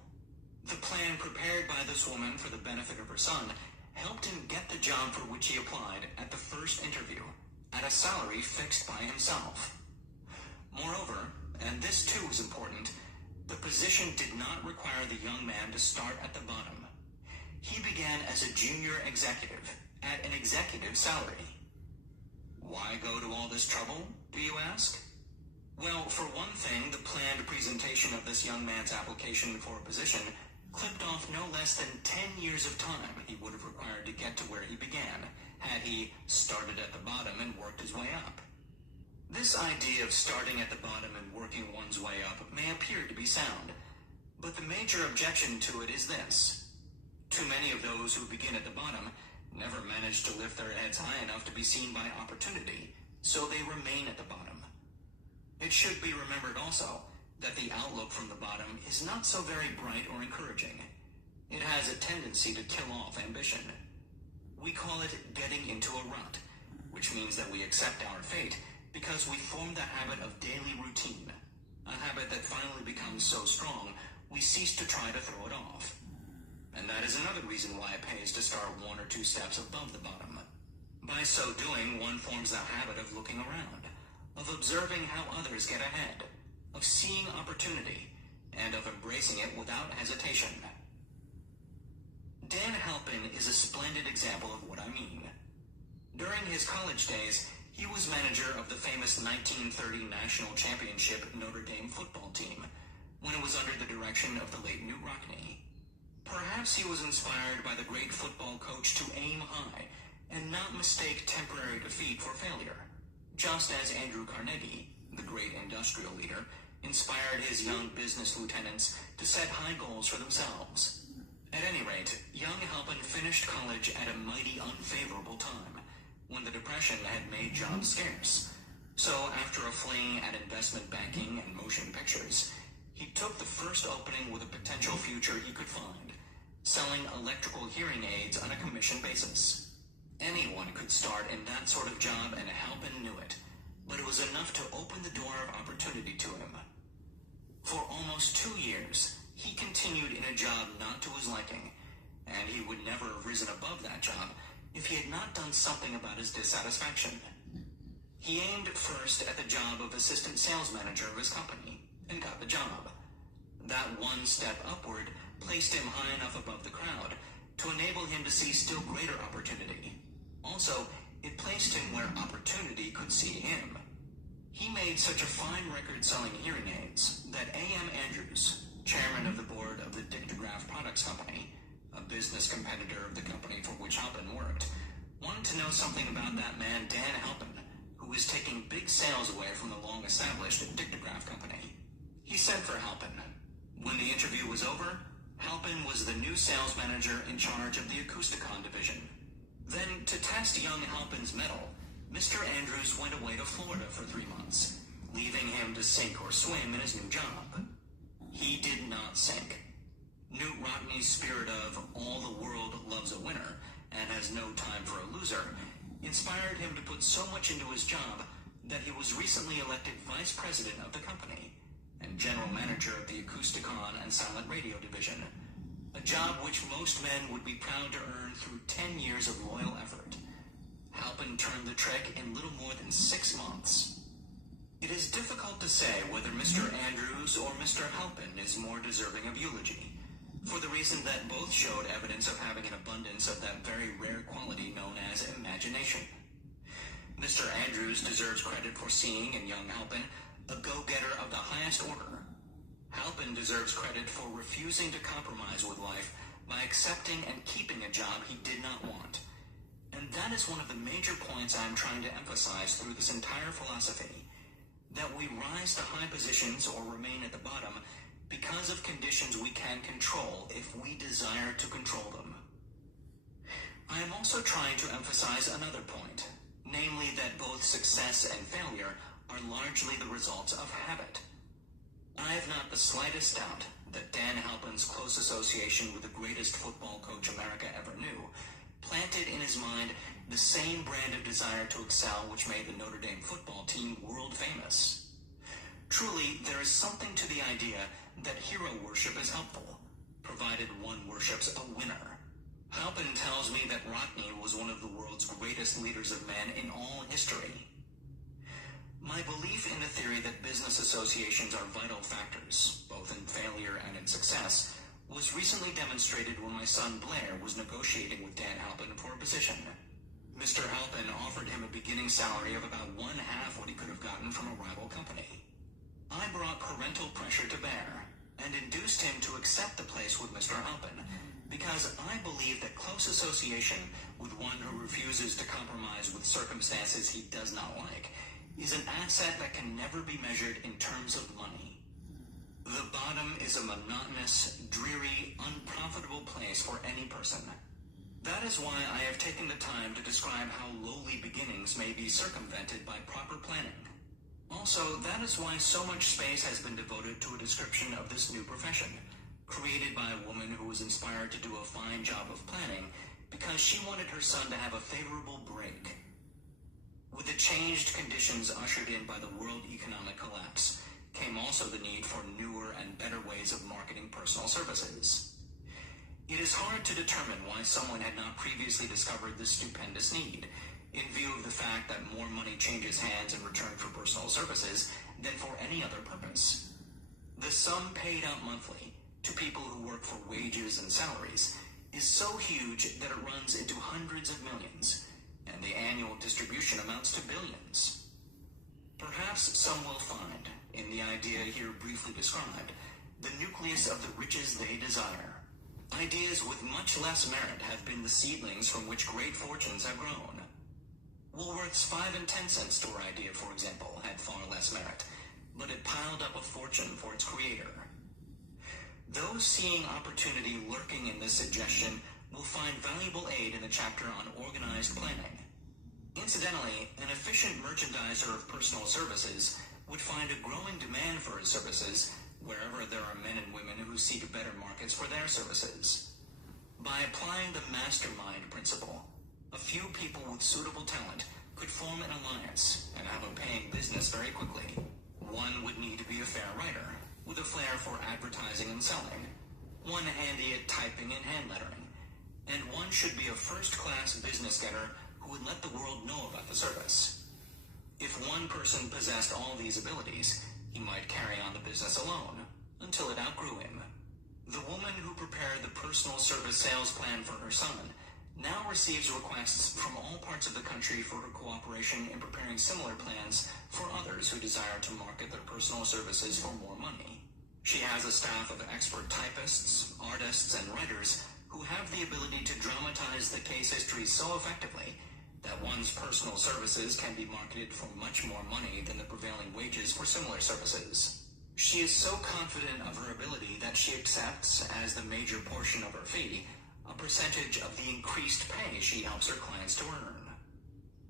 The plan prepared by this woman for the benefit of her son helped him get the job for which he applied at the first interview, at a salary fixed by himself. Moreover, and this too is important, the position did not require the young man to start at the bottom. He began as a junior executive at an executive salary. Why go to all this trouble, do you ask? Well, for one thing, the planned presentation of this young man's application for a position clipped off no less than 10 years of time he would have required to get to where he began, had he started at the bottom and worked his way up. This idea of starting at the bottom and working one's way up may appear to be sound, but the major objection to it is this. Too many of those who begin at the bottom never manage to lift their heads high enough to be seen by opportunity, so they remain at the bottom. It should be remembered also that the outlook from the bottom is not so very bright or encouraging. It has a tendency to kill off ambition. We call it getting into a rut, which means that we accept our fate because we form the habit of daily routine, a habit that finally becomes so strong we cease to try to throw it off. And that is another reason why it pays to start one or two steps above the bottom. By so doing, one forms the habit of looking around, of observing how others get ahead, of seeing opportunity, and of embracing it without hesitation. Dan Halpin is a splendid example of what I mean. During his college days, he was manager of the famous 1930 National Championship Notre Dame football team, when it was under the direction of the late Knute Rockne. Perhaps he was inspired by the great football coach to aim high and not mistake temporary defeat for failure, just as Andrew Carnegie, the great industrial leader, inspired his young business lieutenants to set high goals for themselves. At any rate, young Halpin finished college at a mighty unfavorable time, when the Depression had made jobs scarce. So after a fling at investment banking and motion pictures, he took the first opening with a potential future he could find, selling electrical hearing aids on a commission basis. Anyone could start in that sort of job, and Halpin knew it, but it was enough to open the door of opportunity to him. For almost 2 years, he continued in a job not to his liking, and he would never have risen above that job if he had not done something about his dissatisfaction. He aimed first at the job of assistant sales manager of his company, and got the job. That one step upward placed him high enough above the crowd to enable him to see still greater opportunity. Also, it placed him where opportunity could see him. He made such a fine record selling hearing aids that A.M. Andrews, chairman of the board of the Dictograph Products Company, a business competitor of the company for which Halpin worked, wanted to know something about that man Dan Halpin, who was taking big sales away from the long-established Dictograph Company. He sent for Halpin. When the interview was over, Halpin was the new sales manager in charge of the Acousticon division. Then, to test young Halpin's mettle, Mr. Andrews went away to Florida for 3 months, leaving him to sink or swim in his new job. He did not sink. Knute Rockne's spirit of all the world loves a winner and has no time for a loser inspired him to put so much into his job that he was recently elected vice president of the company and general manager of the Acousticon and Silent Radio division, a job which most men would be proud to earn through 10 years of loyal effort. Halpin turned the trick in little more than 6 months. It is difficult to say whether Mr. Andrews or Mr. Halpin is more deserving of eulogy, for the reason that both showed evidence of having an abundance of that very rare quality known as imagination. Mr. Andrews deserves credit for seeing in young Halpin a go-getter of the highest order. Halpin deserves credit for refusing to compromise with life by accepting and keeping a job he did not want. And that is one of the major points I am trying to emphasize through this entire philosophy, that we rise to high positions or remain at the bottom because of conditions we can control if we desire to control them. I am also trying to emphasize another point, namely that both success and failure are largely the results of habit. I have not the slightest doubt that Dan Halpin's close association with the greatest football coach America ever knew planted in his mind the same brand of desire to excel which made the Notre Dame football team world famous. Truly, there is something to the idea that hero worship is helpful, provided one worships a winner. Halpin tells me that Rockne was one of the world's greatest leaders of men in all history. My belief in the theory that business associations are vital factors, both in failure and in success, was recently demonstrated when my son Blair was negotiating with Dan Halpin for a position. Mr. Halpin offered him a beginning salary of about one-half what he could have gotten from a rival company. I brought parental pressure to bear and induced him to accept the place with Mr. Halpin because I believe that close association with one who refuses to compromise with circumstances he does not like is an asset that can never be measured in terms of money. The bottom is a monotonous, dreary, unprofitable place for any person. That is why I have taken the time to describe how lowly beginnings may be circumvented by proper planning. Also, that is why so much space has been devoted to a description of this new profession, created by a woman who was inspired to do a fine job of planning because she wanted her son to have a favorable break. With the changed conditions ushered in by the world economic collapse, came also the need for newer and better ways of marketing personal services. It is hard to determine why someone had not previously discovered this stupendous need, in view of the fact that more money changes hands in return for personal services than for any other purpose. The sum paid out monthly to people who work for wages and salaries is so huge that it runs into hundreds of millions, and the annual distribution amounts to billions. Perhaps some will find, in the idea here briefly described, the nucleus of the riches they desire. Ideas with much less merit have been the seedlings from which great fortunes have grown. Woolworth's 5 and 10 cent store idea, for example, had far less merit, but it piled up a fortune for its creator. Those seeing opportunity lurking in this suggestion will find valuable aid in the chapter on organized planning. Incidentally, an efficient merchandiser of personal services would find a growing demand for his services wherever there are men and women who seek better markets for their services. By applying the mastermind principle, a few people with suitable talent could form an alliance and have a paying business very quickly. One would need to be a fair writer, with a flair for advertising and selling, one handy at typing and hand lettering, and one should be a first-class business getter who would let the world know about the service. If one person possessed all these abilities, he might carry on the business alone, until it outgrew him. The woman who prepared the personal service sales plan for her son now receives requests from all parts of the country for her cooperation in preparing similar plans for others who desire to market their personal services for more money. She has a staff of expert typists, artists, and writers who have the ability to dramatize the case history so effectively that one's personal services can be marketed for much more money than the prevailing wages for similar services. She is so confident of her ability that she accepts, as the major portion of her fee, a percentage of the increased pay she helps her clients to earn.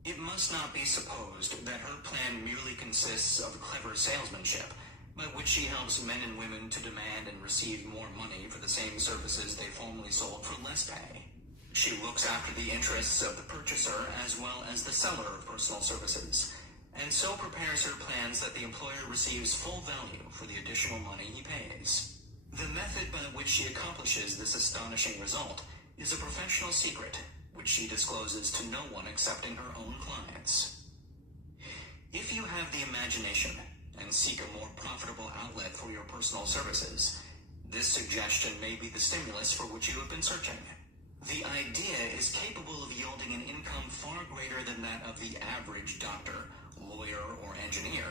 It must not be supposed that her plan merely consists of clever salesmanship, by which she helps men and women to demand and receive more money for the same services they formerly sold for less pay. She looks after the interests of the purchaser as well as the seller of personal services, and so prepares her plans that the employer receives full value for the additional money he pays. The method by which she accomplishes this astonishing result is a professional secret, which she discloses to no one excepting her own clients. If you have the imagination and seek a more profitable outlet for your personal services, this suggestion may be the stimulus for which you have been searching. The idea is capable of yielding an income far greater than that of the average doctor, lawyer, or engineer,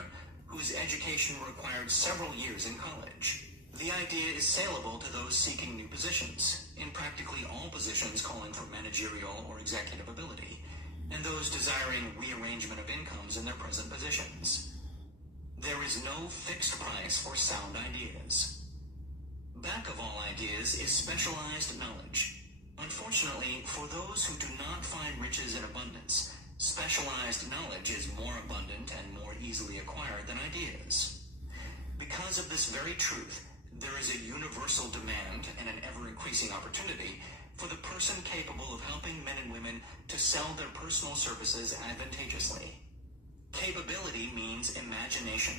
whose education required several years in college. The idea is saleable to those seeking new positions, in practically all positions calling for managerial or executive ability, and those desiring rearrangement of incomes in their present positions. There is no fixed price for sound ideas. Back of all ideas is specialized knowledge. Unfortunately, for those who do not find riches in abundance, specialized knowledge is more abundant and more easily acquired than ideas. Because of this very truth, there is a universal demand and an ever-increasing opportunity for the person capable of helping men and women to sell their personal services advantageously. Capability means imagination,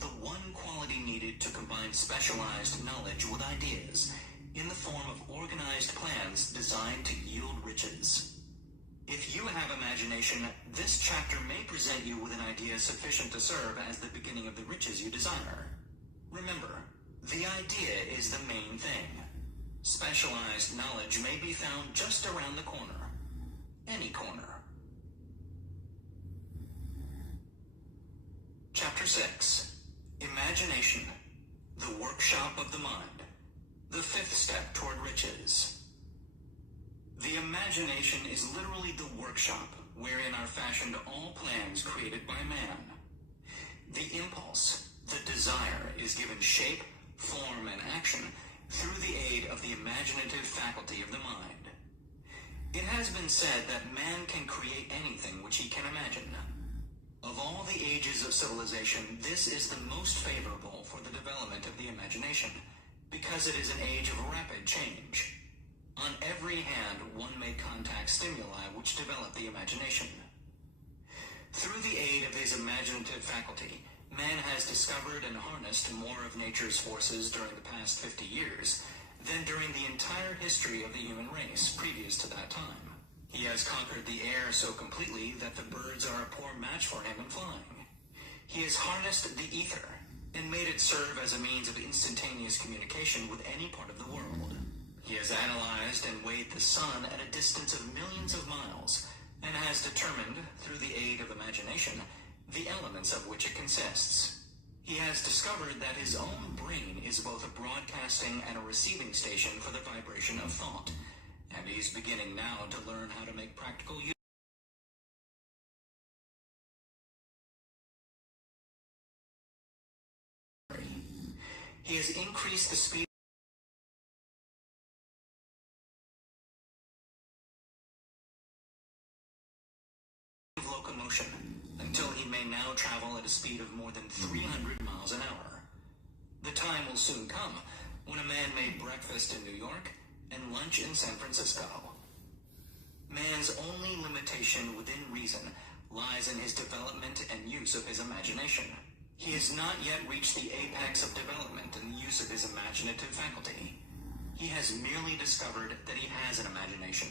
the one quality needed to combine specialized knowledge with ideas in the form of organized plans designed to yield riches. If you have imagination, this chapter may present you with an idea sufficient to serve as the beginning of the riches you desire. Remember, the idea is the main thing. Specialized knowledge may be found just around the corner. Any corner. Chapter 6. Imagination. The workshop of the mind. The fifth step toward riches. The imagination is literally the workshop wherein are fashioned all plans created by man. The impulse, the desire, is given shape, form, and action through the aid of the imaginative faculty of the mind. It has been said that man can create anything which he can imagine. Of all the ages of civilization, this is the most favorable for the development of the imagination, because it is an age of rapid change. On every hand, one may contact stimuli which develop the imagination. Through the aid of his imaginative faculty, man has discovered and harnessed more of nature's forces during the past 50 years than during the entire history of the human race previous to that time. He has conquered the air so completely that the birds are a poor match for him in flying. He has harnessed the ether and made it serve as a means of instantaneous communication with any part of the world. He has analyzed and weighed the sun at a distance of millions of miles, and has determined, through the aid of imagination, the elements of which it consists. He has discovered that his own brain is both a broadcasting and a receiving station for the vibration of thought, and he is beginning now to learn how to make practical use. He has increased the speed of locomotion until he may now travel at a speed of more than 300 miles an hour. The time will soon come when a man may breakfast in New York and lunch in San Francisco. Man's only limitation within reason lies in his development and use of his imagination. He has not yet reached the apex of development in the use of his imaginative faculty. He has merely discovered that he has an imagination,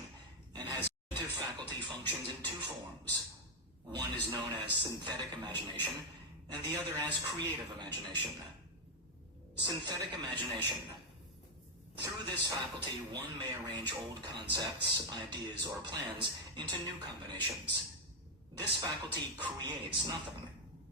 and has imaginative faculty functions in two forms. One is known as synthetic imagination, and the other as creative imagination. Synthetic imagination. Through this faculty, one may arrange old concepts, ideas, or plans into new combinations. This faculty creates nothing.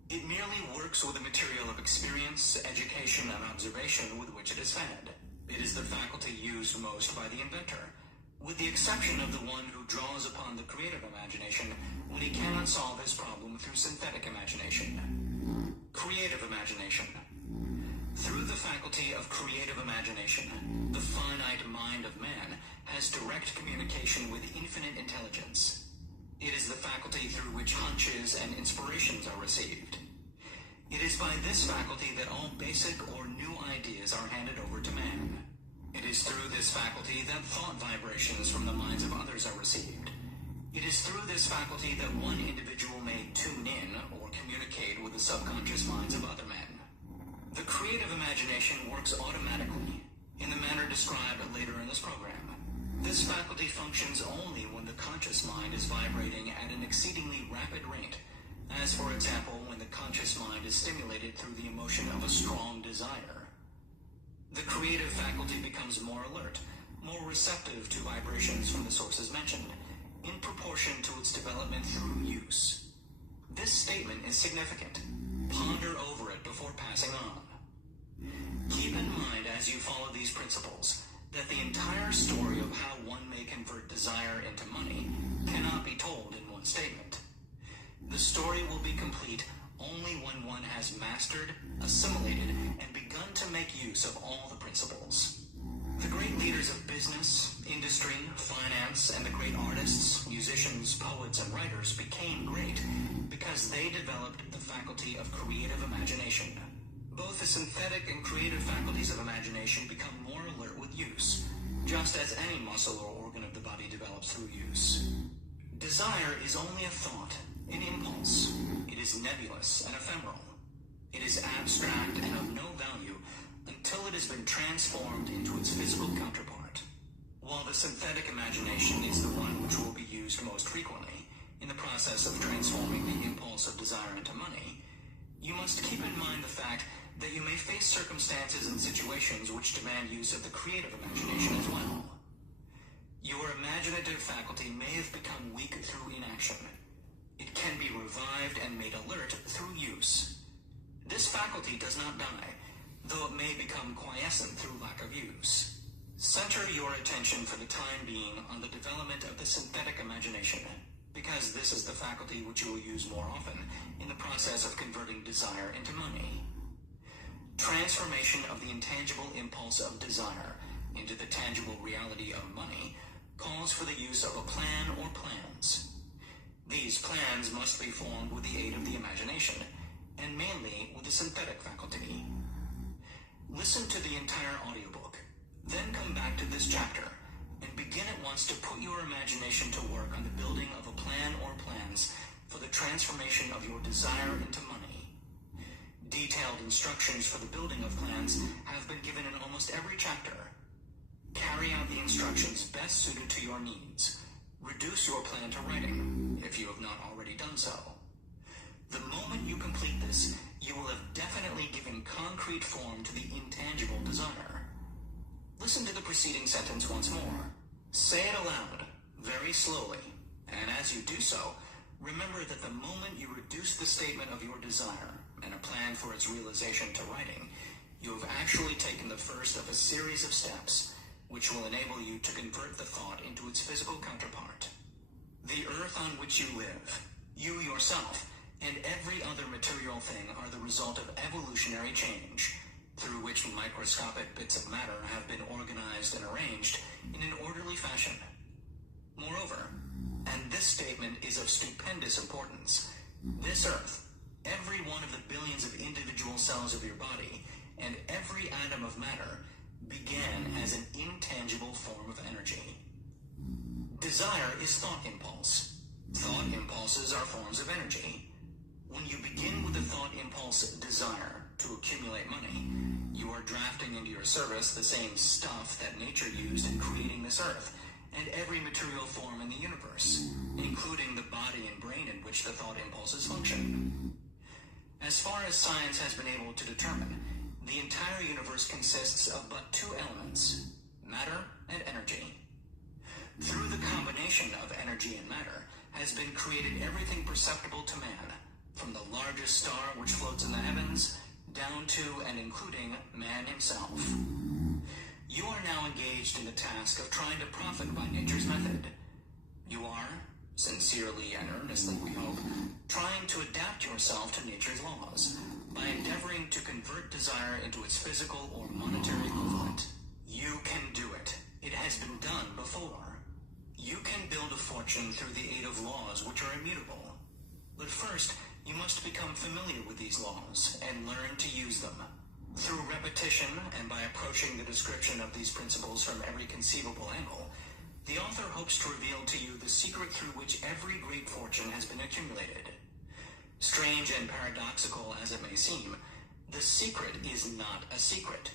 It merely works with the material of experience, education, and observation with which it is fed. It is the faculty used most by the inventor, with the exception of the one who draws upon the creative imagination when he cannot solve his problem through synthetic imagination. Creative imagination. Through the faculty of creative imagination, the finite mind of man has direct communication with infinite intelligence. It is the faculty through which hunches and inspirations are received. It is by this faculty that all basic or new ideas are handed over to man. It is through this faculty that thought vibrations from the minds of others are received. It is through this faculty that one individual may tune in or communicate with the subconscious minds of other men. The creative imagination works automatically, in the manner described later in this program. This faculty functions only when the conscious mind is vibrating at an exceedingly rapid rate, as for example when the conscious mind is stimulated through the emotion of a strong desire. The creative faculty becomes more alert, more receptive to vibrations from the sources mentioned, in proportion to its development through use. This statement is significant. Ponder over it before passing on. Keep in mind as you follow these principles that the entire story of how one may convert desire into money cannot be told in one statement. The story will be complete only when one has mastered, assimilated, and begun to make use of all the principles. The great leaders of business, industry, finance, and the great artists, musicians, poets, and writers became great because they developed the faculty of creative imagination. Both the synthetic and creative faculties of imagination become more alert with use, just as any muscle or organ of the body develops through use. Desire is only a thought, an impulse. It is nebulous and ephemeral. It is abstract and of no value until it has been transformed into its physical counterpart. While the synthetic imagination is the one which will be used most frequently in the process of transforming the impulse of desire into money, you must keep in mind the fact that you may face circumstances and situations which demand use of the creative imagination as well. Your imaginative faculty may have become weak through inaction. It can be revived and made alert through use. This faculty does not die, though it may become quiescent through lack of use. Center your attention for the time being on the development of the synthetic imagination, because this is the faculty which you will use more often in the process of converting desire into money. Transformation of the intangible impulse of desire into the tangible reality of money calls for the use of a plan or plans. These plans must be formed with the aid of the imagination, and mainly with the synthetic faculty. Listen to the entire audiobook, then come back to this chapter, and begin at once to put your imagination to work on the building of a plan or plans for the transformation of your desire into money. Detailed instructions for the building of plans have been given in almost every chapter. Carry out the instructions best suited to your needs. Reduce your plan to writing, if you have not already done so. The moment you complete this, you will have definitely given concrete form to the intangible desire. Listen to the preceding sentence once more. Say it aloud, very slowly, and as you do so, remember that the moment you reduce the statement of your desire and a plan for its realization to writing, you have actually taken the first of a series of steps which will enable you to convert the thought into its physical counterpart. The earth on which you live, you yourself, and every other material thing are the result of evolutionary change, through which microscopic bits of matter have been organized and arranged in an orderly fashion. Moreover, and this statement is of stupendous importance, this earth, every one of the billions of individual cells of your body, and every atom of matter began as an intangible form of energy. Desire is thought impulse. Thought impulses are forms of energy. When you begin with the thought impulse desire to accumulate money, you are drafting into your service the same stuff that nature used in creating this earth and every material form in the universe, including the body and brain in which the thought impulses function. As far as science has been able to determine, the entire universe consists of but two elements, matter and energy. Through the combination of energy and matter has been created everything perceptible to man, from the largest star which floats in the heavens, down to and including man himself. You are now engaged in the task of trying to profit by nature's method. You are, sincerely and earnestly we hope, trying to adapt yourself to nature's laws, by endeavoring to convert desire into its physical or monetary equivalent. You can do it. It has been done before. You can build a fortune through the aid of laws which are immutable. But first, you must become familiar with these laws and learn to use them. Through repetition and by approaching the description of these principles from every conceivable angle, the author hopes to reveal to you the secret through which every great fortune has been accumulated. Strange and paradoxical as it may seem, the secret is not a secret.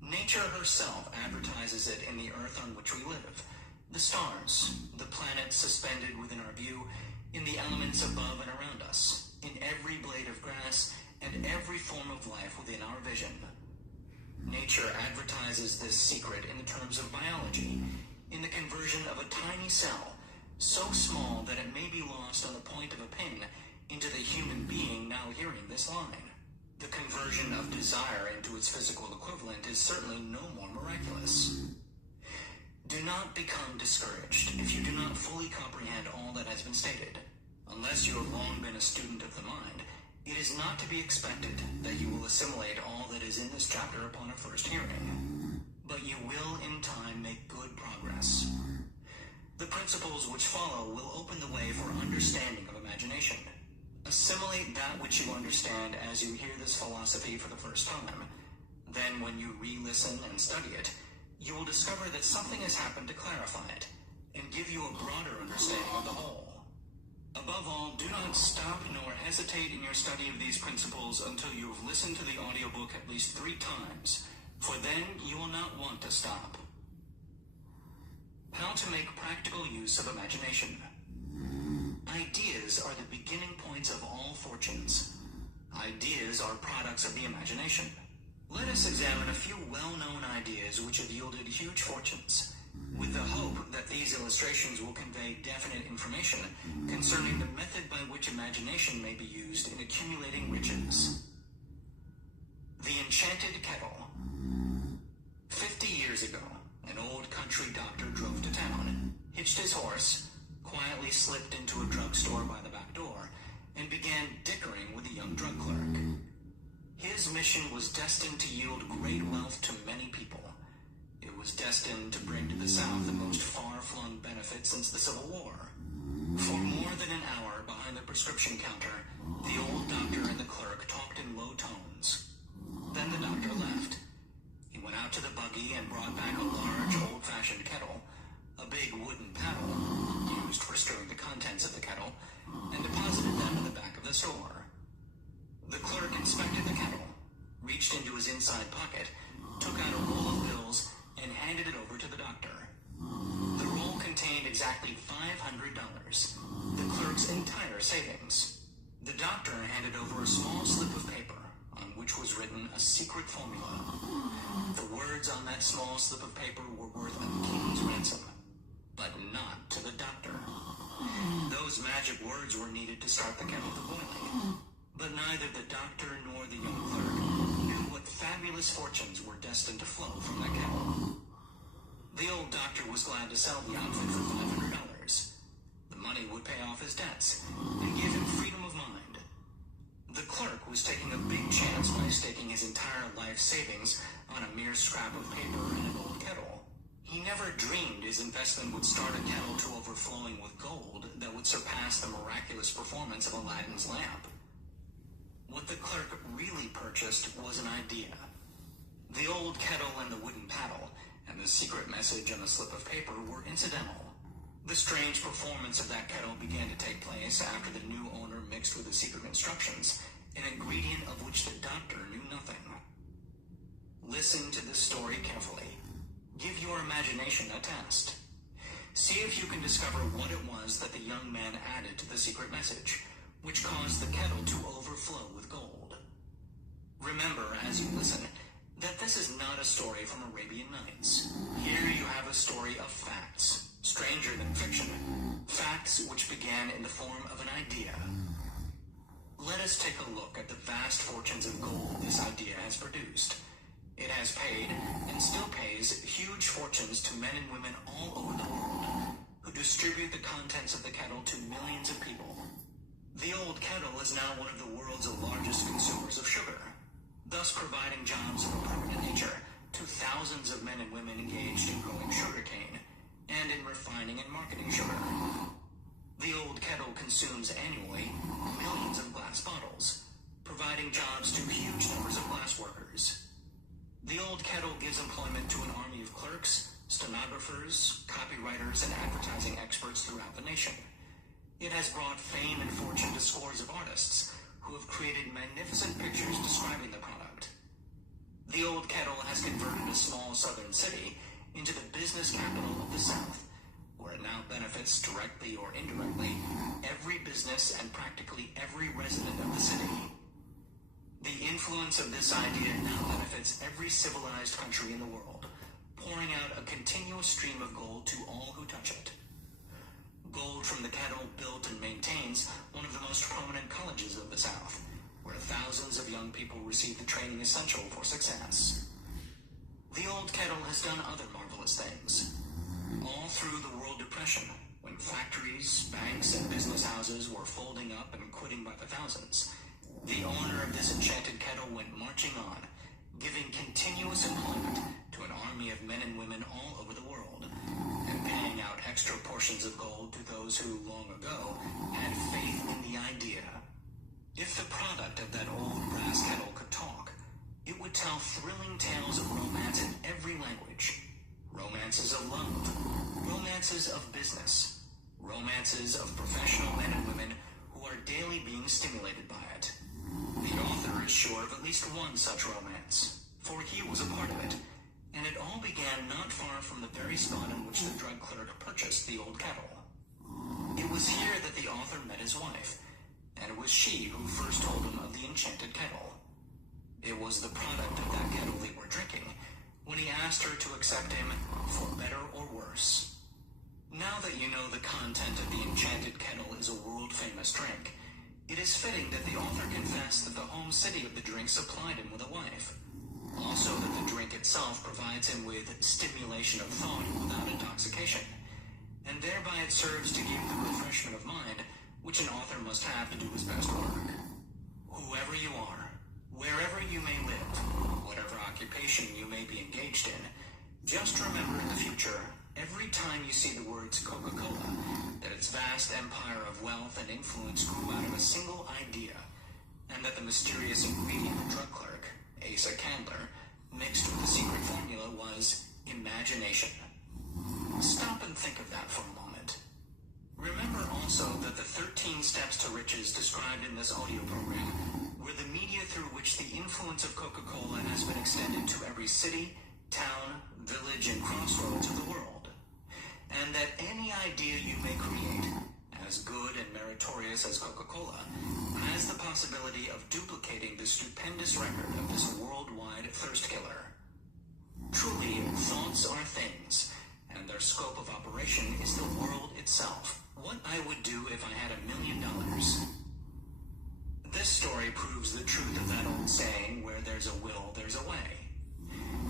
Nature herself advertises it in the earth on which we live, the stars, the planets suspended within our view, in the elements above and around us, in every blade of grass, and every form of life within our vision. Nature advertises this secret in the terms of biology, in the conversion of a tiny cell, so small that it may be lost on the point of a pin, into the human being now hearing this line. The conversion of desire into its physical equivalent is certainly no more miraculous. Do not become discouraged if you do not fully comprehend all that has been stated. Unless you have long been a student of the mind, it is not to be expected that you will assimilate all that is in this chapter upon a first hearing. But you will in time make good progress. The principles which follow will open the way for understanding of imagination. Assimilate that which you understand as you hear this philosophy for the first time. Then when you re-listen and study it, you will discover that something has happened to clarify it and give you a broader understanding of the whole. Above all, do not stop nor hesitate in your study of these principles until you have listened to the audiobook at least 3 times, for then you will not want to stop. How to make practical use of imagination. Ideas are the beginning points of all fortunes. Ideas are products of the imagination. Let us examine a few well-known ideas which have yielded huge fortunes, with the hope that these illustrations will convey definite information concerning the method by which imagination may be used in accumulating riches. The Enchanted Kettle. 50 years ago, an old country doctor drove to town, hitched his horse, quietly slipped into a drugstore by the back door, and began dickering with a young drug clerk. His mission was destined to yield great wealth to many people. It was destined to bring to the South the most far-flung benefit since the Civil War. For more than an hour behind the prescription counter, the old doctor and the clerk talked in low tones. Then the doctor left. He went out to the buggy and brought back a large, old-fashioned kettle, a big wooden paddle, used for stirring the contents of the kettle, and deposited them in the back of the store. The clerk inspected the kettle, reached into his inside pocket, took out a roll of bills, and handed it over to the doctor. The roll contained exactly $500, the clerk's entire savings. The doctor handed over a small slip of paper on which was written a secret formula. The words on that small slip of paper were worth a king's ransom, but not to the doctor. Those magic words were needed to start the kettle to boiling, but neither the doctor nor the young clerk knew what fabulous fortunes were destined to flow from that kettle. The old doctor was glad to sell the outfit for $500. The money would pay off his debts and give him freedom of mind. The clerk was taking a big chance by staking his entire life savings on a mere scrap of paper and an old kettle. He never dreamed his investment would start a kettle to overflowing with gold that would surpass the miraculous performance of Aladdin's lamp. What the clerk really purchased was an idea. The old kettle and the wooden paddle and the secret message on the slip of paper were incidental. The strange performance of that kettle began to take place after the new owner mixed with the secret instructions, an ingredient of which the doctor knew nothing. Listen to this story carefully. Give your imagination a test. See if you can discover what it was that the young man added to the secret message, which caused the kettle to overflow with gold. Remember, as you listen, that this is not a story from Arabian Nights. Here you have a story of facts, stranger than fiction, facts which began in the form of an idea. Let us take a look at the vast fortunes of gold this idea has produced. It has paid, and still pays, huge fortunes to men and women all over the world, who distribute the contents of the kettle to millions of people. The old kettle is now one of the world's largest consumers of sugar, thus providing jobs of a permanent nature to thousands of men and women engaged in growing sugarcane and in refining and marketing sugar. The old kettle consumes annually millions of glass bottles, providing jobs to huge numbers of glass workers. The old kettle gives employment to an army of clerks, stenographers, copywriters, and advertising experts throughout the nation. It has brought fame and fortune to scores of artists who have created magnificent pictures describing the product. The old kettle has converted a small southern city into the business capital of the South, where it now benefits directly or indirectly every business and practically every resident of the city. The influence of this idea now benefits every civilized country in the world, pouring out a continuous stream of gold to all who touch it. Gold from the kettle built and maintains one of the most prominent colleges of the South, where thousands of young people receive the training essential for success. The old kettle has done other marvelous things. All through the World Depression, when factories, banks, and business houses were folding up and quitting by the thousands, the owner of this enchanted kettle went marching on, giving continuous employment to an army of men and women all over the world, and paying out extra portions of gold to those who, long ago, had faith in the idea. If the product of that old brass kettle could talk, it would tell thrilling tales of romance in every language. Romances of love, romances of business, romances of professional men and women who are daily being stimulated by it. The author is sure of at least one such romance, for he was a part of it, And it all began not far from the very spot in which the drug clerk purchased the old kettle. It was here that the author met his wife, and it was she who first told him of the enchanted kettle. It was the product of that kettle they were drinking when he asked her to accept him for better or worse. Now that you know the content of the enchanted kettle is a world-famous drink, it is fitting that the author confess that the home city of the drink supplied him with a wife. Also that the drink itself provides him with stimulation of thought without intoxication, and thereby it serves to give the refreshment of mind which an author must have to do his best work. Whoever you are, wherever you may live, whatever occupation you may be engaged in, just remember in the future, every time you see the words Coca-Cola, that its vast empire of wealth and influence grew out of a single idea, and that the mysterious ingredient drug clerk, Asa Candler, mixed with the secret formula was imagination. Stop and think of that for a moment. Remember also that the 13 steps to riches described in this audio program were the media through which the influence of Coca-Cola has been extended to every city, town, village, and crossroads of the world. And that any idea you may create, as good and meritorious as Coca-Cola, has the possibility of duplicating the stupendous record of this worldwide thirst killer. Truly, thoughts are things, and their scope of operation is the world itself. What I would do if I had $1 million. This story proves the truth of that old saying, where there's a will, there's a way.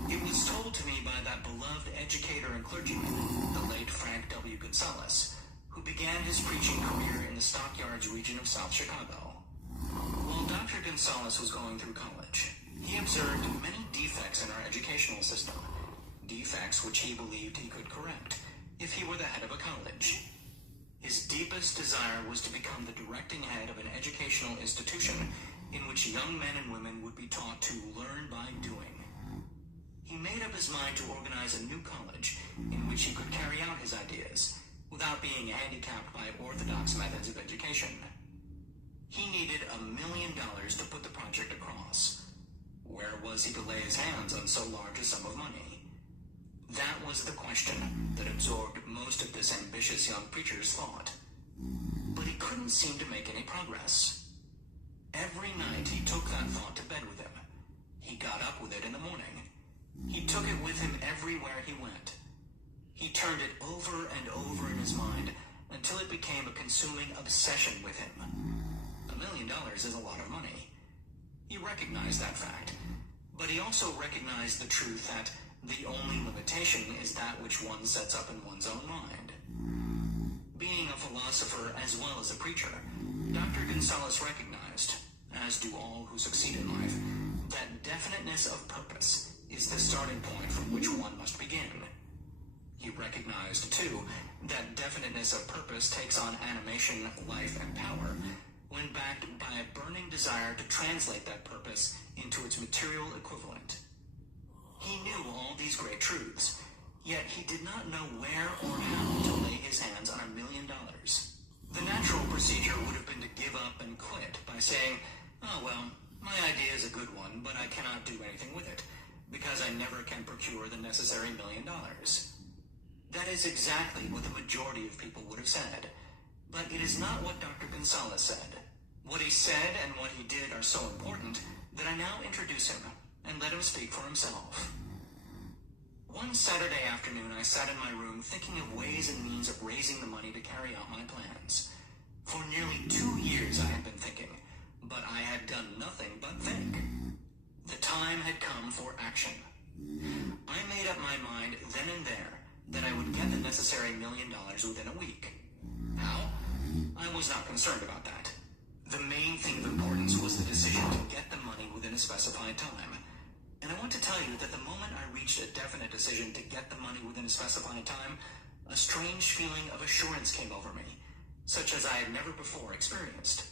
It was told to me by that beloved educator and clergyman, the late Frank W. Gonzalez, who began his preaching career in the Stockyards region of South Chicago. While Dr. Gonzalez was going through college, he observed many defects in our educational system, defects which he believed he could correct if he were the head of a college. His deepest desire was to become the directing head of an educational institution in which young men and women would be taught to learn by doing. He made up his mind to organize a new college in which he could carry out his ideas without being handicapped by orthodox methods of education. He needed $1 million to put the project across. Where was he to lay his hands on so large a sum of money? That was the question that absorbed most of this ambitious young preacher's thought. But he couldn't seem to make any progress. Every night he took that thought to bed with him. He got up with it in the morning. He took it with him everywhere he went. He turned it over and over in his mind until it became a consuming obsession with him. $1 million is a lot of money. He recognized that fact, but he also recognized the truth that the only limitation is that which one sets up in one's own mind. Being a philosopher as well as a preacher, Dr. Gonzalez recognized, as do all who succeed in life, that definiteness of purpose is the starting point from which one must begin. He recognized, too, that definiteness of purpose takes on animation, life, and power when backed by a burning desire to translate that purpose into its material equivalent. He knew all these great truths, yet he did not know where or how to lay his hands on $1 million. The natural procedure would have been to give up and quit by saying, "Oh well, my idea is a good one, but I cannot do anything with it, because I never can procure the necessary $1 million." That is exactly what the majority of people would have said, but it is not what Dr. Gonzalez said. What he said and what he did are so important that I now introduce him and let him speak for himself. One Saturday afternoon, I sat in my room thinking of ways and means of raising the money to carry out my plans. For nearly 2 years I had been thinking, but I had done nothing but think. The time had come for action. I made up my mind then and there that I would get the necessary $1 million within a week. How? I was not concerned about that. The main thing of importance was the decision to get the money within a specified time. And I want to tell you that the moment I reached a definite decision to get the money within a specified time, a strange feeling of assurance came over me, such as I had never before experienced.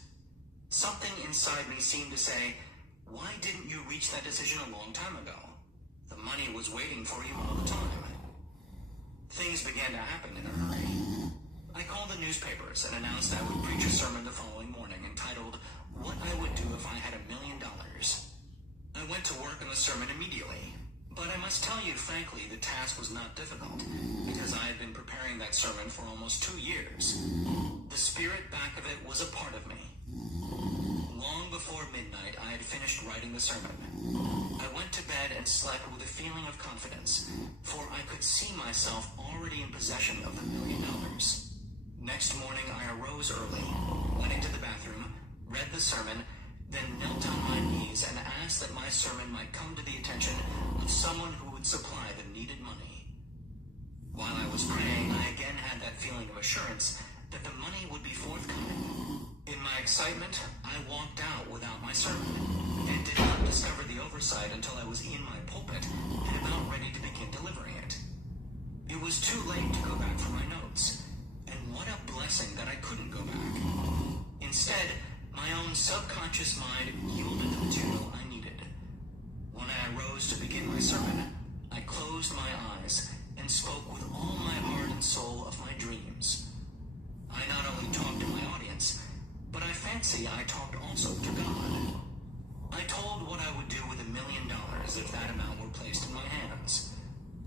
Something inside me seemed to say, "Why didn't you reach that decision a long time ago? The money was waiting for you all the time." Things began to happen in a hurry. I called the newspapers and announced I would preach a sermon the following morning entitled, "What I Would Do If I Had $1 Million." I went to work on the sermon immediately, But I must tell you frankly, the task was not difficult, because I had been preparing that sermon for almost 2 years. The spirit back of it was a part of me. Long before midnight, I had finished writing the sermon. I went to bed and slept with a feeling of confidence, for I could see myself already in possession of the $1 million. Next morning, I arose early, went into the bathroom, read the sermon, then knelt on my knees and asked that my sermon might come to the attention of someone who would supply the needed money. While I was praying, I again had that feeling of assurance that the money would be forthcoming. In my excitement, I walked out without my sermon, and did not discover the oversight until I was in my pulpit and about ready to begin delivering it. It was too late to go back for my notes, and what a blessing that I couldn't go back. Instead, my own subconscious mind yielded the material I needed. When I arose to begin my sermon, I closed my eyes and spoke with all my heart and soul of my dreams. I not only talked to my audience, but I fancy I talked also to God. I told what I would do with $1 million if that amount were placed in my hands.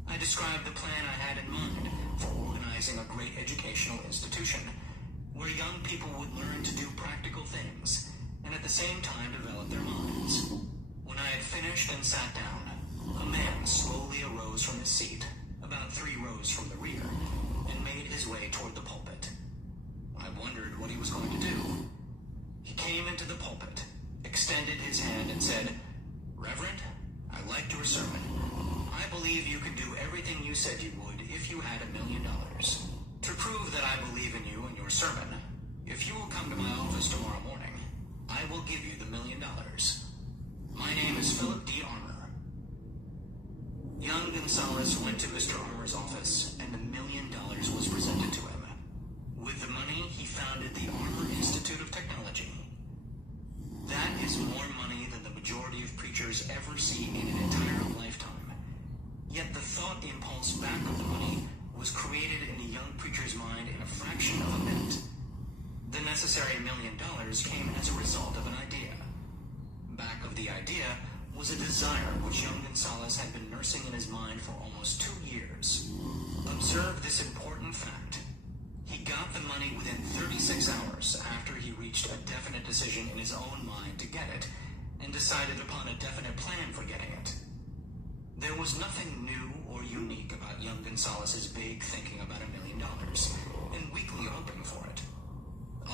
I described the plan I had in mind for organizing a great educational institution where young people would learn to do practical things and at the same time develop their minds. When I had finished and sat down, a man slowly arose from his seat, about 3 rows from the rear, and made his way toward the pulpit. I wondered what he was going to do. He came into the pulpit, extended his hand, and said, "Reverend, I liked your sermon. I believe you can do everything you said you would if you had $1 million. To prove that I believe in you and your sermon, if you will come to my office tomorrow morning, I will give you the $1 million. My name is Philip D. Armour." Young Gonzalez went to Mr. Armour's office, and $1 million was presented to him. With the money, he founded the Armour Institute of Technology. That is more money than the majority of preachers ever see in an entire lifetime. Yet the thought impulse back of the money was created in a young preacher's mind in a fraction of a minute. The necessary $1 million came as a result of an idea. Back of the idea was a desire which young Gonzalez had been nursing in his mind for almost 2 years. Observe this important fact. He got the money within 36 hours after he reached a definite decision in his own mind to get it, and decided upon a definite plan for getting it. There was nothing new or unique about young Gonzalez's vague thinking about $1 million, and weakly hoping for it.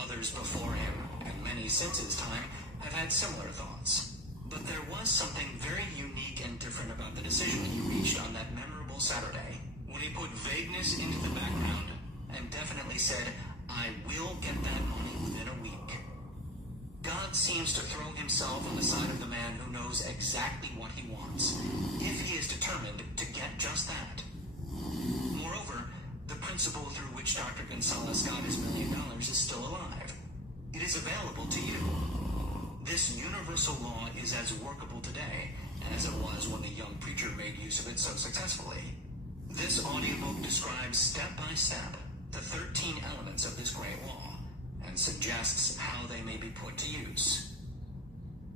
Others before him, and many since his time, have had similar thoughts. But there was something very unique and different about the decision he reached on that memorable Saturday, when he put vagueness into the background and definitely said, "I will get that money within a week." God seems to throw himself on the side of the man who knows exactly what he wants, if he is determined to get just that. Moreover, the principle through which Dr. Gonzalez got his $1 million is still alive. It is available to you. This universal law is as workable today as it was when the young preacher made use of it so successfully. This audiobook describes step by step the 13 elements of this great law, and suggests how they may be put to use.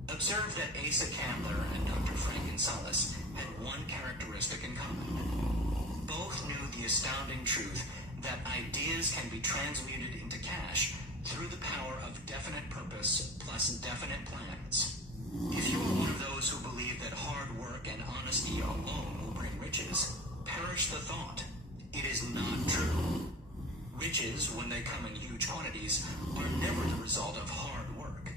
Observe that Asa Candler and Dr. Frank Gonzalez had one characteristic in common. Both knew the astounding truth that ideas can be transmuted into cash through the power of definite purpose plus definite plans. If you are one of those who believe that hard work and honesty alone will bring riches, perish the thought. It is not true. Riches, when they come in huge quantities, are never the result of hard work.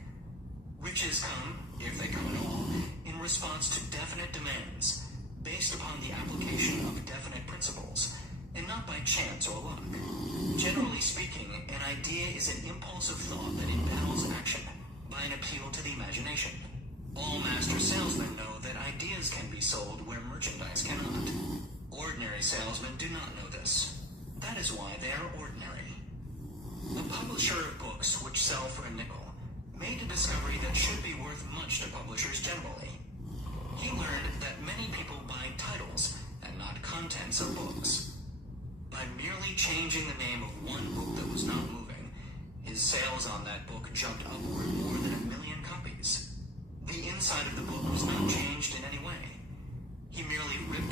Riches come, if they come at all, in response to definite demands, based upon the application of definite principles, and not by chance or luck. Generally speaking, an idea is an impulsive thought that impels action by an appeal to the imagination. All master salesmen know that ideas can be sold where merchandise cannot. Ordinary salesmen do not know this. That is why they are ordinary. A publisher of books which sell for a nickel made a discovery that should be worth much to publishers generally. He learned that many people buy titles and not contents of books. By merely changing the name of one book that was not moving, his sales on that book jumped upward more than 1 million copies. The inside of the book was not changed in any way. He merely ripped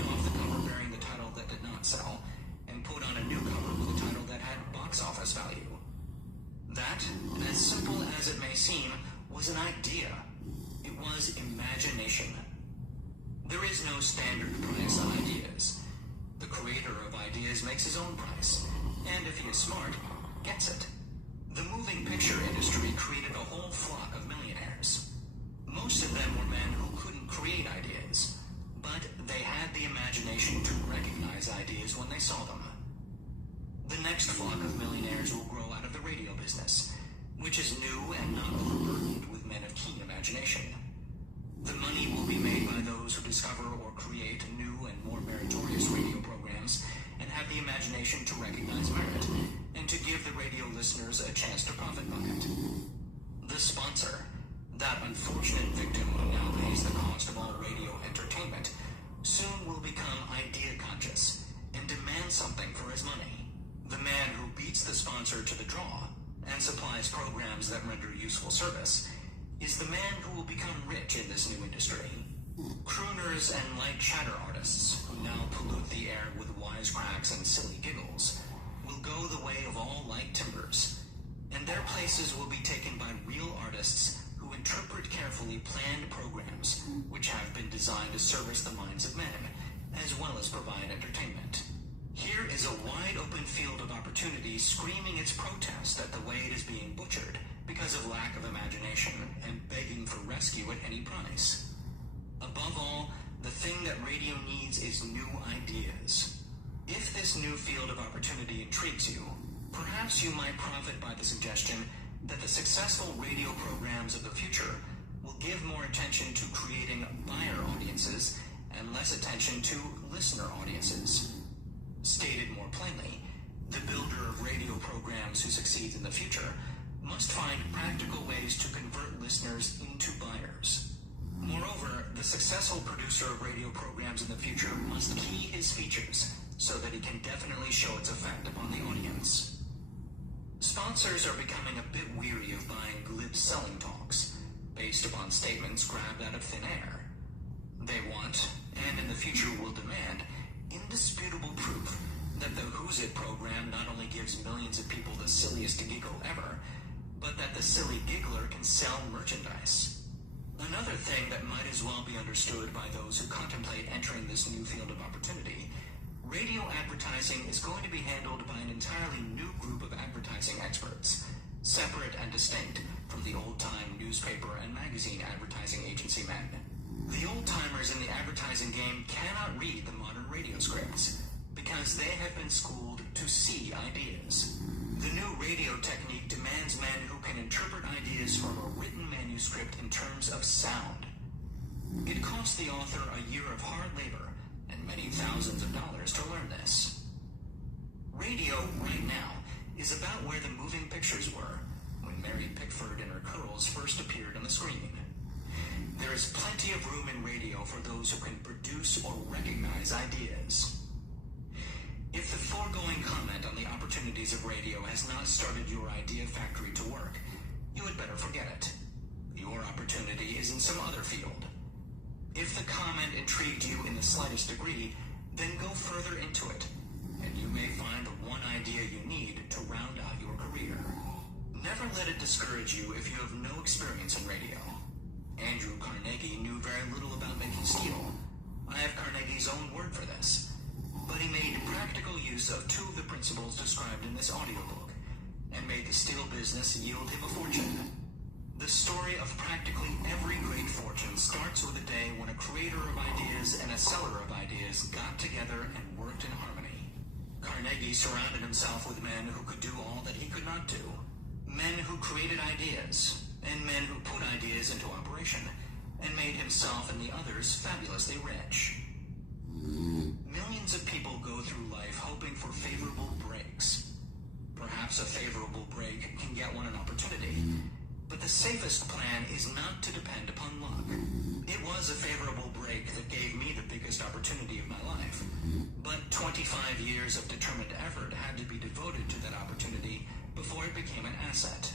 was an idea. It was imagination. There is no standard price on ideas. The creator of ideas makes his own price, and if he is smart, gets it. The moving picture industry created a whole flock of millionaires. Most of them were men who couldn't create ideas, but they had the imagination to recognize ideas when they saw them. The next flock of millionaires will grow out of the radio business, which is new and not overburdened with men of keen imagination. The money will be made by those who discover or create new and more meritorious radio programs and have the imagination to recognize merit and to give the radio listeners a chance to profit by it. The sponsor, that unfortunate victim who now pays the cost of all radio entertainment, soon will become idea conscious and demand something for his money. The man who beats the sponsor to the draw and supplies programs that render useful service is the man who will become rich in this new industry. Crooners and light chatter artists, who now pollute the air with wisecracks and silly giggles, will go the way of all light timbers, and their places will be taken by real artists who interpret carefully planned programs which have been designed to service the minds of men, as well as provide entertainment. Here is a wide-open field of opportunity screaming its protest at the way it is being butchered because of lack of imagination and begging for rescue at any price. Above all, the thing that radio needs is new ideas. If this new field of opportunity intrigues you, perhaps you might profit by the suggestion that the successful radio programs of the future will give more attention to creating buyer audiences and less attention to listener audiences. Stated more plainly, the builder of radio programs who succeeds in the future must find practical ways to convert listeners into buyers. Moreover, the successful producer of radio programs in the future must key his features so that he can definitely show its effect upon the audience. Sponsors are becoming a bit weary of buying glib selling talks based upon statements grabbed out of thin air. They want, and in the future will demand, indisputable proof that the Who's It program not only gives millions of people the silliest giggle ever, but that the silly giggler can sell merchandise. Another thing that might as well be understood by those who contemplate entering this new field of opportunity: radio advertising is going to be handled by an entirely new group of advertising experts, separate and distinct from the old-time newspaper and magazine advertising agency men. The old-timers in the advertising game cannot read the modern radio scripts because they have been schooled to see ideas. The new radio technique demands men who can interpret ideas from a written manuscript in terms of sound. It costs the author a year of hard labor and many thousands of dollars to learn this. Radio, right now, is about where the moving pictures were when Mary Pickford and her curls first appeared on the screen. There is plenty of room in radio for those who can produce or recognize ideas. If the foregoing comment on the opportunities of radio has not started your idea factory to work, you had better forget it. Your opportunity is in some other field. If the comment intrigued you in the slightest degree, then go further into it, and you may find the one idea you need to round out your career. Never let it discourage you if you have no experience in radio. Andrew Carnegie knew very little about making steel. I have Carnegie's own word for this. But he made practical use of two of the principles described in this audiobook, and made the steel business yield him a fortune. The story of practically every great fortune starts with a day when a creator of ideas and a seller of ideas got together and worked in harmony. Carnegie surrounded himself with men who could do all that he could not do. Men who created ideas, and men who put ideas into operation, and made himself and the others fabulously rich. Millions of people go through life hoping for favorable breaks. Perhaps a favorable break can get one an opportunity, but the safest plan is not to depend upon luck. It was a favorable break that gave me the biggest opportunity of my life, but 25 years of determined effort had to be devoted to that opportunity before it became an asset.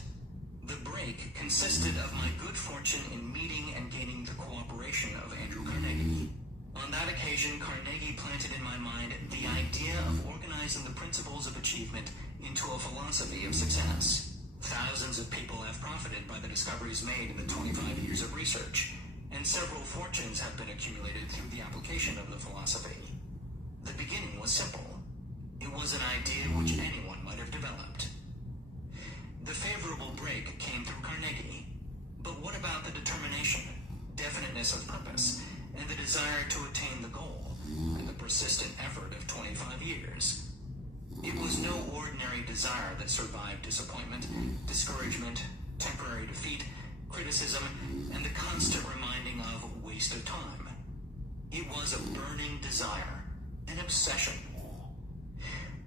The break consisted of my good fortune in meeting and gaining the cooperation of Andrew Carnegie. On that occasion, Carnegie planted in my mind the idea of organizing the principles of achievement into a philosophy of success. Thousands of people have profited by the discoveries made in the 25 years of research, and several fortunes have been accumulated through the application of the philosophy. The beginning was simple. It was an idea which anyone might have developed. The favorable break came through Carnegie. But what about the determination, definiteness of purpose, and the desire to attain the goal, and the persistent effort of 25 years? It was no ordinary desire that survived disappointment, discouragement, temporary defeat, criticism, and the constant reminding of waste of time. It was a burning desire, an obsession.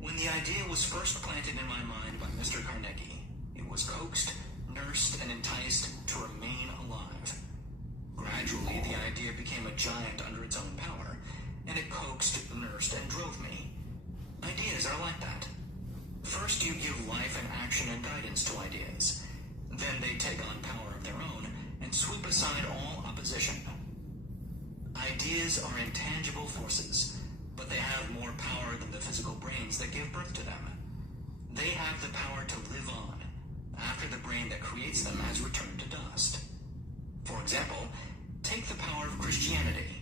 When the idea was first planted in my mind by Mr. Carnegie, it was coaxed, nursed, and enticed to remain alive. Gradually, the idea became a giant under its own power, and it coaxed, nursed, and drove me. Ideas are like that. First, you give life and action and guidance to ideas. Then they take on power of their own and sweep aside all opposition. Ideas are intangible forces, but they have more power than the physical brains that give birth to them. They have the power to live on after the brain that creates them has returned to dust. For example, take the power of Christianity.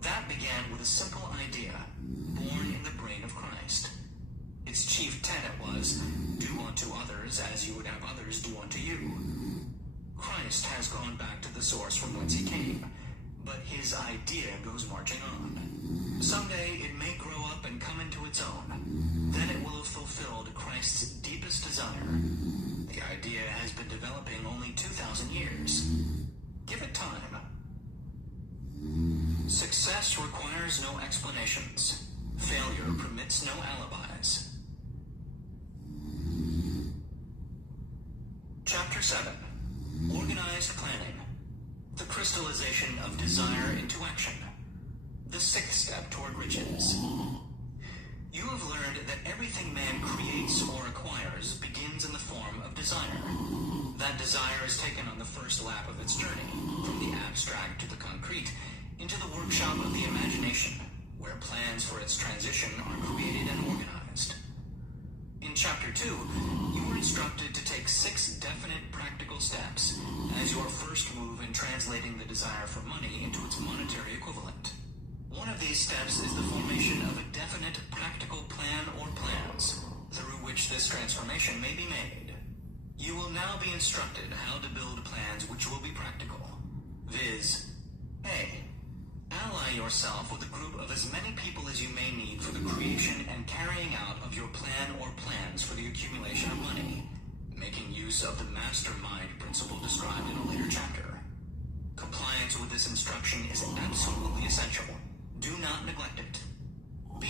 That began with a simple idea, born in the brain of Christ. Its chief tenet was, do unto others as you would have others do unto you. Christ has gone back to the source from whence he came, but his idea goes marching on. Someday it may grow up and come into its own. Then it will have fulfilled Christ's deepest desire. The idea has been developing only 2,000 years. Give it time. Success requires no explanations. Failure permits no alibis. Chapter 7. Organized Planning. The crystallization of desire into action. The sixth step toward riches. You have learned that everything man creates or acquires begins in the form of desire. That desire is taken on the first lap of its journey, from the abstract to the concrete, into the workshop of the imagination, where plans for its transition are created and organized. In Chapter 2, you were instructed to take 6 definite practical steps as your first move in translating the desire for money into its monetary equivalent. One of these steps is the formation of a definite practical plan or plans, through which this transformation may be made. You will now be instructed how to build plans which will be practical, viz. A. Ally yourself with a group of as many people as you may need for the creation and carrying out of your plan or plans for the accumulation of money, making use of the mastermind principle described in a later chapter. Compliance with this instruction is absolutely essential. Do not neglect it. B.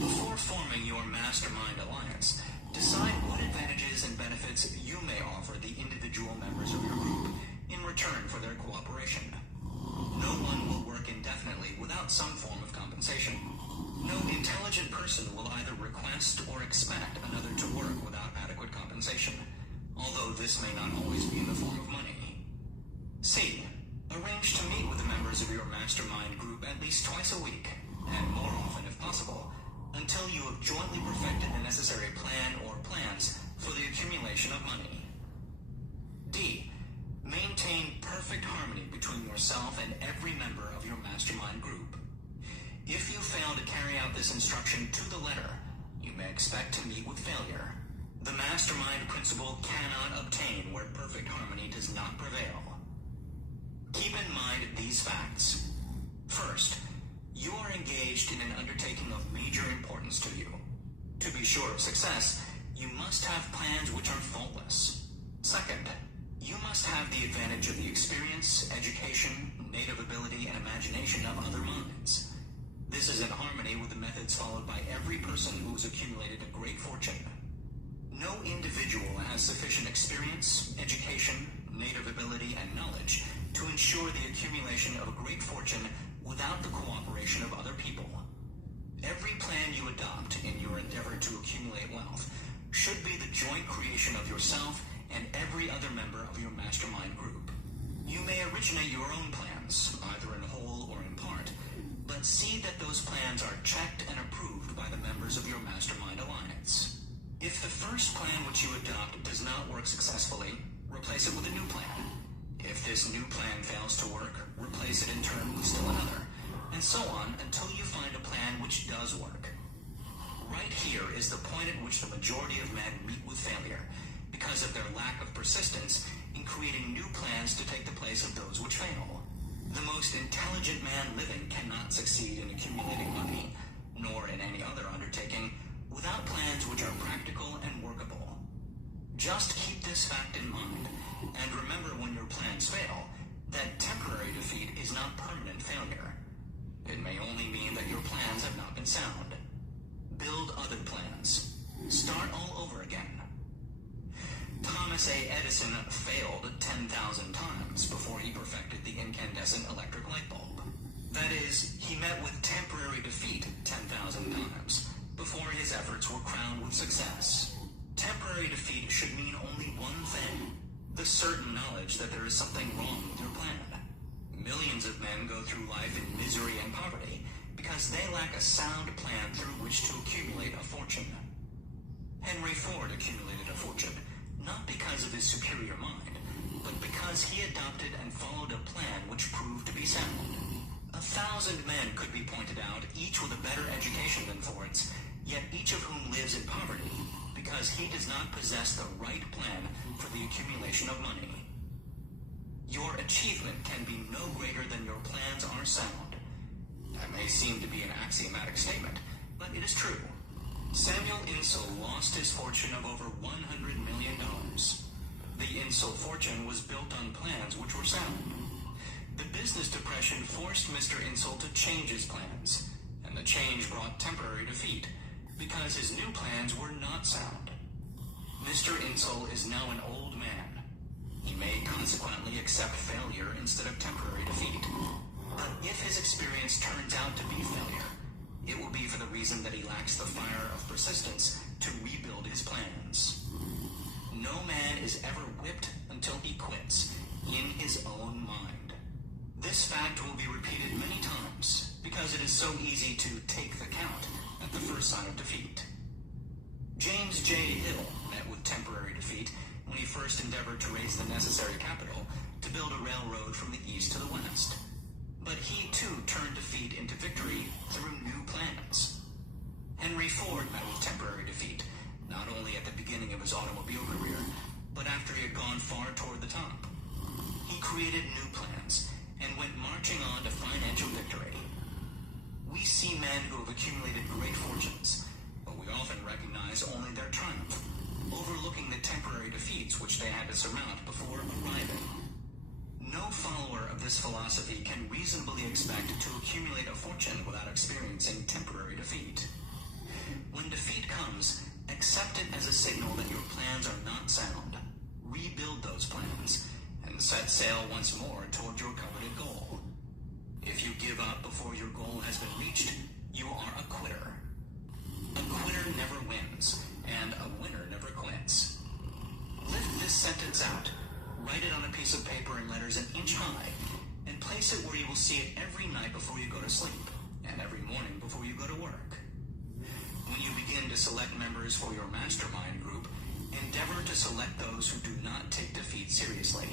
Before forming your mastermind alliance, decide what advantages and benefits you may offer the individual members of your group in return for their cooperation. No one will work indefinitely without some form of compensation. No intelligent person will either request or expect another to work without adequate compensation, although this may not always be in the form of money. C. Arrange to meet with the members of your mastermind group at least twice a week, and more often if possible, until you have jointly perfected the necessary plan or plans for the accumulation of money. D. Maintain perfect harmony between yourself and every member of your mastermind group. If you fail to carry out this instruction to the letter, you may expect to meet with failure. The mastermind principle cannot obtain where perfect harmony does not prevail. Keep in mind these facts. First, you are engaged in an undertaking of major importance to you. To be sure of success, you must have plans which are faultless. Second, you must have the advantage of the experience, education, native ability, and imagination of other minds. This is in harmony with the methods followed by every person who has accumulated a great fortune. No individual has sufficient experience, education, native ability, and knowledge to ensure the accumulation of a great fortune without the cooperation of other people. Every plan you adopt in your endeavor to accumulate wealth should be the joint creation of yourself and every other member of your mastermind group. You may originate your own plans, either in whole or in part, but see that those plans are checked and approved by the members of your mastermind alliance. If the first plan which you adopt does not work successfully, replace it with a new plan. If this new plan fails to work, replace it in turn with still another, and so on until you find a plan which does work. Right here is the point at which the majority of men meet with failure, because of their lack of persistence in creating new plans to take the place of those which fail. The most intelligent man living cannot succeed in accumulating money, nor in any other undertaking, without plans which are practical and workable. Just keep this fact in mind, and remember when your plans fail, that temporary defeat is not permanent failure. It may only mean that your plans have not been sound. Build other plans. Start all over again. Thomas A. Edison failed 10,000 times before he perfected the incandescent electric light bulb. That is, he met with temporary defeat 10,000 times before his efforts were crowned with success. Temporary defeat should mean only one thing: the certain knowledge that there is something wrong with your plan. Millions of men go through life in misery and poverty because they lack a sound plan through which to accumulate a fortune. Henry Ford accumulated a fortune not because of his superior mind, but because he adopted and followed a plan which proved to be sound. 1,000 men could be pointed out, each with a better education than Ford's, yet each of whom lives in poverty because he does not possess the right plan for the accumulation of money. Your achievement can be no greater than your plans are sound. That may seem to be an axiomatic statement, but it is true. Samuel Insull lost his fortune of over $100 million. The Insull fortune was built on plans which were sound. The business depression forced Mr. Insull to change his plans, and the change brought temporary defeat because his new plans were not sound. Mr. Insull is now an old man. He may consequently accept failure instead of temporary defeat. But if his experience turns out to be failure, it will be for the reason that he lacks the fire of persistence to rebuild his plans. No man is ever whipped until he quits, in his own mind. This fact will be repeated many times, because it is so easy to take the count at the first sign of defeat. James J. Hill met with temporary defeat when he first endeavored to raise the necessary capital to build a railroad from the east to the west. But he too turned defeat into victory through new plans. Henry Ford met with temporary defeat, not only at the beginning of his automobile career, but after he had gone far toward the top. He created new plans and went marching on to financial victory. We see men who have accumulated great fortunes, but we often recognize only their triumph, overlooking the temporary defeats which they had to surmount before arriving. No follower of this philosophy can reasonably expect to accumulate a fortune without experiencing temporary defeat. When defeat comes, accept it as a signal that your plans are not sound. Rebuild those plans, and set sail once more toward your coveted goal. If you give up before your goal has been reached, you are a quitter. A quitter never wins, and a winner never quits. Lift this sentence out. Write it on a piece of paper in letters an inch high, and place it where you will see it every night before you go to sleep, and every morning before you go to work. When you begin to select members for your mastermind group, endeavor to select those who do not take defeat seriously.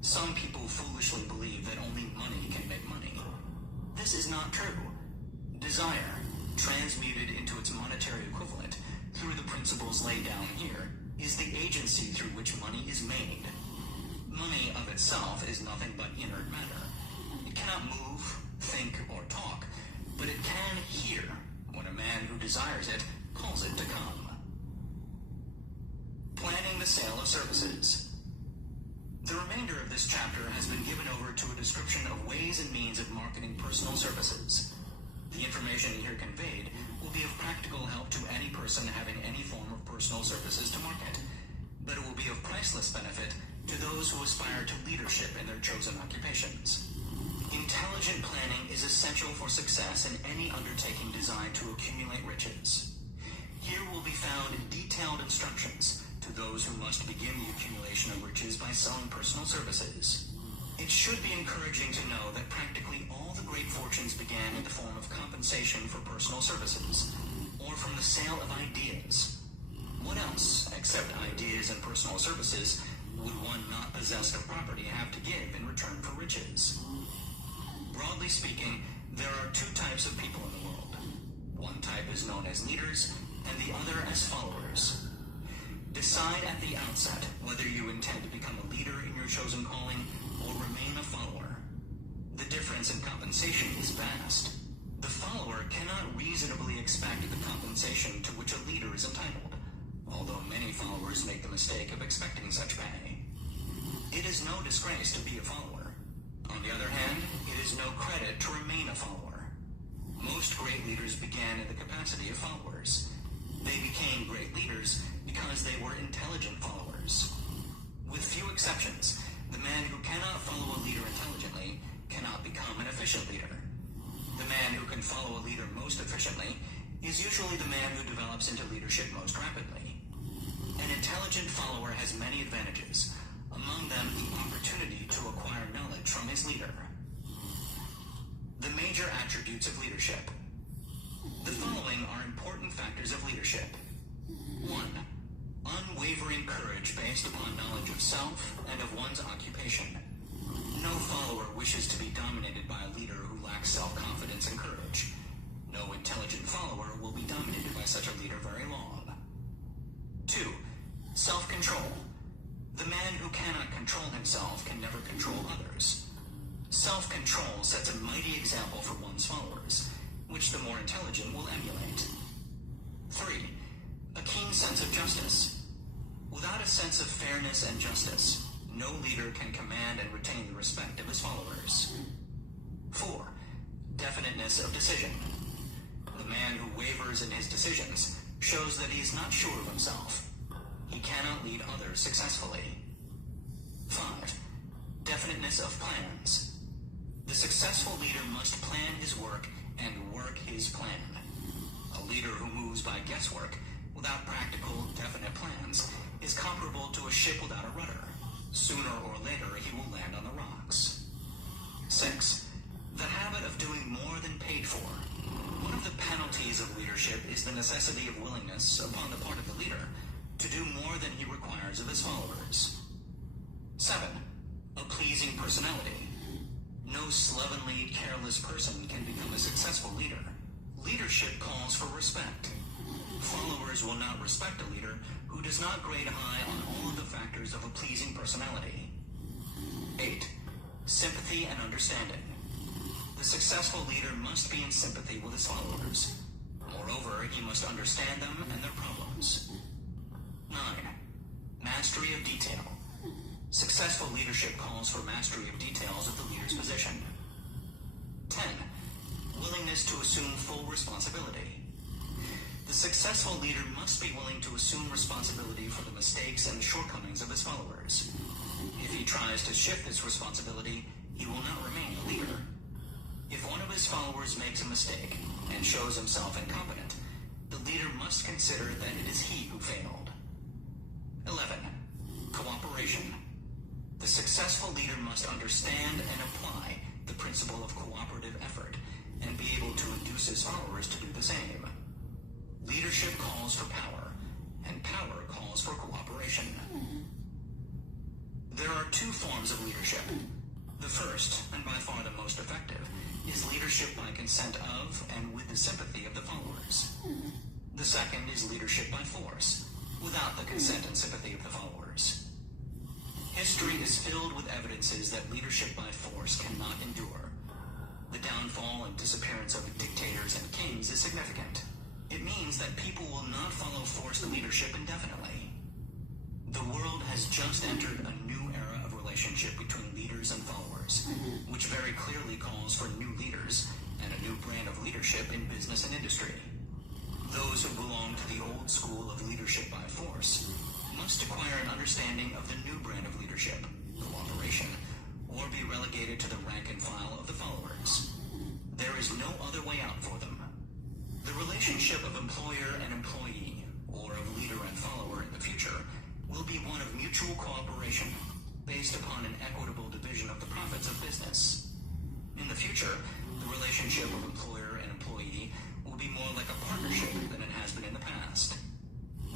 Some people foolishly believe that only money can make money. This is not true. Desire, transmuted into its monetary equivalent through the principles laid down here, is the agency through which money is made. Money of itself is nothing but inert matter. It cannot move, think, or talk, but it can hear when a man who desires it calls it to come. Planning the sale of services. The remainder of this chapter has been given over to a description of ways and means of marketing personal services. The information here conveyed will be of practical help to any person having any form of personal services to market, but it will be of priceless benefit to those who aspire to leadership in their chosen occupations. Intelligent planning is essential for success in any undertaking designed to accumulate riches. Here will be found detailed instructions to those who must begin the accumulation of riches by selling personal services. It should be encouraging to know that practically all the great fortunes began in the form of compensation for personal services, or from the sale of ideas. What else, except ideas and personal services, would one not possessed of property have to give in return for riches? Broadly speaking, there are two types of people in the world. One type is known as leaders, and the other as followers. Decide at the outset whether you intend to become a leader in your chosen calling or remain a follower. The difference in compensation is vast. The follower cannot reasonably expect the compensation to which a leader is entitled, although many followers make the mistake of expecting such pay. It is no disgrace to be a follower. On the other hand, it is no credit to remain a follower. Most great leaders began in the capacity of followers. They became great leaders because they were intelligent followers. With few exceptions, the man who cannot follow a leader intelligently cannot become an efficient leader. The man who can follow a leader most efficiently is usually the man who develops into leadership most rapidly. An intelligent follower has many advantages, among them the opportunity to acquire knowledge from his leader. The major attributes of leadership. The following are important factors of leadership. 1. Unwavering courage based upon knowledge of self and of one's occupation. No follower wishes to be dominated by a leader who lacks self-confidence and courage. No intelligent follower will be dominated by such a leader very long. 2. Self-control. The man who cannot control himself can never control others. Self-control sets a mighty example for one's followers, which the more intelligent will emulate. 3. A keen sense of justice. Without a sense of fairness and justice, no leader can command and retain the respect of his followers. 4. Definiteness of decision. The man who wavers in his decisions shows that he is not sure of himself. He cannot lead others successfully. 5. Definiteness of plans. The successful leader must plan his work and work his plan. A leader who moves by guesswork, without practical, definite plans, is comparable to a ship without a rudder. Sooner or later, he will land on the rocks. 6. The habit of doing more than paid for. One of the penalties of leadership is the necessity of willingness, upon the part of the leader, to do more than he requires of his followers. 7. A pleasing personality. No slovenly, careless person can become a successful leader. Leadership calls for respect. Followers will not respect a leader who does not grade high on all of the factors of a pleasing personality. 8. Sympathy and understanding. The successful leader must be in sympathy with his followers. Moreover, he must understand them and their problems. 9. Mastery of detail. Successful leadership calls for mastery of details of the leader's position. 10. Willingness to assume full responsibility. The successful leader must be willing to assume responsibility for the mistakes and shortcomings of his followers. If he tries to shift this responsibility, he will not remain a leader. If one of his followers makes a mistake and shows himself incompetent, the leader must consider that it is he who failed. 11. Cooperation. The successful leader must understand and apply the principle of cooperative effort and be able to induce his followers to do the same. Leadership calls for power, and power calls for cooperation. There are two forms of leadership. The first, and by far the most effective, is leadership by consent of and with the sympathy of the followers. The second is leadership by force, without the consent and sympathy of the followers. History is filled with evidences that leadership by force cannot endure. The downfall and disappearance of dictators and kings is significant. It means that people will not follow forced leadership indefinitely. The world has just entered a new era of relationship between leaders and followers, which very clearly calls for new leaders and a new brand of leadership in business and industry. Those who belong to the old school of leadership by force must acquire an understanding of the new brand of leadership, cooperation, or be relegated to the rank and file of the followers. There is no other way out for them. The relationship of employer and employee, or of leader and follower in the future, will be one of mutual cooperation, based upon an equitable division of the profits of business. In the future, the relationship of employer and employee will be more like a partnership than it has been in the past.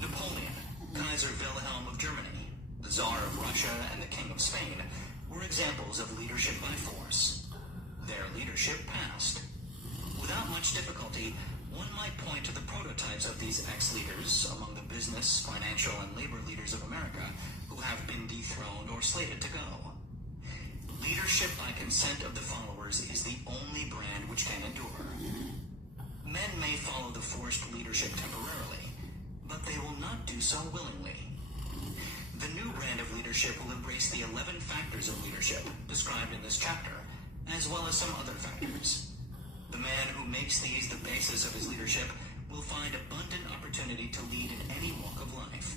Napoleon, Kaiser Wilhelm of Germany, the Tsar of Russia, and the King of Spain were examples of leadership by force. Their leadership passed. Without much difficulty, one might point to the prototypes of these ex-leaders among the business, financial, and labor leaders of America who have been dethroned or slated to go. Leadership by consent of the followers is the only brand which can endure. Men may follow the forced leadership temporarily, but they will not do so willingly. The new brand of leadership will embrace the 11 factors of leadership described in this chapter, as well as some other factors. The man who makes these the basis of his leadership will find abundant opportunity to lead in any walk of life.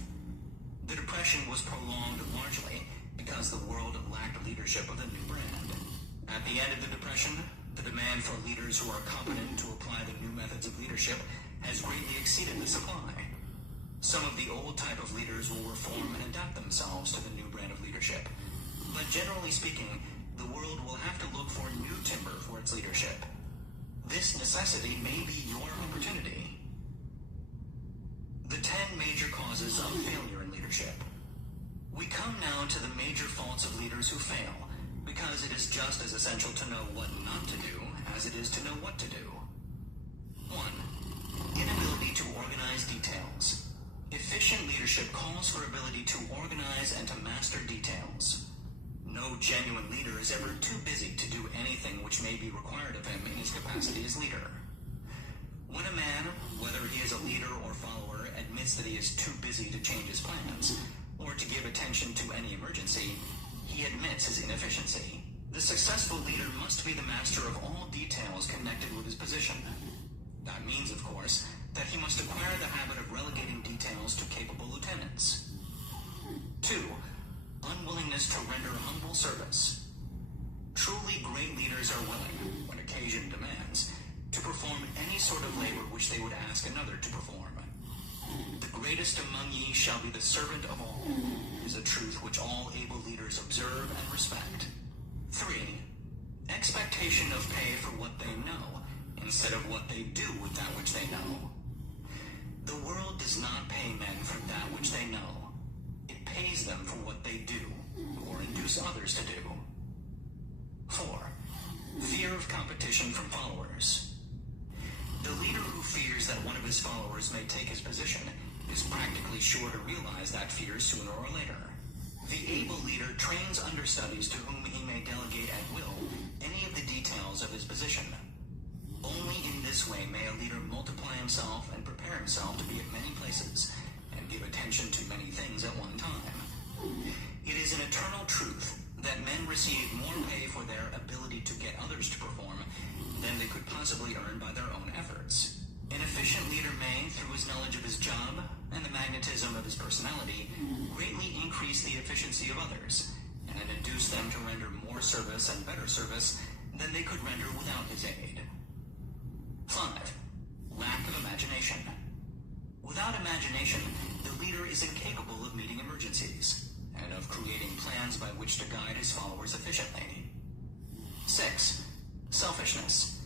The Depression was prolonged largely because the world lacked leadership of the new brand. At the end of the Depression, the demand for leaders who are competent to apply the new methods of leadership has greatly exceeded the supply. Some of the old type of leaders will reform and adapt themselves to the new brand of leadership. But generally speaking, the world will have to look for new timber for its leadership. This necessity may be your opportunity. The 10 major causes of failure in leadership. We come now to the major faults of leaders who fail, because it is just as essential to know what not to do as it is to know what to do. 1. Inability to organize details. Efficient leadership calls for ability to organize and to master details. No genuine leader is ever too busy to do anything which may be required of him in his capacity as leader. When a man, whether he is a leader or follower, admits that he is too busy to change his plans, or to give attention to any emergency, he admits his inefficiency. The successful leader must be the master of all details connected with his position. That means, of course, that he must acquire the habit of relegating details to capable lieutenants. 2. Unwillingness to render humble service. Truly great leaders are willing, when occasion demands, to perform any sort of labor which they would ask another to perform. The greatest among ye shall be the servant of all, is a truth which all able leaders observe and respect. 3. Expectation of pay for what they know, instead of what they do with that which they know. The world does not pay men for that which they know. It pays them for what they do, or induce others to do. 4. Fear of competition from followers. The leader who fears that one of his followers may take his position is practically sure to realize that fear sooner or later. The able leader trains understudies to whom he may delegate at will any of the details of his position. Only in this way may a leader multiply himself and prepare himself to be at many places and give attention to many things at one time. It is an eternal truth that men receive more pay for their ability to get others to perform than they could possibly earn by their own efforts. An efficient leader may, through his knowledge of his job and the magnetism of his personality, greatly increase the efficiency of others and induce them to render more service and better service than they could render without his aid. 5. Lack of imagination. Without imagination, the leader is incapable of meeting emergencies and of creating plans by which to guide his followers efficiently. 6. Selfishness.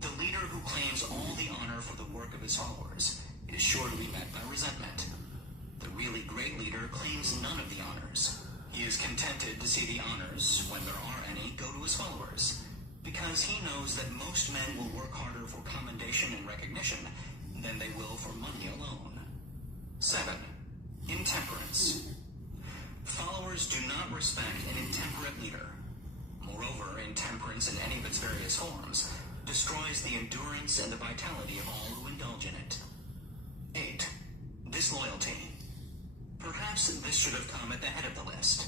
The leader who claims all the honor for the work of his followers is sure to be met by resentment. The really great leader claims none of the honors. He is contented to see the honors, when there are any, go to his followers, because he knows that most men will work harder for commendation and recognition than they will for money alone. 7. Intemperance. Followers do not respect an intemperate leader. Moreover, intemperance in any of its various forms destroys the endurance and the vitality of all who indulge in it. 8. Disloyalty. Perhaps this should have come at the head of the list.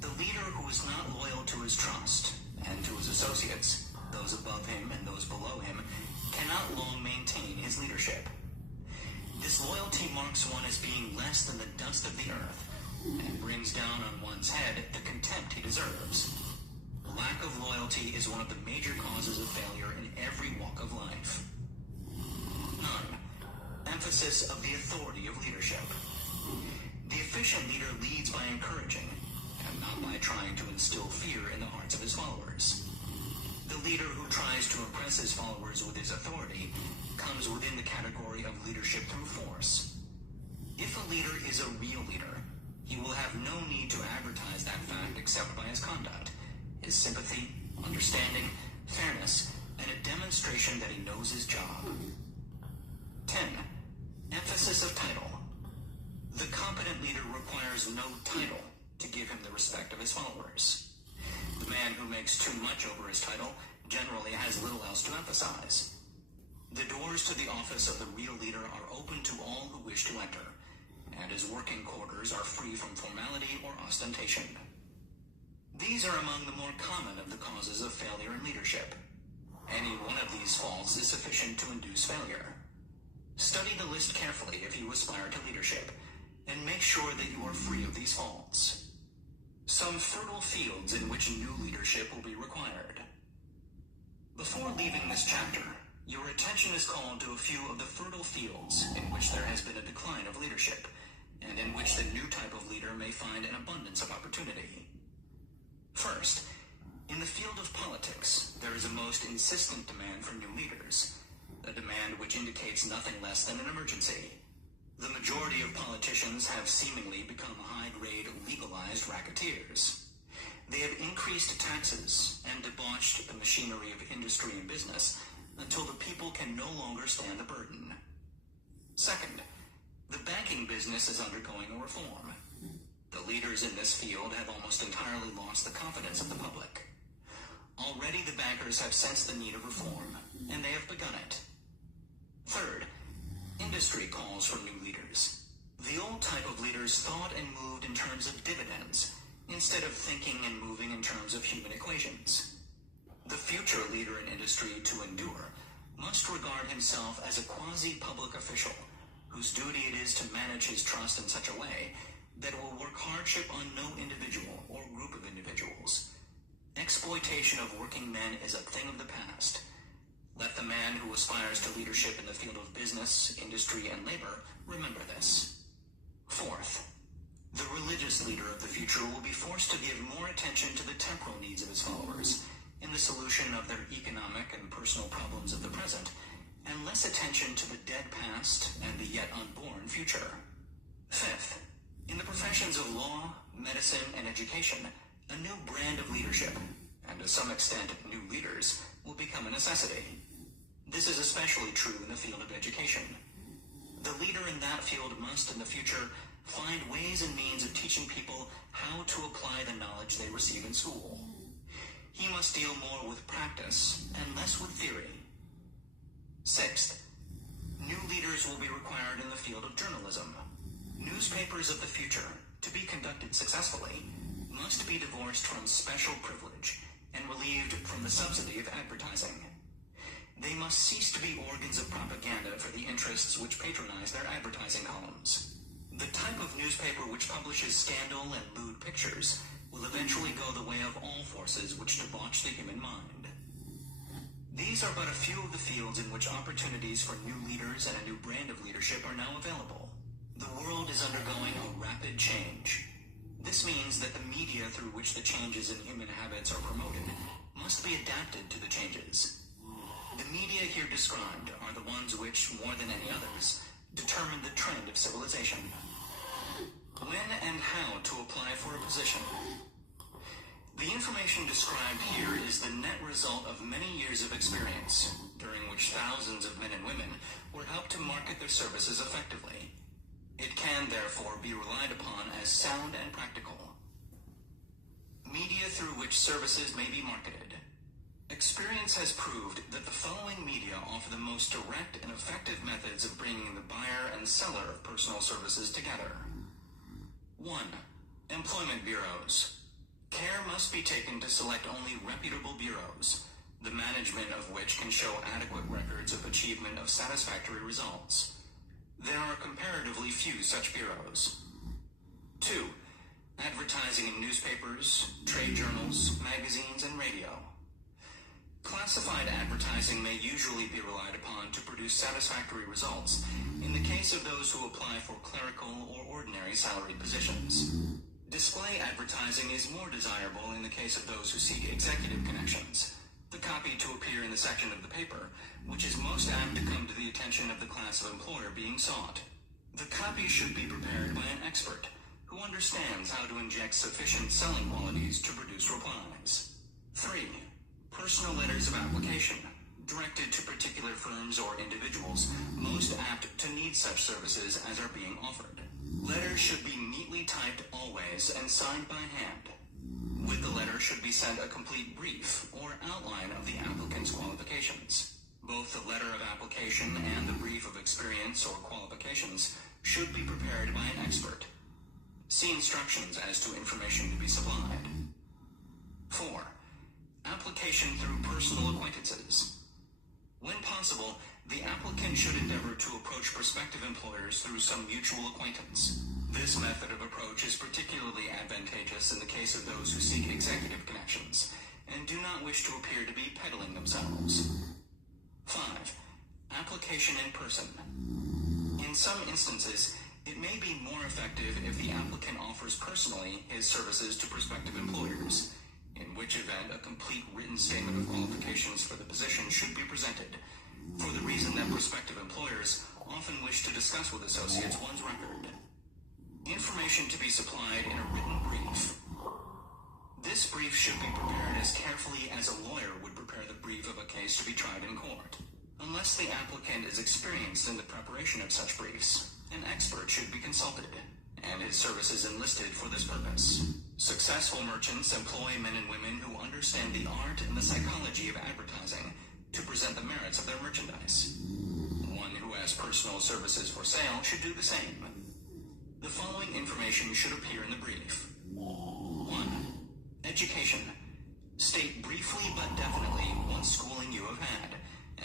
The leader who is not loyal to his trust and to his associates, those above him and those below him, cannot long maintain his leadership. Disloyalty marks one as being less than the dust of the earth and brings down on one's head the contempt he deserves. Lack of loyalty is one of the major causes of failure in every walk of life. 9. Emphasis of the authority of leadership. The efficient leader leads by encouraging, and not by trying to instill fear in the hearts of his followers. The leader who tries to impress his followers with his authority comes within the category of leadership through force. If a leader is a real leader, he will have no need to advertise that fact except by his conduct, his sympathy, understanding, fairness, and a demonstration that he knows his job. 10. Emphasis of title. The competent leader requires no title to give him the respect of his followers. The man who makes too much over his title generally has little else to emphasize. The doors to the office of the real leader are open to all who wish to enter, and his working quarters are free from formality or ostentation. These are among the more common of the causes of failure in leadership. Any one of these faults is sufficient to induce failure. Study the list carefully if you aspire to leadership, and make sure that you are free of these faults. Some fertile fields in which new leadership will be required. Before leaving this chapter, your attention is called to a few of the fertile fields in which there has been a decline of leadership, and in which the new type of leader may find an abundance of opportunity. First, in the field of politics, there is a most insistent demand for new leaders, a demand which indicates nothing less than an emergency. The majority of politicians have seemingly become high-grade, legalized racketeers. They have increased taxes and debauched the machinery of industry and business until the people can no longer stand the burden. Second, the banking business is undergoing a reform. The leaders in this field have almost entirely lost the confidence of the public. Already the bankers have sensed the need of reform, and they have begun it. Third, industry calls for new leaders. The old type of leaders thought and moved in terms of dividends, instead of thinking and moving in terms of human equations. The future leader in industry, to endure, must regard himself as a quasi-public official, whose duty it is to manage his trust in such a way that it will work hardship on no individual or group of individuals. Exploitation of working men is a thing of the past. Let the man who aspires to leadership in the field of business, industry, and labor remember this. Fourth, the religious leader of the future will be forced to give more attention to the temporal needs of his followers in the solution of their economic and personal problems of the present, and less attention to the dead past and the yet unborn future. Fifth, in the professions of law, medicine, and education, a new brand of leadership, and to some extent new leaders, will become a necessity. This is especially true in the field of education. The leader in that field must, in the future, find ways and means of teaching people how to apply the knowledge they receive in school. He must deal more with practice and less with theory. Sixth, new leaders will be required in the field of journalism. Newspapers of the future, to be conducted successfully, must be divorced from special privilege and relieved from the subsidy of advertising. They must cease to be organs of propaganda for the interests which patronize their advertising columns. The type of newspaper which publishes scandal and lewd pictures will eventually go the way of all forces which debauch the human mind. These are but a few of the fields in which opportunities for new leaders and a new brand of leadership are now available. The world is undergoing a rapid change. This means that the media through which the changes in human habits are promoted must be adapted to the changes. The media here described are the ones which, more than any others, determine the trend of civilization. When and how to apply for a position. The information described here is the net result of many years of experience, during which thousands of men and women were helped to market their services effectively. It can, therefore, be relied upon as sound and practical. Media through which services may be marketed. Experience has proved that the following media offer the most direct and effective methods of bringing the buyer and seller of personal services together. 1. Employment bureaus. Care must be taken to select only reputable bureaus, the management of which can show adequate records of achievement of satisfactory results. There are comparatively few such bureaus. 2. Advertising in newspapers, trade journals, magazines, and radio. Classified advertising may usually be relied upon to produce satisfactory results in the case of those who apply for clerical or ordinary salaried positions. Display advertising is more desirable in the case of those who seek executive connections, the copy to appear in the section of the paper, which is most apt to come to the attention of the class of employer being sought. The copy should be prepared by an expert who understands how to inject sufficient selling qualities to produce replies. 3. Personal letters of application, directed to particular firms or individuals most apt to need such services as are being offered. Letters should be neatly typed always and signed by hand. With the letter should be sent a complete brief or outline of the applicant's qualifications. Both the letter of application and the brief of experience or qualifications should be prepared by an expert. See instructions as to information to be supplied. 4. Application through personal acquaintances. When possible, the applicant should endeavor to approach prospective employers through some mutual acquaintance. This method of approach is particularly advantageous in the case of those who seek executive connections and do not wish to appear to be peddling themselves. 5. Application in person. In some instances, it may be more effective if the applicant offers personally his services to prospective employers, in which event a complete written statement of qualifications for the position should be presented, for the reason that prospective employers often wish to discuss with associates one's record. Information to be supplied in a written brief. This brief should be prepared as carefully as a lawyer would prepare the brief of a case to be tried in court. Unless the applicant is experienced in the preparation of such briefs, an expert should be consulted, and his services enlisted for this purpose. Successful merchants employ men and women who understand the art and the psychology of advertising to present the merits of their merchandise. One who has personal services for sale should do the same. The following information should appear in the brief. 1. Education. State briefly but definitely what schooling you have had,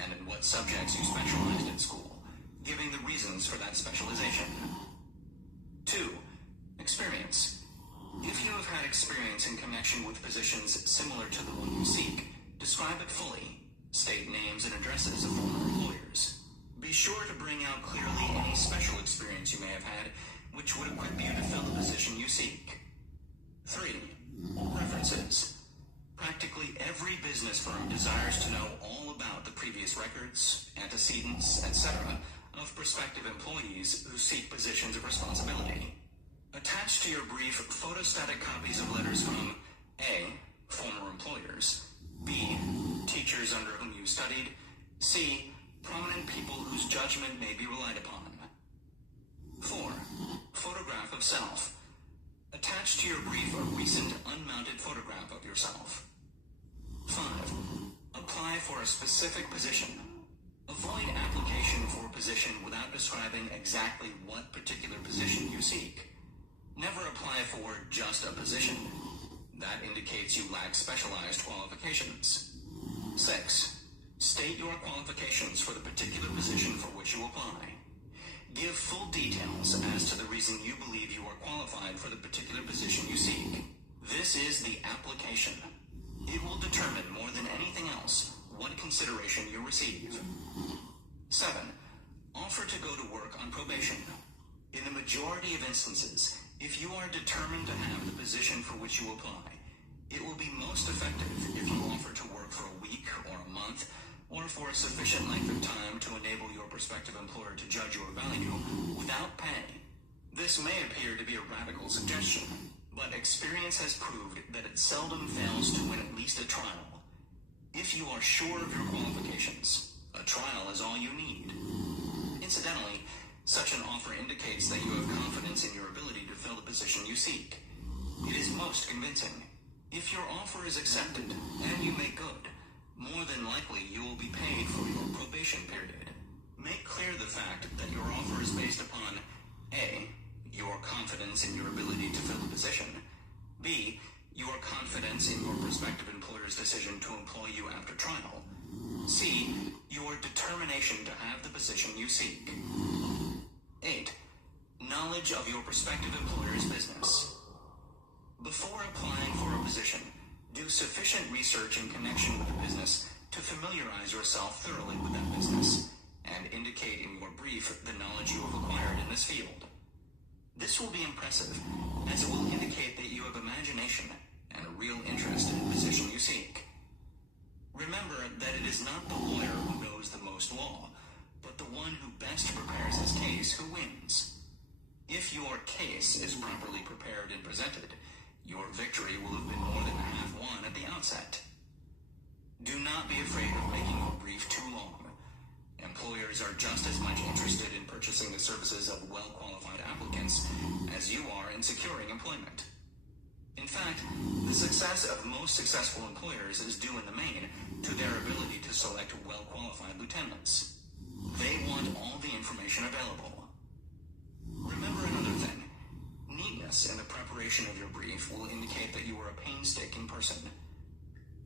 and in what subjects you specialized in school, giving the reasons for that specialization. 2. Experience. If you have had experience in connection with positions similar to the one you seek, describe it fully. State names and addresses of former employers. Be sure to bring out clearly any special experience you may have had, which would equip you to fill the position you seek. 3. References. Practically every business firm desires to know all about the previous records, antecedents, etc. of prospective employees who seek positions of responsibility. Attach to your brief photostatic copies of letters from A. Former employers, B. Teachers under whom you studied, C. Prominent people whose judgment may be relied upon. 4. Photograph of self. Attach to your brief a recent unmounted photograph of yourself. 5. Apply for a specific position. Avoid application for a position without describing exactly what particular position you seek. Never apply for just a position. That indicates you lack specialized qualifications. 6. State your qualifications for the particular position for which you apply. Give full details as to the reason you believe you are qualified for the particular position you seek. This is the application. It will determine more than anything else what consideration you receive. 7. Offer to go to work on probation. In the majority of instances, if you are determined to have the position for which you apply, it will be most effective if you offer to work for a week or a month, or for a sufficient length of time to enable your prospective employer to judge your value without pay. This may appear to be a radical suggestion, but experience has proved that it seldom fails to win at least a trial. If you are sure of your qualifications, a trial is all you need. Incidentally, such an offer indicates that you have confidence in your ability to fill the position you seek. It is most convincing. If your offer is accepted and you make good, more than likely you will be paid for your probation period. Make clear the fact that your offer is based upon A. Your confidence in your ability to fill the position, B. Your confidence in your prospective employer's decision to employ you after trial, C. Your determination to have the position you seek. 8. Knowledge of your prospective employer's business. Before applying for a position, do sufficient research in connection with the business to familiarize yourself thoroughly with that business, and indicate in your brief the knowledge you have acquired in this field. This will be impressive, as it will indicate that you have imagination and a real interest in the position you seek. Remember that it is not the lawyer who knows the most law, but the one who best prepares his case who wins. If your case is properly prepared and presented, your victory will have been more than half won at the outset. Do not be afraid of making your brief too long. Employers are just as much interested in purchasing the services of well-qualified applicants as you are in securing employment. In fact, the success of most successful employers is due in the main to their ability to select well-qualified lieutenants. They want all the information available. Remember another thing. Neatness in the preparation of your brief will indicate that you are a painstaking person.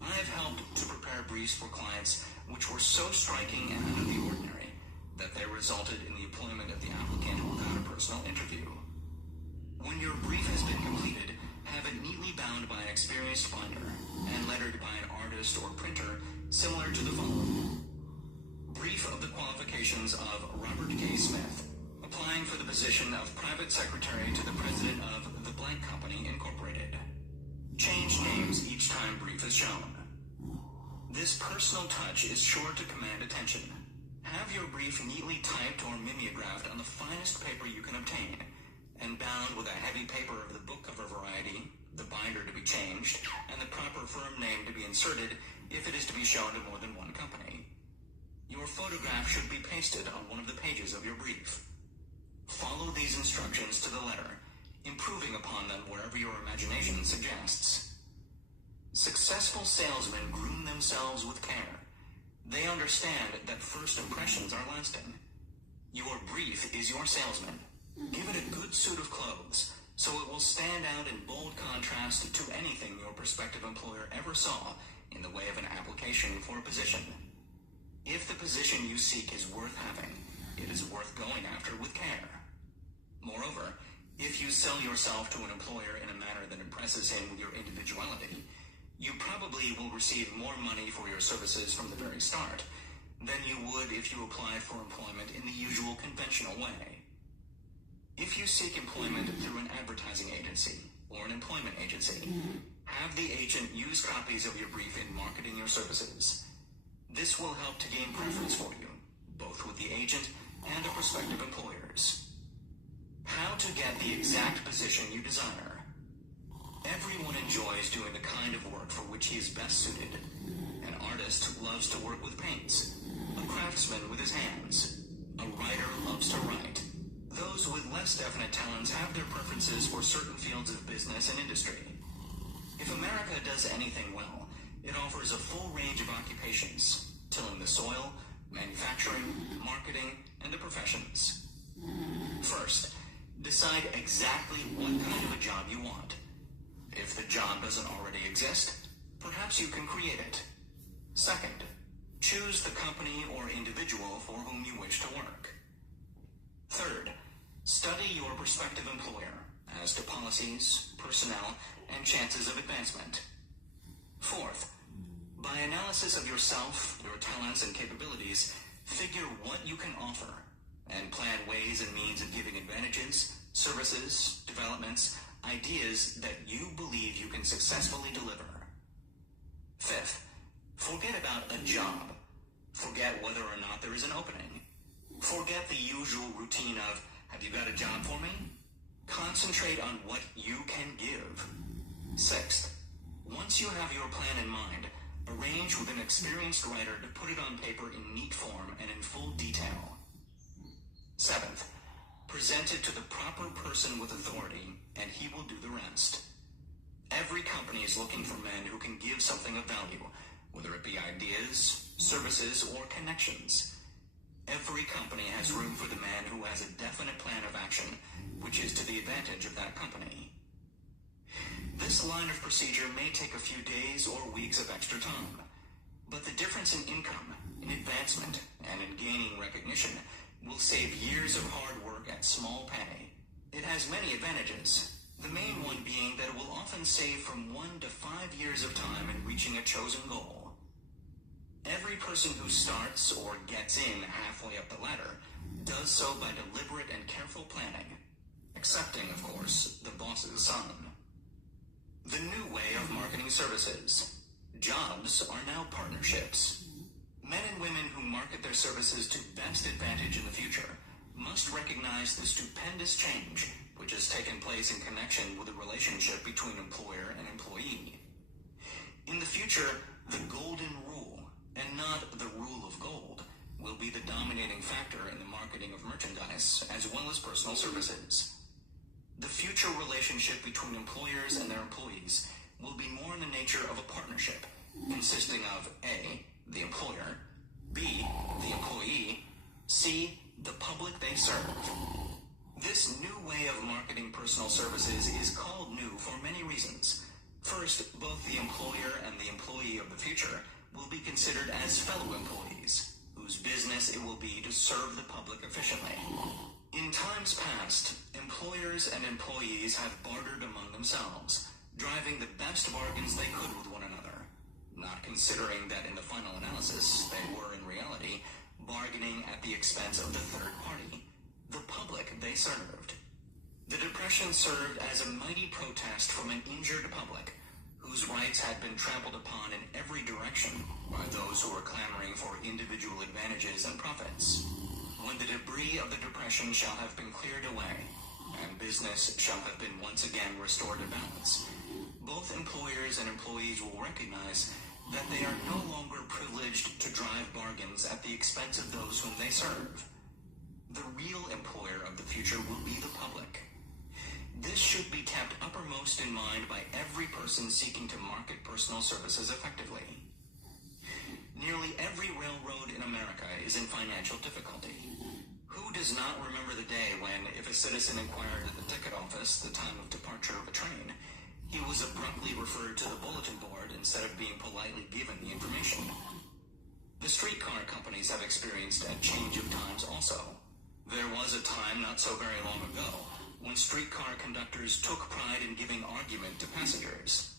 I have helped to prepare briefs for clients which were so striking and out of the ordinary that they resulted in the employment of the applicant without a personal interview. When your brief has been completed, have it neatly bound by an experienced binder and lettered by an artist or printer similar to the following. Brief of the qualifications of Robert K. Smith, applying for the position of private secretary to the president of the blank company incorporated. Change names each time brief is shown. This personal touch is sure to command attention. Have your brief neatly typed or mimeographed on the finest paper you can obtain, and bound with a heavy paper of the book cover variety, the binder to be changed, and the proper firm name to be inserted if it is to be shown to more than one company. Your photograph should be pasted on one of the pages of your brief. Follow these instructions to the letter, improving upon them wherever your imagination suggests. Successful salesmen groom themselves with care. They understand that first impressions are lasting. Your brief is your salesman. Give it a good suit of clothes, so it will stand out in bold contrast to anything your prospective employer ever saw in the way of an application for a position. If the position you seek is worth having, it is worth going after with care. Moreover, if you sell yourself to an employer in a manner that impresses him with your individuality, you probably will receive more money for your services from the very start than you would if you applied for employment in the usual conventional way. If you seek employment through an advertising agency or an employment agency, have the agent use copies of your brief in marketing your services. This will help to gain preference for you, both with the agent and the prospective employers. How to get the exact position you desire. Everyone enjoys doing the kind of work for which he is best suited. An artist loves to work with paints, a craftsman with his hands, a writer loves to write. Those with less definite talents have their preferences for certain fields of business and industry. If America does anything well, it offers a full range of occupations, tilling the soil, manufacturing, marketing, and the professions. First, decide exactly what kind of a job you want. If the job doesn't already exist, perhaps you can create it. Second, choose the company or individual for whom you wish to work. Third, study your prospective employer as to policies, personnel, and chances of advancement. Fourth, by analysis of yourself, your talents, and capabilities, figure what you can offer and plan ways and means of giving advantages, services, developments, ideas that you believe you can successfully deliver. Fifth, forget about a job. Forget whether or not there is an opening. Forget the usual routine of, have you got a job for me? Concentrate on what you can give. Sixth, once you have your plan in mind, arrange with an experienced writer to put it on paper in neat form and in full detail. Seventh, present it to the proper person with authority, and he will do the rest. Every company is looking for men who can give something of value, whether it be ideas, services, or connections. Every company has room for the man who has a definite plan of action, which is to the advantage of that company. This line of procedure may take a few days or weeks of extra time, but the difference in income, in advancement, and in gaining recognition will save years of hard work at small pay. It has many advantages, the main one being that it will often save from 1 to 5 years of time in reaching a chosen goal. Every person who starts or gets in halfway up the ladder does so by deliberate and careful planning, excepting, of course, the boss's son. The new way of marketing services. Jobs are now partnerships. Men and women who market their services to best advantage in the future must recognize the stupendous change which has taken place in connection with the relationship between employer and employee. In the future, the golden rule, and not the rule of gold, will be the dominating factor in the marketing of merchandise as well as personal services. The future relationship between employers and their employees will be more in the nature of a partnership, consisting of A, the employer, B, the employee, C, the public they serve. This new way of marketing personal services is called new for many reasons. First, both the employer and the employee of the future will be considered as fellow employees, whose business it will be to serve the public efficiently. In times past, employers and employees have bartered among themselves, driving the best bargains they could with one another, not considering that in the final analysis they were in reality bargaining at the expense of the third party, the public they served. The Depression served as a mighty protest from an injured public, whose rights had been trampled upon in every direction by those who were clamoring for individual advantages and profits. When the debris of the Depression shall have been cleared away, and business shall have been once again restored to balance, both employers and employees will recognize that they are no longer privileged to drive bargains at the expense of those whom they serve. The real employer of the future will be the public. This should be kept uppermost in mind by every person seeking to market personal services effectively. Nearly every railroad in America is in financial difficulty. Who does not remember the day when, if a citizen inquired at the ticket office the time of departure of a train, he was abruptly referred to the bulletin board instead of being politely given the information? The streetcar companies have experienced a change of times also. There was a time not so very long ago when streetcar conductors took pride in giving argument to passengers.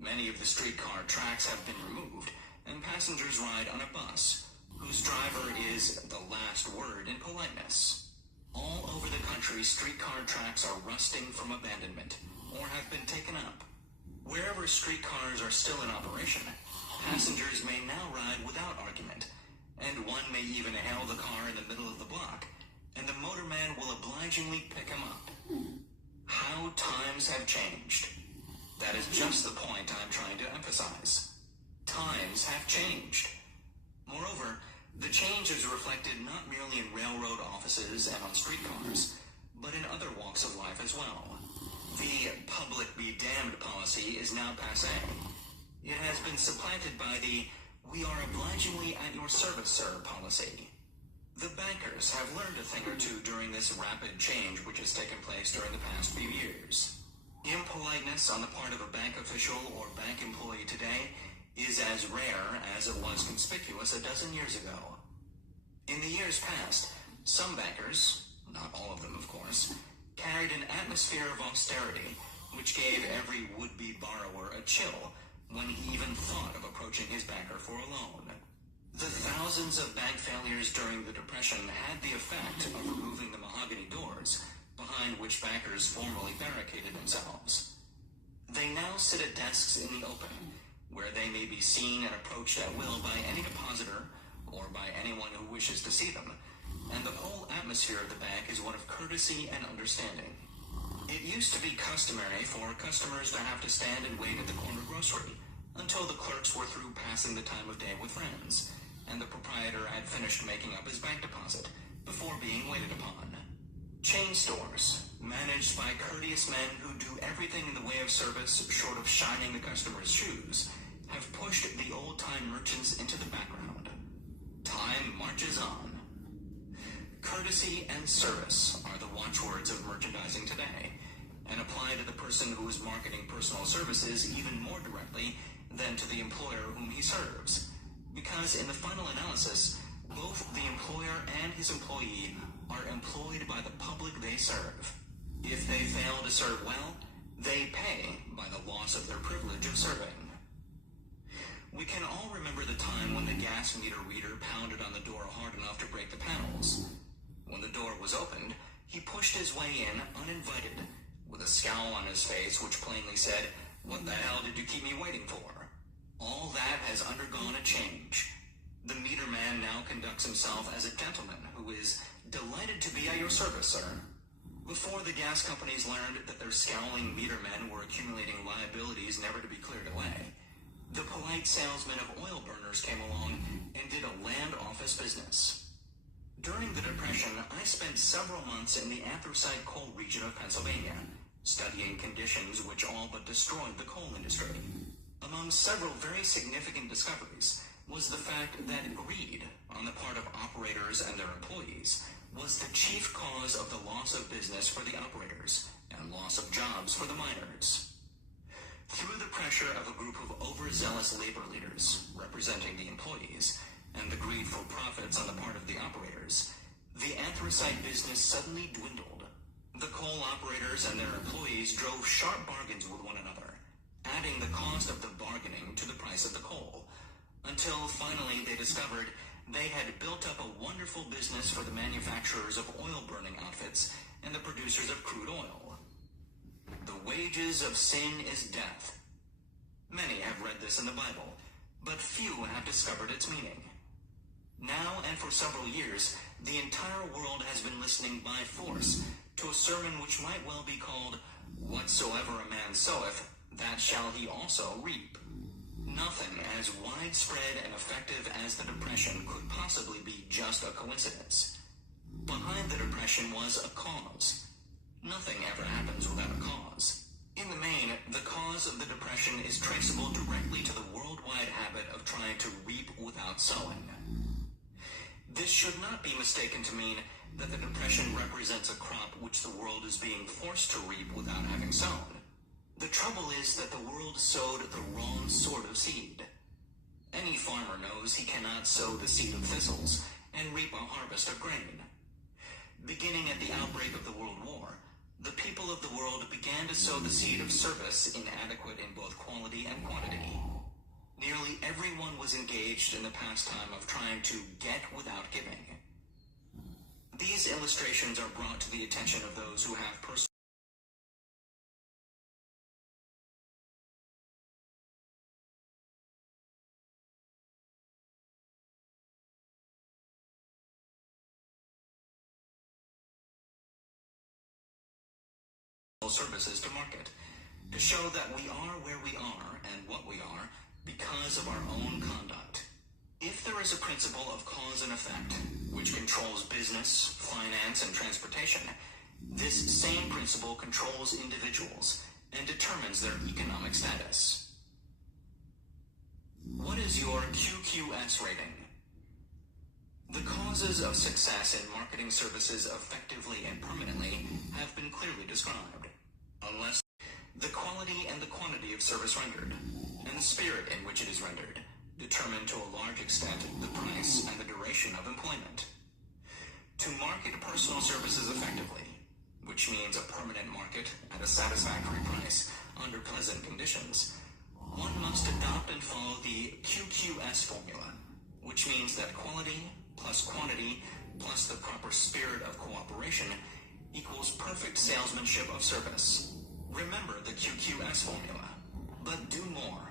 Many of the streetcar tracks have been removed, and passengers ride on a bus, whose driver is the last word in politeness. All over the country, streetcar tracks are rusting from abandonment, or have been taken up. Wherever streetcars are still in operation, passengers may now ride without argument, and one may even hail the car in the middle of the block, and the motorman will obligingly pick him up. How times have changed. That is just the point I'm trying to emphasize. Times have changed. Moreover, the change is reflected not merely in railroad offices and on streetcars, but in other walks of life as well. The public be damned policy is now passé. It has been supplanted by the we are obligingly at your service, sir policy. The bankers have learned a thing or two during this rapid change which has taken place during the past few years. Impoliteness on the part of a bank official or bank employee today is as rare as it was conspicuous a dozen years ago. In the years past, some bankers, not all of them of course, carried an atmosphere of austerity which gave every would-be borrower a chill when he even thought of approaching his banker for a loan. The thousands of bank failures during the Depression had the effect of removing the mahogany doors behind which bankers formerly barricaded themselves. They now sit at desks in the open, where they may be seen and approached at will by any depositor or by anyone who wishes to see them, and the whole atmosphere of the bank is one of courtesy and understanding. It used to be customary for customers to have to stand and wait at the corner grocery until the clerks were through passing the time of day with friends, and the proprietor had finished making up his bank deposit before being waited upon. Chain stores, managed by courteous men who do everything in the way of service short of shining the customer's shoes, have pushed the old-time merchants into the background. Time marches on. Courtesy and service are the watchwords of merchandising today, and apply to the person who is marketing personal services even more directly than to the employer whom he serves, because in the final analysis, both the employer and his employee are employed by the public they serve. If they fail to serve well, they pay by the loss of their privilege of serving. We can all remember the time when the gas meter reader pounded on the door hard enough to break the panels. When the door was opened, he pushed his way in uninvited, with a scowl on his face which plainly said, "What the hell did you keep me waiting for?" All that has undergone a change. The meter man now conducts himself as a gentleman who is delighted to be at your service, sir. Before the gas companies learned that their scowling meter men were accumulating liabilities never to be cleared away, the polite salesmen of oil burners came along and did a land office business. During the Depression, I spent several months in the anthracite coal region of Pennsylvania, studying conditions which all but destroyed the coal industry. Among several very significant discoveries was the fact that greed on the part of operators and their employees was the chief cause of the loss of business for the operators and loss of jobs for the miners. Through the pressure of a group of overzealous labor leaders representing the employees and the greed for profits on the part of the operators, the anthracite business suddenly dwindled. The coal operators and their employees drove sharp bargains with one another, adding the cost of the bargaining to the price of the coal, until finally they discovered they had built up a wonderful business for the manufacturers of oil-burning outfits and the producers of crude oil. The wages of sin is death. Many have read this in the Bible, but few have discovered its meaning. Now and for several years, the entire world has been listening by force to a sermon which might well be called, "Whatsoever a man soweth, that shall he also reap." Nothing as widespread and effective as the Depression could possibly be just a coincidence. Behind the Depression was a cause. Nothing ever happens without a cause. In the main, the cause of the Depression is traceable directly to the worldwide habit of trying to reap without sowing. This should not be mistaken to mean that the Depression represents a crop which the world is being forced to reap without having sown. The trouble is that the world sowed the wrong sort of seed. Any farmer knows he cannot sow the seed of thistles and reap a harvest of grain. Beginning at the outbreak of the World War, the people of the world began to sow the seed of service inadequate in both quality and quantity. Nearly everyone was engaged in the pastime of trying to get without giving. These illustrations are brought to the attention of those who have personal services to market, to show that we are where we are and what we are because of our own conduct. If there is a principle of cause and effect which controls business, finance, and transportation, this same principle controls individuals and determines their economic status. What is your QQS rating? The causes of success in marketing services effectively and permanently have been clearly described. Unless the quality and the quantity of service rendered, and the spirit in which it is rendered, determine to a large extent the price and the duration of employment. To market personal services effectively, which means a permanent market at a satisfactory price under pleasant conditions, one must adopt and follow the QQS formula, which means that quality plus quantity plus the proper spirit of cooperation equals perfect salesmanship of service. Remember the QQS formula, but do more.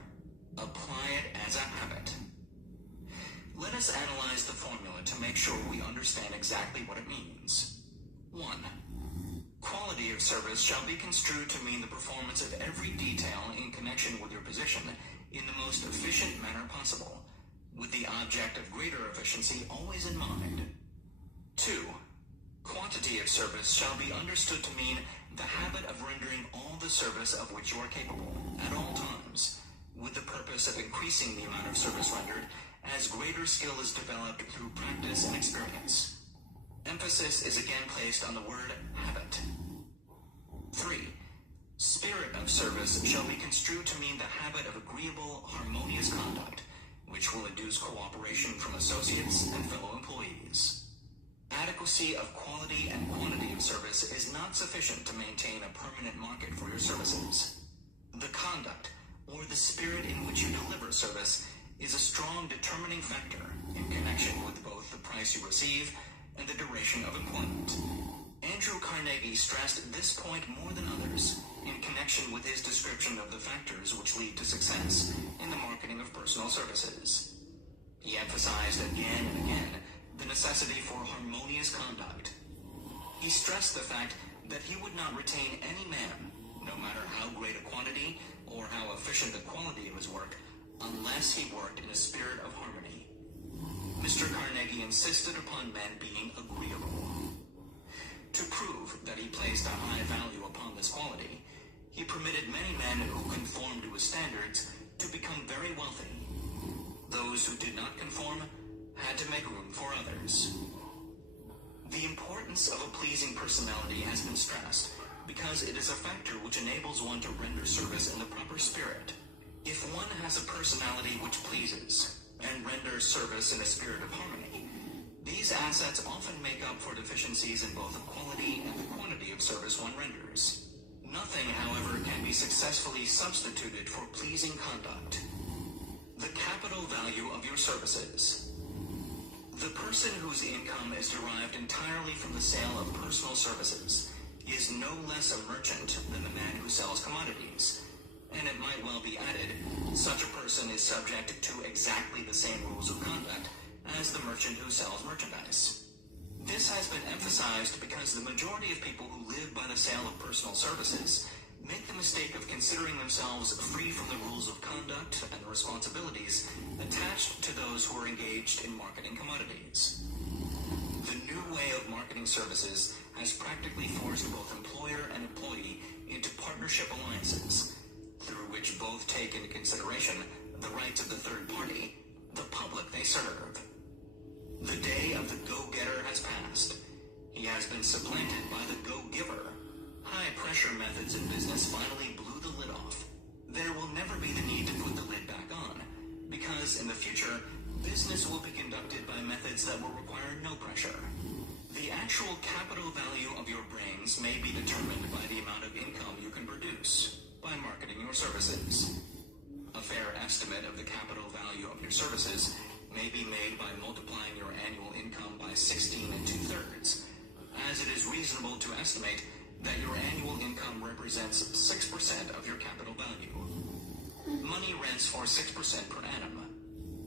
Apply it as a habit. Let us analyze the formula to make sure we understand exactly what it means. 1. Quality of service shall be construed to mean the performance of every detail in connection with your position in the most efficient manner possible, with the object of greater efficiency always in mind. 2. Quantity of service shall be understood to mean the habit of rendering all the service of which you are capable, at all times, with the purpose of increasing the amount of service rendered as greater skill is developed through practice and experience. Emphasis is again placed on the word habit. 3. Spirit of service shall be construed to mean the habit of agreeable, harmonious conduct, which will induce cooperation from associates and fellow employees. Adequacy of quality and quantity of service is not sufficient to maintain a permanent market for your services. The conduct, or the spirit in which you deliver service, is a strong determining factor in connection with both the price you receive and the duration of employment. Andrew Carnegie stressed this point more than others in connection with his description of the factors which lead to success in the marketing of personal services. He emphasized again and again the necessity for harmonious conduct. He stressed the fact that he would not retain any man, no matter how great a quantity or how efficient the quality of his work, unless he worked in a spirit of harmony. Mr. Carnegie insisted upon men being agreeable. To prove that he placed a high value upon this quality, he permitted many men who conformed to his standards to become very wealthy. Those who did not conform had to make room for others. The importance of a pleasing personality has been stressed because it is a factor which enables one to render service in the proper spirit. If one has a personality which pleases and renders service in a spirit of harmony, these assets often make up for deficiencies in both the quality and the quantity of service one renders. Nothing, however, can be successfully substituted for pleasing conduct. The capital value of your services. The person whose income is derived entirely from the sale of personal services is no less a merchant than the man who sells commodities. And it might well be added, such a person is subject to exactly the same rules of conduct as the merchant who sells merchandise. This has been emphasized because the majority of people who live by the sale of personal services make the mistake of considering themselves free from the rules of conduct and the responsibilities attached to those who are engaged in marketing commodities. The new way of marketing services has practically forced both employer and employee into partnership alliances, through which both take into consideration the rights of the third party, the public they serve. The day of the go-getter has passed. He has been supplanted by the go-giver. High-pressure methods in business finally blew the lid off. There will never be the need to put the lid back on, because in the future, business will be conducted by methods that will require no pressure. The actual capital value of your brains may be determined by the amount of income you can produce by marketing your services. A fair estimate of the capital value of your services may be made by multiplying your annual income by 16 2/3, as it is reasonable to estimate that your annual income represents 6% of your capital value. Money rents for 6% per annum.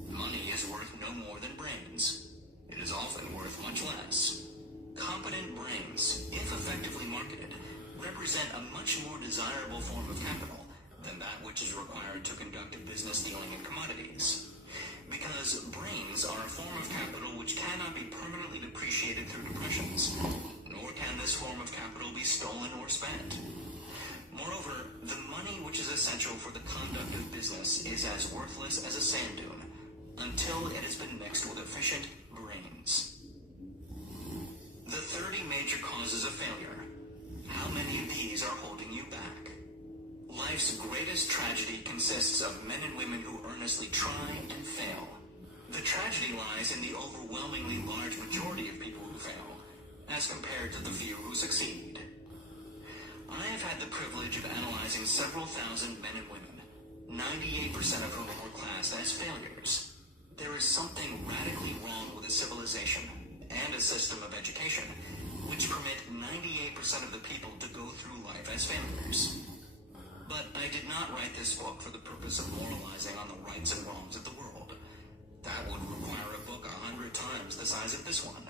Money is worth no more than brains. It is often worth much less. Competent brains, if effectively marketed, represent a much more desirable form of capital than that which is required to conduct a business dealing in commodities. Because brains are a form of capital which cannot be permanently depreciated through depressions, nor can this form of capital be stolen or spent. Moreover, the money which is essential for the conduct of business is as worthless as a sand dune, until it has been mixed with efficient brains. The 30 major causes of failure. How many of these are holding you back? Life's greatest tragedy consists of men and women who earnestly try and fail. The tragedy lies in the overwhelmingly large majority of people who fail, as compared to the few who succeed. I have had the privilege of analyzing several thousand men and women, 98% of whom were classed as failures. There is something radically wrong with a civilization and a system of education which permit 98% of the people to go through life as failures. But I did not write this book for the purpose of moralizing on the rights and wrongs of the world. That would require a book 100 times the size of this one.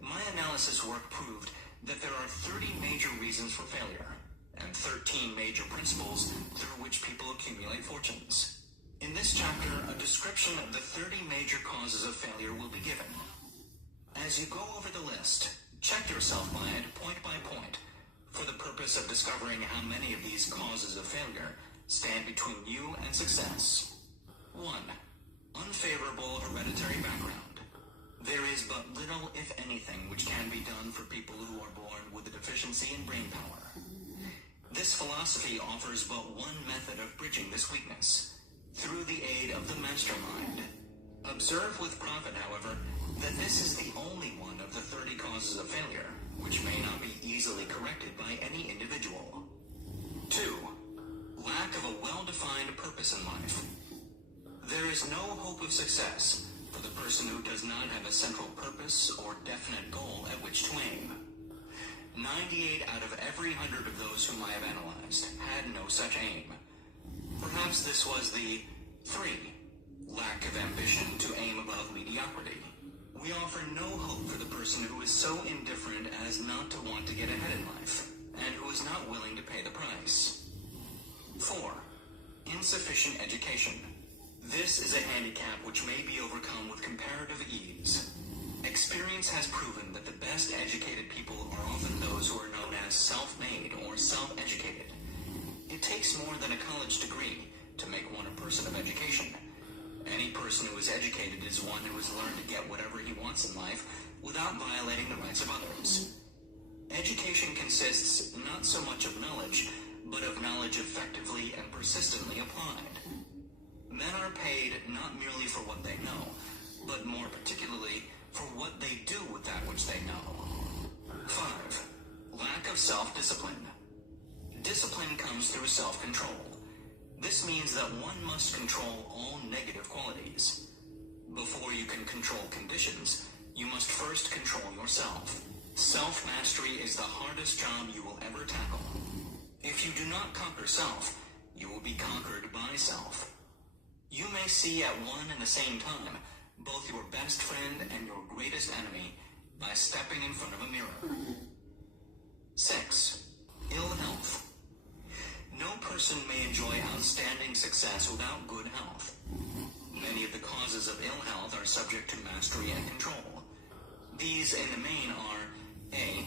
My analysis work proved that there are 30 major reasons for failure, and 13 major principles through which people accumulate fortunes. In this chapter, a description of the 30 major causes of failure will be given. As you go over the list, check yourself by it point by point, for the purpose of discovering how many of these causes of failure stand between you and success. 1. Unfavorable hereditary background. There is but little, if anything, which can be done for people who are born with a deficiency in brain power. This philosophy offers but one method of bridging this weakness, through the aid of the mastermind. Observe with profit, however, that this is the only one of the 30 causes of failure which may not be easily corrected by any individual. 2. Lack of a well-defined purpose in life. There is no hope of success for the person who does not have a central purpose or definite goal at which to aim. 98 out of every 100 of those whom I have analyzed had no such aim. Perhaps this was the 3. Lack of ambition to aim above mediocrity. We offer no hope for the person who is so indifferent as not to want to get ahead in life, and who is not willing to pay the price. 4. Insufficient education. This is a handicap which may be overcome with comparative ease. Experience has proven that the best educated people are often those who are known as self-made or self-educated. It takes more than a college degree to make one a person of education. Any person who is educated is one who has learned to get whatever he wants in life without violating the rights of others. Education consists not so much of knowledge, but of knowledge effectively and persistently applied. Men are paid not merely for what they know, but more particularly for what they do with that which they know. 5. Lack of self-discipline. Discipline comes through self-control. This means that one must control all negative qualities. Before you can control conditions, you must first control yourself. Self-mastery is the hardest job you will ever tackle. If you do not conquer self, you will be conquered by self. You may see at one and the same time both your best friend and your greatest enemy by stepping in front of a mirror. 6. Ill health. No person may enjoy outstanding success without good health. Many of the causes of ill health are subject to mastery and control. These, in the main, are A.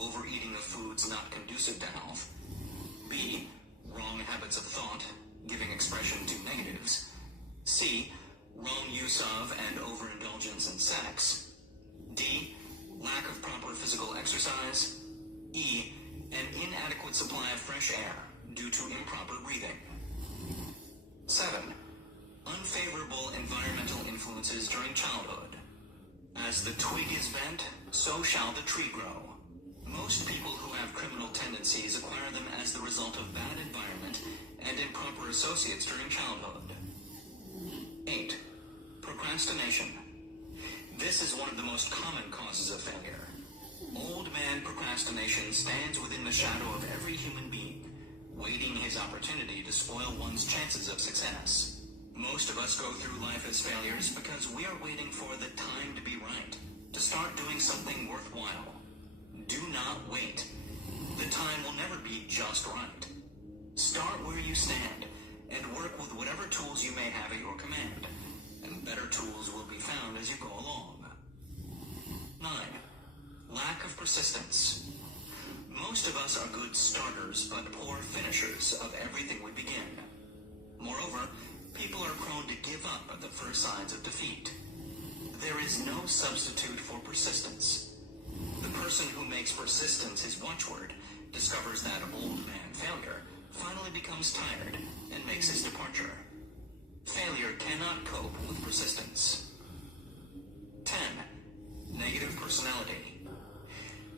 Overeating of foods not conducive to health. B. Wrong habits of thought, giving expression to negatives. C. Wrong use of and overindulgence in sex. D. Lack of proper physical exercise. E. An inadequate supply of fresh air due to improper breathing. 7. Unfavorable environmental influences during childhood. As the twig is bent, so shall the tree grow. Most people who have criminal tendencies acquire them as the result of bad environment and improper associates during childhood. 8. Procrastination. This is one of the most common causes of failure. Old man procrastination stands within the shadow of every human being, waiting his opportunity to spoil one's chances of success. Most of us go through life as failures because we are waiting for the time to be right, to start doing something worthwhile. Do not wait. The time will never be just right. Start where you stand and work with whatever tools you may have at your command, and better tools will be found as you go along. 9. Lack of persistence. Most of us are good starters but poor finishers of everything we begin. Moreover, people are prone to give up at the first signs of defeat. There is no substitute for persistence. The person who makes persistence his watchword discovers that old man failure, finally becomes tired and makes his departure. Failure cannot cope with persistence. 10. Negative personality.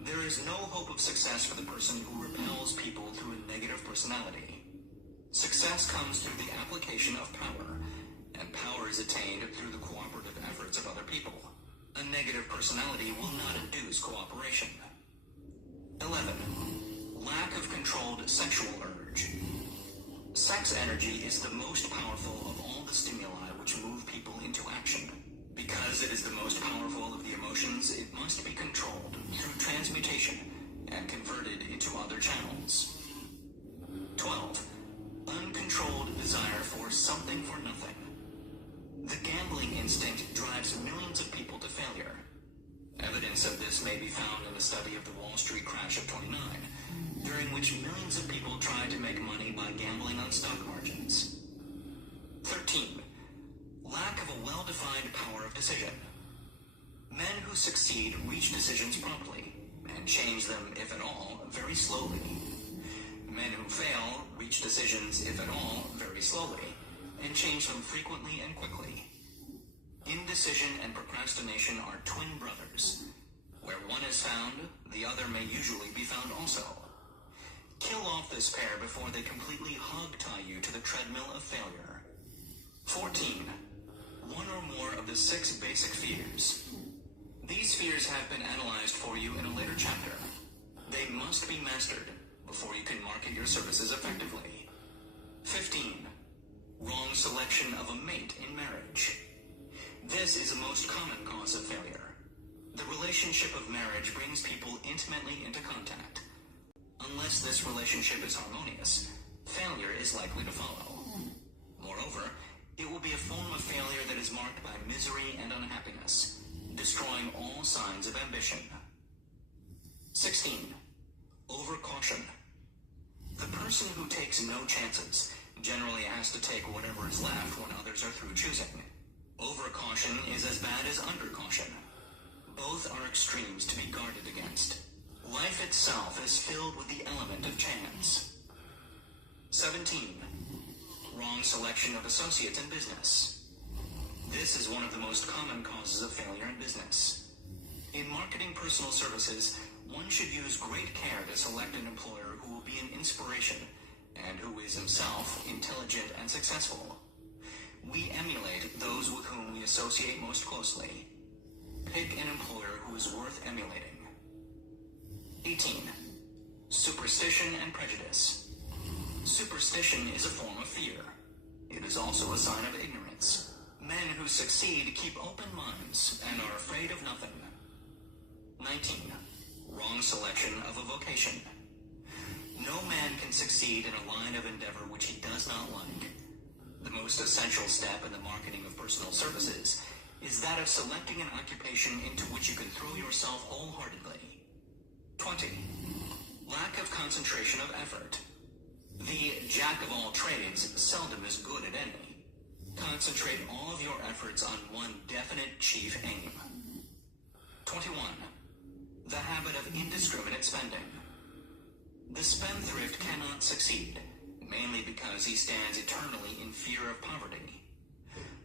There is no hope of success for the person who repels people through a negative personality. Success comes through the application of power, and power is attained through the cooperative efforts of other people. A negative personality will not induce cooperation. 11. Lack of controlled sexual urge. Sex energy is the most powerful of all the stimuli which move people into action. Because it is the most powerful of the emotions, it must be controlled through transmutation and converted into other channels. 12. Uncontrolled desire for something for nothing. The gambling instinct drives millions of people to failure. Evidence of this may be found in the study of the Wall Street crash of '29, during which millions of people tried to make money by gambling on stock margins. 13. Lack of a well-defined power of decision. Men who succeed reach decisions promptly, and change them, if at all, very slowly. Men who fail reach decisions, if at all, very slowly, and change them frequently and quickly. Indecision and procrastination are twin brothers. Where one is found, the other may usually be found also. Kill off this pair before they completely hog-tie you to the treadmill of failure. 14. One or more of the 6 basic fears. These fears have been analyzed for you in a later chapter. They must be mastered before you can market your services effectively. 15. Wrong selection of a mate in marriage. This is the most common cause of failure. relationship of marriage brings people intimately into contact. Unless this relationship is harmonious, failure is likely to follow. Moreover, it will be a form of failure that is marked by misery and unhappiness, destroying all signs of ambition. 16. Overcaution. The person who takes no chances generally has to take whatever is left when others are through choosing. Overcaution is as bad as undercaution. Both are extremes to be guarded against. Life itself is filled with the element of chance. 17. Wrong selection of associates in business. This is one of the most common causes of failure in business. In marketing personal services, one should use great care to select an employer who will be an inspiration and who is himself intelligent and successful. We emulate those with whom we associate most closely. Pick an employer who is worth emulating. 18. Superstition and prejudice. Superstition is a form of fear. It is also a sign of ignorance. Men who succeed keep open minds and are afraid of nothing. 19. Wrong selection of a vocation. No man can succeed in a line of endeavor which he does not like. The most essential step in the marketing of personal services is that of selecting an occupation into which you can throw yourself wholeheartedly. 20. Lack of concentration of effort. The jack of all trades seldom is good at any. Concentrate all of your efforts on one definite chief aim. 21. The habit of indiscriminate spending. The spendthrift cannot succeed, mainly because he stands eternally in fear of poverty.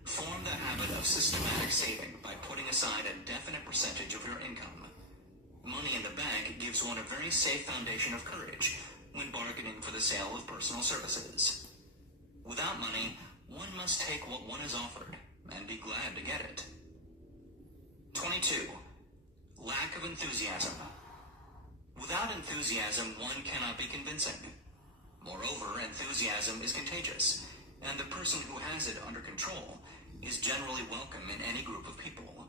Form the habit of systematic saving by putting aside a definite percentage of your income. Money in the bank gives one a very safe foundation of courage when bargaining for the sale of personal services. Without money, one must take what one is offered and be glad to get it. 22. Lack of enthusiasm. Without enthusiasm, one cannot be convincing. Moreover, enthusiasm is contagious, and the person who has it under control is generally welcome in any group of people.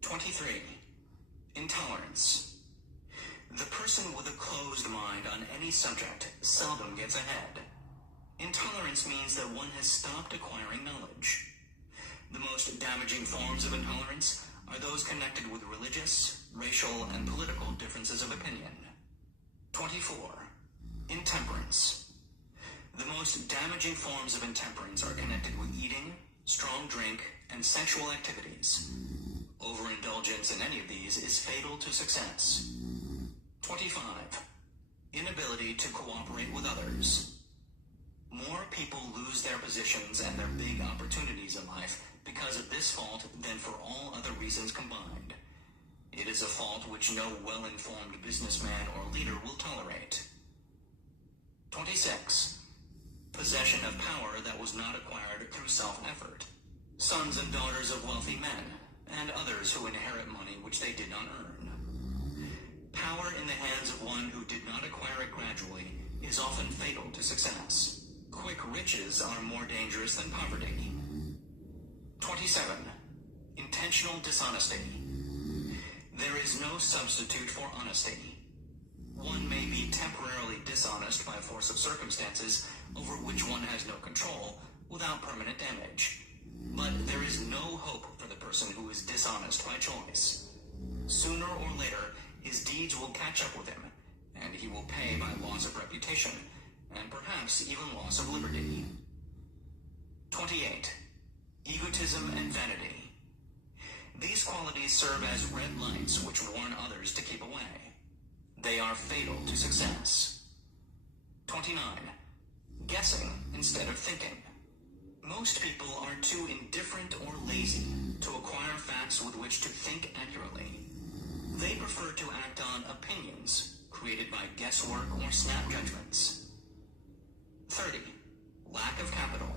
23. Intolerance. The person with a closed mind on any subject seldom gets ahead. Intolerance means that one has stopped acquiring knowledge. The most damaging forms of intolerance are those connected with religious, racial, and political differences of opinion. 24. Intemperance. The most damaging forms of intemperance are connected with eating, strong drink, and sexual activities. Overindulgence in any of these is fatal to success. 25. Inability to cooperate with others. More people lose their positions and their big opportunities in life because of this fault than for all other reasons combined. It is a fault which no well-informed businessman or leader will tolerate. 26. Possession of power that was not acquired through self-effort. Sons and daughters of wealthy men, and others who inherit money which they did not earn. Power in the hands of one who did not acquire it gradually is often fatal to success. Quick riches are more dangerous than poverty. 27. Intentional dishonesty. There is no substitute for honesty. One may be temporarily dishonest by force of circumstances over which one has no control without permanent damage. But there is no hope for the person who is dishonest by choice. Sooner or later, his deeds will catch up with him, and he will pay by loss of reputation, and perhaps even loss of liberty. 28. Egotism and vanity. These qualities serve as red lights which warn others to keep away. They are fatal to success. 29. Guessing instead of thinking. Most people are too indifferent or lazy to acquire facts with which to think accurately. They prefer to act on opinions created by guesswork or snap judgments. 30. Lack of capital.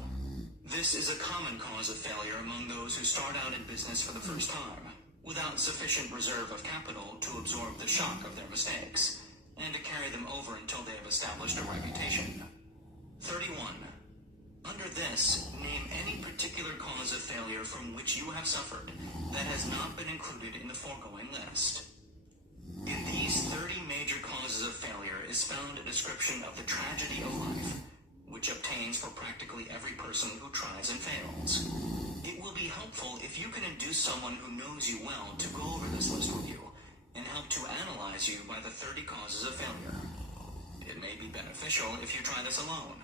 This is a common cause of failure among those who start out in business for the first time, without sufficient reserve of capital to absorb the shock of their mistakes, and to carry them over until they have established a reputation. 31. Under this, name any particular cause of failure from which you have suffered that has not been included in the foregoing list. In these 30 major causes of failure is found a description of the tragedy of life, which obtains for practically every person who tries and fails. It will be helpful if you can induce someone who knows you well to go over this list with you and help to analyze you by the 30 causes of failure. It may be beneficial if you try this alone.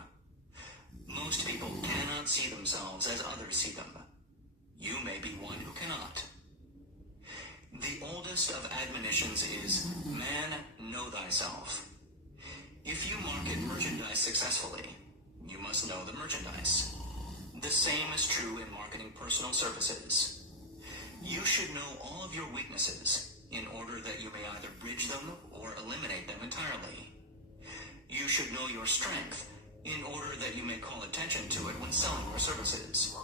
Most people cannot see themselves as others see them. You may be one who cannot. The oldest of admonitions is, man, know thyself. If you market merchandise successfully, you must know the merchandise. The same is true in marketing personal services. You should know all of your weaknesses in order that you may either bridge them or eliminate them entirely. You should know your strength in order that you may call attention to it when selling your services.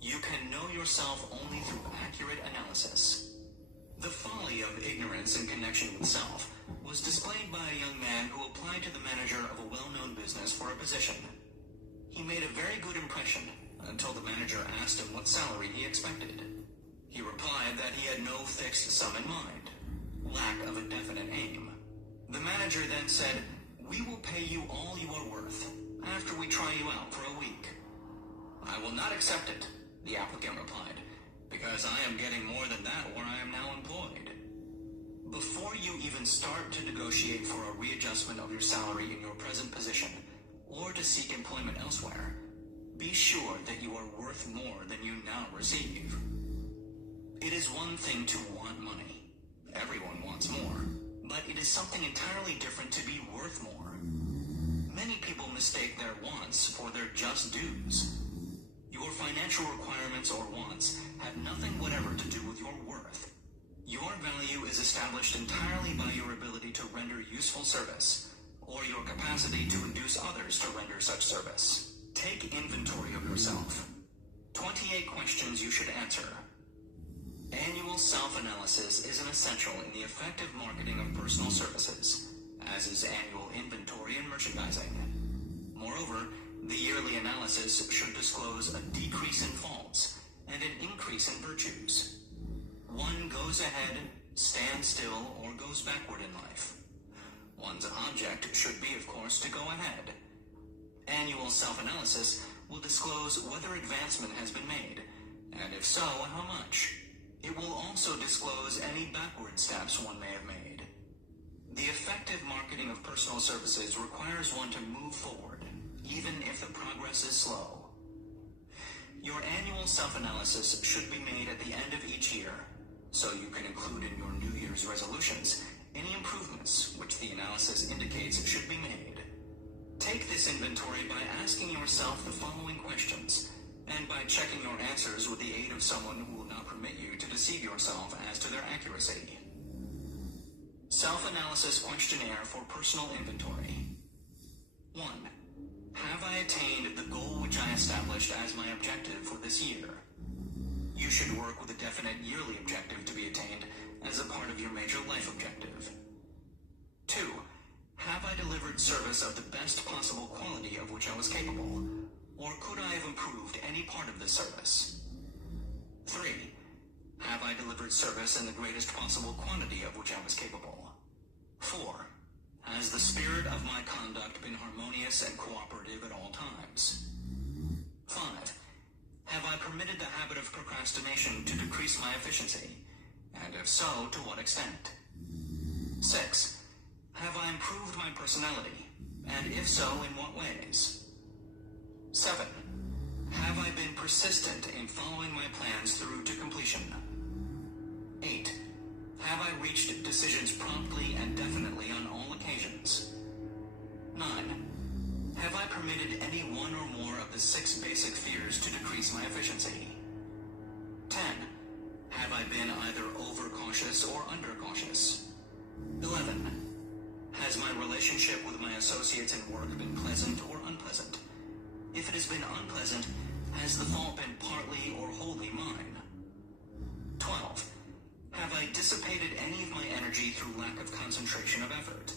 You can know yourself only through accurate analysis. The folly of ignorance in connection with self was displayed by a young man who applied to the manager of a well-known business for a position. He made a very good impression until the manager asked him what salary he expected. He replied that he had no fixed sum in mind, lack of a definite aim. The manager then said, "We will pay you all you are worth after we try you out for a week." "I will not accept it," the applicant replied, "because I am getting more than that where I am now employed." Before you even start to negotiate for a readjustment of your salary in your present position, or to seek employment elsewhere, be sure that you are worth more than you now receive. It is one thing to want money. Everyone wants more. But it is something entirely different to be worth more. Many people mistake their wants for their just dues. Your financial requirements or wants have nothing whatever to do with your worth. Your value is established entirely by your ability to render useful service, or your capacity to induce others to render such service. Take inventory of yourself. 28 questions you should answer. Annual self-analysis is an essential in the effective marketing of personal services, as is annual inventory and merchandising. Moreover, the yearly analysis should disclose a decrease in faults and an increase in virtues. One goes ahead, stands still, or goes backward in life. One's object should be, of course, to go ahead. Annual self-analysis will disclose whether advancement has been made, and if so, how much. It will also disclose any backward steps one may have made. The effective marketing of personal services requires one to move forward, even if the progress is slow. Your annual self-analysis should be made at the end of each year, so you can include in your New Year's resolutions any improvements which the analysis indicates should be made. Take this inventory by asking yourself the following questions, and by checking your answers with the aid of someone who will not permit you to deceive yourself as to their accuracy. Self-analysis questionnaire for personal inventory. 1. Have I attained the goal which I established as my objective for this year? You should work with a definite yearly objective to be attained as a part of your major life objective. 2. Have I delivered service of the best possible quality of which I was capable? Or could I have improved any part of this service? 3. Have I delivered service in the greatest possible quantity of which I was capable? 4. Has the spirit of my conduct been harmonious and cooperative at all times? 5. Have I permitted the habit of procrastination to decrease my efficiency? And if so, to what extent? 6. Have I improved my personality? And if so, in what ways? 7. Have I been persistent in following my plans through to completion? 8. Have I reached decisions promptly and definitely on all occasions? 9. Have I permitted any one or more of the 6 basic fears to decrease my efficiency? 10. Have I been either overcautious or undercautious? 11. Has my relationship with my associates in work been pleasant or unpleasant? If it has been unpleasant, has the fault been partly or wholly mine? 12. Have I dissipated any of my energy through lack of concentration of effort?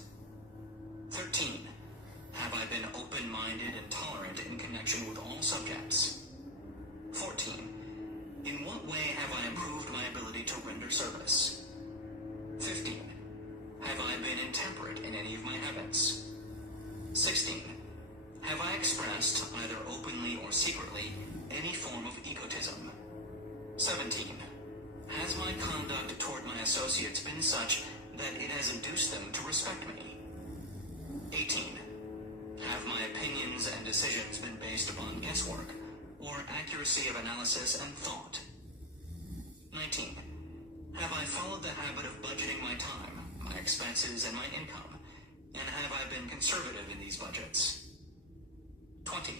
13. Have I been open-minded and tolerant in connection with all subjects? 14. In what way have I improved my ability greater service? 15. Have I been intemperate in any of my habits? 16. Have I expressed, either openly or secretly, any form of egotism? 17. Has my conduct toward my associates been such that it has induced them to respect me? 18. Have my opinions and decisions been based upon guesswork or accuracy of analysis and thought? 19. Have I followed the habit of budgeting my time, my expenses, and my income? And have I been conservative in these budgets? 20.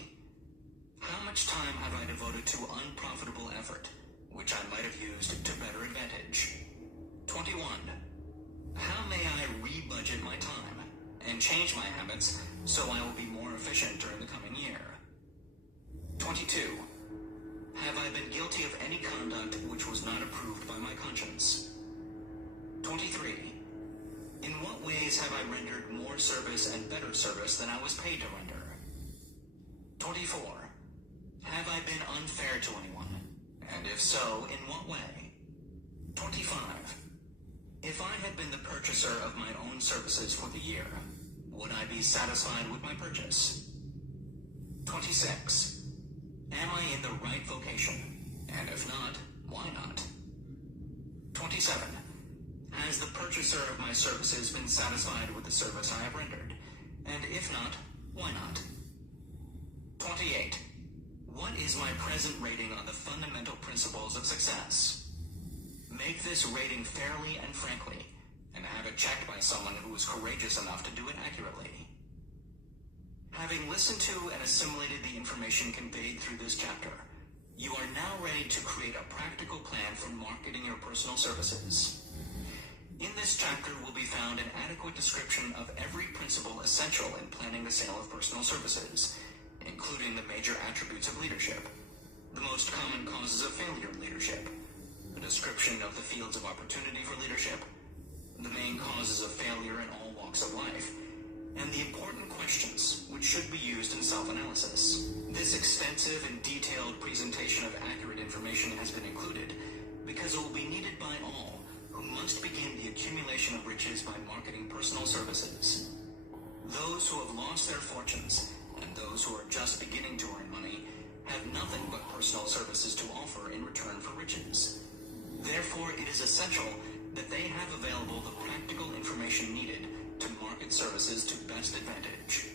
How much time have I devoted to unprofitable effort, which I might have used to better advantage? 21. How may I re-budget my time and change my habits so I will be more efficient during the coming year? 22. Have I been guilty of any conduct which was not approved by my conscience? 23. In what ways have I rendered more service and better service than I was paid to render? 24. Have I been unfair to anyone? And if so, in what way? 25. If I had been the purchaser of my own services for the year, would I be satisfied with my purchase? 26. Am I in the right vocation? And if not, why not? 27. Has the purchaser of my services been satisfied with the service I have rendered? And if not, why not? 28. What is my present rating on the fundamental principles of success? Make this rating fairly and frankly, and have it checked by someone who is courageous enough to do it accurately. Having listened to and assimilated the information conveyed through this chapter, you are now ready to create a practical plan for marketing your personal services. In this chapter will be found an adequate description of every principle essential in planning the sale of personal services, including the major attributes of leadership, the most common causes of failure in leadership, a description of the fields of opportunity for leadership, the main causes of failure in all walks of life, and the important questions which should be used in self-analysis. This extensive and detailed presentation of accurate information has been included because it will be needed by all who must begin the accumulation of riches by marketing personal services. Those who have lost their fortunes and those who are just beginning to earn money have nothing but personal services to offer in return for riches. Therefore, it is essential that they have available the practical information needed to market services to best advantage.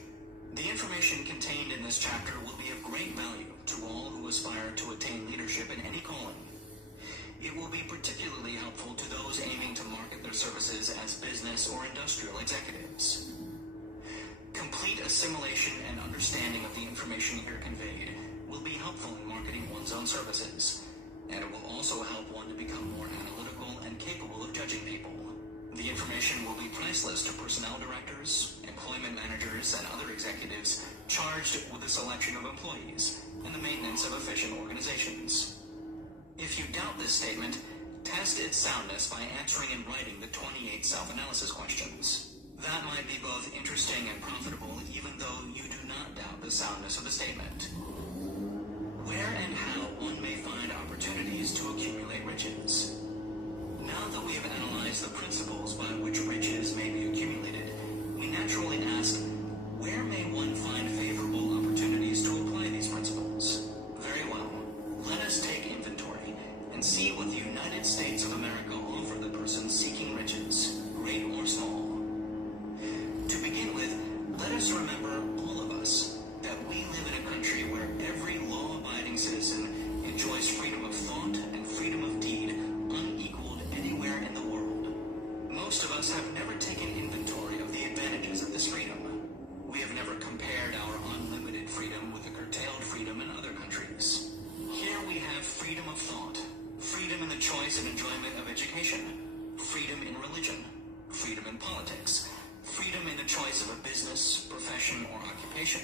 The information contained in this chapter will be of great value to all who aspire to attain leadership in any calling. It will be particularly helpful to those aiming to market their services as business or industrial executives. Complete assimilation and understanding of the information here conveyed will be helpful in marketing one's own services, and it will also help one to become more analytical and capable of judging people. The information will be priceless to personnel directors, employment managers, and other executives charged with the selection of employees and the maintenance of efficient organizations. If you doubt this statement, test its soundness by answering in writing the 28 self-analysis questions. That might be both interesting and profitable, even though you do not doubt the soundness of the statement. Where and how one may find opportunities to accumulate riches. Now that we have analyzed the principles by which riches may be accumulated, we naturally ask, where may one find favorable opportunities to apply these principles? Very well. Let us take inventory and see what the United States of America offer the person seeking riches, great or small. To begin with, let us remember, all of us, that we live in a country where every law-abiding citizen enjoys freedom of thought and freedom of deed unequaled anywhere in the world. Most of us have never taken inventory of the advantages of this freedom. We have never compared our unlimited freedom with the curtailed freedom in other countries. Here we have freedom of thought, freedom in the choice and enjoyment of education, freedom in religion, freedom in politics, freedom in the choice of a business, profession, or occupation,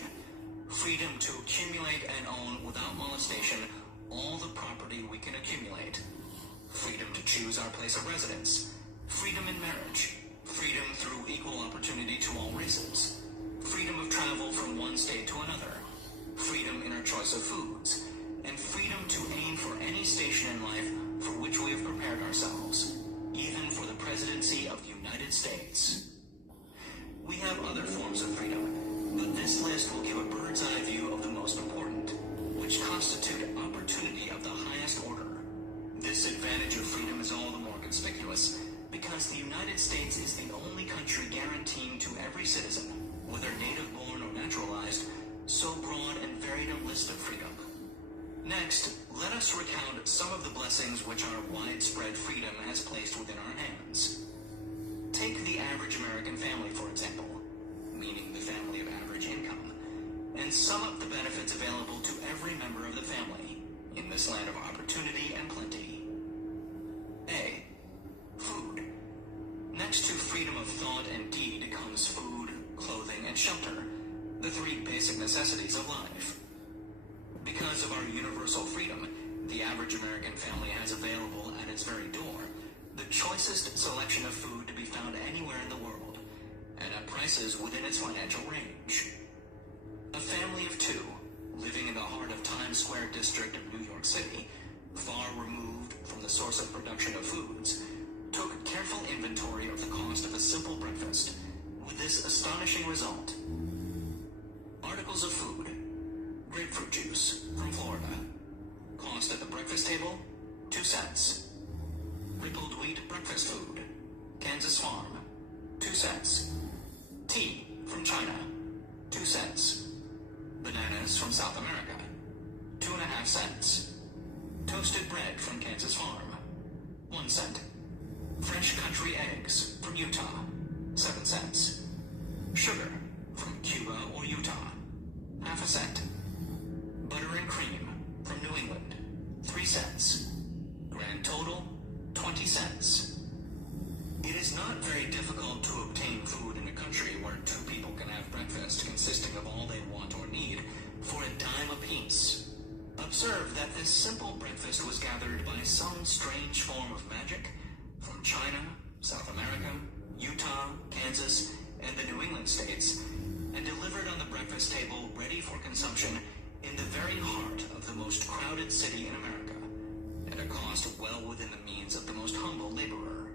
freedom to accumulate and own without molestation all the property we can accumulate, freedom to choose our place of residence, freedom in marriage, freedom through equal opportunity to all races, freedom of travel from one state to another, freedom in our choice of foods, and freedom to aim for any station in life for which we have prepared ourselves. United States. We have other forms of freedom, but this list will give a bird's eye view of the most important, which constitute opportunity of the highest order. This advantage of freedom is all the more conspicuous because the United States is the only country guaranteeing to every citizen, whether native-born or naturalized, so broad and varied a list of freedom. Next, let us recount some of the blessings which our widespread freedom has placed within our hands. Take the average American family, for example, meaning the family of average income, and sum up the benefits available to every member of the family in this land of opportunity and plenty. A. Food. Next to freedom of thought and deed comes food, clothing, and shelter, the three basic necessities of life. Because of our universal freedom, the average American family has available at its very door the choicest selection of food to be found anywhere in the world, and at prices within its financial range. A family of two, living in the heart of Times Square district of New York City, far removed from the source of production of foods, took careful inventory of the cost of a simple breakfast, with this astonishing result. Articles of food. Grapefruit juice from Florida. Cost at the breakfast table, 2 cents. Rippled wheat breakfast food. Kansas Farm, 2 cents. Tea from China, 2 cents. Bananas from South America, 2.5 cents. Toasted bread from Kansas Farm, 1 cent. Fresh country eggs from Utah, 7 cents. Sugar from Cuba or Utah, half a cent. Butter and cream from New England, 3 cents. Grand total, 20 cents. It is not very difficult to obtain food in a country where 2 people can have breakfast consisting of all they want or need for a dime apiece. Observe that this simple breakfast was gathered by some strange form of magic from China, South America, Utah, Kansas, and the New England states, and delivered on the breakfast table ready for consumption in the very heart of the most crowded city in America, at a cost well within the means of the most humble laborer.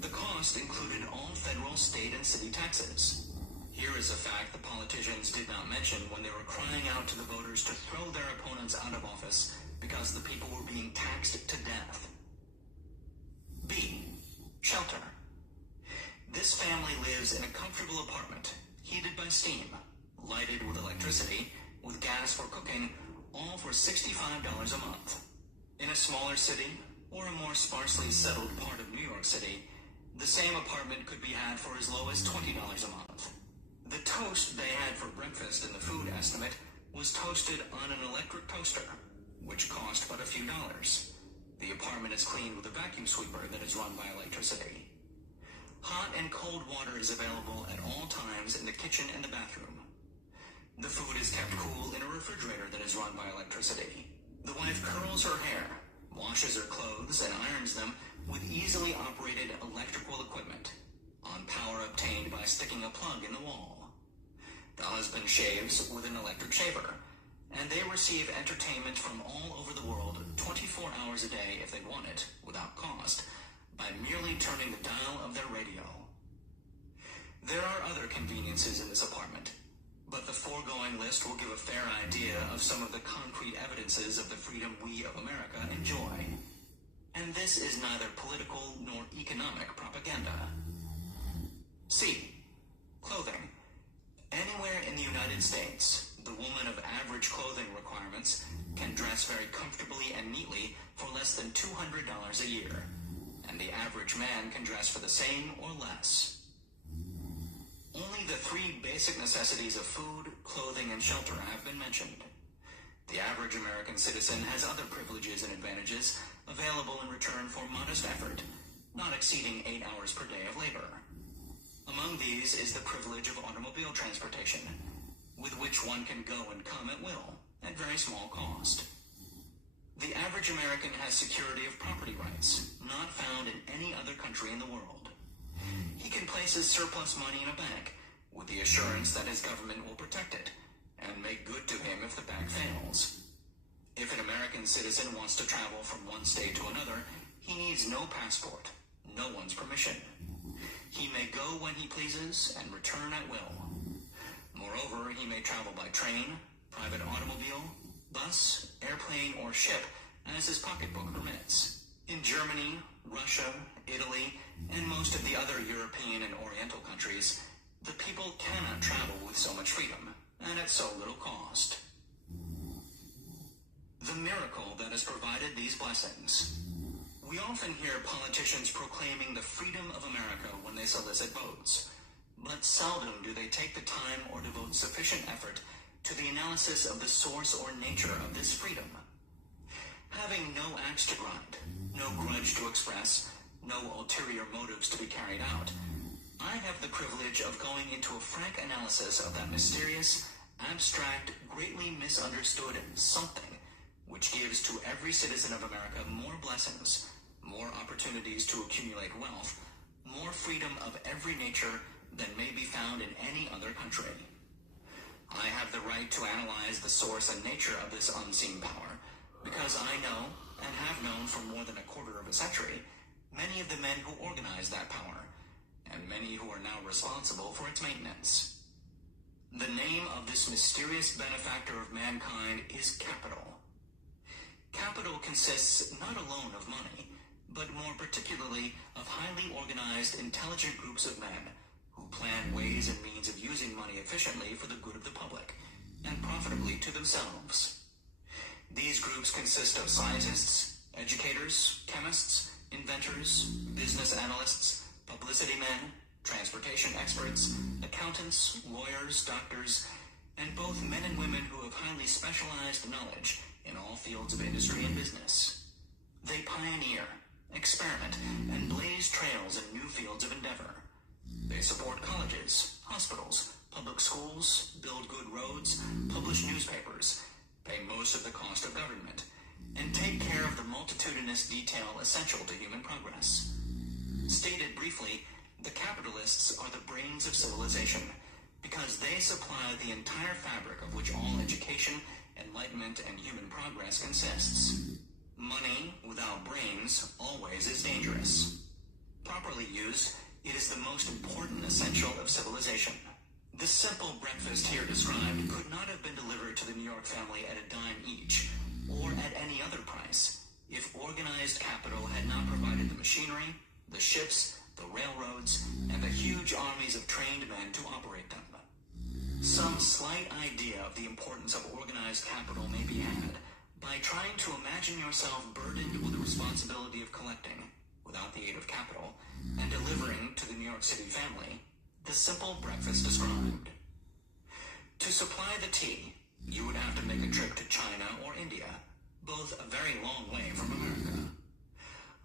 The cost included all federal, state, and city taxes. Here is a fact the politicians did not mention when they were crying out to the voters to throw their opponents out of office because the people were being taxed to death. B. Shelter. This family lives in a comfortable apartment, heated by steam, lighted with electricity, with gas for cooking, all for $65 a month. In a smaller city, or a more sparsely settled part of New York City, the same apartment could be had for as low as $20 a month. The toast they had for breakfast in the food estimate was toasted on an electric toaster, which cost but a few dollars. The apartment is cleaned with a vacuum sweeper that is run by electricity. Hot and cold water is available at all times in the kitchen and the bathroom. The food is kept cool in a refrigerator that is run by electricity. The wife curls her hair, washes her clothes, and irons them with easily operated electrical equipment, on power obtained by sticking a plug in the wall. The husband shaves with an electric shaver, and they receive entertainment from all over the world 24 hours a day if they want it, without cost, by merely turning the dial of their radio. There are other conveniences in this apartment, but the foregoing list will give a fair idea of some of the concrete evidences of the freedom we of America enjoy. And this is neither political nor economic propaganda. C. Clothing. Anywhere in the United States, the woman of average clothing requirements can dress very comfortably and neatly for less than $200 a year, and the average man can dress for the same or less. Only the 3 basic necessities of food, clothing, and shelter have been mentioned. The average American citizen has other privileges and advantages available in return for modest effort, not exceeding 8 hours per day of labor. Among these is the privilege of automobile transportation, with which one can go and come at will, at very small cost. The average American has security of property rights, not found in any other country in the world. He can place his surplus money in a bank, with the assurance that his government will protect it, and make good to him if the bank fails. If an American citizen wants to travel from one state to another, he needs no passport, no one's permission. He may go when he pleases and return at will. Moreover, he may travel by train, private automobile, bus, airplane, or ship, as his pocketbook permits. In Germany, Russia, Italy, and most of the other European and Oriental countries, the people cannot travel with so much freedom, and at so little cost. The miracle that has provided these blessings. We often hear politicians proclaiming the freedom of America when they solicit votes, but seldom do they take the time or devote sufficient effort to the analysis of the source or nature of this freedom. Having no axe to grind, no grudge to express, no ulterior motives to be carried out, I have the privilege of going into a frank analysis of that mysterious, abstract, greatly misunderstood something which gives to every citizen of America more blessings, more opportunities to accumulate wealth, more freedom of every nature than may be found in any other country. I have the right to analyze the source and nature of this unseen power, because I know, and have known for more than a quarter of a century, many of the men who organized that power, and many who are now responsible for its maintenance. The name of this mysterious benefactor of mankind is capital. Capital consists not alone of money, but more particularly of highly organized, intelligent groups of men who plan ways and means of using money efficiently for the good of the public, and profitably to themselves. These groups consist of scientists, educators, chemists, inventors, business analysts, publicity men, transportation experts, accountants, lawyers, doctors, and both men and women who have highly specialized knowledge in all fields of industry and business. They pioneer, experiment, and blaze trails in new fields of endeavor. They support colleges, hospitals, public schools, build good roads, publish newspapers, pay most of the cost of government, and take care of the multitudinous detail essential to human progress. Stated briefly, the capitalists are the brains of civilization, because they supply the entire fabric of which all education, enlightenment, and human progress consists. Money without brains always is dangerous. Properly used, it is the most important essential of civilization. The simple breakfast here described could not have been delivered to the New York family at a dime each, or at any other price, if organized capital had not provided the machinery, the ships, the railroads, and the huge armies of trained men to operate them. Some slight idea of the importance of organized capital may be had by trying to imagine yourself burdened with the responsibility of collecting, without the aid of capital, and delivering to the New York City family the simple breakfast described. To supply the tea, you would have to make a trip to China or India, both a very long way from America.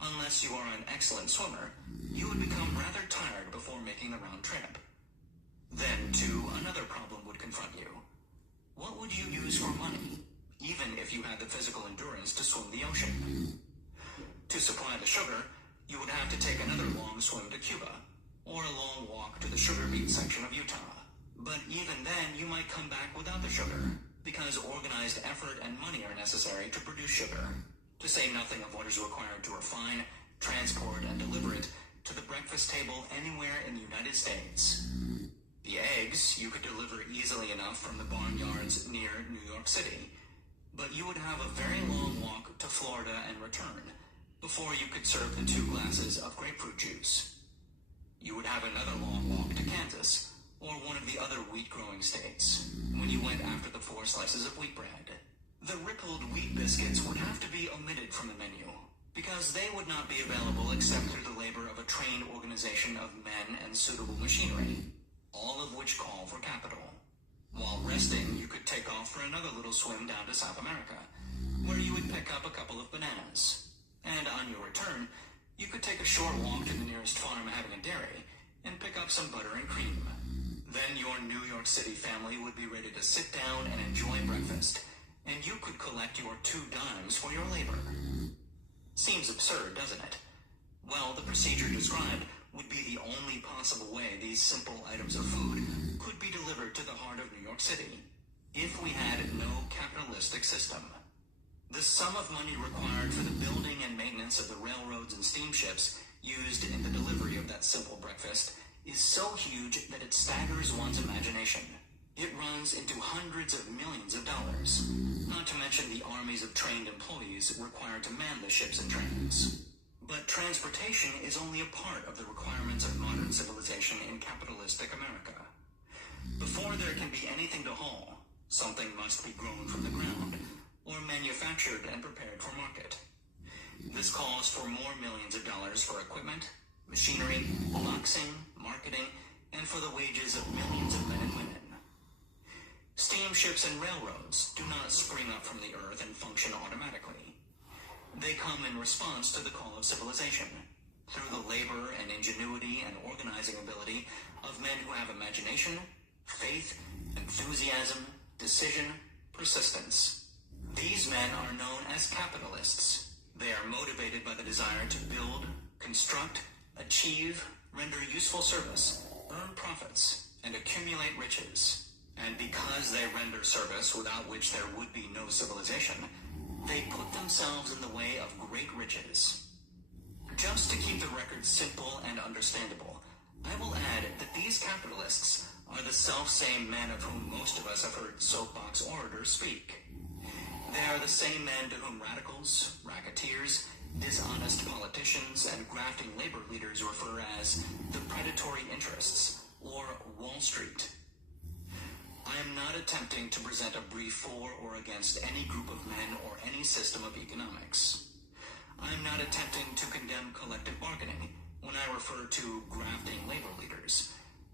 Unless you are an excellent swimmer, you would become rather tired before making the round trip. Then, too, another problem would confront you. What would you use for money, even if you had the physical endurance to swim the ocean? To supply the sugar, you would have to take another long swim to Cuba, or a long walk to the sugar beet section of Utah. But even then, you might come back without the sugar, because organized effort and money are necessary to produce sugar, to say nothing of what is required to refine, transport, and deliver it to the breakfast table anywhere in the United States. The eggs you could deliver easily enough from the barnyards near New York City, but you would have a very long walk to Florida and return before you could serve the 2 glasses of grapefruit juice. You would have another long walk to Kansas, or one of the other wheat-growing states, when you went after the 4 slices of wheat bread. The rippled wheat biscuits would have to be omitted from the menu, because they would not be available except through the labor of a trained organization of men and suitable machinery, all of which call for capital. While resting, you could take off for another little swim down to South America, where you would pick up a couple of bananas. And on your return, you could take a short walk to the nearest farm having a dairy, and pick up some butter and cream. Then your New York City family would be ready to sit down and enjoy breakfast, and you could collect your 2 dimes for your labor. Seems absurd, doesn't it? Well, the procedure described would be the only possible way these simple items of food could be delivered to the heart of New York City, if we had no capitalistic system. The sum of money required for the building and maintenance of the railroads and steamships used in the delivery of that simple breakfast is so huge that it staggers one's imagination. It runs into hundreds of millions of dollars, not to mention the armies of trained employees required to man the ships and trains. But transportation is only a part of the requirements of modern civilization in capitalistic America. Before there can be anything to haul, something must be grown from the ground, or manufactured and prepared for market. This calls for more millions of dollars for equipment, machinery, boxing, marketing, and for the wages of millions of men and women. Steamships and railroads do not spring up from the earth and function automatically. They come in response to the call of civilization, through the labor and ingenuity and organizing ability of men who have imagination, faith, enthusiasm, decision, persistence. These men are known as capitalists. They are motivated by the desire to build, construct, achieve, render useful service, earn profits, and accumulate riches. And because they render service without which there would be no civilization, they put themselves in the way of great riches. Just to keep the record simple and understandable, I will add that these capitalists are the self-same men of whom most of us have heard soapbox orators speak. They are the same men to whom radicals, racketeers, dishonest politicians, and grafting labor leaders refer as the predatory interests, or Wall Street. I am not attempting to present a brief for or against any group of men or any system of economics. I am not attempting to condemn collective bargaining when I refer to grafting labor leaders,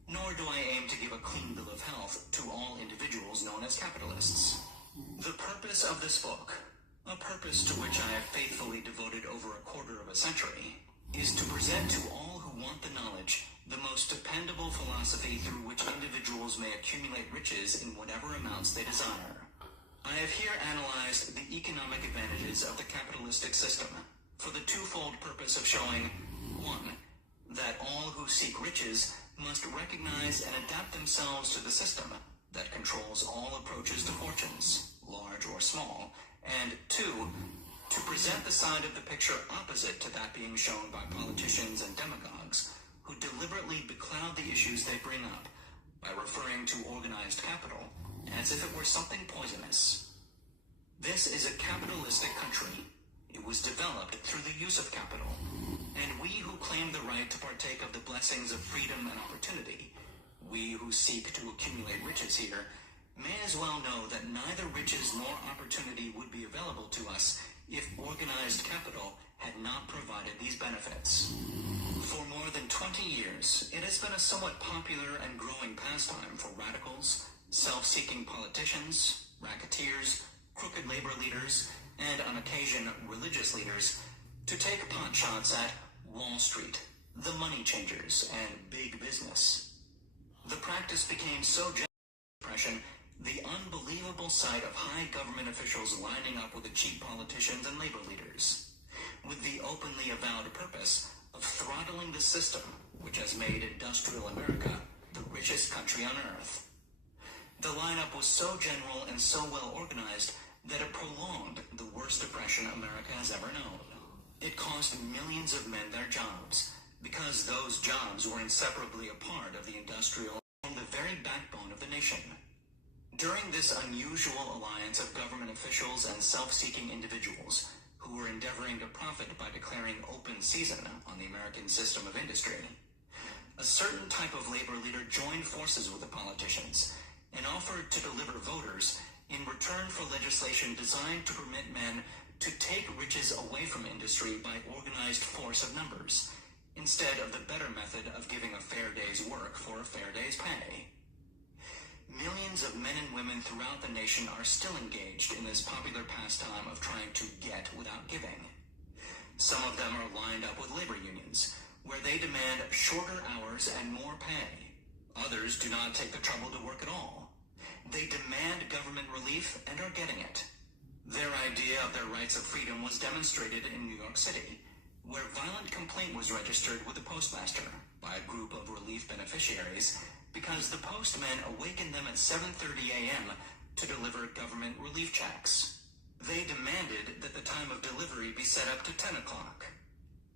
nor do I aim to give a clean bill of health to all individuals known as capitalists. The purpose of this book, a purpose to which I have faithfully devoted over a quarter of a century, is to present to all who want the knowledge the most dependable philosophy through which individuals may accumulate riches in whatever amounts they desire. I have here analyzed the economic advantages of the capitalistic system for the twofold purpose of showing, 1, that all who seek riches must recognize and adapt themselves to the system that controls all approaches to fortunes, large or small, and 2, to present the side of the picture opposite to that being shown by politicians and demagogues who deliberately becloud the issues they bring up by referring to organized capital as if it were something poisonous. This is a capitalistic country. It was developed through the use of capital, and we who claim the right to partake of the blessings of freedom and opportunity, we who seek to accumulate riches here, may as well know that neither riches nor opportunity would be available to us if organized capital had not provided these benefits. For more than 20 years, it has been a somewhat popular and growing pastime for radicals, self-seeking politicians, racketeers, crooked labor leaders, and on occasion religious leaders to take potshots at Wall Street, the money changers, and big business. The practice became so depression, the unbelievable sight of high government officials lining up with the cheap politicians and labor leaders, with the openly avowed purpose of throttling the system which has made industrial America the richest country on earth. The lineup was so general and so well organized that it prolonged the worst oppression America has ever known. It cost millions of men their jobs, because those jobs were inseparably a part of the industrial and the very backbone of the nation. During this unusual alliance of government officials and self-seeking individuals who were endeavoring to profit by declaring open season on the American system of industry, a certain type of labor leader joined forces with the politicians and offered to deliver voters in return for legislation designed to permit men to take riches away from industry by organized force of numbers, instead of the better method of giving a fair day's work for a fair day's pay. Millions of men and women throughout the nation are still engaged in this popular pastime of trying to get without giving. Some of them are lined up with labor unions, where they demand shorter hours and more pay. Others do not take the trouble to work at all. They demand government relief and are getting it. Their idea of their rights of freedom was demonstrated in New York City, where violent complaint was registered with the postmaster by a group of relief beneficiaries because the postman awakened them at 7:30 a.m. to deliver government relief checks. They demanded that the time of delivery be set up to 10 o'clock.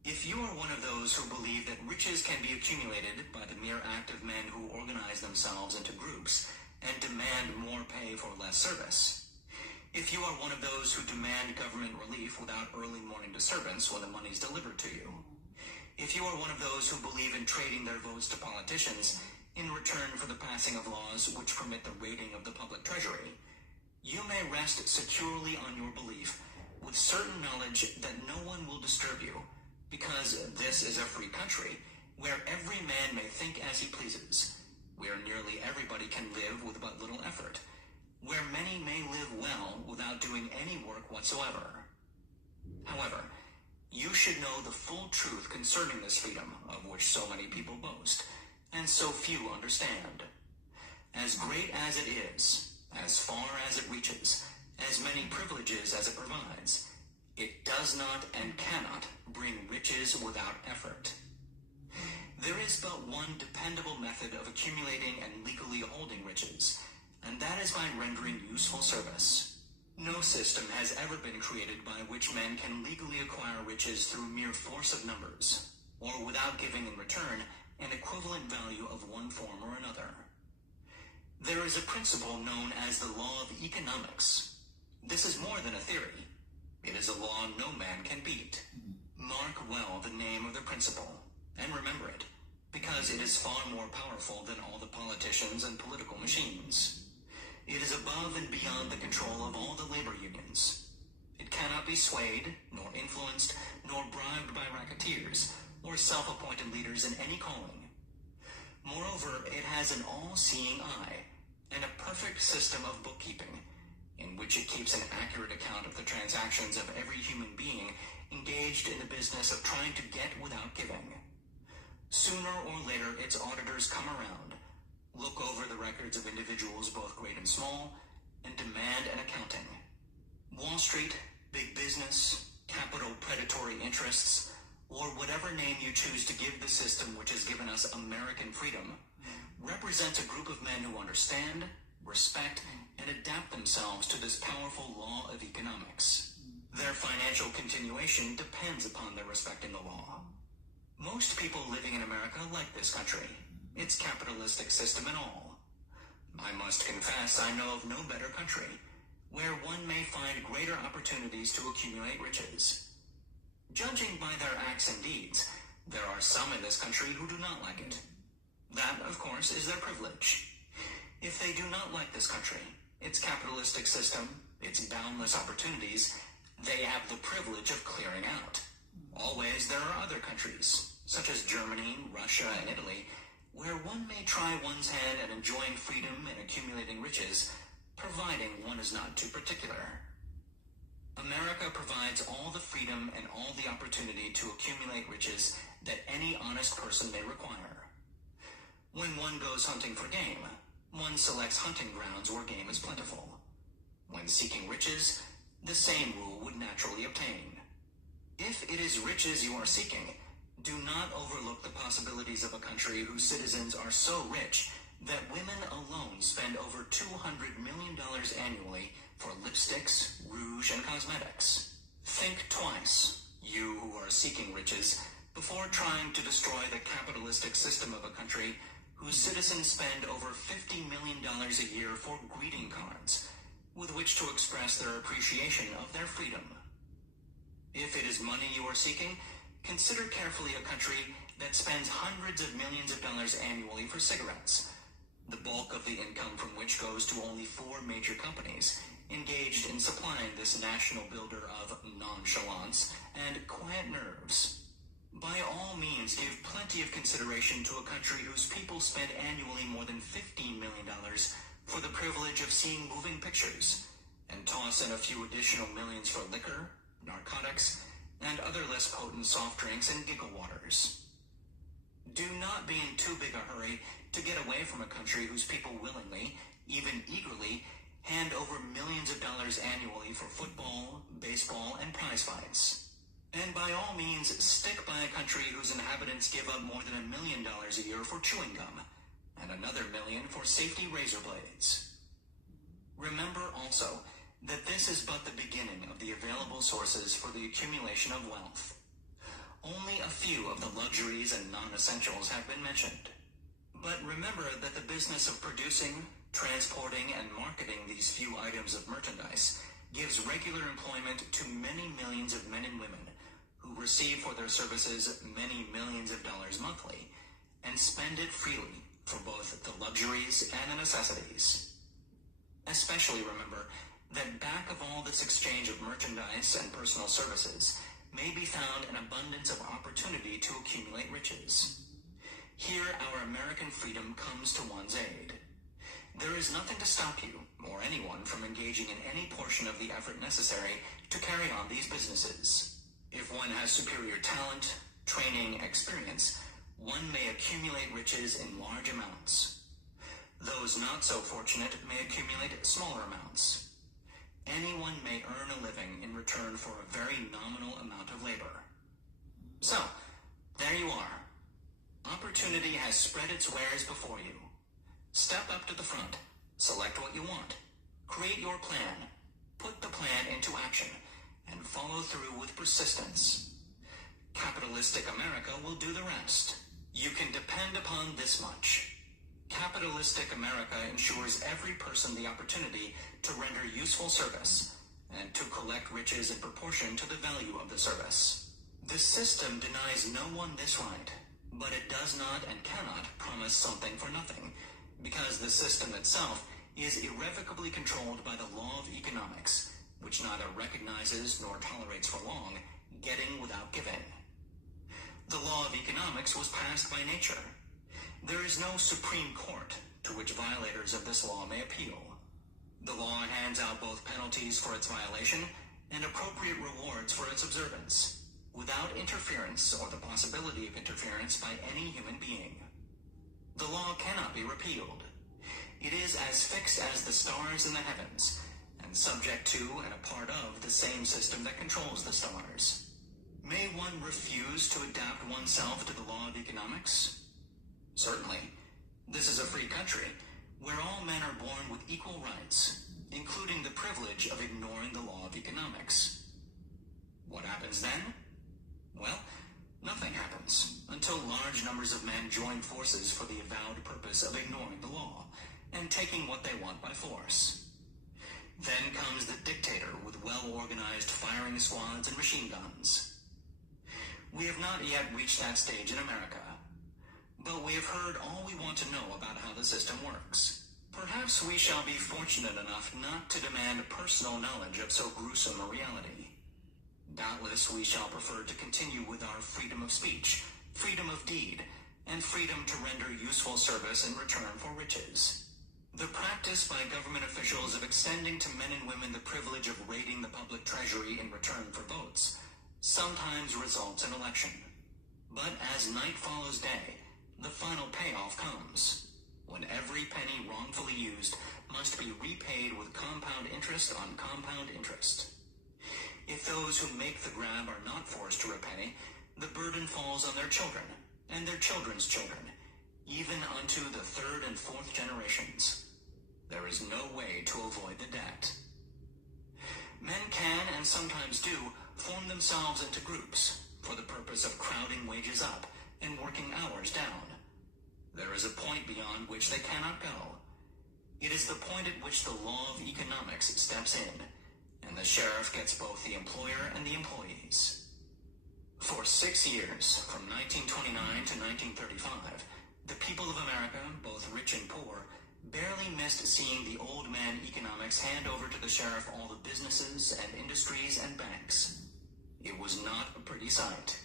If you are one of those who believe that riches can be accumulated by the mere act of men who organize themselves into groups and demand more pay for less service, if you are one of those who demand government relief without early morning disturbance when the money's delivered to you, if you are one of those who believe in trading their votes to politicians in return for the passing of laws which permit the raiding of the public treasury, you may rest securely on your belief with certain knowledge that no one will disturb you, because this is a free country where every man may think as he pleases, where nearly everybody can live with but little effort, where many may live well without doing any work whatsoever. However, you should know the full truth concerning this freedom of which so many people boast, and so few understand. As great as it is, as far as it reaches, as many privileges as it provides, it does not and cannot bring riches without effort. There is but one dependable method of accumulating and legally holding riches, and that is by rendering useful service. No system has ever been created by which men can legally acquire riches through mere force of numbers, or without giving in return an equivalent value of one form or another. There is a principle known as the law of economics. This is more than a theory. It is a law no man can beat. Mark well the name of the principle, and remember it, because it is far more powerful than all the politicians and political machines. It is above and beyond the control of all the labor unions. It cannot be swayed, nor influenced, nor bribed by racketeers, or self-appointed leaders in any calling. Moreover, it has an all-seeing eye, and a perfect system of bookkeeping, in which it keeps an accurate account of the transactions of every human being engaged in the business of trying to get without giving. Sooner or later, its auditors come around, look over the records of individuals both great and small, and demand an accounting. Wall Street, big business, capital predatory interests, or whatever name you choose to give the system which has given us American freedom, represents a group of men who understand, respect, and adapt themselves to this powerful law of economics. Their financial continuation depends upon their respecting the law. Most people living in America like this country, its capitalistic system and all. I must confess I know of no better country where one may find greater opportunities to accumulate riches. Judging by their acts and deeds, there are some in this country who do not like it. That, of course, is their privilege. If they do not like this country, its capitalistic system, its boundless opportunities, they have the privilege of clearing out. Always there are other countries, such as Germany, Russia, and Italy, where one may try one's hand at enjoying freedom and accumulating riches, providing one is not too particular. America provides all the freedom and all the opportunity to accumulate riches that any honest person may require. When one goes hunting for game, one selects hunting grounds where game is plentiful. When seeking riches, the same rule would naturally obtain. If it is riches you are seeking, do not overlook the possibilities of a country whose citizens are so rich that women alone spend over $200 million annually for lipsticks, rouge, and cosmetics. Think twice, you who are seeking riches, before trying to destroy the capitalistic system of a country whose citizens spend over $50 million a year for greeting cards, with which to express their appreciation of their freedom. If it is money you are seeking, consider carefully a country that spends hundreds of millions of dollars annually for cigarettes, the bulk of the income from which goes to only 4 major companies engaged in supplying this national builder of nonchalance and quiet nerves. By all means, give plenty of consideration to a country whose people spend annually more than $15 million for the privilege of seeing moving pictures, and toss in a few additional millions for liquor, narcotics, and other less potent soft drinks and giggle waters. Do not be in too big a hurry to get away from a country whose people willingly, even eagerly, hand over millions of dollars annually for football, baseball, and prize fights. And by all means, stick by a country whose inhabitants give up more than $1 million a year for chewing gum, and another $1 million for safety razor blades. Remember also that this is but the beginning of the available sources for the accumulation of wealth. only a few of the luxuries and non-essentials have been mentioned. But remember that the business of producing, transporting, and marketing these few items of merchandise gives regular employment to many millions of men and women who receive for their services many millions of dollars monthly and spend it freely for both the luxuries and the necessities. Especially remember that back of all this exchange of merchandise and personal services may be found an abundance of opportunity to accumulate riches. Here our American freedom comes to one's aid. There is nothing to stop you, or anyone, from engaging in any portion of the effort necessary to carry on these businesses. If one has superior talent, training, experience, one may accumulate riches in large amounts. Those not so fortunate may accumulate smaller amounts. Anyone may earn a living in return for a very nominal amount of labor. So, there you are. Opportunity has spread its wares before you. Step up to the front, select what you want, create your plan, put the plan into action, and follow through with persistence. Capitalistic America will do the rest. You can depend upon this much. Capitalistic America ensures every person the opportunity to render useful service and to collect riches in proportion to the value of the service. The system denies no one this right, but it does not and cannot promise something for nothing, because the system itself is irrevocably controlled by the law of economics, which neither recognizes nor tolerates for long getting without giving. The law of economics was passed by nature. There is no Supreme Court to which violators of this law may appeal. The law hands out both penalties for its violation and appropriate rewards for its observance, without interference or the possibility of interference by any human being. The law cannot be repealed. It is as fixed as the stars in the heavens, and subject to and a part of the same system that controls the stars. May one refuse to adapt oneself to the law of economics? Certainly. This is a free country, where all men are born with equal rights, including the privilege of ignoring the law of economics. What happens then? Well, nothing happens until large numbers of men join forces for the avowed purpose of ignoring the law and taking what they want by force. Then comes the dictator with well-organized firing squads and machine guns. We have not yet reached that stage in America, but we have heard all we want to know about how the system works. Perhaps we shall be fortunate enough not to demand personal knowledge of so gruesome a reality. Doubtless we shall prefer to continue with our freedom of speech, freedom of deed, and freedom to render useful service in return for riches. The practice by government officials of extending to men and women the privilege of raiding the public treasury in return for votes sometimes results in election. But as night follows day, the final payoff comes, when every penny wrongfully used must be repaid with compound interest on compound interest. If those who make the grab are not forced to repay, the burden falls on their children and their children's children, even unto the third and fourth generations. There is no way to avoid the debt. Men can, and sometimes do, form themselves into groups for the purpose of crowding wages up and working hours down. There is a point beyond which they cannot go. It is the point at which the law of economics steps in, and the sheriff gets both the employer and the employees. For 6 years, from 1929 to 1935, the people of America, both rich and poor, barely missed seeing the old man economics hand over to the sheriff all the businesses and industries and banks. It was not a pretty sight.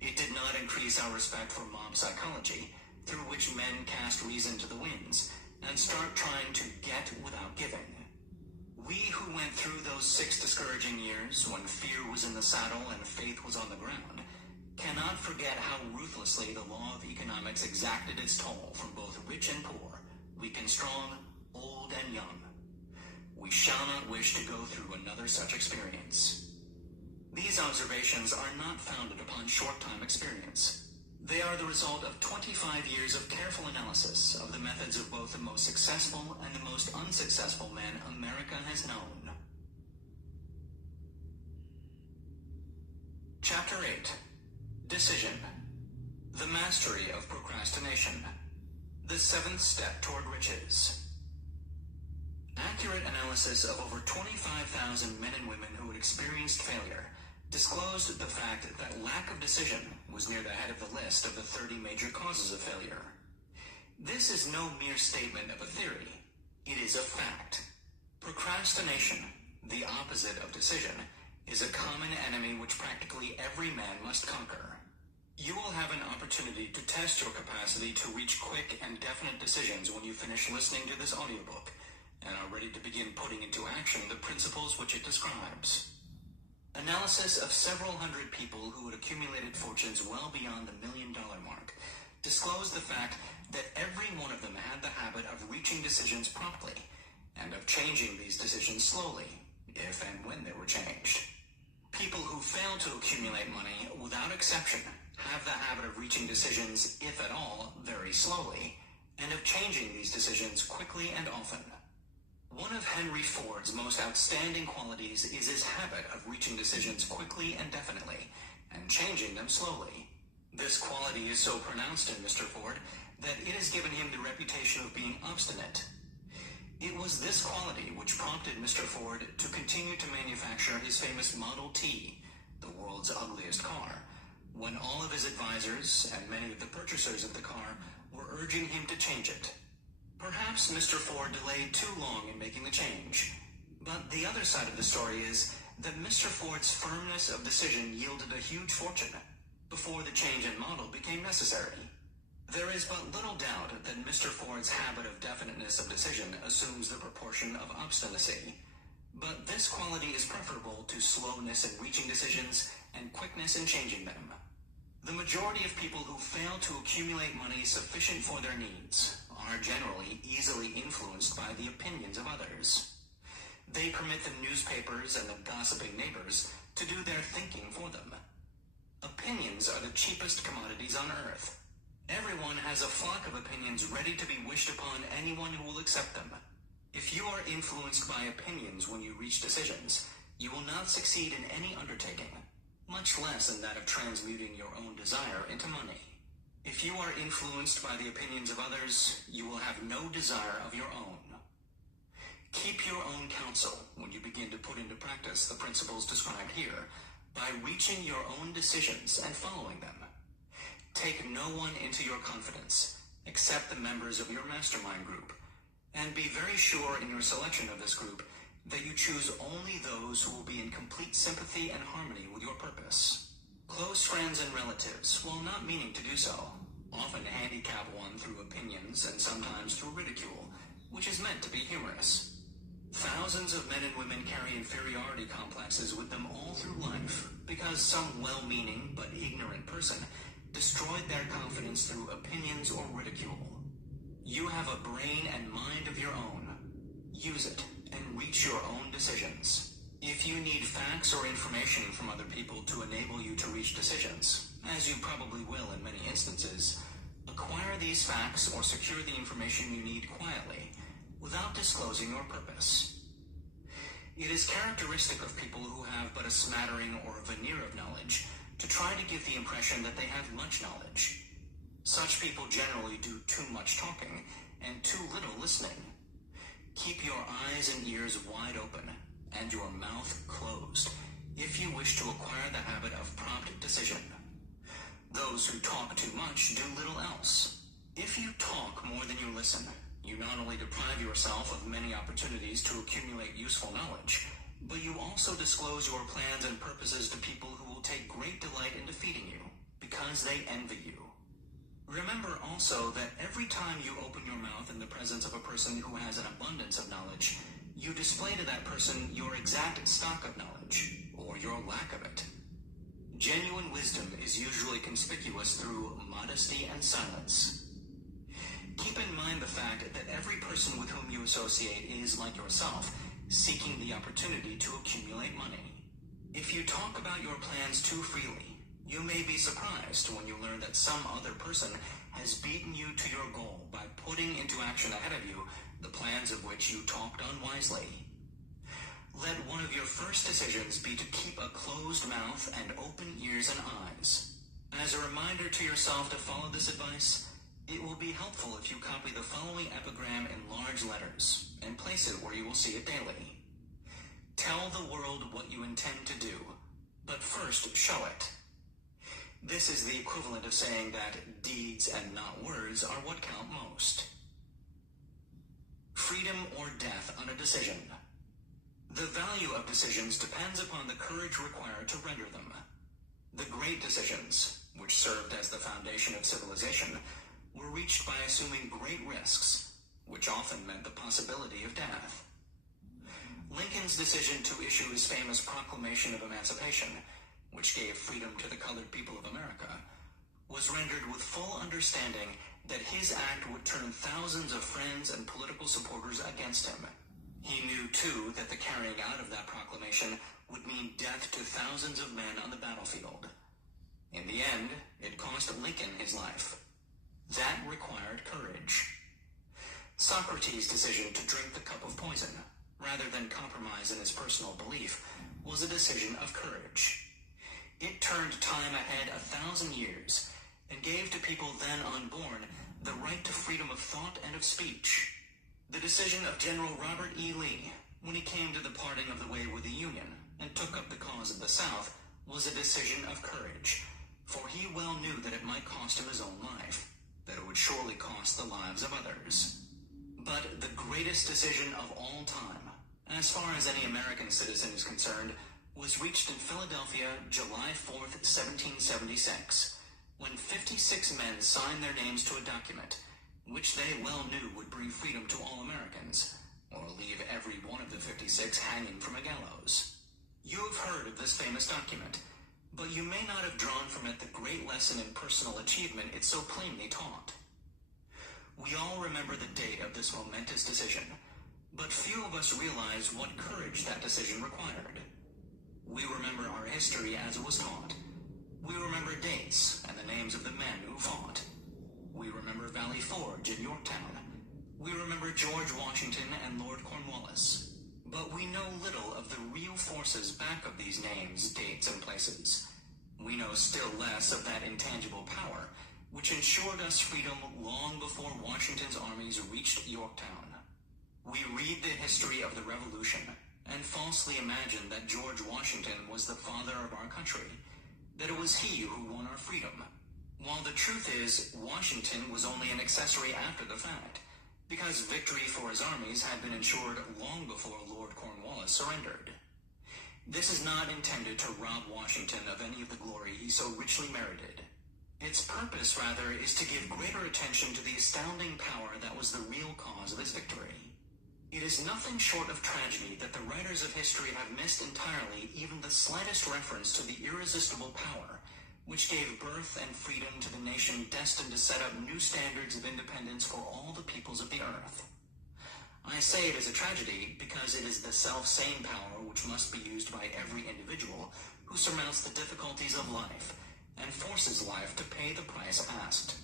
It did not increase our respect for mob psychology, through which men cast reason to the winds and start trying to get without giving. We who went through those 6 discouraging years, when fear was in the saddle and faith was on the ground, cannot forget how ruthlessly the law of economics exacted its toll from both rich and poor, weak and strong, old and young. We shall not wish to go through another such experience. These observations are not founded upon short-time experience. They are the result of 25 years of careful analysis of the methods of both the most successful and the most unsuccessful men America has known. Chapter 8. Decision. The mastery of procrastination. The seventh step toward riches. Accurate analysis of over 25,000 men and women who had experienced failure disclosed the fact that lack of decision was near the head of the list of the 30 major causes of failure. This is no mere statement of a theory. It is a fact. Procrastination, the opposite of decision, is a common enemy which practically every man must conquer. You will have an opportunity to test your capacity to reach quick and definite decisions when you finish listening to this audiobook and are ready to begin putting into action the principles which it describes. Analysis of several hundred people who had accumulated fortunes well beyond the $1 million mark disclosed the fact that every one of them had the habit of reaching decisions promptly and of changing these decisions slowly, if and when they were changed. People who fail to accumulate money, without exception, have the habit of reaching decisions, if at all, very slowly, and of changing these decisions quickly and often. One of Henry Ford's most outstanding qualities is his habit of reaching decisions quickly and definitely, and changing them slowly. This quality is so pronounced in Mr. Ford that it has given him the reputation of being obstinate. It was this quality which prompted Mr. Ford to continue to manufacture his famous Model T, the world's ugliest car, when all of his advisors and many of the purchasers of the car were urging him to change it. Perhaps Mr. Ford delayed too long in making the change, but the other side of the story is that Mr. Ford's firmness of decision yielded a huge fortune before the change in model became necessary. There is but little doubt that Mr. Ford's habit of definiteness of decision assumes the proportion of obstinacy, but this quality is preferable to slowness in reaching decisions and quickness in changing them. The majority of people who fail to accumulate money sufficient for their needs are generally easily influenced by the opinions of others. They permit the newspapers and the gossiping neighbors to do their thinking for them. Opinions are the cheapest commodities on earth. Everyone has a flock of opinions ready to be wished upon anyone who will accept them. If you are influenced by opinions when you reach decisions, you will not succeed in any undertaking, much less in that of transmuting your own desire into money. If you are influenced by the opinions of others, you will have no desire of your own. Keep your own counsel when you begin to put into practice the principles described here by reaching your own decisions and following them. Take no one into your confidence except the members of your mastermind group, and be very sure in your selection of this group that you choose only those who will be in complete sympathy and harmony with your purpose. Close friends and relatives, while not meaning to do so, often handicap one through opinions and sometimes through ridicule, which is meant to be humorous. Thousands of men and women carry inferiority complexes with them all through life because some well-meaning but ignorant person destroyed their confidence through opinions or ridicule. You have a brain and mind of your own. Use it and reach your own decisions. If you need facts or information from other people to enable you to reach decisions, as you probably will in many instances, acquire these facts or secure the information you need quietly, without disclosing your purpose. It is characteristic of people who have but a smattering or a veneer of knowledge to try to give the impression that they have much knowledge. Such people generally do too much talking and too little listening. Keep your eyes and ears wide open and your mouth closed if you wish to acquire the habit of prompt decision. Those who talk too much do little else. If you talk more than you listen, you not only deprive yourself of many opportunities to accumulate useful knowledge, but you also disclose your plans and purposes to people who will take great delight in defeating you, because they envy you. Remember also that every time you open your mouth in the presence of a person who has an abundance of knowledge, you display to that person your exact stock of knowledge, or your lack of it. Genuine wisdom is usually conspicuous through modesty and silence. Keep in mind the fact that every person with whom you associate is, like yourself, seeking the opportunity to accumulate money. If you talk about your plans too freely, you may be surprised when you learn that some other person has beaten you to your goal by putting into action ahead of you the plans of which you talked unwisely. Let one of your first decisions be to keep a closed mouth and open ears and eyes. As a reminder to yourself to follow this advice, it will be helpful if you copy the following epigram in large letters and place it where you will see it daily. Tell the world what you intend to do, but first show it. This is the equivalent of saying that deeds and not words are what count most. Freedom or death on a decision. The value of decisions depends upon the courage required to render them. The great decisions, which served as the foundation of civilization, were reached by assuming great risks, which often meant the possibility of death. Lincoln's decision to issue his famous Proclamation of Emancipation, which gave freedom to the colored people of America, was rendered with full understanding that his act would turn thousands of friends and political supporters against him. He knew, too, that the carrying out of that proclamation would mean death to thousands of men on the battlefield. In the end, it cost Lincoln his life. That required courage. Socrates' decision to drink the cup of poison, rather than compromise in his personal belief, was a decision of courage. It turned time ahead 1,000 years and gave to people then unborn the right to freedom of thought and of speech. The decision of General Robert E. Lee, when he came to the parting of the way with the Union and took up the cause of the South, was a decision of courage, for he well knew that it might cost him his own life, that it would surely cost the lives of others. But the greatest decision of all time, as far as any American citizen is concerned, was reached in Philadelphia, July 4th, 1776, when 56 men signed their names to a document, which they well knew would bring freedom to all Americans, or leave every one of the 56 hanging from a gallows. You have heard of this famous document, but you may not have drawn from it the great lesson in personal achievement it so plainly taught. We all remember the date of this momentous decision, but few of us realize what courage that decision required. We remember our history as it was taught. We remember dates and the names of the men who fought. We remember Valley Forge in Yorktown. We remember George Washington and Lord Cornwallis. But we know little of the real forces back of these names, dates, and places. We know still less of that intangible power, which ensured us freedom long before Washington's armies reached Yorktown. We read the history of the Revolution and falsely imagine that George Washington was the father of our country, that it was he who won our freedom, while the truth is Washington was only an accessory after the fact, because victory for his armies had been ensured long before Lord Cornwallis surrendered. This is not intended to rob Washington of any of the glory he so richly merited. Its purpose, rather, is to give greater attention to the astounding power that was the real cause of his victory. It is nothing short of tragedy that the writers of history have missed entirely even the slightest reference to the irresistible power which gave birth and freedom to the nation destined to set up new standards of independence for all the peoples of the earth. I say it is a tragedy because it is the self-same power which must be used by every individual who surmounts the difficulties of life and forces life to pay the price asked.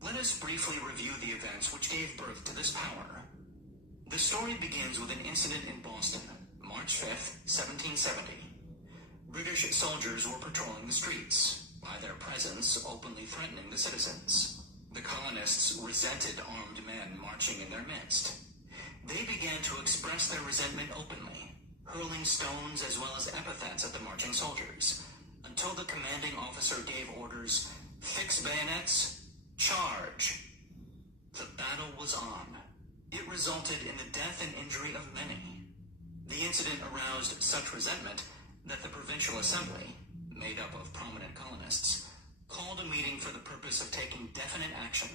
Let us briefly review the events which gave birth to this power. The story begins with an incident in Boston, March 5th, 1770. British soldiers were patrolling the streets, by their presence openly threatening the citizens. The colonists resented armed men marching in their midst. They began to express their resentment openly, hurling stones as well as epithets at the marching soldiers, until the commanding officer gave orders, "Fix bayonets, charge." The battle was on. It resulted in the death and injury of many. The incident aroused such resentment that the Provincial Assembly, made up of prominent colonists, called a meeting for the purpose of taking definite action.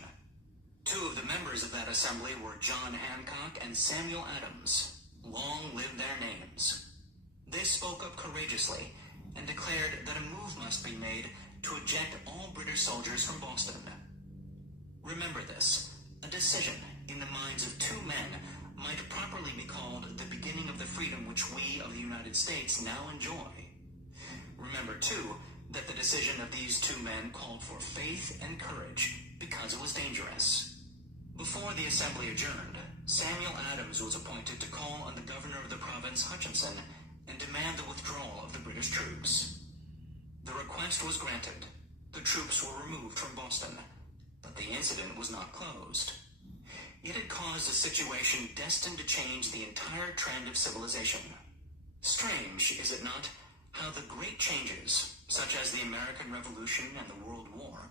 Two of the members of that assembly were John Hancock and Samuel Adams. Long live their names. They spoke up courageously and declared that a move must be made to eject all British soldiers from Boston. Remember this, a decision in the minds of two men might properly be called the beginning of the freedom which we of the United States now enjoy. Remember, too, that the decision of these two men called for faith and courage because it was dangerous. Before the assembly adjourned, Samuel Adams was appointed to call on the governor of the province, Hutchinson, and demand the withdrawal of the British troops. The request was granted. The troops were removed from Boston, but the incident was not closed. It had caused a situation destined to change the entire trend of civilization. Strange, is it not, how the great changes, such as the American Revolution and the World War,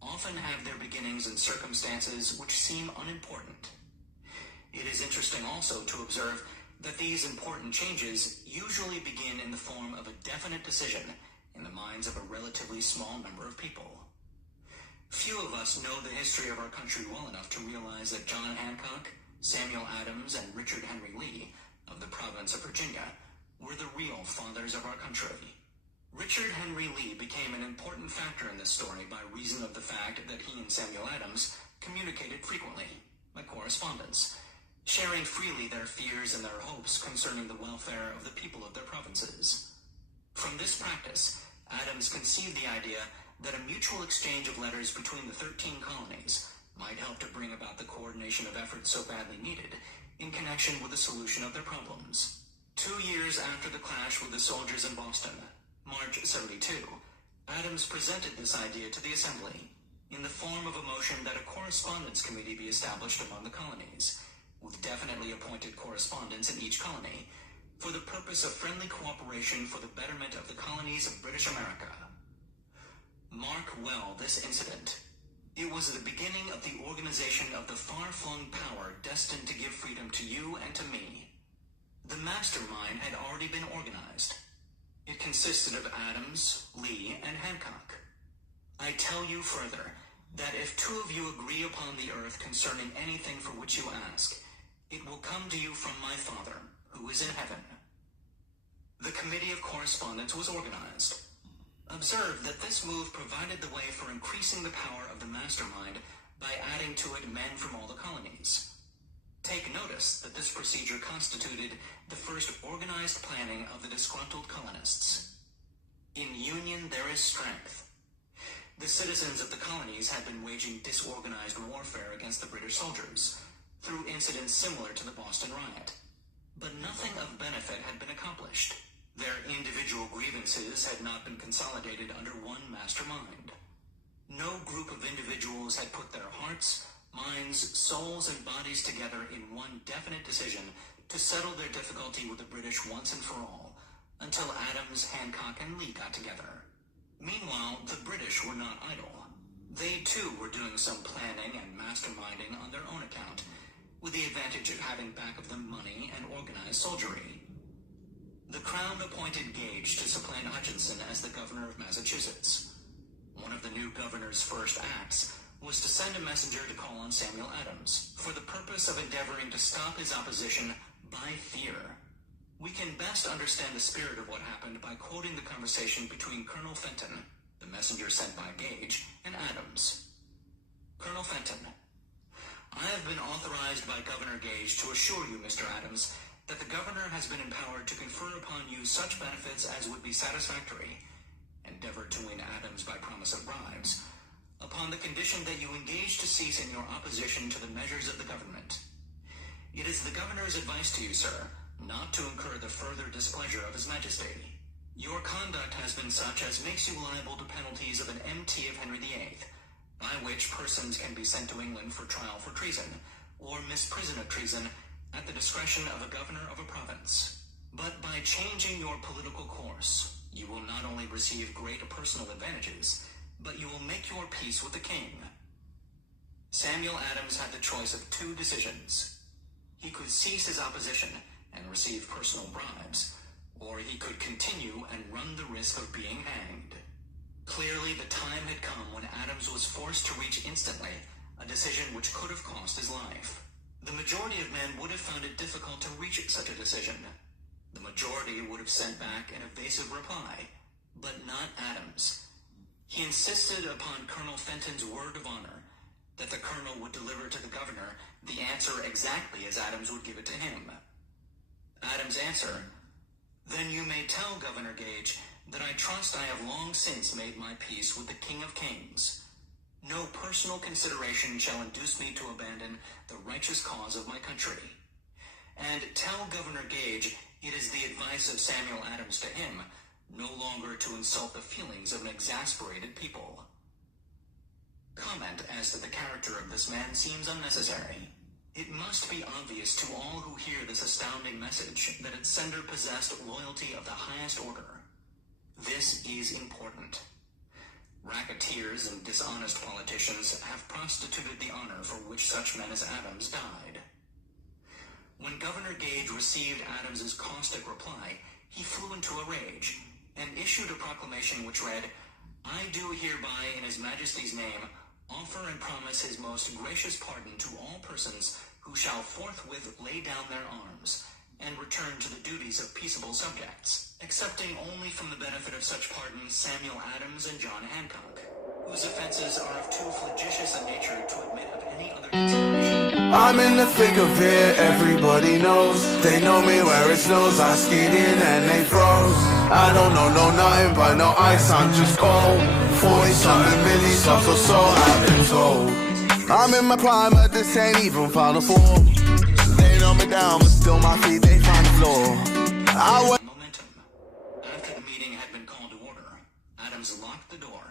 often have their beginnings in circumstances which seem unimportant. It is interesting also to observe that these important changes usually begin in the form of a definite decision in the minds of a relatively small number of people. Few of us know the history of our country well enough to realize that John Hancock, Samuel Adams, and Richard Henry Lee of the province of Virginia were the real fathers of our country. Richard Henry Lee became an important factor in this story by reason of the fact that he and Samuel Adams communicated frequently, by correspondence, sharing freely their fears and their hopes concerning the welfare of the people of their provinces. From this practice, Adams conceived the idea that a mutual exchange of letters between the 13 colonies might help to bring about the coordination of efforts so badly needed in connection with the solution of their problems. 2 years after the clash with the soldiers in Boston, March 72, Adams presented this idea to the Assembly in the form of a motion that a correspondence committee be established among the colonies, with definitely appointed correspondents in each colony, for the purpose of friendly cooperation for the betterment of the colonies of British America. Mark well this incident. It was the beginning of the organization of the far-flung power destined to give freedom to you and to me. The mastermind had already been organized. It consisted of Adams, Lee, and Hancock. I tell you further that if two of you agree upon the earth concerning anything for which you ask, it will come to you from my Father, who is in heaven. The Committee of Correspondence was organized. Observe that this move provided the way for increasing the power of the mastermind by adding to it men from all the colonies. Take notice that this procedure constituted the first organized planning of the disgruntled colonists. In union there is strength. The citizens of the colonies had been waging disorganized warfare against the British soldiers through incidents similar to the Boston riot. But nothing of benefit had been accomplished. Their individual grievances had not been consolidated under one mastermind. No group of individuals had put their hearts, minds, souls, and bodies together in one definite decision to settle their difficulty with the British once and for all, until Adams, Hancock, and Lee got together. Meanwhile, the British were not idle. They too were doing some planning and masterminding on their own account, with the advantage of having back of them money and organized soldiery. The Crown appointed Gage to supplant Hutchinson as the governor of Massachusetts. One of the new governor's first acts was to send a messenger to call on Samuel Adams for the purpose of endeavoring to stop his opposition by fear. We can best understand the spirit of what happened by quoting the conversation between Colonel Fenton, the messenger sent by Gage, and Adams. Colonel Fenton: I have been authorized by Governor Gage to assure you, Mr. Adams, that the governor has been empowered to confer upon you such benefits as would be satisfactory, endeavored to win Adams by promise of bribes, upon the condition that you engage to cease in your opposition to the measures of the government. It is the governor's advice to you, sir, not to incur the further displeasure of His Majesty. Your conduct has been such as makes you liable to penalties of an MT of Henry VIII, by which persons can be sent to England for trial for treason, or misprison of treason, at the discretion of a governor of a province. But by changing your political course, you will not only receive great personal advantages, but you will make your peace with the king. Samuel Adams had the choice of two decisions. He could cease his opposition and receive personal bribes, or he could continue and run the risk of being hanged. Clearly, the time had come when Adams was forced to reach instantly a decision which could have cost his life. The majority of men would have found it difficult to reach such a decision. The majority would have sent back an evasive reply, but not Adams. He insisted upon Colonel Fenton's word of honor that the colonel would deliver to the governor the answer exactly as Adams would give it to him. Adams' answer: Then you may tell Governor Gage that I trust I have long since made my peace with the King of Kings. No personal consideration shall induce me to abandon the righteous cause of my country. And tell Governor Gage it is the advice of Samuel Adams to him no longer to insult the feelings of an exasperated people. suggest that the character of this man seems unnecessary. It must be obvious to all who hear this astounding message that its sender possessed loyalty of the highest order. This is important. Racketeers and dishonest politicians have prostituted the honor for which such men as Adams died. When Governor Gage received Adams's caustic reply, he flew into a rage and issued a proclamation which read, "I do hereby in His Majesty's name offer and promise His most gracious pardon to all persons who shall forthwith lay down their arms and return to the duties of peaceable subjects, excepting only from the benefit of such pardons Samuel Adams and John Hancock, whose offenses are of too flagitious a nature to admit of any other consideration." I'm in the thick of it, everybody knows. They know me where it snows, I skied in and they froze. I don't know nothing but no ice, I'm just cold. 40-something milli subs or so, I've been told. I'm in my prime, but this ain't even final form. They know me down, but still my feet, they find the floor. Momentum. After the meeting had been called to order, Adams locked the door,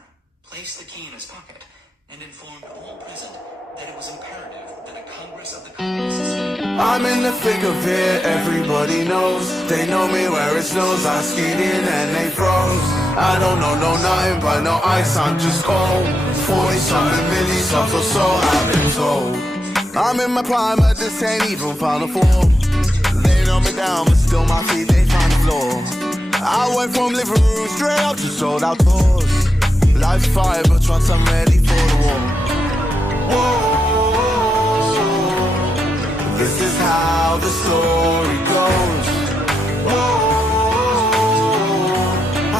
placed the key in his pocket, and informed all present that it was imperative that a Congress of the Colonists meet. I'm in the thick of it, everybody knows. They know me where it snows, I skied in and they froze. I don't know nothing but no ice, I'm just cold. 40-something milli subs or so, I've been told. I'm in my prime, but this ain't even final form. They know me down, but still my feet, they find the floor. I went from living room straight up to sold out tours. Life's fire, but once I'm ready for the war. Whoa, this is how the story goes. Whoa,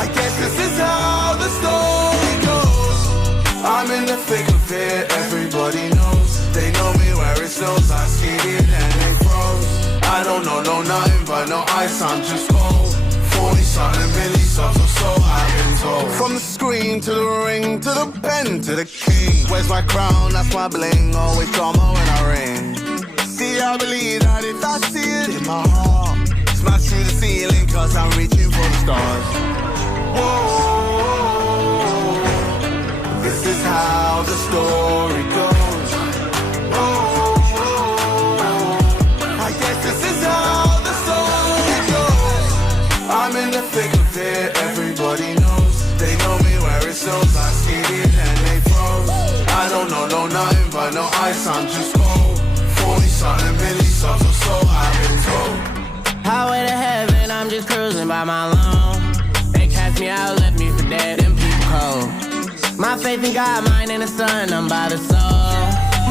I guess this is how the story goes. I'm in the thick of it, everybody knows. They know me where it snows, I skied in and they froze. I don't know nothing but no ice, I'm just cold. 40-something milli subs or so, I've been told. From the screen to the ring, to the pen, to the king. Where's my crown, that's my bling, always drama when I ring. See, I believe that if I see it in my heart, smash through the ceiling cause I'm reaching for the stars. Whoa, this is how the story goes. Whoa, I guess this is how the story goes. I'm in the thick of it, everybody knows. They know me where it snows, I skied in and they froze. I don't know nothing but no ice, I'm just cold. 40-something milli subs or so, I've been told. Highway to heaven, I'm just cruising by my lawn. They cast me out, left me for dead and people cold. My faith in God, mine in the sun, I'm by the soul.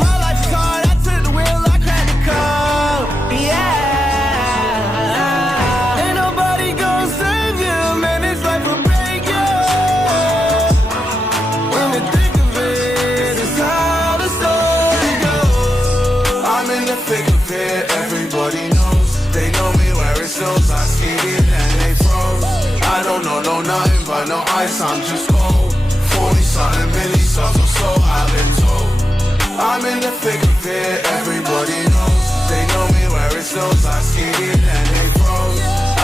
My life is hard, I took the wheel, I cracked the code. Yeah. Ain't nobody gonna save you, man, it's life will break you. In the thick of it, it's how the story goes. I'm in the thick of it, everybody knows. They know me where it snows, I skied in and they froze. I don't know nothing but no ice, I'm just cold. 40-something milli subs or so, I've been told. I'm in the thick of it, everybody knows. They know me where it snows, I skied in and they froze.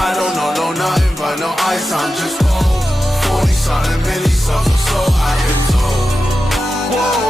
I don't know nothing but no ice, I'm just cold. 40-something milli subs or so, I've been told. Whoa.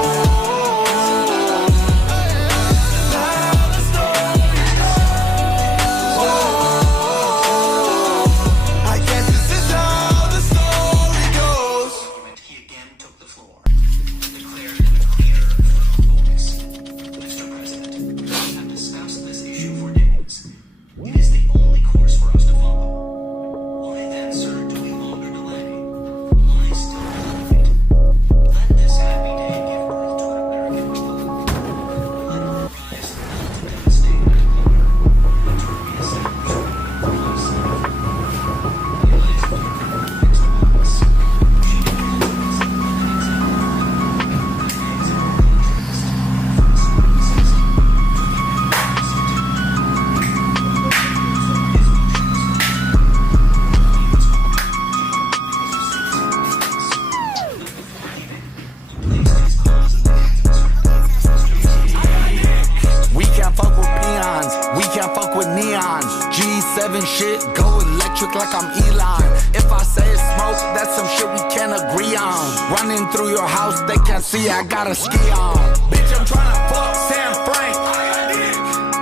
Shit, go and let trick like I'm Elon. If I say it's smoke, that's some shit we can't agree on. Running through your house, they can't see I got a ski on. Bitch, I'm tryna fuck Sam Frank.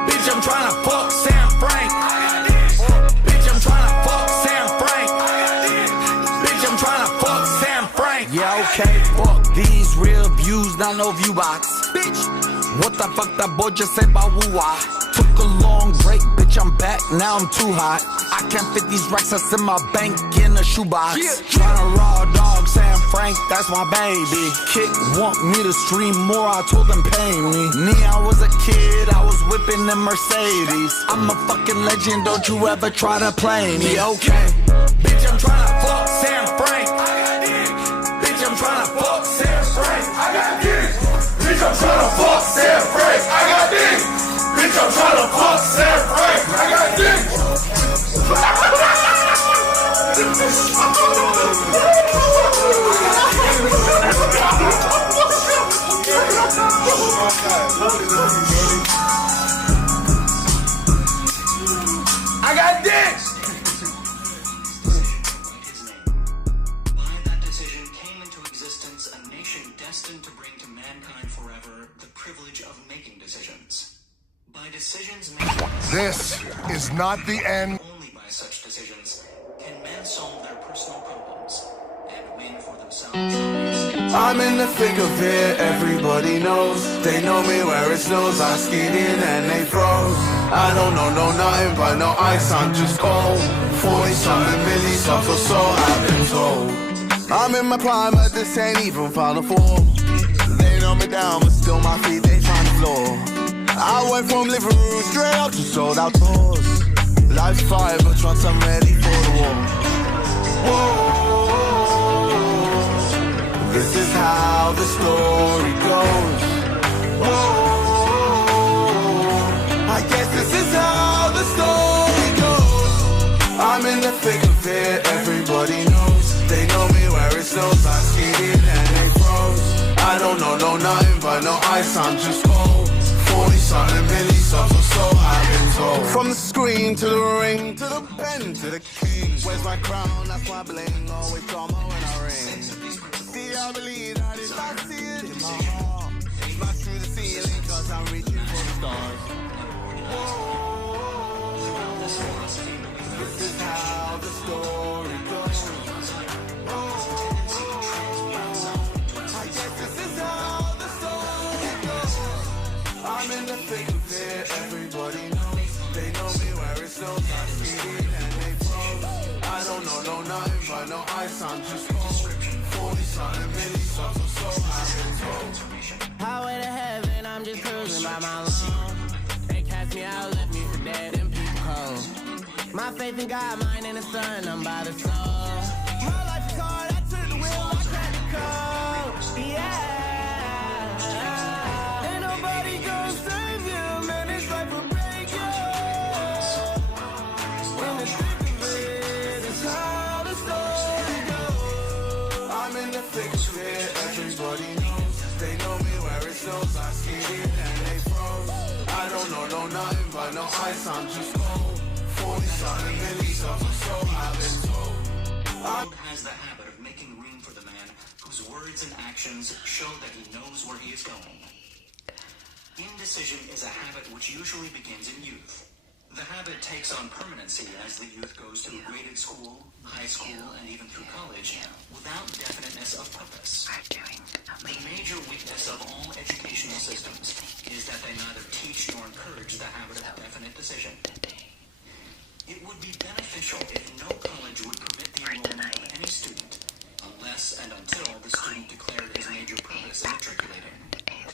Bitch, I'm tryna fuck Sam Frank. Bitch, I'm tryna fuck Sam Frank. Bitch, I'm tryna fuck Sam Frank. Yeah, okay, fuck these real views, not no view box. Bitch, what the fuck that boy just said about woo-wah? Took a long break, bitch, I'm back, now I'm too hot. I can't fit these racks that's in my bank in a shoebox. Tryna raw dog Sam Frank, that's my baby. Kid want me to stream more, I told them pay me. I was a kid, I was whipping in Mercedes. I'm a fucking legend, don't you ever try to play me, okay? Bitch, I'm tryna fuck Sam Frank. Bitch, I'm tryna fuck Sam Frank. I got this. Bitch, I'm tryna fuck Sam Frank. I got this. Bitch, I'm tryna fuck Sam Frank. I got this. I got this. By that decision came into existence a nation destined to bring to mankind forever the privilege of making decisions. By decisions made... This is not the end. Only by such decisions can men solve their personal problems and win for themselves. I'm in the thick of it, everybody knows. They know me where it snows, I skied in and they froze. I don't know nothing but no ice, I'm just cold. 40-something milli-subs or so, I've been told. I'm in my prime, but this ain't even Final Four. They know me down, but still my feet, they find the floor. I went from living room straight up to sold out tours. Life's fire, but once I'm ready for the war. Whoa. This is how the story goes. Whoa, I guess this is how the story goes. I'm in the thick of it, everybody knows. They know me where it snows, I skied in and they froze. I don't know nothing but no ice, I'm just cold. 40-something milli-subs or so, I've been told. From the screen to the ring, to the pen, to the king. Where's my crown, that's my bling. Always drama when I ring. See, I believe that if I see it in my heart, smash through the ceiling cause I'm reaching for the stars. Whoa, this is how the story goes. I guess this is how the story goes. I'm in the thick of it, everybody knows. They know me where it snows, I ski in and they froze. I don't know nothing but no ice, I'm just cold. 40-something milli-subs or so, I've been told. Highway to heaven, I'm just cruising by my lawn. They cast me out, left me for dead and people cold. My faith in God, mine in the sun, I'm by the soul. My life is hard, I took the wheel, I cracked the code. Yeah. Ain't nobody gonna save you, man, it's life will break you. In the thick of it, it's how the story goes. I'm in the thick of it, everybody knows. They know me where it snows, I skied in and they froze. I don't know nothing but no ice, I'm just cold. 40-something milli-subs or so, I've been told. God has the habit of making room for the man whose words and actions show that he knows where he is going. Indecision is a habit which usually begins in youth. The habit takes on permanency as the youth goes through graded school, high school, and even through college without definiteness of purpose. The major weakness of all educational systems is that they neither teach nor encourage the habit of definite decision. It would be beneficial if no college would permit the enrollment of any student unless and until the student declared his major purpose in matriculating.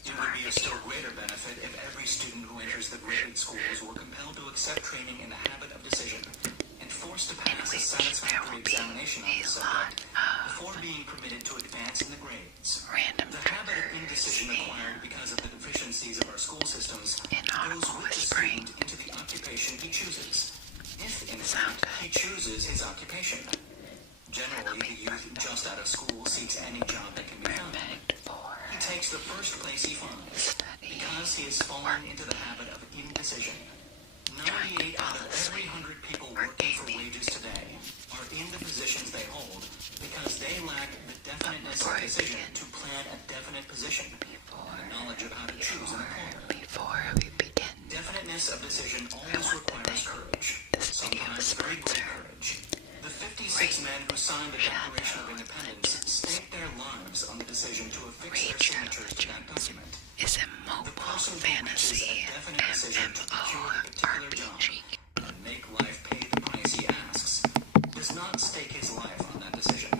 It would be a still greater benefit if every student who enters the graded schools were compelled to accept training in the habit of decision and forced to pass a satisfactory examination on the subject before being permitted to advance in the grades. The habit of indecision acquired because of the deficiencies of our school systems goes with the student into the occupation he chooses. If, in fact, he chooses his occupation. Generally, the youth just out of school seeks any job that can be found. He takes the first place he finds because he has fallen into the habit of indecision. 98 out of every 100 people working for wages today are in the positions they hold because they lack the definiteness of decision to plan a definite position and the knowledge of how to choose an employer. Before we begin, Definiteness of decision always requires courage, sometimes very great courage. The 56 men who signed the Declaration of Independence staked their lives on the decision to affix their signatures to that document. is a mobile fantasy MMORPG. And make life pay the price he asks, does not stake his life on that decision.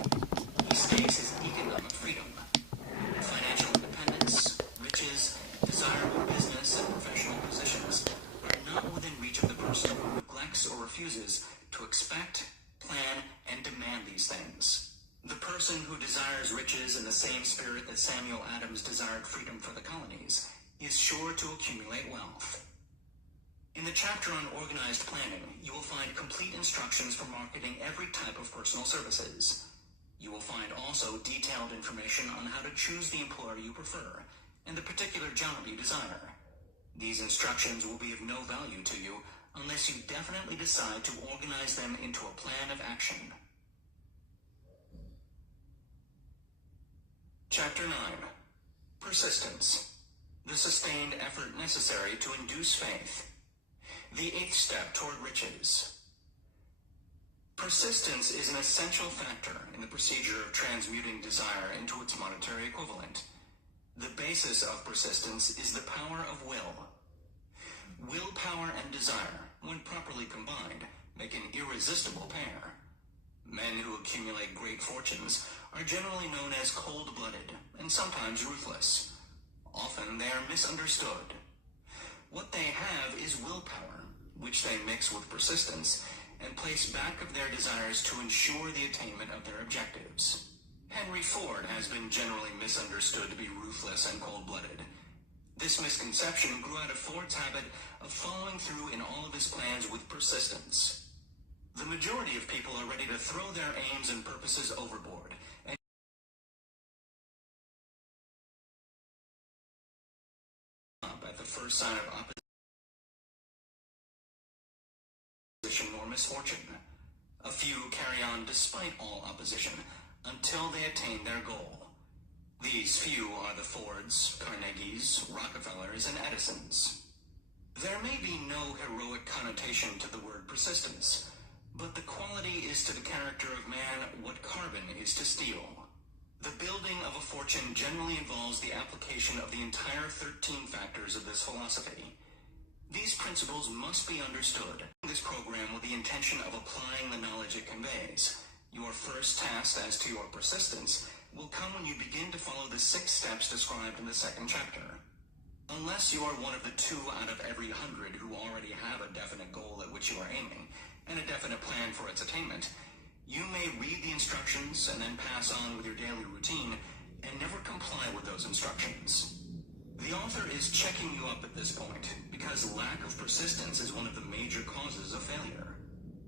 He stakes his economic freedom, financial independence, riches, desirable business, and professional positions are not within reach of the person who neglects or refuses to expect, plan, and demand these things. The person who desires riches in the same spirit that Samuel Adams desired freedom for the colonies is sure to accumulate wealth. In the chapter on organized planning, you will find complete instructions for marketing every type of personal services. You will find also detailed information on how to choose the employer you prefer and the particular job you desire. These instructions will be of no value to you unless you definitely decide to organize them into a plan of action. Chapter 9. Persistence. The sustained effort necessary to induce faith. The 8th step toward riches. Persistence is an essential factor in the procedure of transmuting desire into its monetary equivalent. The basis of persistence is the power of will. Willpower and desire, when properly combined, make an irresistible pair. Men who accumulate great fortunes are generally known as cold-blooded and sometimes ruthless. Often they are misunderstood. What they have is willpower, which they mix with persistence and place back of their desires to ensure the attainment of their objectives. Henry Ford has been generally misunderstood to be ruthless and cold-blooded. This misconception grew out of Ford's habit of following through in all of his plans with persistence. The majority of people are ready to throw their aims and purposes overboard and at the first sign of opposition or misfortune. A few carry on despite all opposition until they attain their goal. These few are the Fords, Carnegies, Rockefellers, and Edisons. There may be no heroic connotation to the word persistence, but the quality is to the character of man what carbon is to steel. The building of a fortune generally involves the application of the entire 13 factors of this philosophy. These principles must be understood. This program with the intention of applying the knowledge it conveys. Your first task as to your persistence will come when you begin to follow the 6 steps described in the 2nd chapter. Unless you are one of the 2 out of every 100 who already have a definite goal at which you are aiming, and a definite plan for its attainment, you may read the instructions and then pass on with your daily routine and never comply with those instructions. The author is checking you up at this point because lack of persistence is one of the major causes of failure.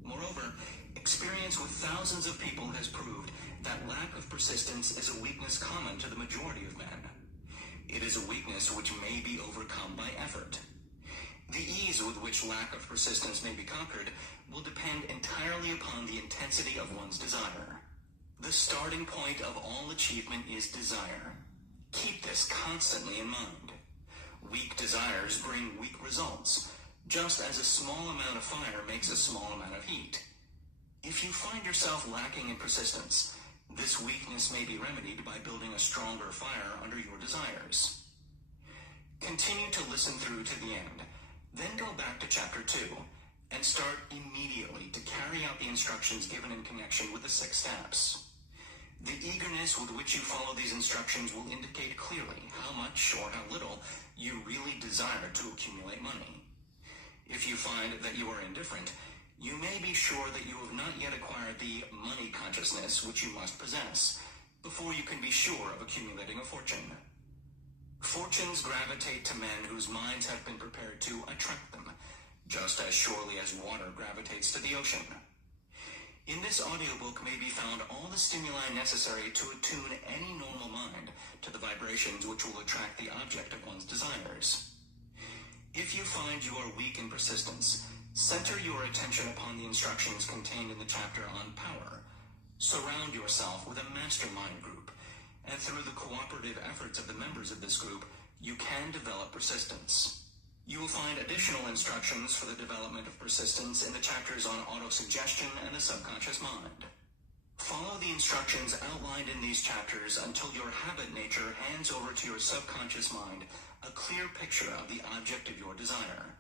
Moreover, experience with thousands of people has proved that lack of persistence is a weakness common to the majority of men. It is a weakness which may be overcome by effort. The ease with which lack of persistence may be conquered will depend entirely upon the intensity of one's desire. The starting point of all achievement is desire. Keep this constantly in mind. Weak desires bring weak results, just as a small amount of fire makes a small amount of heat. If you find yourself lacking in persistence, this weakness may be remedied by building a stronger fire under your desires. Continue to listen through to the end, then go back to chapter 2 and start immediately to carry out the instructions given in connection with the 6 steps. The eagerness with which you follow these instructions will indicate clearly how much or how little you really desire to accumulate money. If you find that you are indifferent, you may be sure that you have not yet acquired the money consciousness which you must possess before you can be sure of accumulating a fortune. Fortunes gravitate to men whose minds have been prepared to attract them, just as surely as water gravitates to the ocean. In this audiobook may be found all the stimuli necessary to attune any normal mind to the vibrations which will attract the object of one's desires. If you find you are weak in persistence, Center your attention upon the instructions contained in the chapter on power. Surround yourself with a mastermind group, and through the cooperative efforts of the members of this group, you can develop persistence. You will find additional instructions for the development of persistence in the chapters on autosuggestion and the subconscious mind. Follow the instructions outlined in these chapters until your habit nature hands over to your subconscious mind a clear picture of the object of your desire.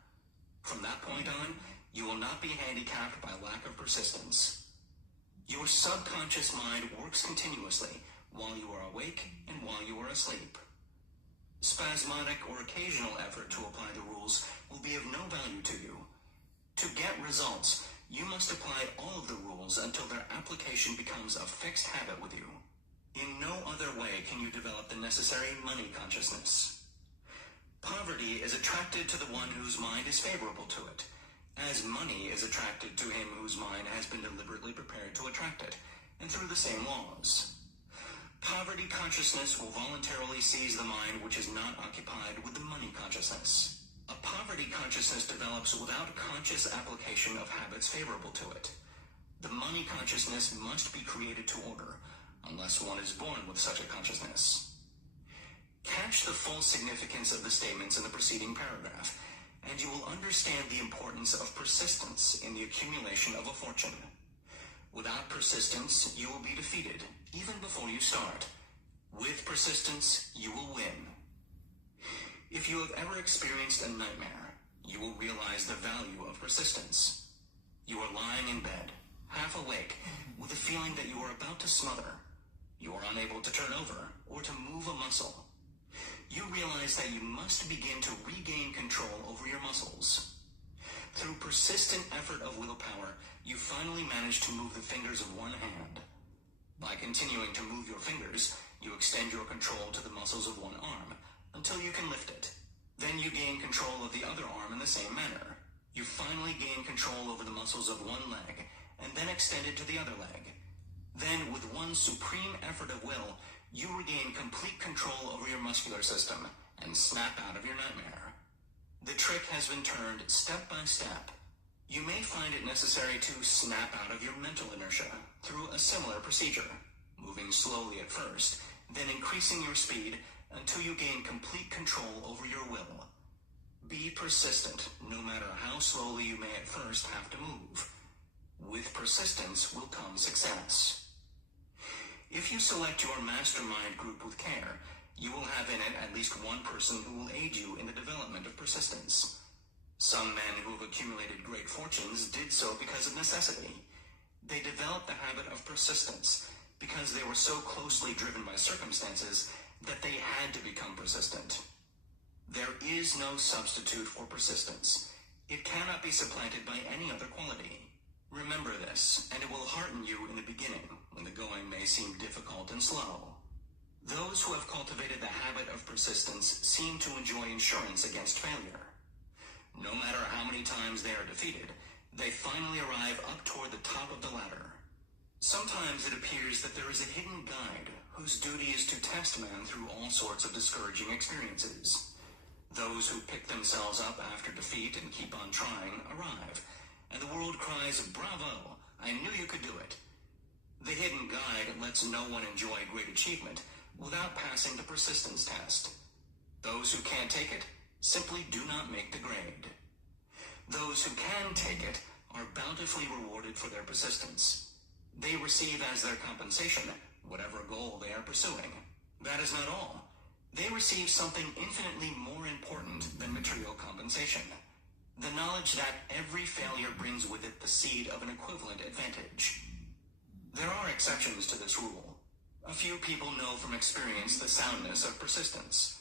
From that point on, you will not be handicapped by lack of persistence. Your subconscious mind works continuously while you are awake and while you are asleep. Spasmodic or occasional effort to apply the rules will be of no value to you. To get results, you must apply all of the rules until their application becomes a fixed habit with you. In no other way can you develop the necessary money consciousness. Poverty is attracted to the one whose mind is favorable to it, as money is attracted to him whose mind has been deliberately prepared to attract it, and through the same laws. Poverty consciousness will voluntarily seize the mind which is not occupied with the money consciousness. A poverty consciousness develops without conscious application of habits favorable to it. The money consciousness must be created to order, unless one is born with such a consciousness. Catch the full significance of the statements in the preceding paragraph, and you will understand the importance of persistence in the accumulation of a fortune. Without persistence, you will be defeated, even before you start. With persistence, you will win. If you have ever experienced a nightmare, you will realize the value of persistence. You are lying in bed, half awake, with a feeling that you are about to smother. You are unable to turn over or to move a muscle. You realize that you must begin to regain control over your muscles. Through persistent effort of willpower, you finally manage to move the fingers of one hand. By continuing to move your fingers, you extend your control to the muscles of one arm until you can lift it. Then you gain control of the other arm in the same manner. You finally gain control over the muscles of one leg and then extend it to the other leg. Then, with one supreme effort of will, you regain complete control over your muscular system and snap out of your nightmare. The trick has been turned step by step. You may find it necessary to snap out of your mental inertia through a similar procedure, moving slowly at first, then increasing your speed until you gain complete control over your will. Be persistent, no matter how slowly you may at first have to move. With persistence will come success. If you select your mastermind group with care, you will have in it at least one person who will aid you in the development of persistence. Some men who have accumulated great fortunes did so because of necessity. They developed the habit of persistence because they were so closely driven by circumstances that they had to become persistent. There is no substitute for persistence. It cannot be supplanted by any other quality. Remember this, and it will hearten you in the beginning, when the going may seem difficult and slow. Those who have cultivated the habit of persistence seem to enjoy insurance against failure. No matter how many times they are defeated, they finally arrive up toward the top of the ladder. Sometimes it appears that there is a hidden guide whose duty is to test man through all sorts of discouraging experiences. Those who pick themselves up after defeat and keep on trying arrive, and the world cries, "Bravo! I knew you could do it." The hidden guide lets no one enjoy great achievement without passing the persistence test. Those who can't take it simply do not make the grade. Those who can take it are bountifully rewarded for their persistence. They receive as their compensation whatever goal they are pursuing. That is not all. They receive something infinitely more important than material compensation. The knowledge that every failure brings with it the seed of an equivalent advantage. There are exceptions to this rule. A few people know from experience the soundness of persistence.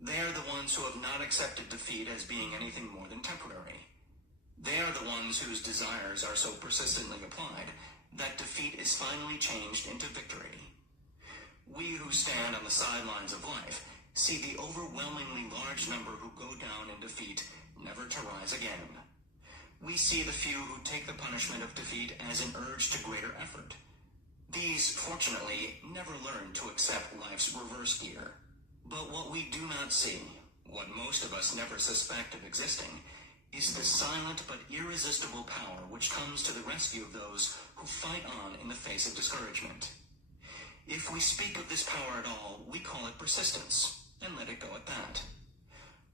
They are the ones who have not accepted defeat as being anything more than temporary. They are the ones whose desires are so persistently applied that defeat is finally changed into victory. We who stand on the sidelines of life see the overwhelmingly large number who go down in defeat, never to rise again. We see the few who take the punishment of defeat as an urge to greater effort. These, fortunately, never learn to accept life's reverse gear. But what we do not see, what most of us never suspect of existing, is the silent but irresistible power which comes to the rescue of those who fight on in the face of discouragement. If we speak of this power at all, we call it persistence, and let it go at that.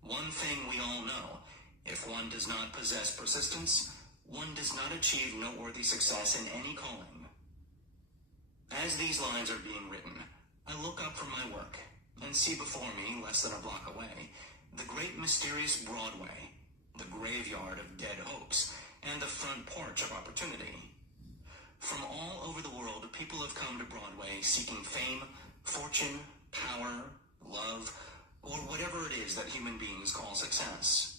One thing we all know, if one does not possess persistence, one does not achieve noteworthy success in any calling. As these lines are being written, I look up from my work and see before me, less than a block away, the great mysterious Broadway, the graveyard of dead hopes, and the front porch of opportunity. From all over the world, people have come to Broadway seeking fame, fortune, power, love, or whatever it is that human beings call success.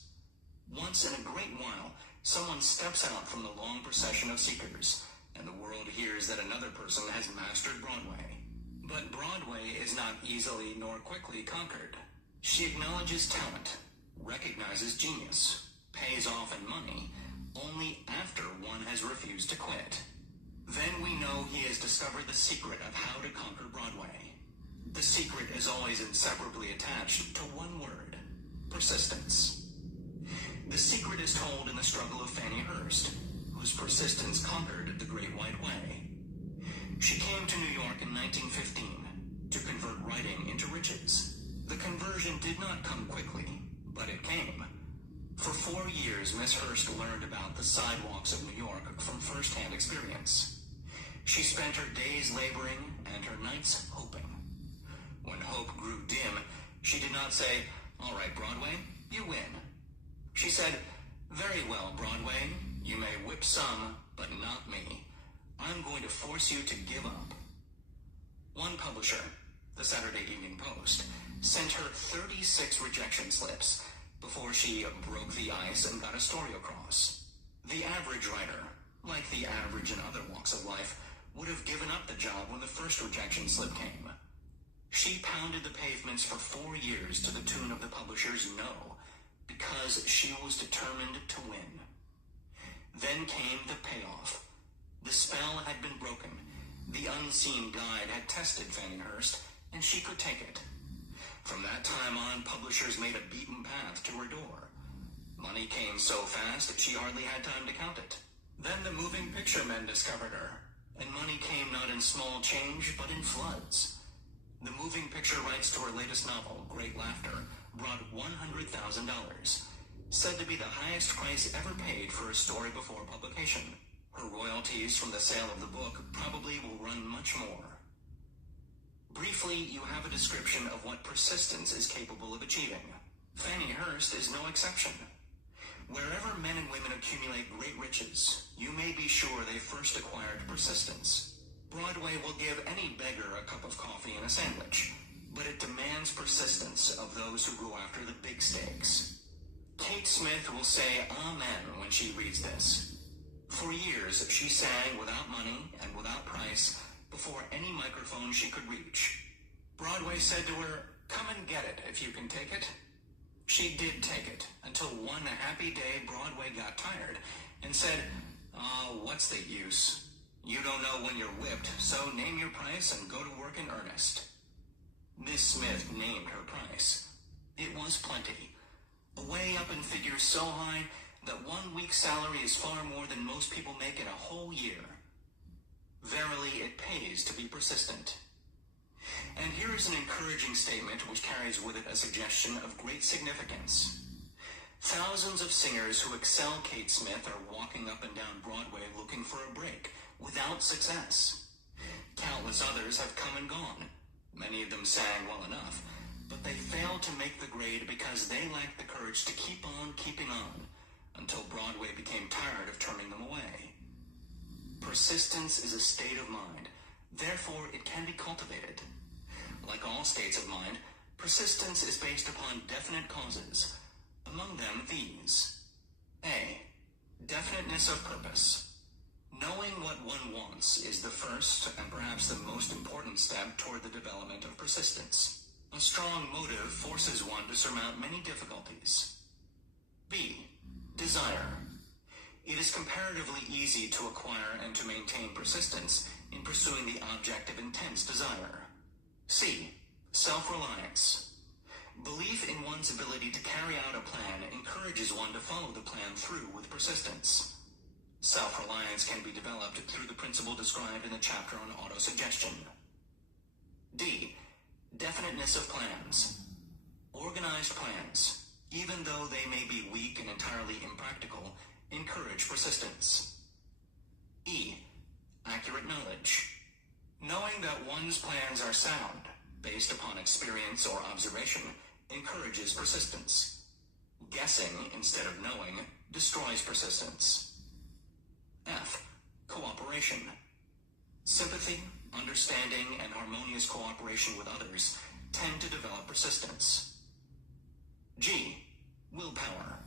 Once in a great while, someone steps out from the long procession of seekers, and the world hears that another person has mastered Broadway. But Broadway is not easily nor quickly conquered. She acknowledges talent, recognizes genius, pays off in money, only after one has refused to quit. Then we know he has discovered the secret of how to conquer Broadway. The secret is always inseparably attached to one word: persistence. The secret is told in the struggle of Fanny Hurst, whose persistence conquered the Great White Way. She came to New York in 1915 to convert writing into riches. The conversion did not come quickly, but it came. For 4 years, Miss Hurst learned about the sidewalks of New York from first-hand experience. She spent her days laboring and her nights hoping. When hope grew dim, she did not say, "All right, Broadway, you win." She said, "Very well, Broadway, you may whip some, but not me. I'm going to force you to give up." One publisher, the Saturday Evening Post, sent her 36 rejection slips before she broke the ice and got a story across. The average writer, like the average in other walks of life, would have given up the job when the first rejection slip came. She pounded the pavements for 4 years to the tune of the publisher's no, because she was determined to win. Then came the payoff. The spell had been broken. The unseen guide had tested Fanny Hurst, and she could take it. From that time on, publishers made a beaten path to her door. Money came so fast that she hardly had time to count it. Then the moving picture men discovered her, and money came not in small change, but in floods. The moving picture rights to her latest novel, Great Laughter, brought $100,000, said to be the highest price ever paid for a story before publication. Her royalties from the sale of the book probably will run much more. Briefly, you have a description of what persistence is capable of achieving. Fanny Hurst is no exception. Wherever men and women accumulate great riches, you may be sure they first acquired persistence. Broadway will give any beggar a cup of coffee and a sandwich, but it demands persistence of those who go after the big stakes. Kate Smith will say amen when she reads this. For years, she sang without money and without price before any microphone she could reach. Broadway said to her, "Come and get it if you can take it." She did take it, until one happy day Broadway got tired and said, "Oh, what's the use? You don't know when you're whipped, so name your price and go to work in earnest." Miss Smith named her price. It was plenty. Way up in figures so high that 1 week's salary is far more than most people make in a whole year. Verily, it pays to be persistent. And here is an encouraging statement which carries with it a suggestion of great significance. Thousands of singers who excel Kate Smith are walking up and down Broadway looking for a break, without success. Countless others have come and gone. Many of them sang well enough, but they failed to make the grade because they lacked the courage to keep on keeping on, until Broadway became tired of turning them away. Persistence is a state of mind. Therefore, it can be cultivated. Like all states of mind, persistence is based upon definite causes. Among them, these. A. Definiteness of purpose. Knowing what one wants is the first and perhaps the most important step toward the development of persistence. A strong motive forces one to surmount many difficulties. B. Desire. It is comparatively easy to acquire and to maintain persistence in pursuing the object of intense desire. C. Self-reliance. Belief in one's one's ability to carry out a plan encourages one to follow the plan through with persistence. Self-reliance can be developed through the principle described in the chapter on autosuggestion. D. Definiteness of plans. Organized plans, even though they may be weak and entirely impractical, encourage persistence. E. Accurate knowledge. Knowing that one's plans are sound, based upon experience or observation, encourages persistence. Guessing instead of knowing destroys persistence. F. Cooperation. Sympathy, understanding, and harmonious cooperation with others tend to develop persistence. G. Willpower.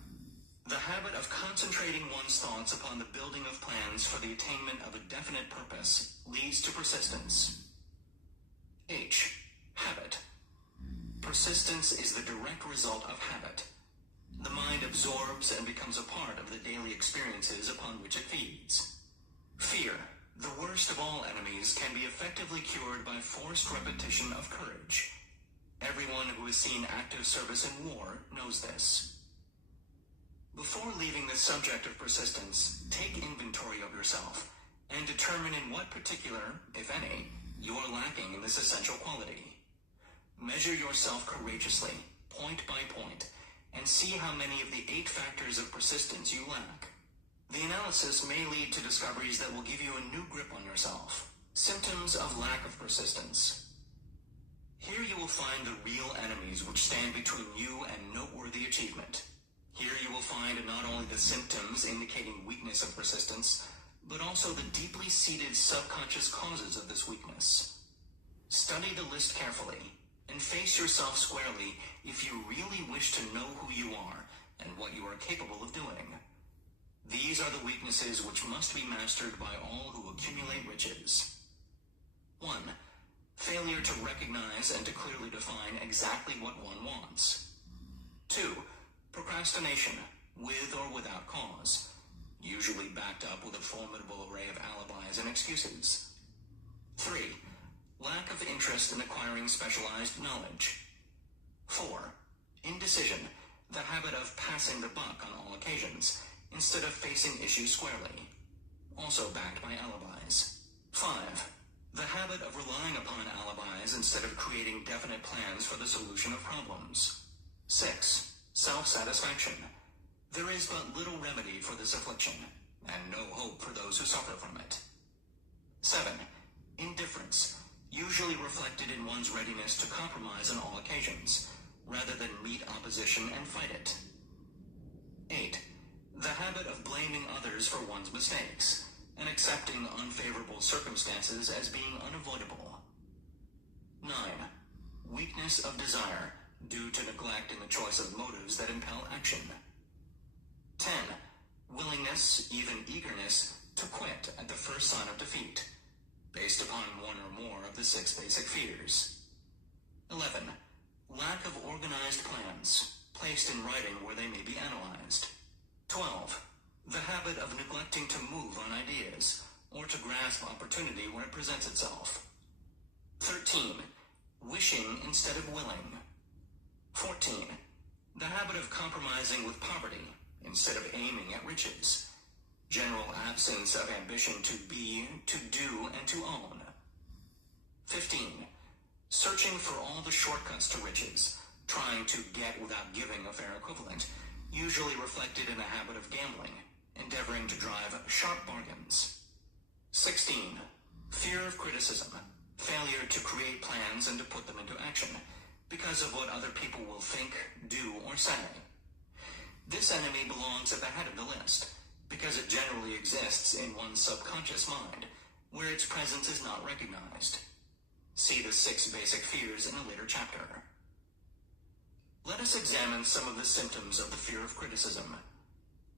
The habit of concentrating one's thoughts upon the building of plans for the attainment of a definite purpose leads to persistence. H. Habit. Persistence is the direct result of habit. The mind absorbs and becomes a part of the daily experiences upon which it feeds. Fear, the worst of all enemies, can be effectively cured by forced repetition of courage. Everyone who has seen active service in war knows this. Before leaving the subject of persistence, take inventory of yourself and determine in what particular, if any, you are lacking in this essential quality. Measure yourself courageously, point by point, and see how many of the 8 factors of persistence you lack. The analysis may lead to discoveries that will give you a new grip on yourself. Symptoms of lack of persistence. Here you will find the real enemies which stand between you and noteworthy achievement. Here you will find not only the symptoms indicating weakness of persistence, but also the deeply seated subconscious causes of this weakness. Study the list carefully, and face yourself squarely if you really wish to know who you are and what you are capable of doing. These are the weaknesses which must be mastered by all who accumulate riches. 1. Failure to recognize and to clearly define exactly what one wants. 2. Procrastination, with or without cause, usually backed up with a formidable array of alibis and excuses. 3. Lack of interest in acquiring specialized knowledge. 4. Indecision, the habit of passing the buck on all occasions, instead of facing issues squarely, also backed by alibis. 5. The habit of relying upon alibis instead of creating definite plans for the solution of problems. 6. Self-satisfaction. There is but little remedy for this affliction, and no hope for those who suffer from it. 7. Indifference, usually reflected in one's readiness to compromise on all occasions, rather than meet opposition and fight it. 8. The habit of blaming others for one's mistakes, and accepting unfavorable circumstances as being unavoidable. 9. Weakness of desire, due to neglect in the choice of motives that impel action. 10. Willingness, even eagerness, to quit at the first sign of defeat, based upon one or more of the 6 basic fears. 11. Lack of organized plans, placed in writing where they may be analyzed. 12. The habit of neglecting to move on ideas, or to grasp opportunity where it presents itself. 13. Wishing instead of willing. 14. The habit of compromising with poverty instead of aiming at riches. General absence of ambition to be, to do, and to own. 15. Searching for all the shortcuts to riches, trying to get without giving a fair equivalent, usually reflected in a habit of gambling, endeavoring to drive sharp bargains. 16. Fear of criticism, failure to create plans and to put them into action, because of what other people will think, do, or say. This enemy belongs at the head of the list, because it generally exists in one's subconscious mind, where its presence is not recognized. See the 6 basic fears in a later chapter. Let us examine some of the symptoms of the fear of criticism.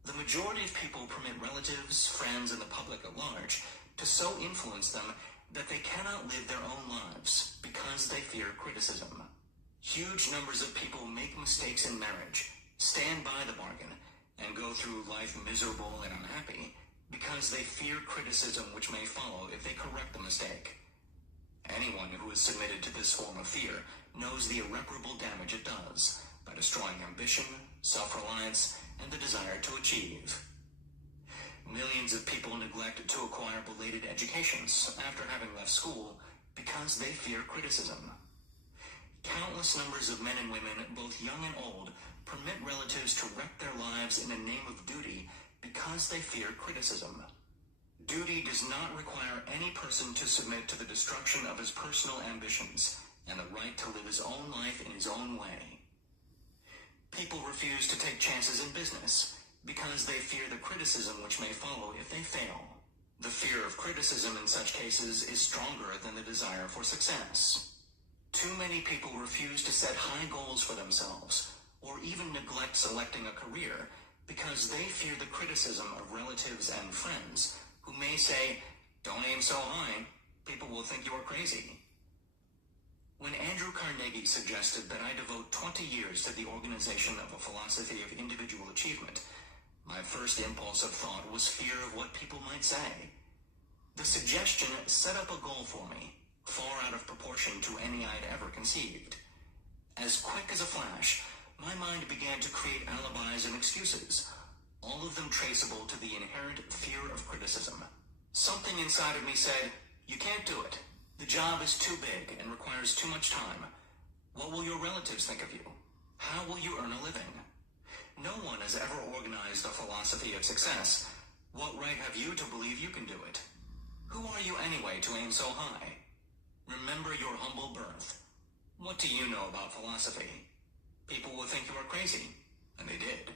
The majority of people permit relatives, friends, and the public at large to so influence them that they cannot live their own lives because they fear criticism. Huge numbers of people make mistakes in marriage, stand by the bargain, and go through life miserable and unhappy because they fear criticism which may follow if they correct the mistake. Anyone who is submitted to this form of fear knows the irreparable damage it does, by destroying ambition, self-reliance, and the desire to achieve. Millions of people neglect to acquire belated educations after having left school because they fear criticism. Countless numbers of men and women, both young and old, permit relatives to wreck their lives in the name of duty because they fear criticism. Duty does not require any person to submit to the destruction of his personal ambitions and the right to live his own life in his own way. People refuse to take chances in business because they fear the criticism which may follow if they fail. The fear of criticism in such cases is stronger than the desire for success. Too many people refuse to set high goals for themselves, or even neglect selecting a career, because they fear the criticism of relatives and friends, who may say, "Don't aim so high, people will think you are crazy." When Andrew Carnegie suggested that I devote 20 years to the organization of a philosophy of individual achievement, my first impulse of thought was fear of what people might say. The suggestion set up a goal for me, far out of proportion to any I'd ever conceived. As quick as a flash, my mind began to create alibis and excuses, all of them traceable to the inherent fear of criticism. Something inside of me said, "You can't do it. The job is too big and requires too much time. What will your relatives think of you? How will you earn a living? No one has ever organized a philosophy of success. What right have you to believe you can do it? Who are you anyway to aim so high? Remember your humble birth. What do you know about philosophy? People will think you are crazy." And they did.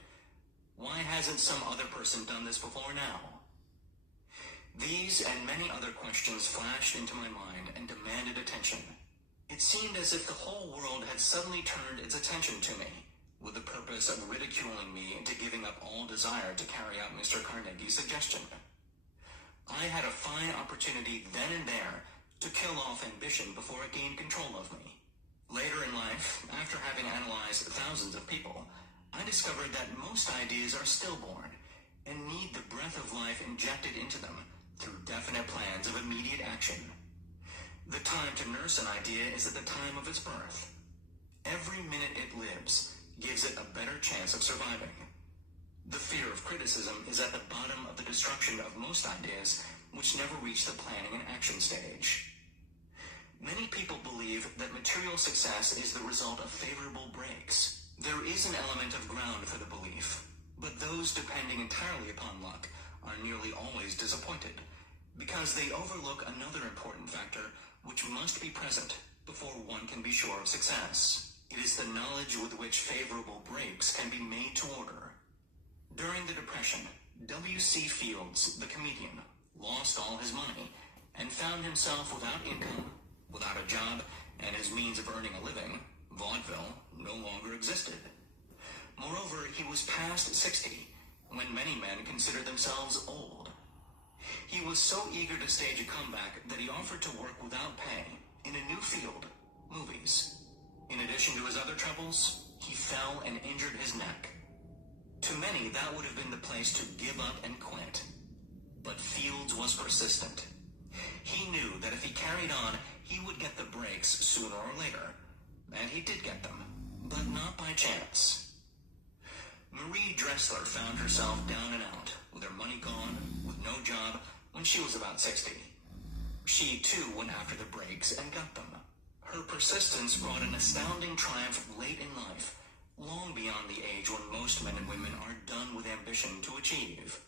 Why hasn't some other person done this before now? These and many other questions flashed into my mind and demanded attention. It seemed as if the whole world had suddenly turned its attention to me, with the purpose of ridiculing me into giving up all desire to carry out Mr. Carnegie's suggestion. I had a fine opportunity then and there to kill off ambition before it gained control of me. Later in life, after having analyzed thousands of people, I discovered that most ideas are stillborn and need the breath of life injected into them through definite plans of immediate action. The time to nurse an idea is at the time of its birth. Every minute it lives gives it a better chance of surviving. The fear of criticism is at the bottom of the destruction of most ideas which never reach the planning and action stage. Many people believe that material success is the result of favorable breaks. There is an element of ground for the belief, but those depending entirely upon luck are nearly always disappointed, because they overlook another important factor which must be present before one can be sure of success. It is the knowledge with which favorable breaks can be made to order. During the Depression, W.C. Fields, the comedian, lost all his money and found himself without income, without a job, and his means of earning a living, vaudeville, no longer existed. Moreover, he was past 60, when many men consider themselves old. He was so eager to stage a comeback that he offered to work without pay in a new field, movies. In addition to his other troubles, he fell and injured his neck. To many, that would have been the place to give up and quit. But Fields was persistent. He knew that if he carried on, he would get the breaks sooner or later. And he did get them, but not by chance. Marie Dressler found herself down and out, with her money gone, with no job, when she was about 60. She, too, went after the breaks and got them. Her persistence brought an astounding triumph late in life, long beyond the age when most men and women are done with ambition to achieve.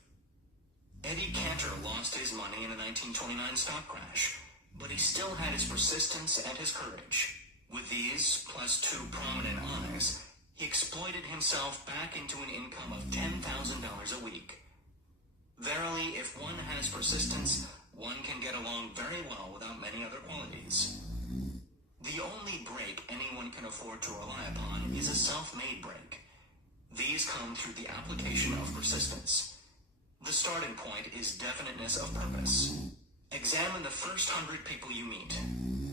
Eddie Cantor lost his money in the 1929 stock crash, but he still had his persistence and his courage. With these, plus 2 prominent eyes, he exploited himself back into an income of $10,000 a week. Verily, if one has persistence, one can get along very well without many other qualities. The only break anyone can afford to rely upon is a self-made break. These come through the application of persistence. The starting point is definiteness of purpose. Examine the first 100 people you meet.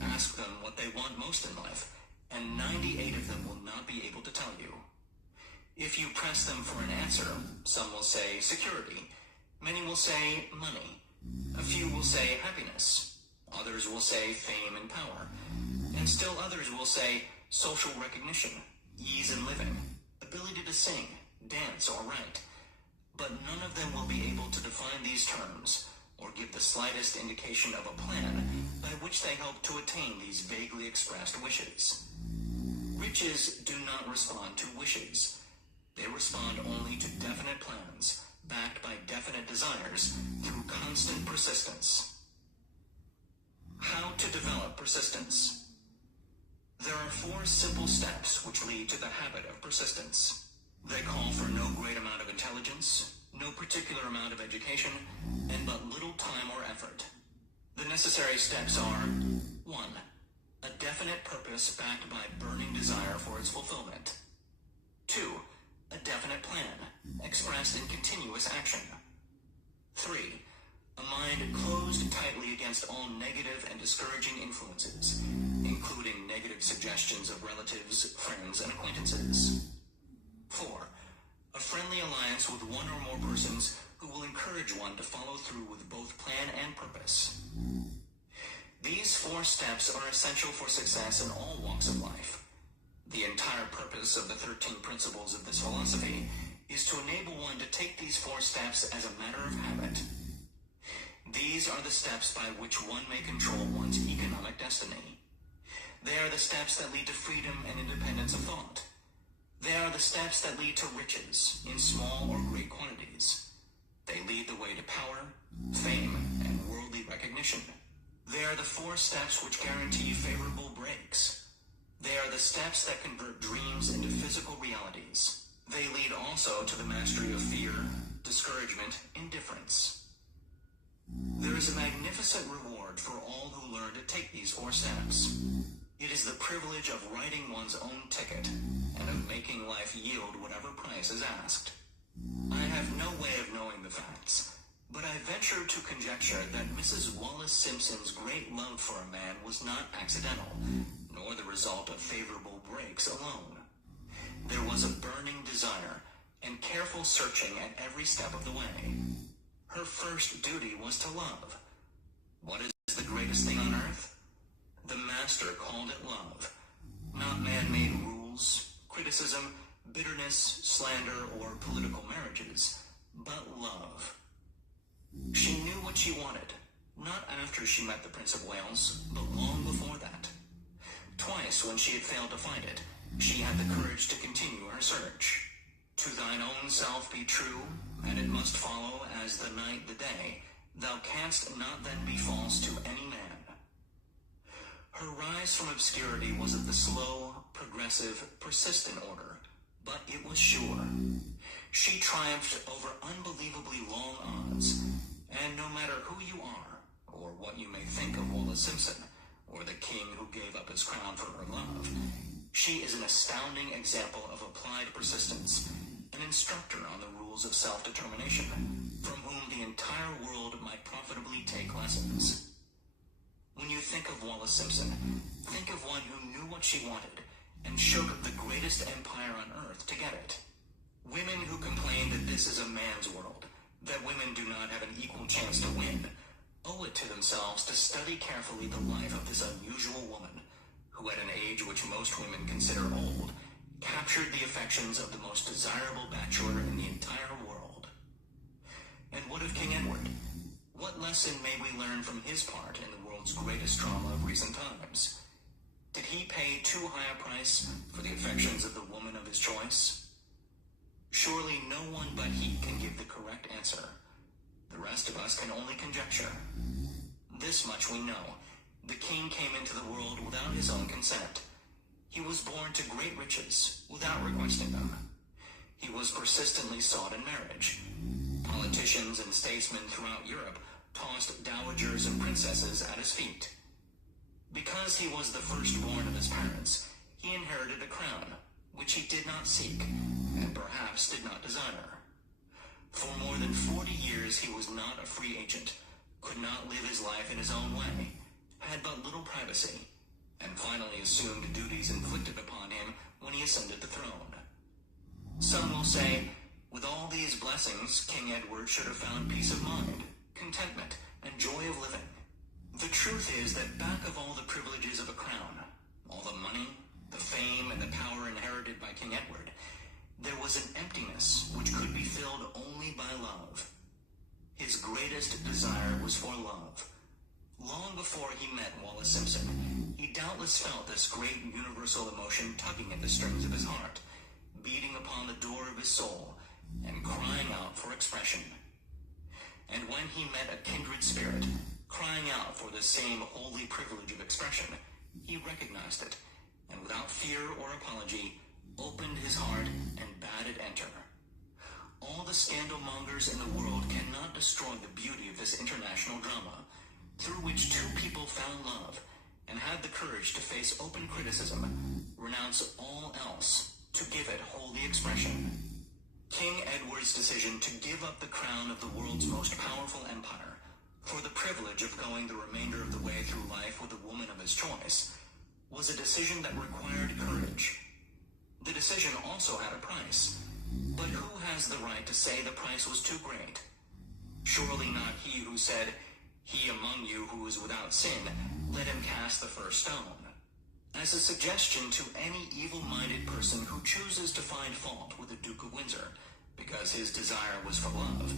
Ask them what they want most in life, and 98 of them will not be able to tell you. If you press them for an answer, some will say security, many will say money, a few will say happiness, others will say fame and power, and still others will say social recognition, ease in living, ability to sing, dance, or write. But none of them will be able to define these terms or give the slightest indication of a plan by which they hope to attain these vaguely expressed wishes. Riches do not respond to wishes. They respond only to definite plans, backed by definite desires, through constant persistence. How to develop persistence? There are 4 simple steps which lead to the habit of persistence. They call for no great amount of intelligence, no particular amount of education, and but little time or effort. The necessary steps are: 1. A definite purpose backed by burning desire for its fulfillment. 2. A definite plan, expressed in continuous action. 3. A mind closed tightly against all negative and discouraging influences, including negative suggestions of relatives, friends, and acquaintances. 4. A friendly alliance with one or more persons who will encourage one to follow through with both plan and purpose. These 4 steps are essential for success in all walks of life. The entire purpose of the 13 principles of this philosophy is to enable one to take these 4 steps as a matter of habit. These are the steps by which one may control one's economic destiny. They are the steps that lead to freedom and independence of thought. They are the steps that lead to riches in small or great quantities. They lead the way to power, fame, and worldly recognition. They are the 4 steps which guarantee favorable breaks. They are the steps that convert dreams into physical realities. They lead also to the mastery of fear, discouragement, indifference. There is a magnificent reward for all who learn to take these 4 steps. It is the privilege of writing one's own ticket and of making life yield whatever price is asked. I have no way of knowing the facts, but I venture to conjecture that Mrs. Wallace Simpson's great love for a man was not accidental, nor the result of favorable breaks alone. There was a burning desire and careful searching at every step of the way. Her first duty was to love. What is the greatest thing on earth? The master called it love. Not man-made rules, criticism, bitterness, slander, or political marriages, but love. She knew what she wanted, not after she met the Prince of Wales, but long before that. Twice, when she had failed to find it, she had the courage to continue her search. To thine own self be true, and it must follow as the night the day. Thou canst not then be false to any man. Her rise from obscurity was of the slow, progressive, persistent order, but it was sure. She triumphed over unbelievably long odds, and no matter who you are, or what you may think of Wallace Simpson, or the king who gave up his crown for her love, she is an astounding example of applied persistence, an instructor on the rules of self-determination, from whom the entire world might profitably take lessons. When you think of Wallace Simpson, think of one who knew what she wanted and shook the greatest empire on earth to get it. Women who complain that this is a man's world, that women do not have an equal chance to win, owe it to themselves to study carefully the life of this unusual woman, who at an age which most women consider old, captured the affections of the most desirable bachelor in the entire world. And what of King Edward? What lesson may we learn from his part in the world's greatest drama of recent times? Did he pay too high a price for the affections of the woman of his choice? Surely no one but he can give the correct answer. The rest of us can only conjecture. This much we know. The king came into the world without his own consent. He was born to great riches without requesting them. He was persistently sought in marriage. Politicians and statesmen throughout Europe tossed dowagers and princesses at his feet. Because he was the firstborn of his parents, he inherited a crown, which he did not seek, and perhaps did not desire. For more than 40 years he was not a free agent, could not live his life in his own way, had but little privacy, and finally assumed duties inflicted upon him when he ascended the throne. Some will say, with all these blessings, King Edward should have found peace of mind, contentment, and joy of living. The truth is that back of all the privileges of a crown, all the money, the fame and the power inherited by King Edward, there was an emptiness which could be filled only by love. His greatest desire was for love. Long before he met Wallace Simpson, he doubtless felt this great universal emotion tugging at the strings of his heart, beating upon the door of his soul, and crying out for expression. And when he met a kindred spirit, crying out for the same holy privilege of expression, he recognized it, and without fear or apology, opened his heart and bade it enter. All the scandal mongers in the world cannot destroy the beauty of this international drama, through which two people found love, and had the courage to face open criticism, renounce all else, to give it holy expression. King Edward's decision to give up the crown of the world's most powerful empire for the privilege of going the remainder of the way through life with a woman of his choice was a decision that required courage. The decision also had a price, but who has the right to say the price was too great? Surely not he who said, "He among you who is without sin, let him cast the first stone." As a suggestion to any evil-minded person who chooses to find fault with the Duke of Windsor because his desire was for love,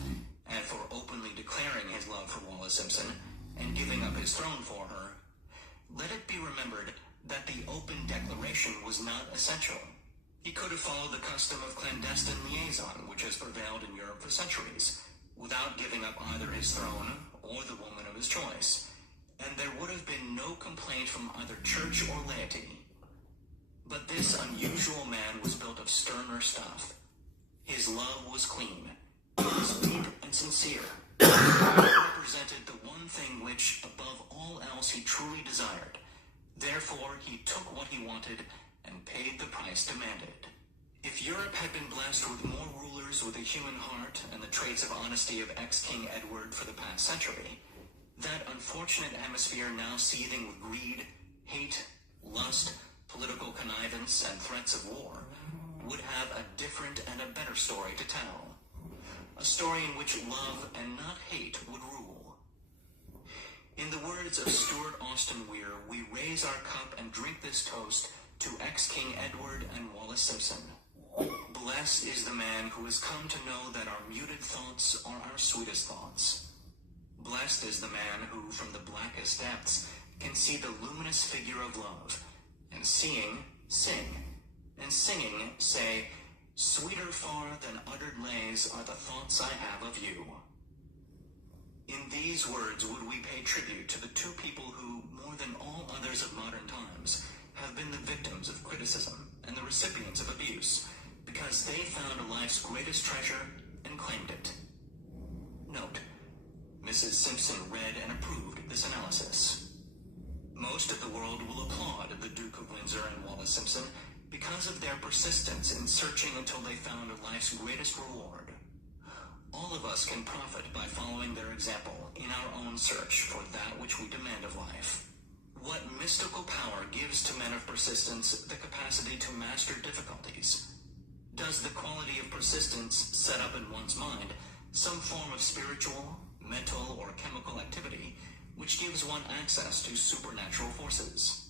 and for openly declaring his love for Wallace Simpson and giving up his throne for her, let it be remembered that the open declaration was not essential. He could have followed the custom of clandestine liaison which has prevailed in Europe for centuries, without giving up either his throne or the woman of his choice, and there would have been no complaint from either church or laity. But this unusual man was built of sterner stuff. His love was clean. It was deep and sincere. It represented the one thing which, above all else, he truly desired. Therefore, he took what he wanted and paid the price demanded. If Europe had been blessed with more rulers with a human heart and the traits of honesty of ex-King Edward for the past century, that unfortunate hemisphere now seething with greed, hate, lust, political connivance, and threats of war, would have a different and a better story to tell. A story in which love and not hate would rule. In the words of Stuart Austin Weir, we raise our cup and drink this toast to ex-King Edward and Wallace Simpson. Blessed is the man who has come to know that our muted thoughts are our sweetest thoughts. Blessed is the man who, from the blackest depths, can see the luminous figure of love, and seeing, sing, and singing, say, "Sweeter far than uttered lays are the thoughts I have of you." In these words would we pay tribute to the two people who, more than all others of modern times, have been the victims of criticism and the recipients of abuse, because they found life's greatest treasure and claimed it. Note: Mrs. Simpson read and approved this analysis. Most of the world will applaud the Duke of Windsor and Wallace Simpson because of their persistence in searching until they found life's greatest reward. All of us can profit by following their example in our own search for that which we demand of life. What mystical power gives to men of persistence the capacity to master difficulties? Does the quality of persistence set up in one's mind some form of spiritual, mental, or chemical activity which gives one access to supernatural forces?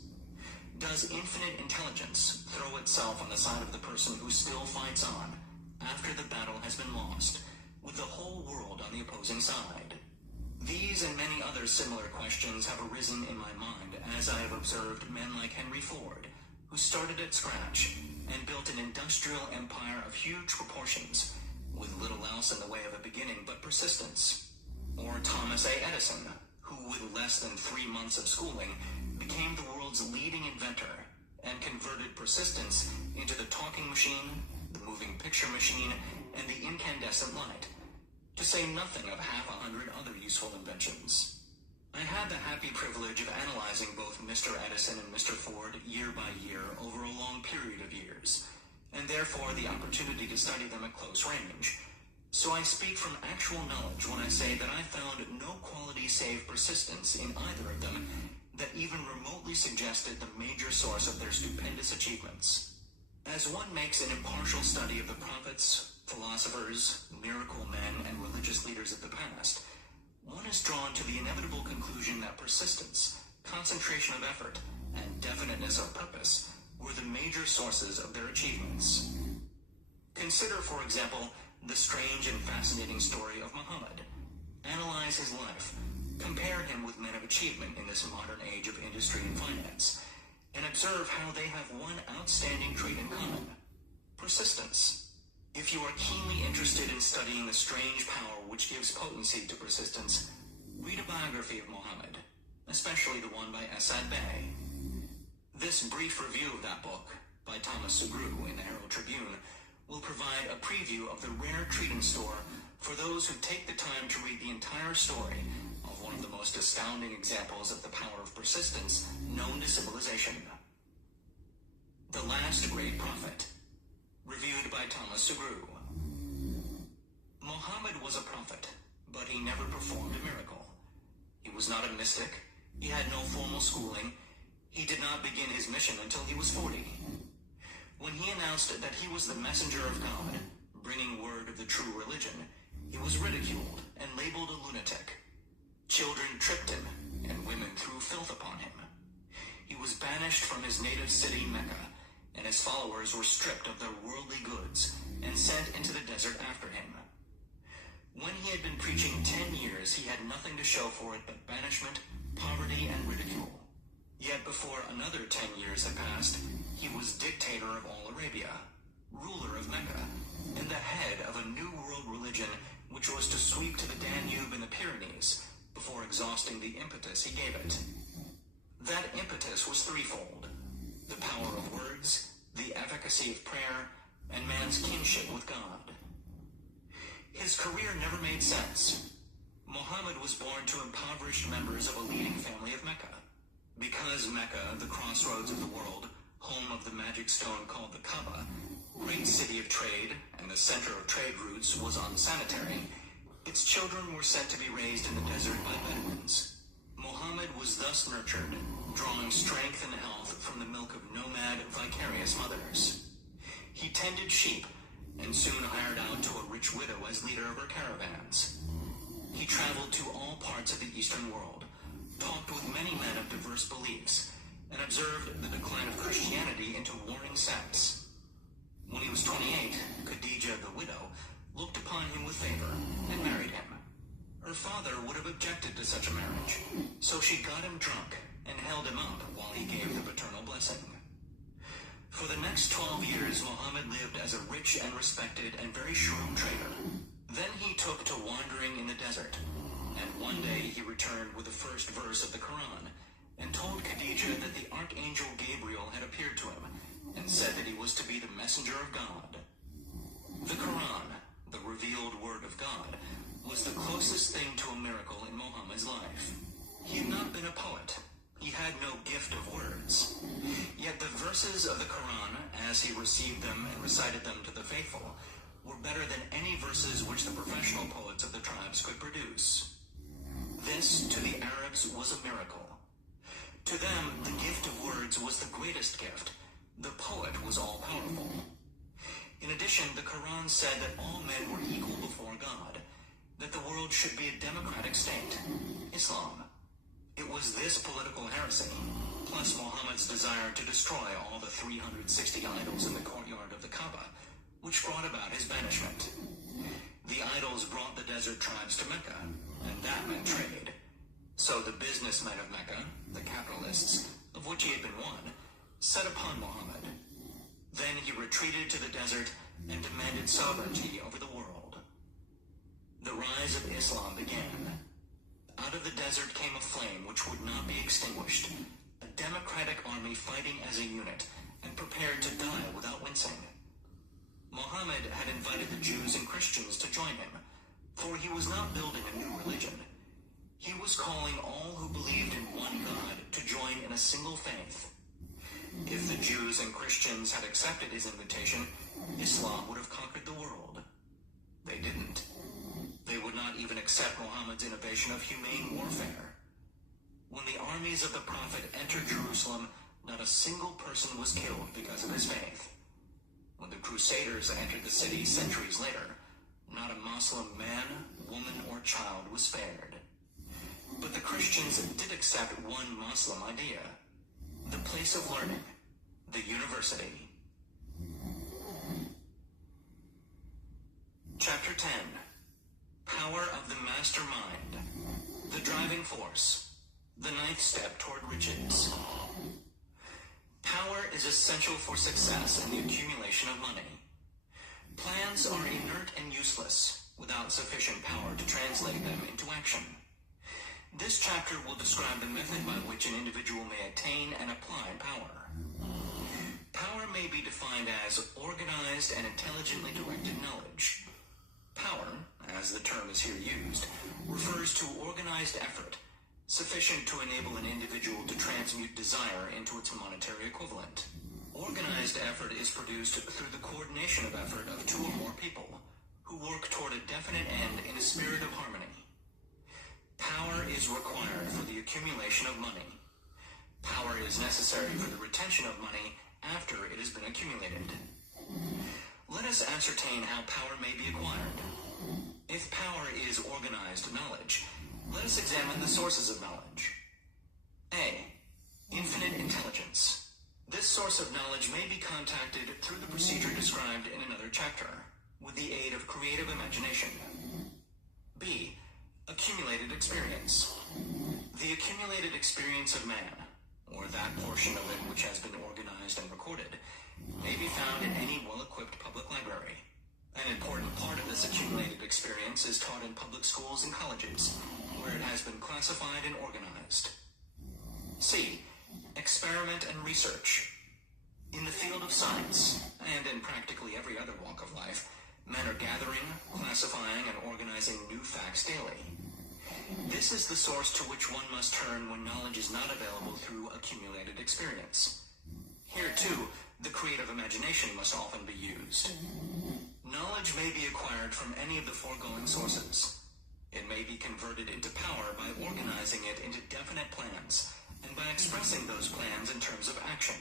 Does infinite intelligence throw itself on the side of the person who still fights on after the battle has been lost, with the whole world on the opposing side? These and many other similar questions have arisen in my mind as I have observed men like Henry Ford, who started at scratch and built an industrial empire of huge proportions, with little else in the way of a beginning but persistence. Or Thomas A. Edison, who with less than 3 months of schooling became the world's leading inventor and converted persistence into the talking machine, the moving picture machine, and the incandescent light, to say nothing of 100 other useful inventions. I had the happy privilege of analyzing both Mr. Edison and Mr. Ford year by year over a long period of years, and therefore the opportunity to study them at close range. So I speak from actual knowledge when I say that I found no quality save persistence in either of them that even remotely suggested the major source of their stupendous achievements. As one makes an impartial study of the prophets, philosophers, miracle men, and religious leaders of the past, one is drawn to the inevitable conclusion that persistence, concentration of effort, and definiteness of purpose were the major sources of their achievements. Consider, for example, the strange and fascinating story of Muhammad. Analyze his life, compare him with men of achievement in this modern age of industry and finance, and observe how they have one outstanding trait in common: persistence. If you are keenly interested in studying the strange power which gives potency to persistence, read a biography of Muhammad, especially the one by Asad Bey. This brief review of that book, by Thomas Segru in the Herald Tribune, will provide a preview of the rare treating store for those who take the time to read the entire story of one of the most astounding examples of the power of persistence known to civilization. The Last Great Prophet, reviewed by Thomas Segru. Muhammad was a prophet, but he never performed a miracle. He was not a mystic. He had no formal schooling. He did not begin his mission until he was 40. When he announced that he was the messenger of God, bringing word of the true religion, he was ridiculed and labeled a lunatic. Children tripped him, and women threw filth upon him. He was banished from his native city, Mecca, and his followers were stripped of their worldly goods and sent into the desert after him. When he had been preaching 10 years, he had nothing to show for it but banishment, poverty, and ridicule. Yet before another 10 years had passed, he was dictator of all Arabia, ruler of Mecca, and the head of a new world religion which was to sweep to the Danube and the Pyrenees before exhausting the impetus he gave it. That impetus was threefold: the power of words, the efficacy of prayer, and man's kinship with God. His career never made sense. Muhammad was born to impoverished members of a leading family of Mecca. Because Mecca, the crossroads of the world, home of the magic stone called the Kaaba, great city of trade, and the center of trade routes, was unsanitary, its children were sent to be raised in the desert by Bedouins. Muhammad was thus nurtured, drawing strength and health from the milk of nomad, vicarious mothers. He tended sheep, and soon hired out to a rich widow as leader of her caravans. He traveled to all parts of the Eastern world, talked with many men of diverse beliefs, and observed the decline of Christianity into warring sects. When he was 28, Khadija, the widow, looked upon him with favor and married him. Her father would have objected to such a marriage, so she got him drunk and held him up while he gave the paternal blessing. For the next 12 years, Muhammad lived as a rich and respected and very shrewd trader. Then he took to wandering in the desert, and one day he returned with the first verse of the Quran and told Khadija that the Archangel Gabriel had appeared to him and said that he was to be the messenger of God. The Quran, the revealed word of God, was the closest thing to a miracle in Muhammad's life. He had not been a poet. He had no gift of words. Yet the verses of the Quran, as he received them and recited them to the faithful, were better than any verses which the professional poets of the tribes could produce. This, to the Arabs, was a miracle. To them, the gift of words was the greatest gift. The poet was all-powerful. In addition, the Quran said that all men were equal before God, that the world should be a democratic state, Islam. It was this political heresy, plus Muhammad's desire to destroy all the 360 idols in the courtyard of the Kaaba, which brought about his banishment. The idols brought the desert tribes to Mecca, and that meant trade. So the businessmen of Mecca, the capitalists, of which he had been one, set upon Muhammad. Then he retreated to the desert and demanded sovereignty over the world. The rise of Islam began. Out of the desert came a flame which would not be extinguished, a democratic army fighting as a unit and prepared to die without wincing. Muhammad had invited the Jews and Christians to join him, for he was not building a new religion. He was calling all who believed in one God to join in a single faith. If the Jews and Christians had accepted his invitation, Islam would have conquered the world. They didn't. They would not even accept Muhammad's innovation of humane warfare. When the armies of the Prophet entered Jerusalem, not a single person was killed because of his faith. When the Crusaders entered the city centuries later, not a Muslim man, woman, or child was spared. But the Christians did accept one Muslim idea: the place of learning, The University. Chapter 10. Power of the Mastermind. The Driving Force. The ninth step toward riches. Power is essential for success in the accumulation of money. Plans are inert and useless without sufficient power to translate them into action. This chapter will describe the method by which an individual may attain and apply power. Power may be defined as organized and intelligently directed knowledge. Power, as the term is here used, refers to organized effort, sufficient to enable an individual to transmute desire into its monetary equivalent. Organized effort is produced through the coordination of effort of two or more people, who work toward a definite end in a spirit of harmony. Power is required for the accumulation of money. Power is necessary for the retention of money after it has been accumulated. Let us ascertain how power may be acquired. If power is organized knowledge, let us examine the sources of knowledge. A. Infinite intelligence. This source of knowledge may be contacted through the procedure described in another chapter, with the aid of creative imagination. B. Accumulated experience. The accumulated experience of man, or that portion of it which has been organized and recorded, may be found in any well-equipped public library. An important part of this accumulated experience is taught in public schools and colleges, where it has been classified and organized. C. Experiment and research. In the field of science, and in practically every other walk of life, men are gathering, classifying, and organizing new facts daily. This is the source to which one must turn when knowledge is not available through accumulated experience. Here, too, the creative imagination must often be used. Knowledge may be acquired from any of the foregoing sources. It may be converted into power by organizing it into definite plans, and by expressing those plans in terms of action.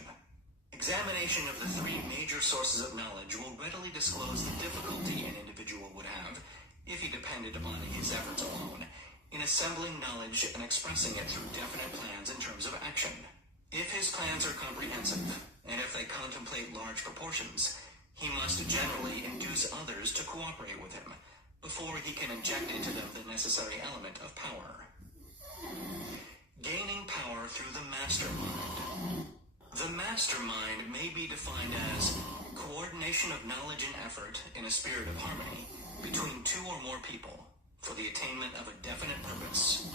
Examination of the three major sources of knowledge will readily disclose the difficulty an individual would have, if he depended upon his efforts alone, in assembling knowledge and expressing it through definite plans in terms of action. If his plans are comprehensive, and if they contemplate large proportions, he must generally induce others to cooperate with him, before he can inject into them the necessary element of power. Gaining power through the mastermind. The mastermind may be defined as coordination of knowledge and effort in a spirit of harmony between two or more people for the attainment of a definite purpose.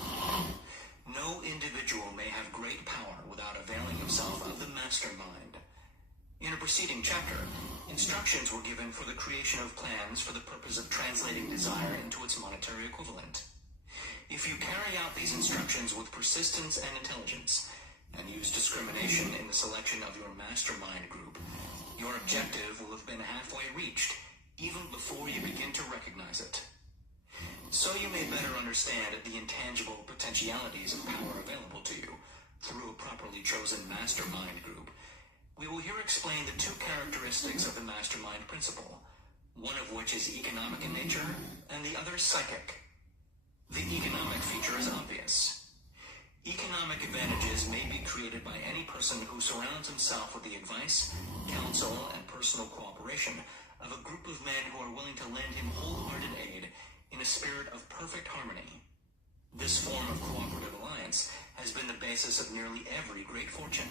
No individual may have great power without availing himself of the mastermind. In a preceding chapter, instructions were given for the creation of plans for the purpose of translating desire into its monetary equivalent. If you carry out these instructions with persistence and intelligence, and use discrimination in the selection of your mastermind group, your objective will have been halfway reached, even before you begin to recognize it. So you may better understand the intangible potentialities of power available to you through a properly chosen mastermind group. We will here explain the two characteristics of the mastermind principle, one of which is economic in nature, and the other psychic. The economic feature is obvious. Economic advantages may be created by any person who surrounds himself with the advice, counsel, and personal cooperation of a group of men who are willing to lend him wholehearted aid in a spirit of perfect harmony. This form of cooperative alliance has been the basis of nearly every great fortune.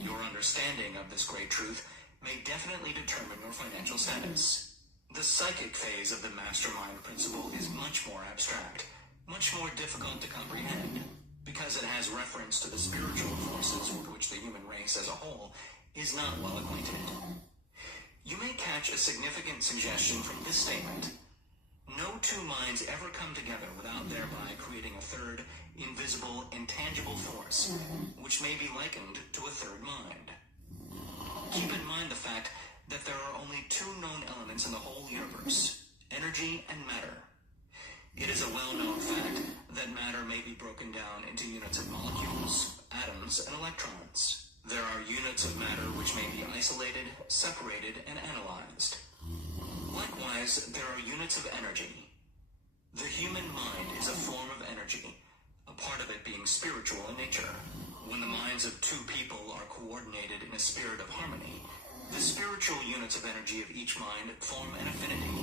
Your understanding of this great truth may definitely determine your financial status. The psychic phase of the mastermind principle is much more abstract, much more difficult to comprehend, because it has reference to the spiritual forces with which the human race as a whole is not well acquainted. You may catch a significant suggestion from this statement. No two minds ever come together without thereby creating a third, invisible, intangible force, which may be likened to a third mind. Keep in mind the fact that there are only two known elements in the whole universe, energy and matter. It is a well-known fact that matter may be broken down into units of molecules, atoms, and electrons. There are units of matter which may be isolated, separated, and analyzed. Likewise, there are units of energy. The human mind is a form of energy, a part of it being spiritual in nature. When the minds of two people are coordinated in a spirit of harmony, the spiritual units of energy of each mind form an affinity,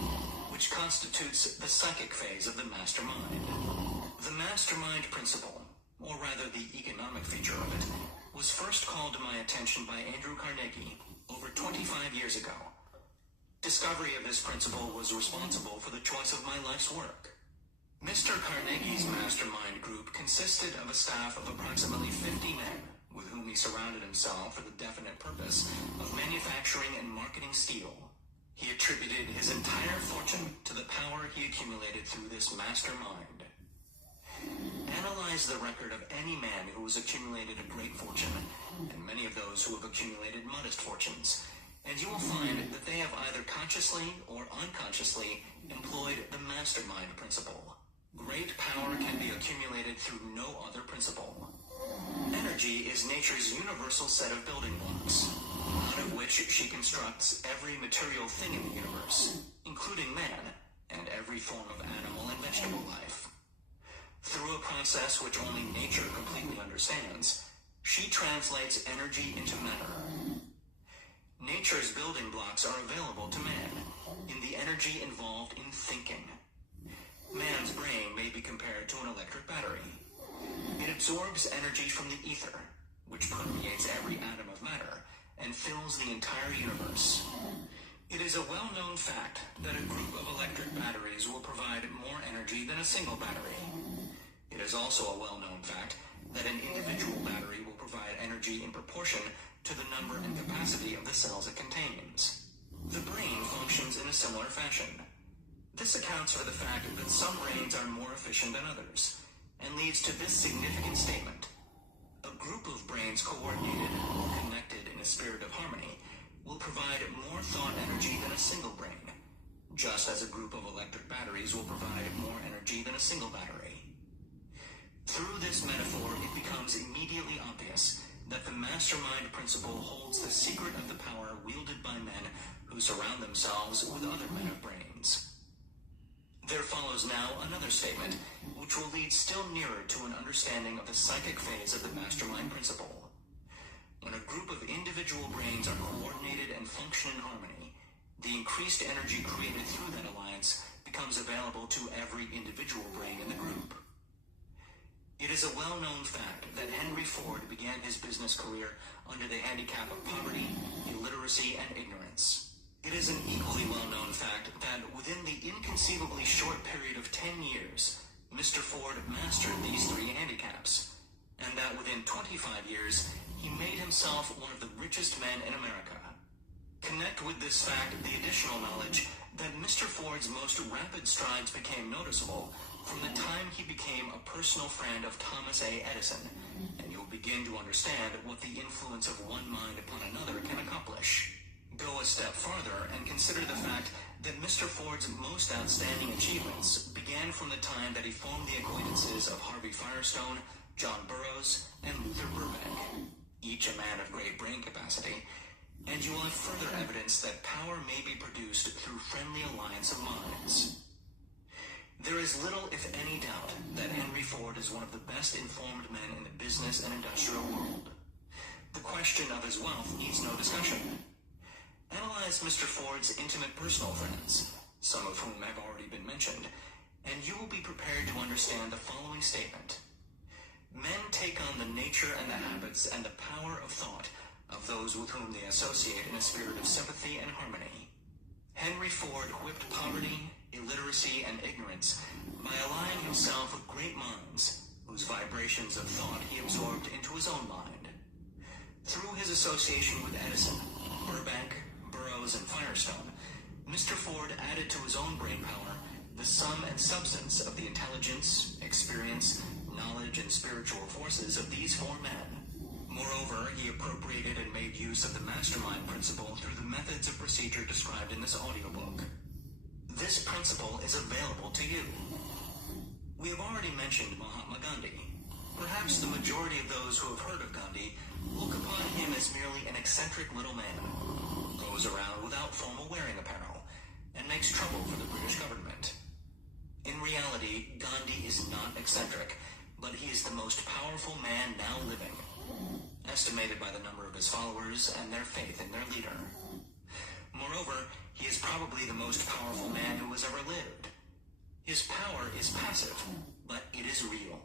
which constitutes the psychic phase of the mastermind. The mastermind principle, or rather the economic feature of it, was first called to my attention by Andrew Carnegie over 25 years ago. Discovery of this principle was responsible for the choice of my life's work. Mr. Carnegie's mastermind group consisted of a staff of approximately 50 men, with whom he surrounded himself for the definite purpose of manufacturing and marketing steel. He attributed his entire fortune to the power he accumulated through this mastermind. Analyze the record of any man who has accumulated a great fortune, and many of those who have accumulated modest fortunes, and you will find that they have either consciously or unconsciously employed the mastermind principle. Great power can be accumulated through no other principle. Energy is nature's universal set of building blocks, out of which she constructs every material thing in the universe, including man, and every form of animal and vegetable life. Through a process which only nature completely understands, she translates energy into matter. Nature's building blocks are available to man in the energy involved in thinking. Man's brain may be compared to an electric battery. It absorbs energy from the ether, which permeates every atom of matter and fills the entire universe. It is a well-known fact that a group of electric batteries will provide more energy than a single battery. It is also a well-known fact that an individual battery will provide energy in proportion to the number and capacity of the cells it contains. The brain functions in a similar fashion. This accounts for the fact that some brains are more efficient than others, and leads to this significant statement. A group of brains coordinated or connected in a spirit of harmony will provide more thought energy than a single brain, just as a group of electric batteries will provide more energy than a single battery. Through this metaphor, it becomes immediately obvious that the mastermind principle holds the secret of the power wielded by men who surround themselves with other men of brains. There follows now another statement, which will lead still nearer to an understanding of the psychic phase of the mastermind principle. When a group of individual brains are coordinated and function in harmony, the increased energy created through that alliance becomes available to every individual brain in the group. It is a well-known fact that Henry Ford began his business career under the handicap of poverty, illiteracy, and ignorance. It is an equally well-known fact that within the inconceivably short period of 10 years, Mr. Ford mastered these three handicaps, and that within 25 years, he made himself one of the richest men in America. Connect with this fact the additional knowledge that Mr. Ford's most rapid strides became noticeable from the time he became a personal friend of Thomas A. Edison, and you'll begin to understand what the influence of one mind upon another can accomplish. Go a step farther and consider the fact that Mr. Ford's most outstanding achievements began from the time that he formed the acquaintances of Harvey Firestone, John Burroughs, and Luther Burbank, each a man of great brain capacity, and you will have further evidence that power may be produced through friendly alliance of minds. There is little, if any, doubt that Henry Ford is one of the best informed men in the business and industrial world. The question of his wealth needs no discussion. Analyze Mr. Ford's intimate personal friends, some of whom have already been mentioned, and you will be prepared to understand the following statement. Men take on the nature and the habits and the power of thought of those with whom they associate in a spirit of sympathy and harmony. Henry Ford whipped poverty, illiteracy, and ignorance by allying himself with great minds, whose vibrations of thought he absorbed into his own mind. Through his association with Edison, Burbank, Burroughs, and Firestone, Mr. Ford added to his own brain power the sum and substance of the intelligence, experience, knowledge, and spiritual forces of these four men. Moreover, he appropriated and made use of the mastermind principle through the methods of procedure described in this audiobook. This principle is available to you. We have already mentioned Mahatma Gandhi. Perhaps the majority of those who have heard of Gandhi look upon him as merely an eccentric little man, goes around without formal wearing apparel, and makes trouble for the British government. In reality, Gandhi is not eccentric, but he is the most powerful man now living, estimated by the number of his followers and their faith in their leader. Moreover, he is probably the most powerful man who has ever lived. His power is passive, but it is real.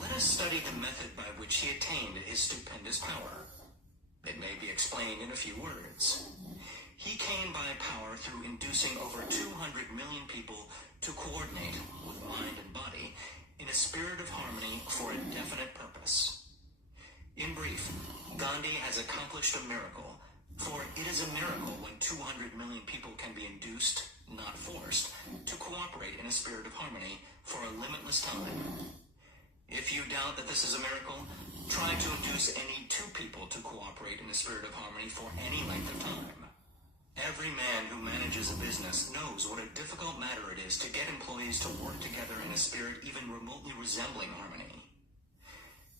Let us study the method by which he attained his stupendous power. It may be explained in a few words. He came by power through inducing over 200 million people to coordinate with mind and body in a spirit of harmony for a definite purpose. In brief, Gandhi has accomplished a miracle, for it is a miracle when 200 million people can be induced, not forced, to cooperate in a spirit of harmony for a limitless time. If you doubt that this is a miracle, try to induce any two people to cooperate in a spirit of harmony for any length of time. Every man who manages a business knows what a difficult matter it is to get employees to work together in a spirit even remotely resembling harmony.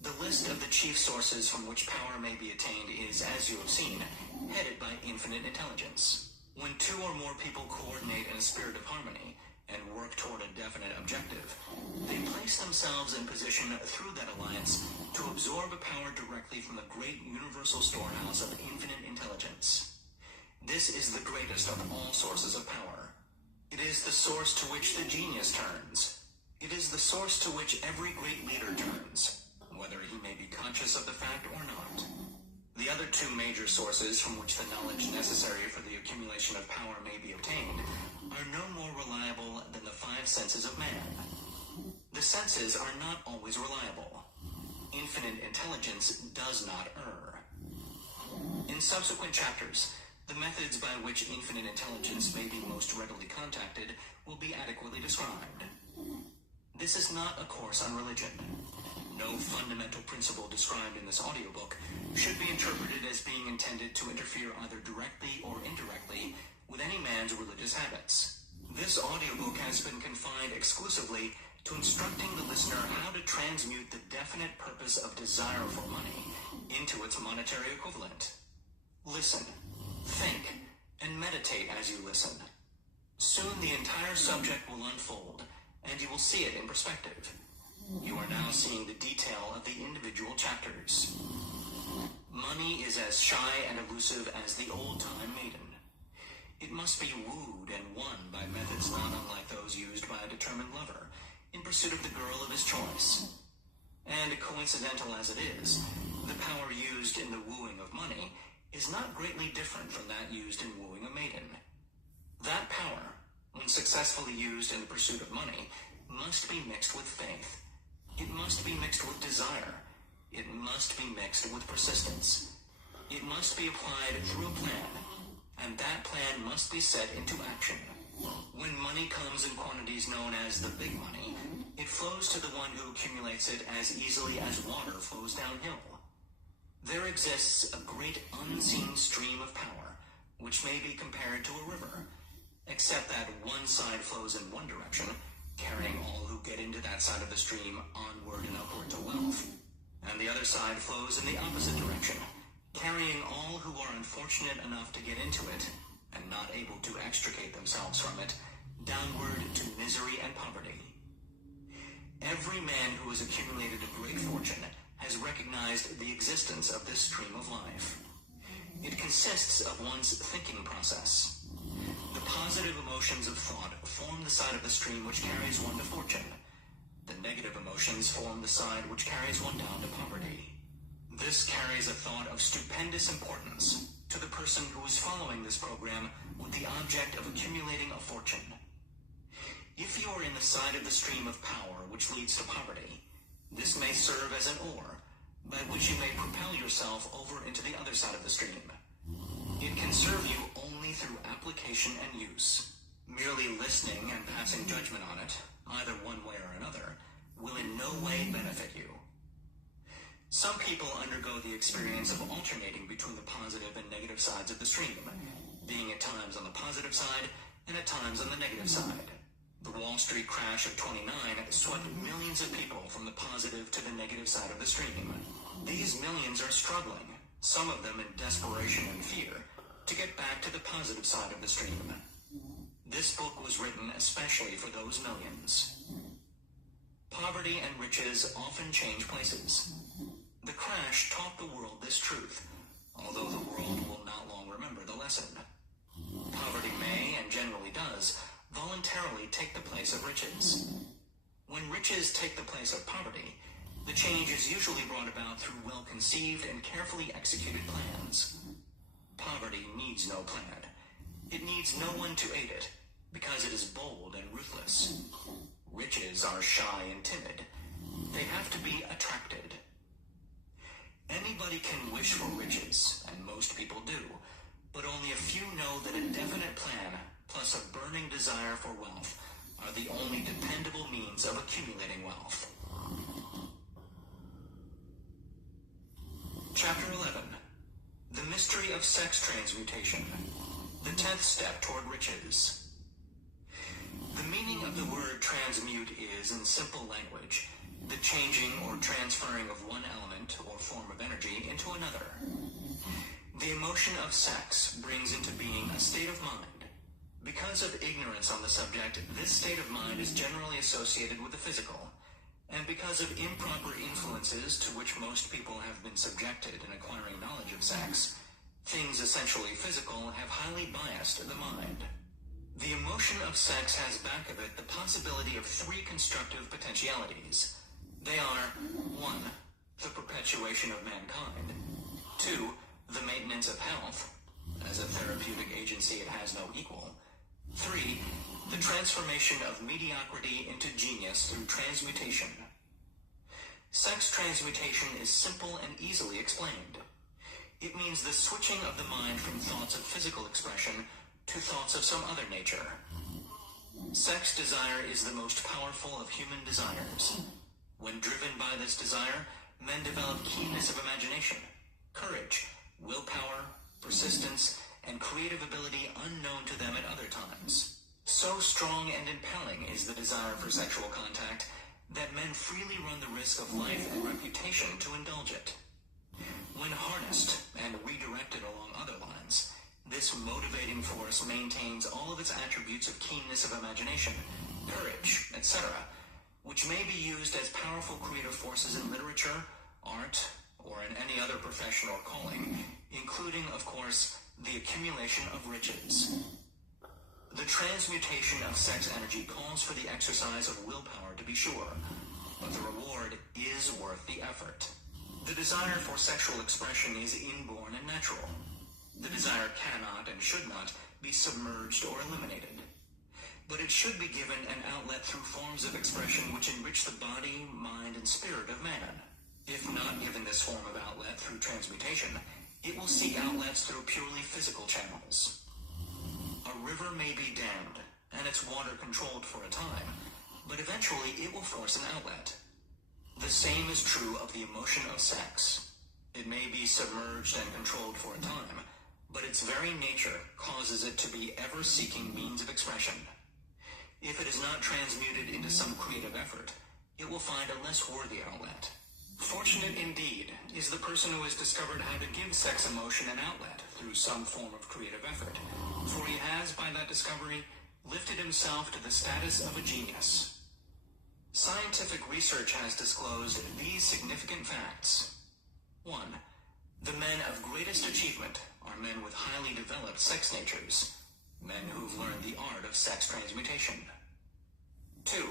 The list of the chief sources from which power may be attained is, as you have seen, headed by infinite intelligence. When two or more people coordinate in a spirit of harmony and work toward a definite objective, they place themselves in position through that alliance to absorb a power directly from the great universal storehouse of infinite intelligence. This is the greatest of all sources of power. It is the source to which the genius turns. It is the source to which every great leader turns, whether he may be conscious of the fact or not. The other two major sources from which the knowledge necessary for the accumulation of power may be obtained are no more reliable than the five senses of man. The senses are not always reliable. Infinite intelligence does not err. In subsequent chapters, the methods by which infinite intelligence may be most readily contacted will be adequately described. This is not a course on religion. No fundamental principle described in this audiobook should be interpreted as being intended to interfere either directly or indirectly with any man's religious habits. This audiobook has been confined exclusively to instructing the listener how to transmute the definite purpose of desire for money into its monetary equivalent. Listen, think, and meditate as you listen. Soon the entire subject will unfold, and you will see it in perspective. You are now seeing the detail of the individual chapters. Money is as shy and elusive as the old-time maiden. It must be wooed and won by methods not unlike those used by a determined lover in pursuit of the girl of his choice. And coincidental as it is, the power used in the wooing of money is not greatly different from that used in wooing a maiden. That power, when successfully used in the pursuit of money, must be mixed with faith. It must be mixed with desire. It must be mixed with persistence. It must be applied through a plan, and that plan must be set into action. When money comes in quantities known as the big money, it flows to the one who accumulates it as easily as water flows downhill. There exists a great unseen stream of power, which may be compared to a river, except that one side flows in one direction, carrying all who get into that side of the stream onward and upward to wealth, and the other side flows in the opposite direction, carrying all who are unfortunate enough to get into it, and not able to extricate themselves from it, downward to misery and poverty. Every man who has accumulated a great fortune has recognized the existence of this stream of life. It consists of one's thinking process. The positive emotions of thought form the side of the stream which carries one to fortune. The negative emotions form the side which carries one down to poverty. This carries a thought of stupendous importance to the person who is following this program with the object of accumulating a fortune. If you are in the side of the stream of power which leads to poverty, this may serve as an oar, by which you may propel yourself over into the other side of the stream. It can serve you only through application and use. Merely listening and passing judgment on it, either one way or another, will in no way benefit you. Some people undergo the experience of alternating between the positive and negative sides of the stream, being at times on the positive side and at times on the negative side. The Wall Street crash of '29 swept millions of people from the positive to the negative side of the stream. These millions are struggling, some of them in desperation and fear, to get back to the positive side of the stream. This book was written especially for those millions. Poverty and riches often change places. The crash taught the world this truth, although the world will not long remember the lesson. Poverty may, and generally does, voluntarily take the place of riches. When riches take the place of poverty, the change is usually brought about through well-conceived and carefully executed plans. Poverty needs no plan. It needs no one to aid it, because it is bold and ruthless. Riches are shy and timid. They have to be attracted. Anybody can wish for riches, and most people do, but only a few know that a definite plan, plus a burning desire for wealth, are the only dependable means of accumulating wealth. Chapter 11. The Mystery of Sex Transmutation. The 10th step toward riches. The meaning of the word transmute is, in simple language, the changing or transferring of one element or form of energy into another. The emotion of sex brings into being a state of mind. Because of ignorance on the subject, this state of mind is generally associated with the physical, and because of improper influences to which most people have been subjected in acquiring knowledge of sex, things essentially physical have highly biased the mind. The emotion of sex has back of it the possibility of 3 constructive potentialities. They are 1. The perpetuation of mankind. 2. The maintenance of health. As a therapeutic agency, it has no equal. 3. The transformation of mediocrity into genius through transmutation. Sex transmutation is simple and easily explained. It means the switching of the mind from thoughts of physical expression to thoughts of some other nature. Sex desire is the most powerful of human desires. When driven by this desire, men develop keenness of imagination, courage, willpower, persistence, and creative ability unknown to them at other times. So strong and impelling is the desire for sexual contact that men freely run the risk of life and reputation to indulge it. When harnessed and redirected along other lines, this motivating force maintains all of its attributes of keenness of imagination, courage, etc., which may be used as powerful creative forces in literature, art, or in any other profession or calling, including, of course, the accumulation of riches. The transmutation of sex energy calls for the exercise of willpower, to be sure, but the reward is worth the effort. The desire for sexual expression is inborn and natural. The desire cannot and should not be submerged or eliminated. But it should be given an outlet through forms of expression which enrich the body, mind, and spirit of man. If not given this form of outlet through transmutation, it will seek outlets through purely physical channels. A river may be dammed, and its water controlled for a time, but eventually it will force an outlet. The same is true of the emotion of sex. It may be submerged and controlled for a time, but its very nature causes it to be ever-seeking means of expression. If it is not transmuted into some creative effort, it will find a less worthy outlet. Fortunate indeed is the person who has discovered how to give sex emotion an outlet through some form of creative effort, for he has, by that discovery, lifted himself to the status of a genius. Scientific research has disclosed these significant facts. 1. The men of greatest achievement are men with highly developed sex natures, men who've learned the art of sex transmutation. 2.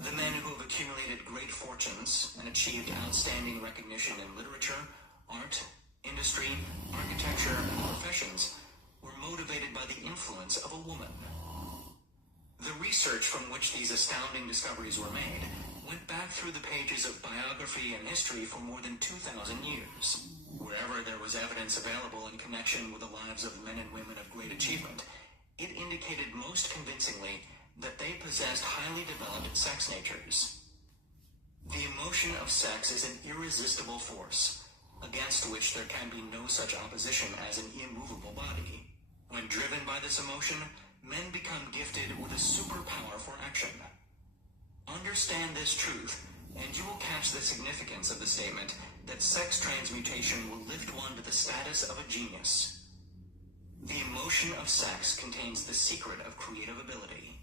The men who have accumulated great fortunes and achieved outstanding recognition in literature, art, industry, architecture, and professions were motivated by the influence of a woman. The research from which these astounding discoveries were made went back through the pages of biography and history for more than 2,000 years. Wherever there was evidence available in connection with the lives of men and women of great achievement, it indicated most convincingly that they possessed highly developed sex natures. The emotion of sex is an irresistible force, against which there can be no such opposition as an immovable body. When driven by this emotion, men become gifted with a superpower for action. Understand this truth, and you will catch the significance of the statement that sex transmutation will lift one to the status of a genius. The emotion of sex contains the secret of creative ability.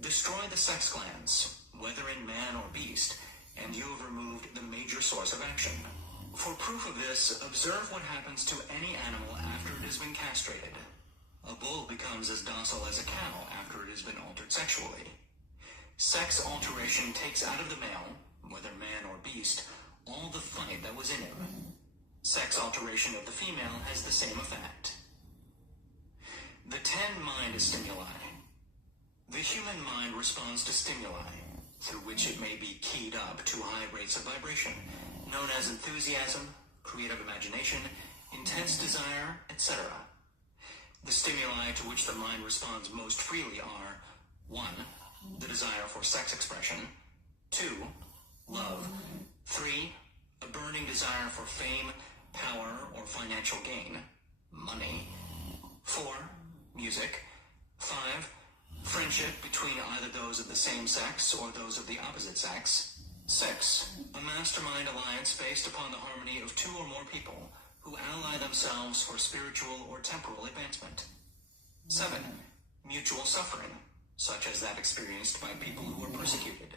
Destroy the sex glands, whether in man or beast, and you have removed the major source of action. For proof of this, observe what happens to any animal after it has been castrated. A bull becomes as docile as a cow after it has been altered sexually. Sex alteration takes out of the male, whether man or beast, all the fight that was in him. Sex alteration of the female has the same effect. The 10 mind stimuli. The human mind responds to stimuli, through which it may be keyed up to high rates of vibration, known as enthusiasm, creative imagination, intense desire, etc. The stimuli to which the mind responds most freely are 1. The desire for sex expression, 2. Love, 3. A burning desire for fame, power, or financial gain, money, 4. Music, 5. Friendship between either those of the same sex or those of the opposite sex, 6. A mastermind alliance based upon the harmony of 2 or more people who ally themselves for spiritual or temporal advancement, 7. Mutual suffering, such as that experienced by people who are persecuted,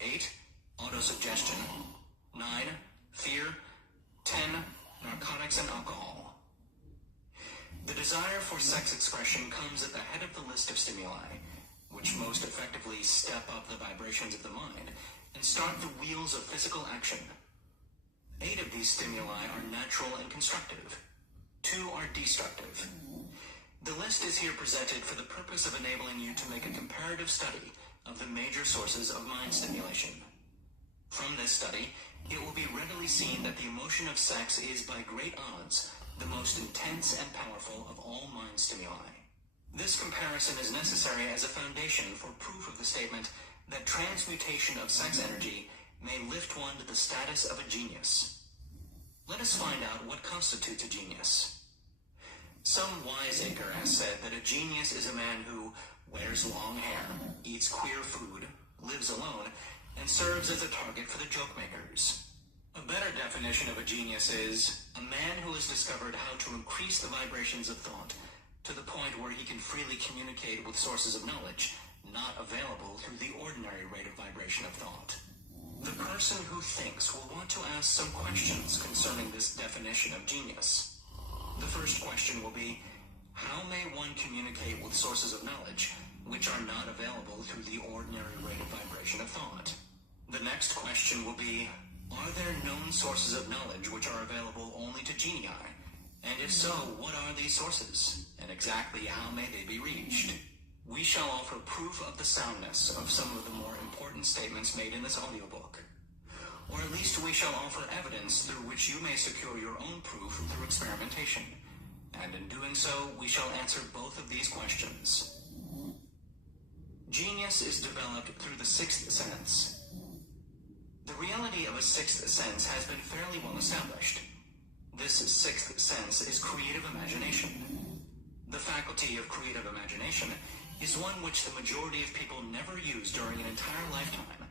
8. Autosuggestion, 9. Fear, 10. Narcotics and alcohol. The desire for sex expression comes at the head of the list of stimuli, which most effectively step up the vibrations of the mind and start the wheels of physical action. 8 of these stimuli are natural and constructive. 2 are destructive. The list is here presented for the purpose of enabling you to make a comparative study of the major sources of mind stimulation. From this study, it will be readily seen that the emotion of sex is, by great odds, the most intense and powerful of all mind stimuli. This comparison is necessary as a foundation for proof of the statement that transmutation of sex energy may lift one to the status of a genius. Let us find out what constitutes a genius. Some wiseacre has said that a genius is a man who wears long hair, eats queer food, lives alone, and serves as a target for the joke makers. A better definition of a genius is a man who has discovered how to increase the vibrations of thought to the point where he can freely communicate with sources of knowledge not available through the ordinary rate of vibration of thought. The person who thinks will want to ask some questions concerning this definition of genius. The first question will be, how may one communicate with sources of knowledge which are not available through the ordinary rate of vibration of thought? The next question will be, are there known sources of knowledge which are available only to genii? And if so, what are these sources? And exactly how may they be reached? We shall offer proof of the soundness of some of the more important statements made in this audiobook. Or at least we shall offer evidence through which you may secure your own proof through experimentation. And in doing so, we shall answer both of these questions. Genius is developed through the sixth sense. The reality of a sixth sense has been fairly well established. This sixth sense is creative imagination. The faculty of creative imagination is one which the majority of people never use during an entire lifetime,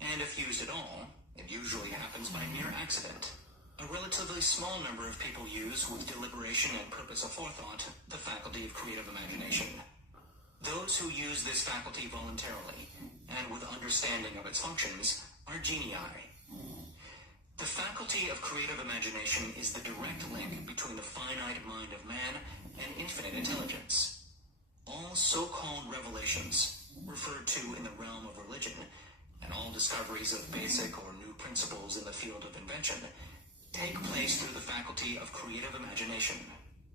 and if used at all, it usually happens by mere accident. A relatively small number of people use, with deliberation and purpose aforethought, the faculty of creative imagination. Those who use this faculty voluntarily, and with understanding of its functions, are genii. The faculty of creative imagination is the direct link between the finite mind of man and infinite intelligence. All so-called revelations, referred to in the realm of religion, and all discoveries of basic or new principles in the field of invention, take place through the faculty of creative imagination.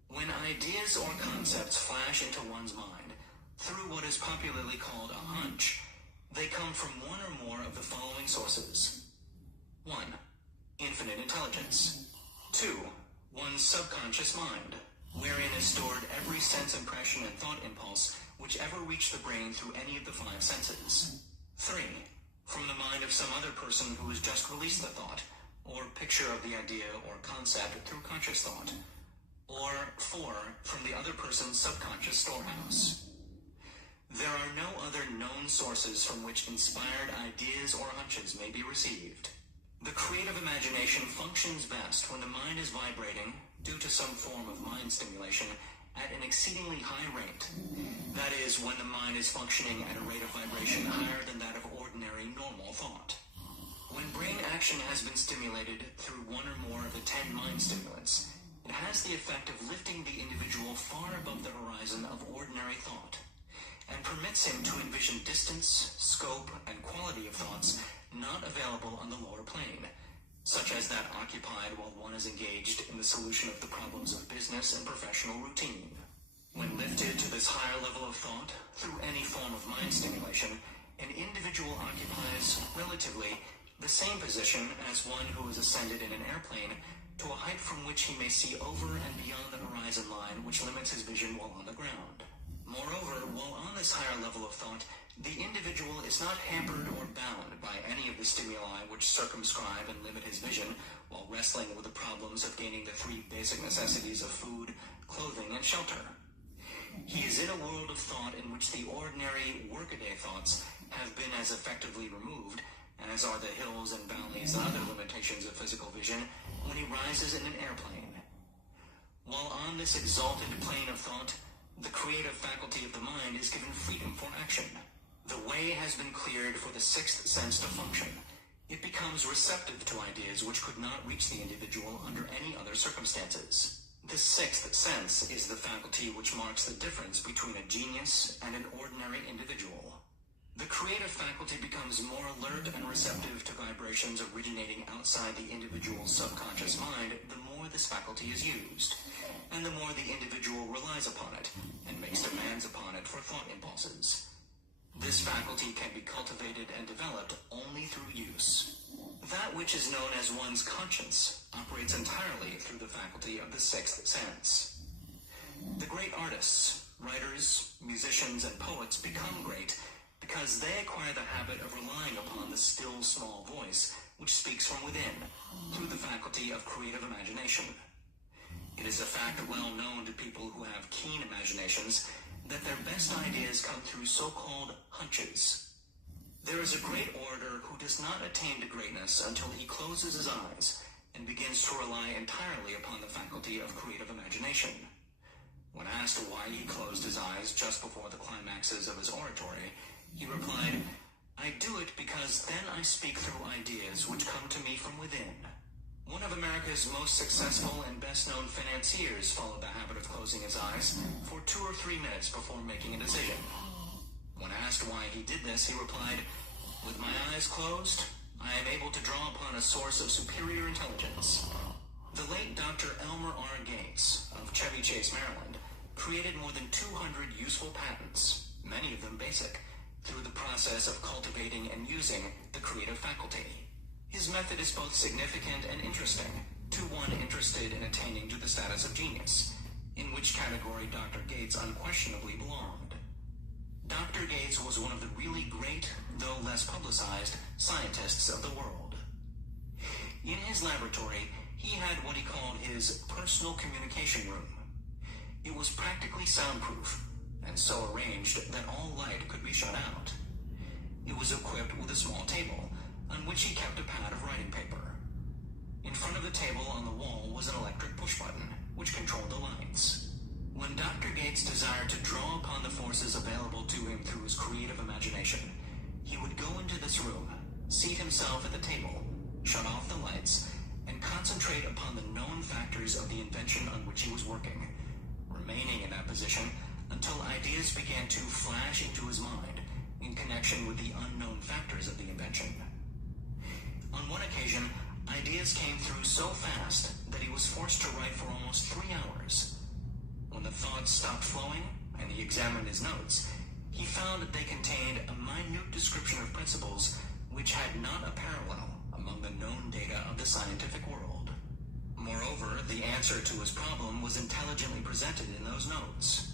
When ideas or concepts flash into one's mind, through what is popularly called a hunch, they come from one or more of the following sources. 1. Infinite intelligence. 2. One's subconscious mind, wherein is stored every sense impression and thought impulse which ever reached the brain through any of the 5 senses. 3. From the mind of some other person who has just released the thought, or picture of the idea or concept through conscious thought. Or 4. From the other person's subconscious storehouse. There are no other known sources from which inspired ideas or hunches may be received. The creative imagination functions best when the mind is vibrating, due to some form of mind stimulation, at an exceedingly high rate. That is, when the mind is functioning at a rate of vibration higher than that of ordinary normal thought. When brain action has been stimulated through one or more of the 10 mind stimulants, it has the effect of lifting the individual far above the horizon of ordinary thought, and permits him to envision distance, scope, and quality of thoughts not available on the lower plane, such as that occupied while one is engaged in the solution of the problems of business and professional routine. When lifted to this higher level of thought through any form of mind stimulation, an individual occupies, relatively, the same position as one who is ascended in an airplane to a height from which he may see over and beyond the horizon line which limits his vision while on the ground. Moreover, while on this higher level of thought, the individual is not hampered or bound by any of the stimuli which circumscribe and limit his vision while wrestling with the problems of gaining the 3 basic necessities of food, clothing, and shelter. He is in a world of thought in which the ordinary workaday thoughts have been as effectively removed as are the hills and valleys and other limitations of physical vision when he rises in an airplane. While on this exalted plane of thought, the creative faculty of the mind is given freedom for action. The way has been cleared for the 6th sense to function. It becomes receptive to ideas which could not reach the individual under any other circumstances. The 6th sense is the faculty which marks the difference between a genius and an ordinary individual. The creative faculty becomes more alert and receptive to vibrations originating outside the individual's subconscious mind the more this faculty is used, and the more the individual relies upon it and makes demands upon it for thought impulses. This faculty can be cultivated and developed only through use. That which is known as one's conscience operates entirely through the faculty of the 6th sense. The great artists, writers, musicians, and poets become great because they acquire the habit of relying upon the still small voice which speaks from within through the faculty of creative imagination. It is a fact well known to people who have keen imaginations that their best ideas come through so-called hunches. There is a great orator who does not attain to greatness until he closes his eyes and begins to rely entirely upon the faculty of creative imagination. When asked why he closed his eyes just before the climaxes of his oratory, he replied, "I do it because then I speak through ideas which come to me from within." One of America's most successful and best-known financiers followed the habit of closing his eyes for 2 or 3 minutes before making a decision. When asked why he did this, he replied, "With my eyes closed, I am able to draw upon a source of superior intelligence." The late Dr. Elmer R. Gates of Chevy Chase, Maryland, created more than 200 useful patents, many of them basic, through the process of cultivating and using the creative faculty. His method is both significant and interesting to one interested in attaining to the status of genius, in which category Dr. Gates unquestionably belonged. Dr. Gates was one of the really great, though less publicized, scientists of the world. In his laboratory, he had what he called his personal communication room. It was practically soundproof, and so arranged that all light could be shut out. It was equipped with a small table, on which he kept a pad of writing paper. In front of the table on the wall was an electric push button, which controlled the lights. When Dr. Gates desired to draw upon the forces available to him through his creative imagination, he would go into this room, seat himself at the table, shut off the lights, and concentrate upon the known factors of the invention on which he was working, remaining in that position until ideas began to flash into his mind in connection with the unknown factors of the invention. On one occasion, ideas came through so fast that he was forced to write for almost 3 hours. When the thoughts stopped flowing and he examined his notes, he found that they contained a minute description of principles which had not a parallel among the known data of the scientific world. Moreover, the answer to his problem was intelligently presented in those notes.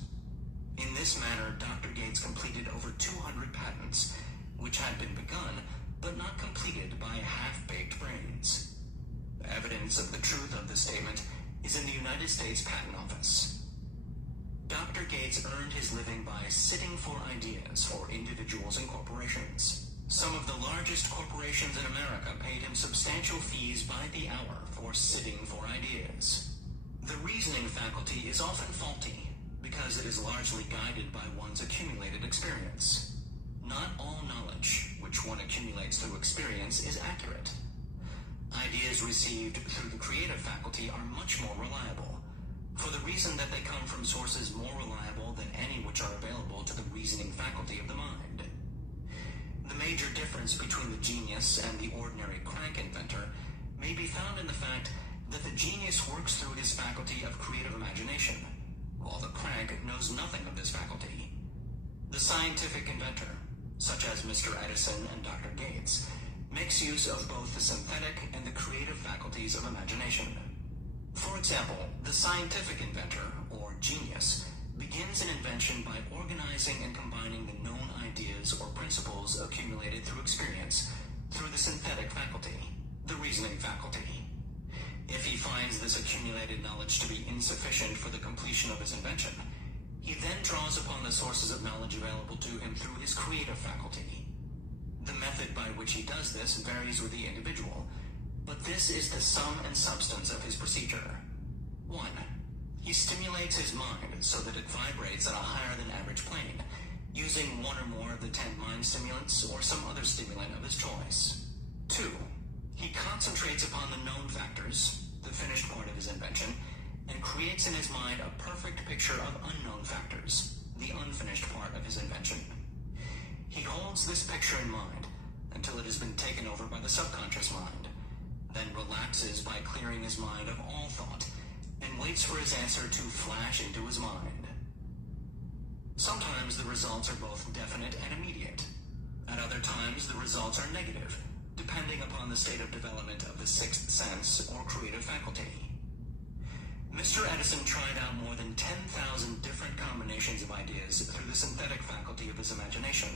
In this manner, Dr. Gates completed over 200 patents, which had been begun but not completed by half-baked brains. Evidence of the truth of this statement is in the United States Patent Office. Dr. Gates earned his living by sitting for ideas for individuals and corporations. Some of the largest corporations in America paid him substantial fees by the hour for sitting for ideas. The reasoning faculty is often faulty because it is largely guided by one's accumulated experience. not all knowledge which one accumulates through experience is accurate. Ideas received through the creative faculty are much more reliable, for the reason that they come from sources more reliable than any which are available to the reasoning faculty of the mind. The major difference between the genius and the ordinary crank inventor may be found in the fact that the genius works through his faculty of creative imagination, while the crank knows nothing of this faculty. The scientific inventor, such as Mr. Edison and Dr. Gates, makes use of both the synthetic and the creative faculties of imagination. For example, the scientific inventor, or genius, begins an invention by organizing and combining the known ideas or principles accumulated through experience through the synthetic faculty, the reasoning faculty. If he finds this accumulated knowledge to be insufficient for the completion of his invention, he then draws upon the sources of knowledge available to him through his creative faculty. The method by which he does this varies with the individual, but this is the sum and substance of his procedure. 1. He stimulates his mind so that it vibrates at a higher than average plane, using one or more of the 10 mind stimulants or some other stimulant of his choice. 2. He concentrates upon the known factors, the finished part of his invention, and creates in his mind a perfect picture of unknown factors, the unfinished part of his invention. He holds this picture in mind until it has been taken over by the subconscious mind, then relaxes by clearing his mind of all thought, and waits for his answer to flash into his mind. Sometimes the results are both definite and immediate. At other times, the results are negative, depending upon the state of development of the sixth sense or creative faculty. Mr. Edison tried out more than 10,000 different combinations of ideas through the synthetic faculty of his imagination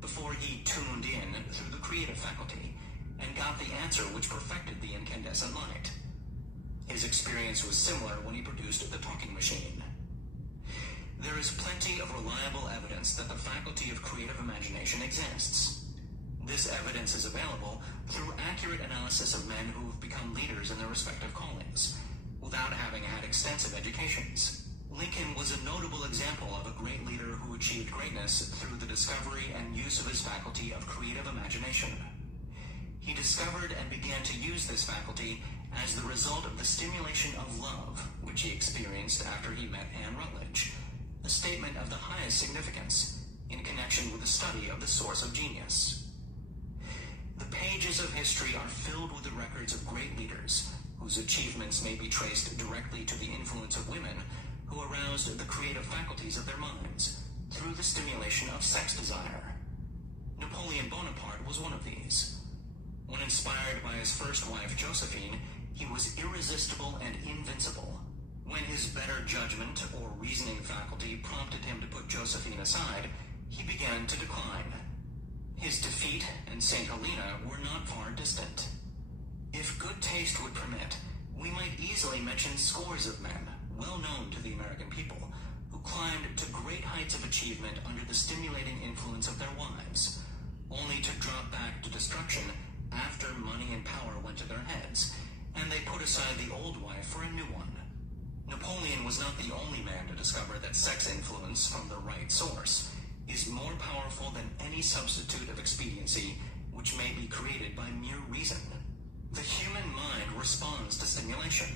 before he tuned in through the creative faculty and got the answer which perfected the incandescent light. His experience was similar when he produced the talking machine. There is plenty of reliable evidence that the faculty of creative imagination exists. This evidence is available through accurate analysis of men who have become leaders in their respective callings, without having had extensive educations. Lincoln was a notable example of a great leader who achieved greatness through the discovery and use of his faculty of creative imagination. He discovered and began to use this faculty as the result of the stimulation of love, which he experienced after he met Anne Rutledge, a statement of the highest significance in connection with the study of the source of genius. The pages of history are filled with the records of great leaders whose achievements may be traced directly to the influence of women who aroused the creative faculties of their minds through the stimulation of sex desire. Napoleon Bonaparte was one of these. When inspired by his first wife, Josephine, he was irresistible and invincible. When his better judgment or reasoning faculty prompted him to put Josephine aside, he began to decline. His defeat and St. Helena were not far distant. If good taste would permit, we might easily mention scores of men, well known to the American people, who climbed to great heights of achievement under the stimulating influence of their wives, only to drop back to destruction after money and power went to their heads, and they put aside the old wife for a new one. Napoleon was not the only man to discover that sex influence from the right source is more powerful than any substitute of expediency which may be created by mere reason. The human mind responds to stimulation.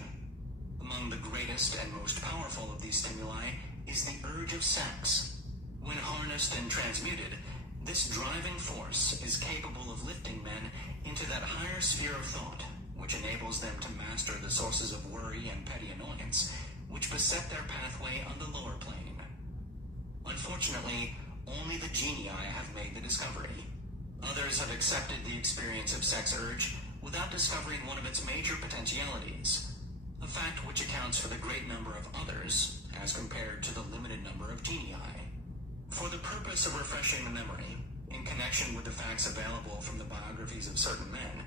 Among the greatest and most powerful of these stimuli is the urge of sex. When harnessed and transmuted, this driving force is capable of lifting men into that higher sphere of thought, which enables them to master the sources of worry and petty annoyance, which beset their pathway on the lower plane. Unfortunately, only the genii have made the discovery. Others have accepted the experience of sex urge without discovering one of its major potentialities, a fact which accounts for the great number of others as compared to the limited number of genii. For the purpose of refreshing the memory, in connection with the facts available from the biographies of certain men,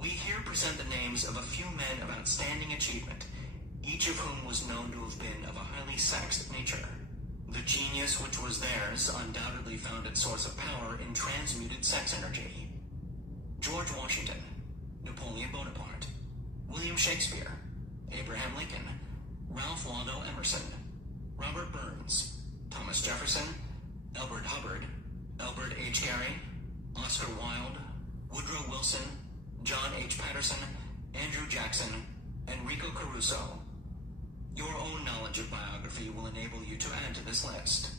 we here present the names of a few men of outstanding achievement, each of whom was known to have been of a highly sexed nature. The genius which was theirs undoubtedly found its source of power in transmuted sex energy. George Washington, Napoleon Bonaparte, William Shakespeare, Abraham Lincoln, Ralph Waldo Emerson, Robert Burns, Thomas Jefferson, Elbert Hubbard, Elbert H. Carey, Oscar Wilde, Woodrow Wilson, John H. Patterson, Andrew Jackson, Enrico Caruso. Your own knowledge of biography will enable you to add to this list.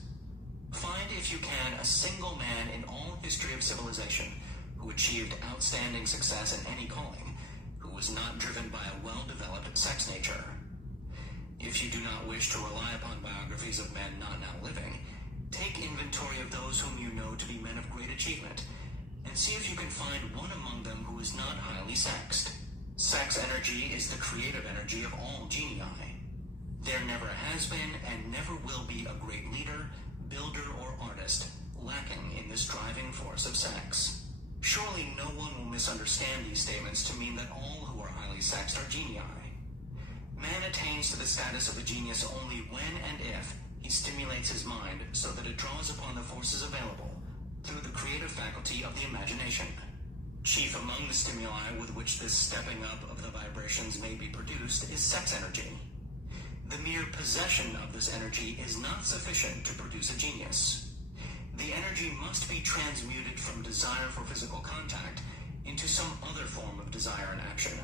Find, if you can, a single man in all history of civilization who achieved outstanding success in any calling, who was not driven by a well-developed sex nature. If you do not wish to rely upon biographies of men not now living, take inventory of those whom you know to be men of great achievement, and see if you can find one among them who is not highly sexed. Sex energy is the creative energy of all genii. There never has been and never will be a great leader, builder, or artist lacking in this driving force of sex. Surely no one will misunderstand these statements to mean that all who are highly sexed are genii. Man attains to the status of a genius only when and if he stimulates his mind so that it draws upon the forces available through the creative faculty of the imagination. Chief among the stimuli with which this stepping up of the vibrations may be produced is sex energy. The mere possession of this energy is not sufficient to produce a genius. The energy must be transmuted from desire for physical contact into some other form of desire and action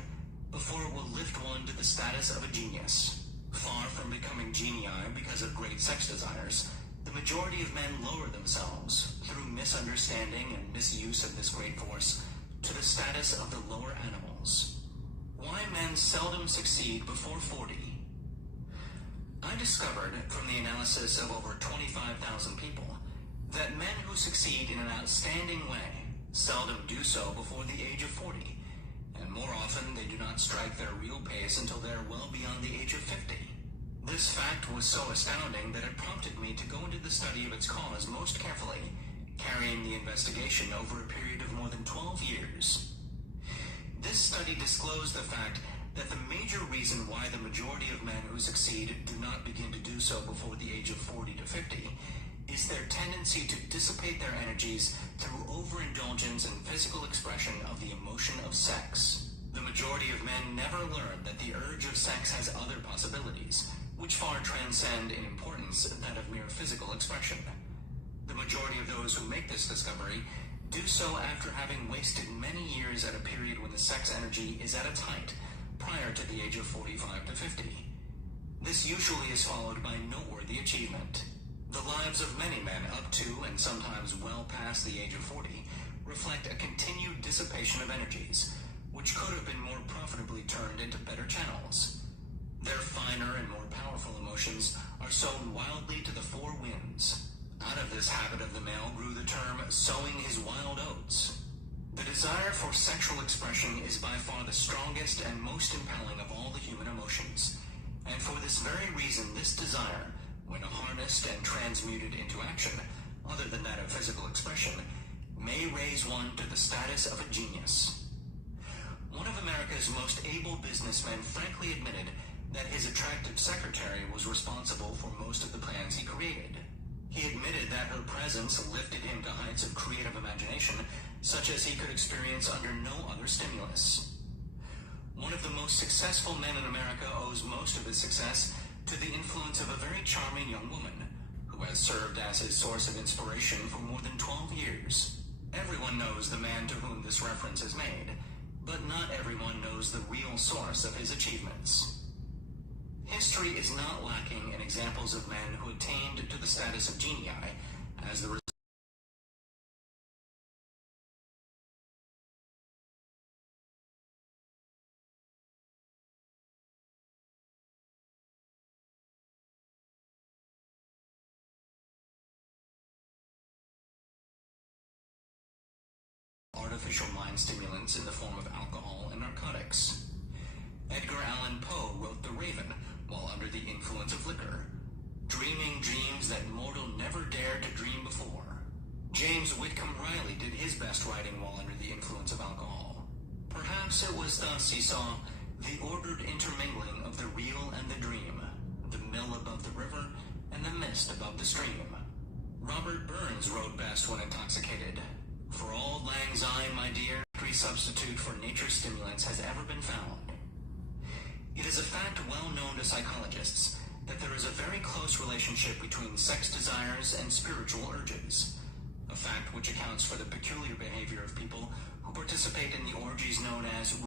before it will lift one to the status of a genius. Far from becoming genii because of great sex desires, the majority of men lower themselves, through misunderstanding and misuse of this great force, to the status of the lower animals. Why men seldom succeed before 40. I discovered, from the analysis of over 25,000 people, that men who succeed in an outstanding way seldom do so before the age of 40, and more often they do not strike their real pace until they are well beyond the age of 50. This fact was so astounding that it prompted me to go into the study of its cause most carefully, carrying the investigation over a period of more than 12 years. This study disclosed the fact that the major reason why the majority of men who succeed do not begin to do so before the age of 40 to 50 is their tendency to dissipate their energies through overindulgence and physical expression of the emotion of sex. The majority of men never learn that the urge of sex has other possibilities, which far transcend in importance that of mere physical expression. The majority of those who make this discovery do so after having wasted many years at a period when the sex energy is at its height, prior to the age of 45 to 50. This usually is followed by noteworthy achievement. The lives of many men up to and sometimes well past the age of 40 reflect a continued dissipation of energies, which could have been more profitably turned into better channels. Their finer and more powerful emotions are sown wildly to the four winds. Out of this habit of the male grew the term sowing his wild oats. The desire for sexual expression is by far the strongest and most impelling of all the human emotions. And for this very reason, this desire, when harnessed and transmuted into action, other than that of physical expression, may raise one to the status of a genius. One of America's most able businessmen frankly admitted that his attractive secretary was responsible for most of the plans he created. He admitted that her presence lifted him to heights of creative imagination such as he could experience under no other stimulus. One of the most successful men in America owes most of his success to the influence of a very charming young woman who has served as his source of inspiration for more than 12 years. Everyone knows the man to whom this reference is made, but not everyone knows the real source of his achievements. History is not lacking in examples of men who attained to the status of genii as the artificial mind stimulants in the form of alcohol and narcotics. Edgar Allan Poe wrote The Raven while under the influence of liquor, dreaming dreams that mortal never dared to dream before. James Whitcomb Riley did his best writing while under the influence of alcohol. Perhaps it was thus he saw the ordered intermingling of the real and the dream, the mill above the river and the mist above the stream. Robert Burns wrote best when intoxicated. For auld lang syne, my dear, every substitute for nature's stimulants has ever been found. It is a fact well known to psychologists that there is a very close relationship between sex desires and spiritual urges. a fact which accounts for the peculiar behavior of people who participate in the orgies known as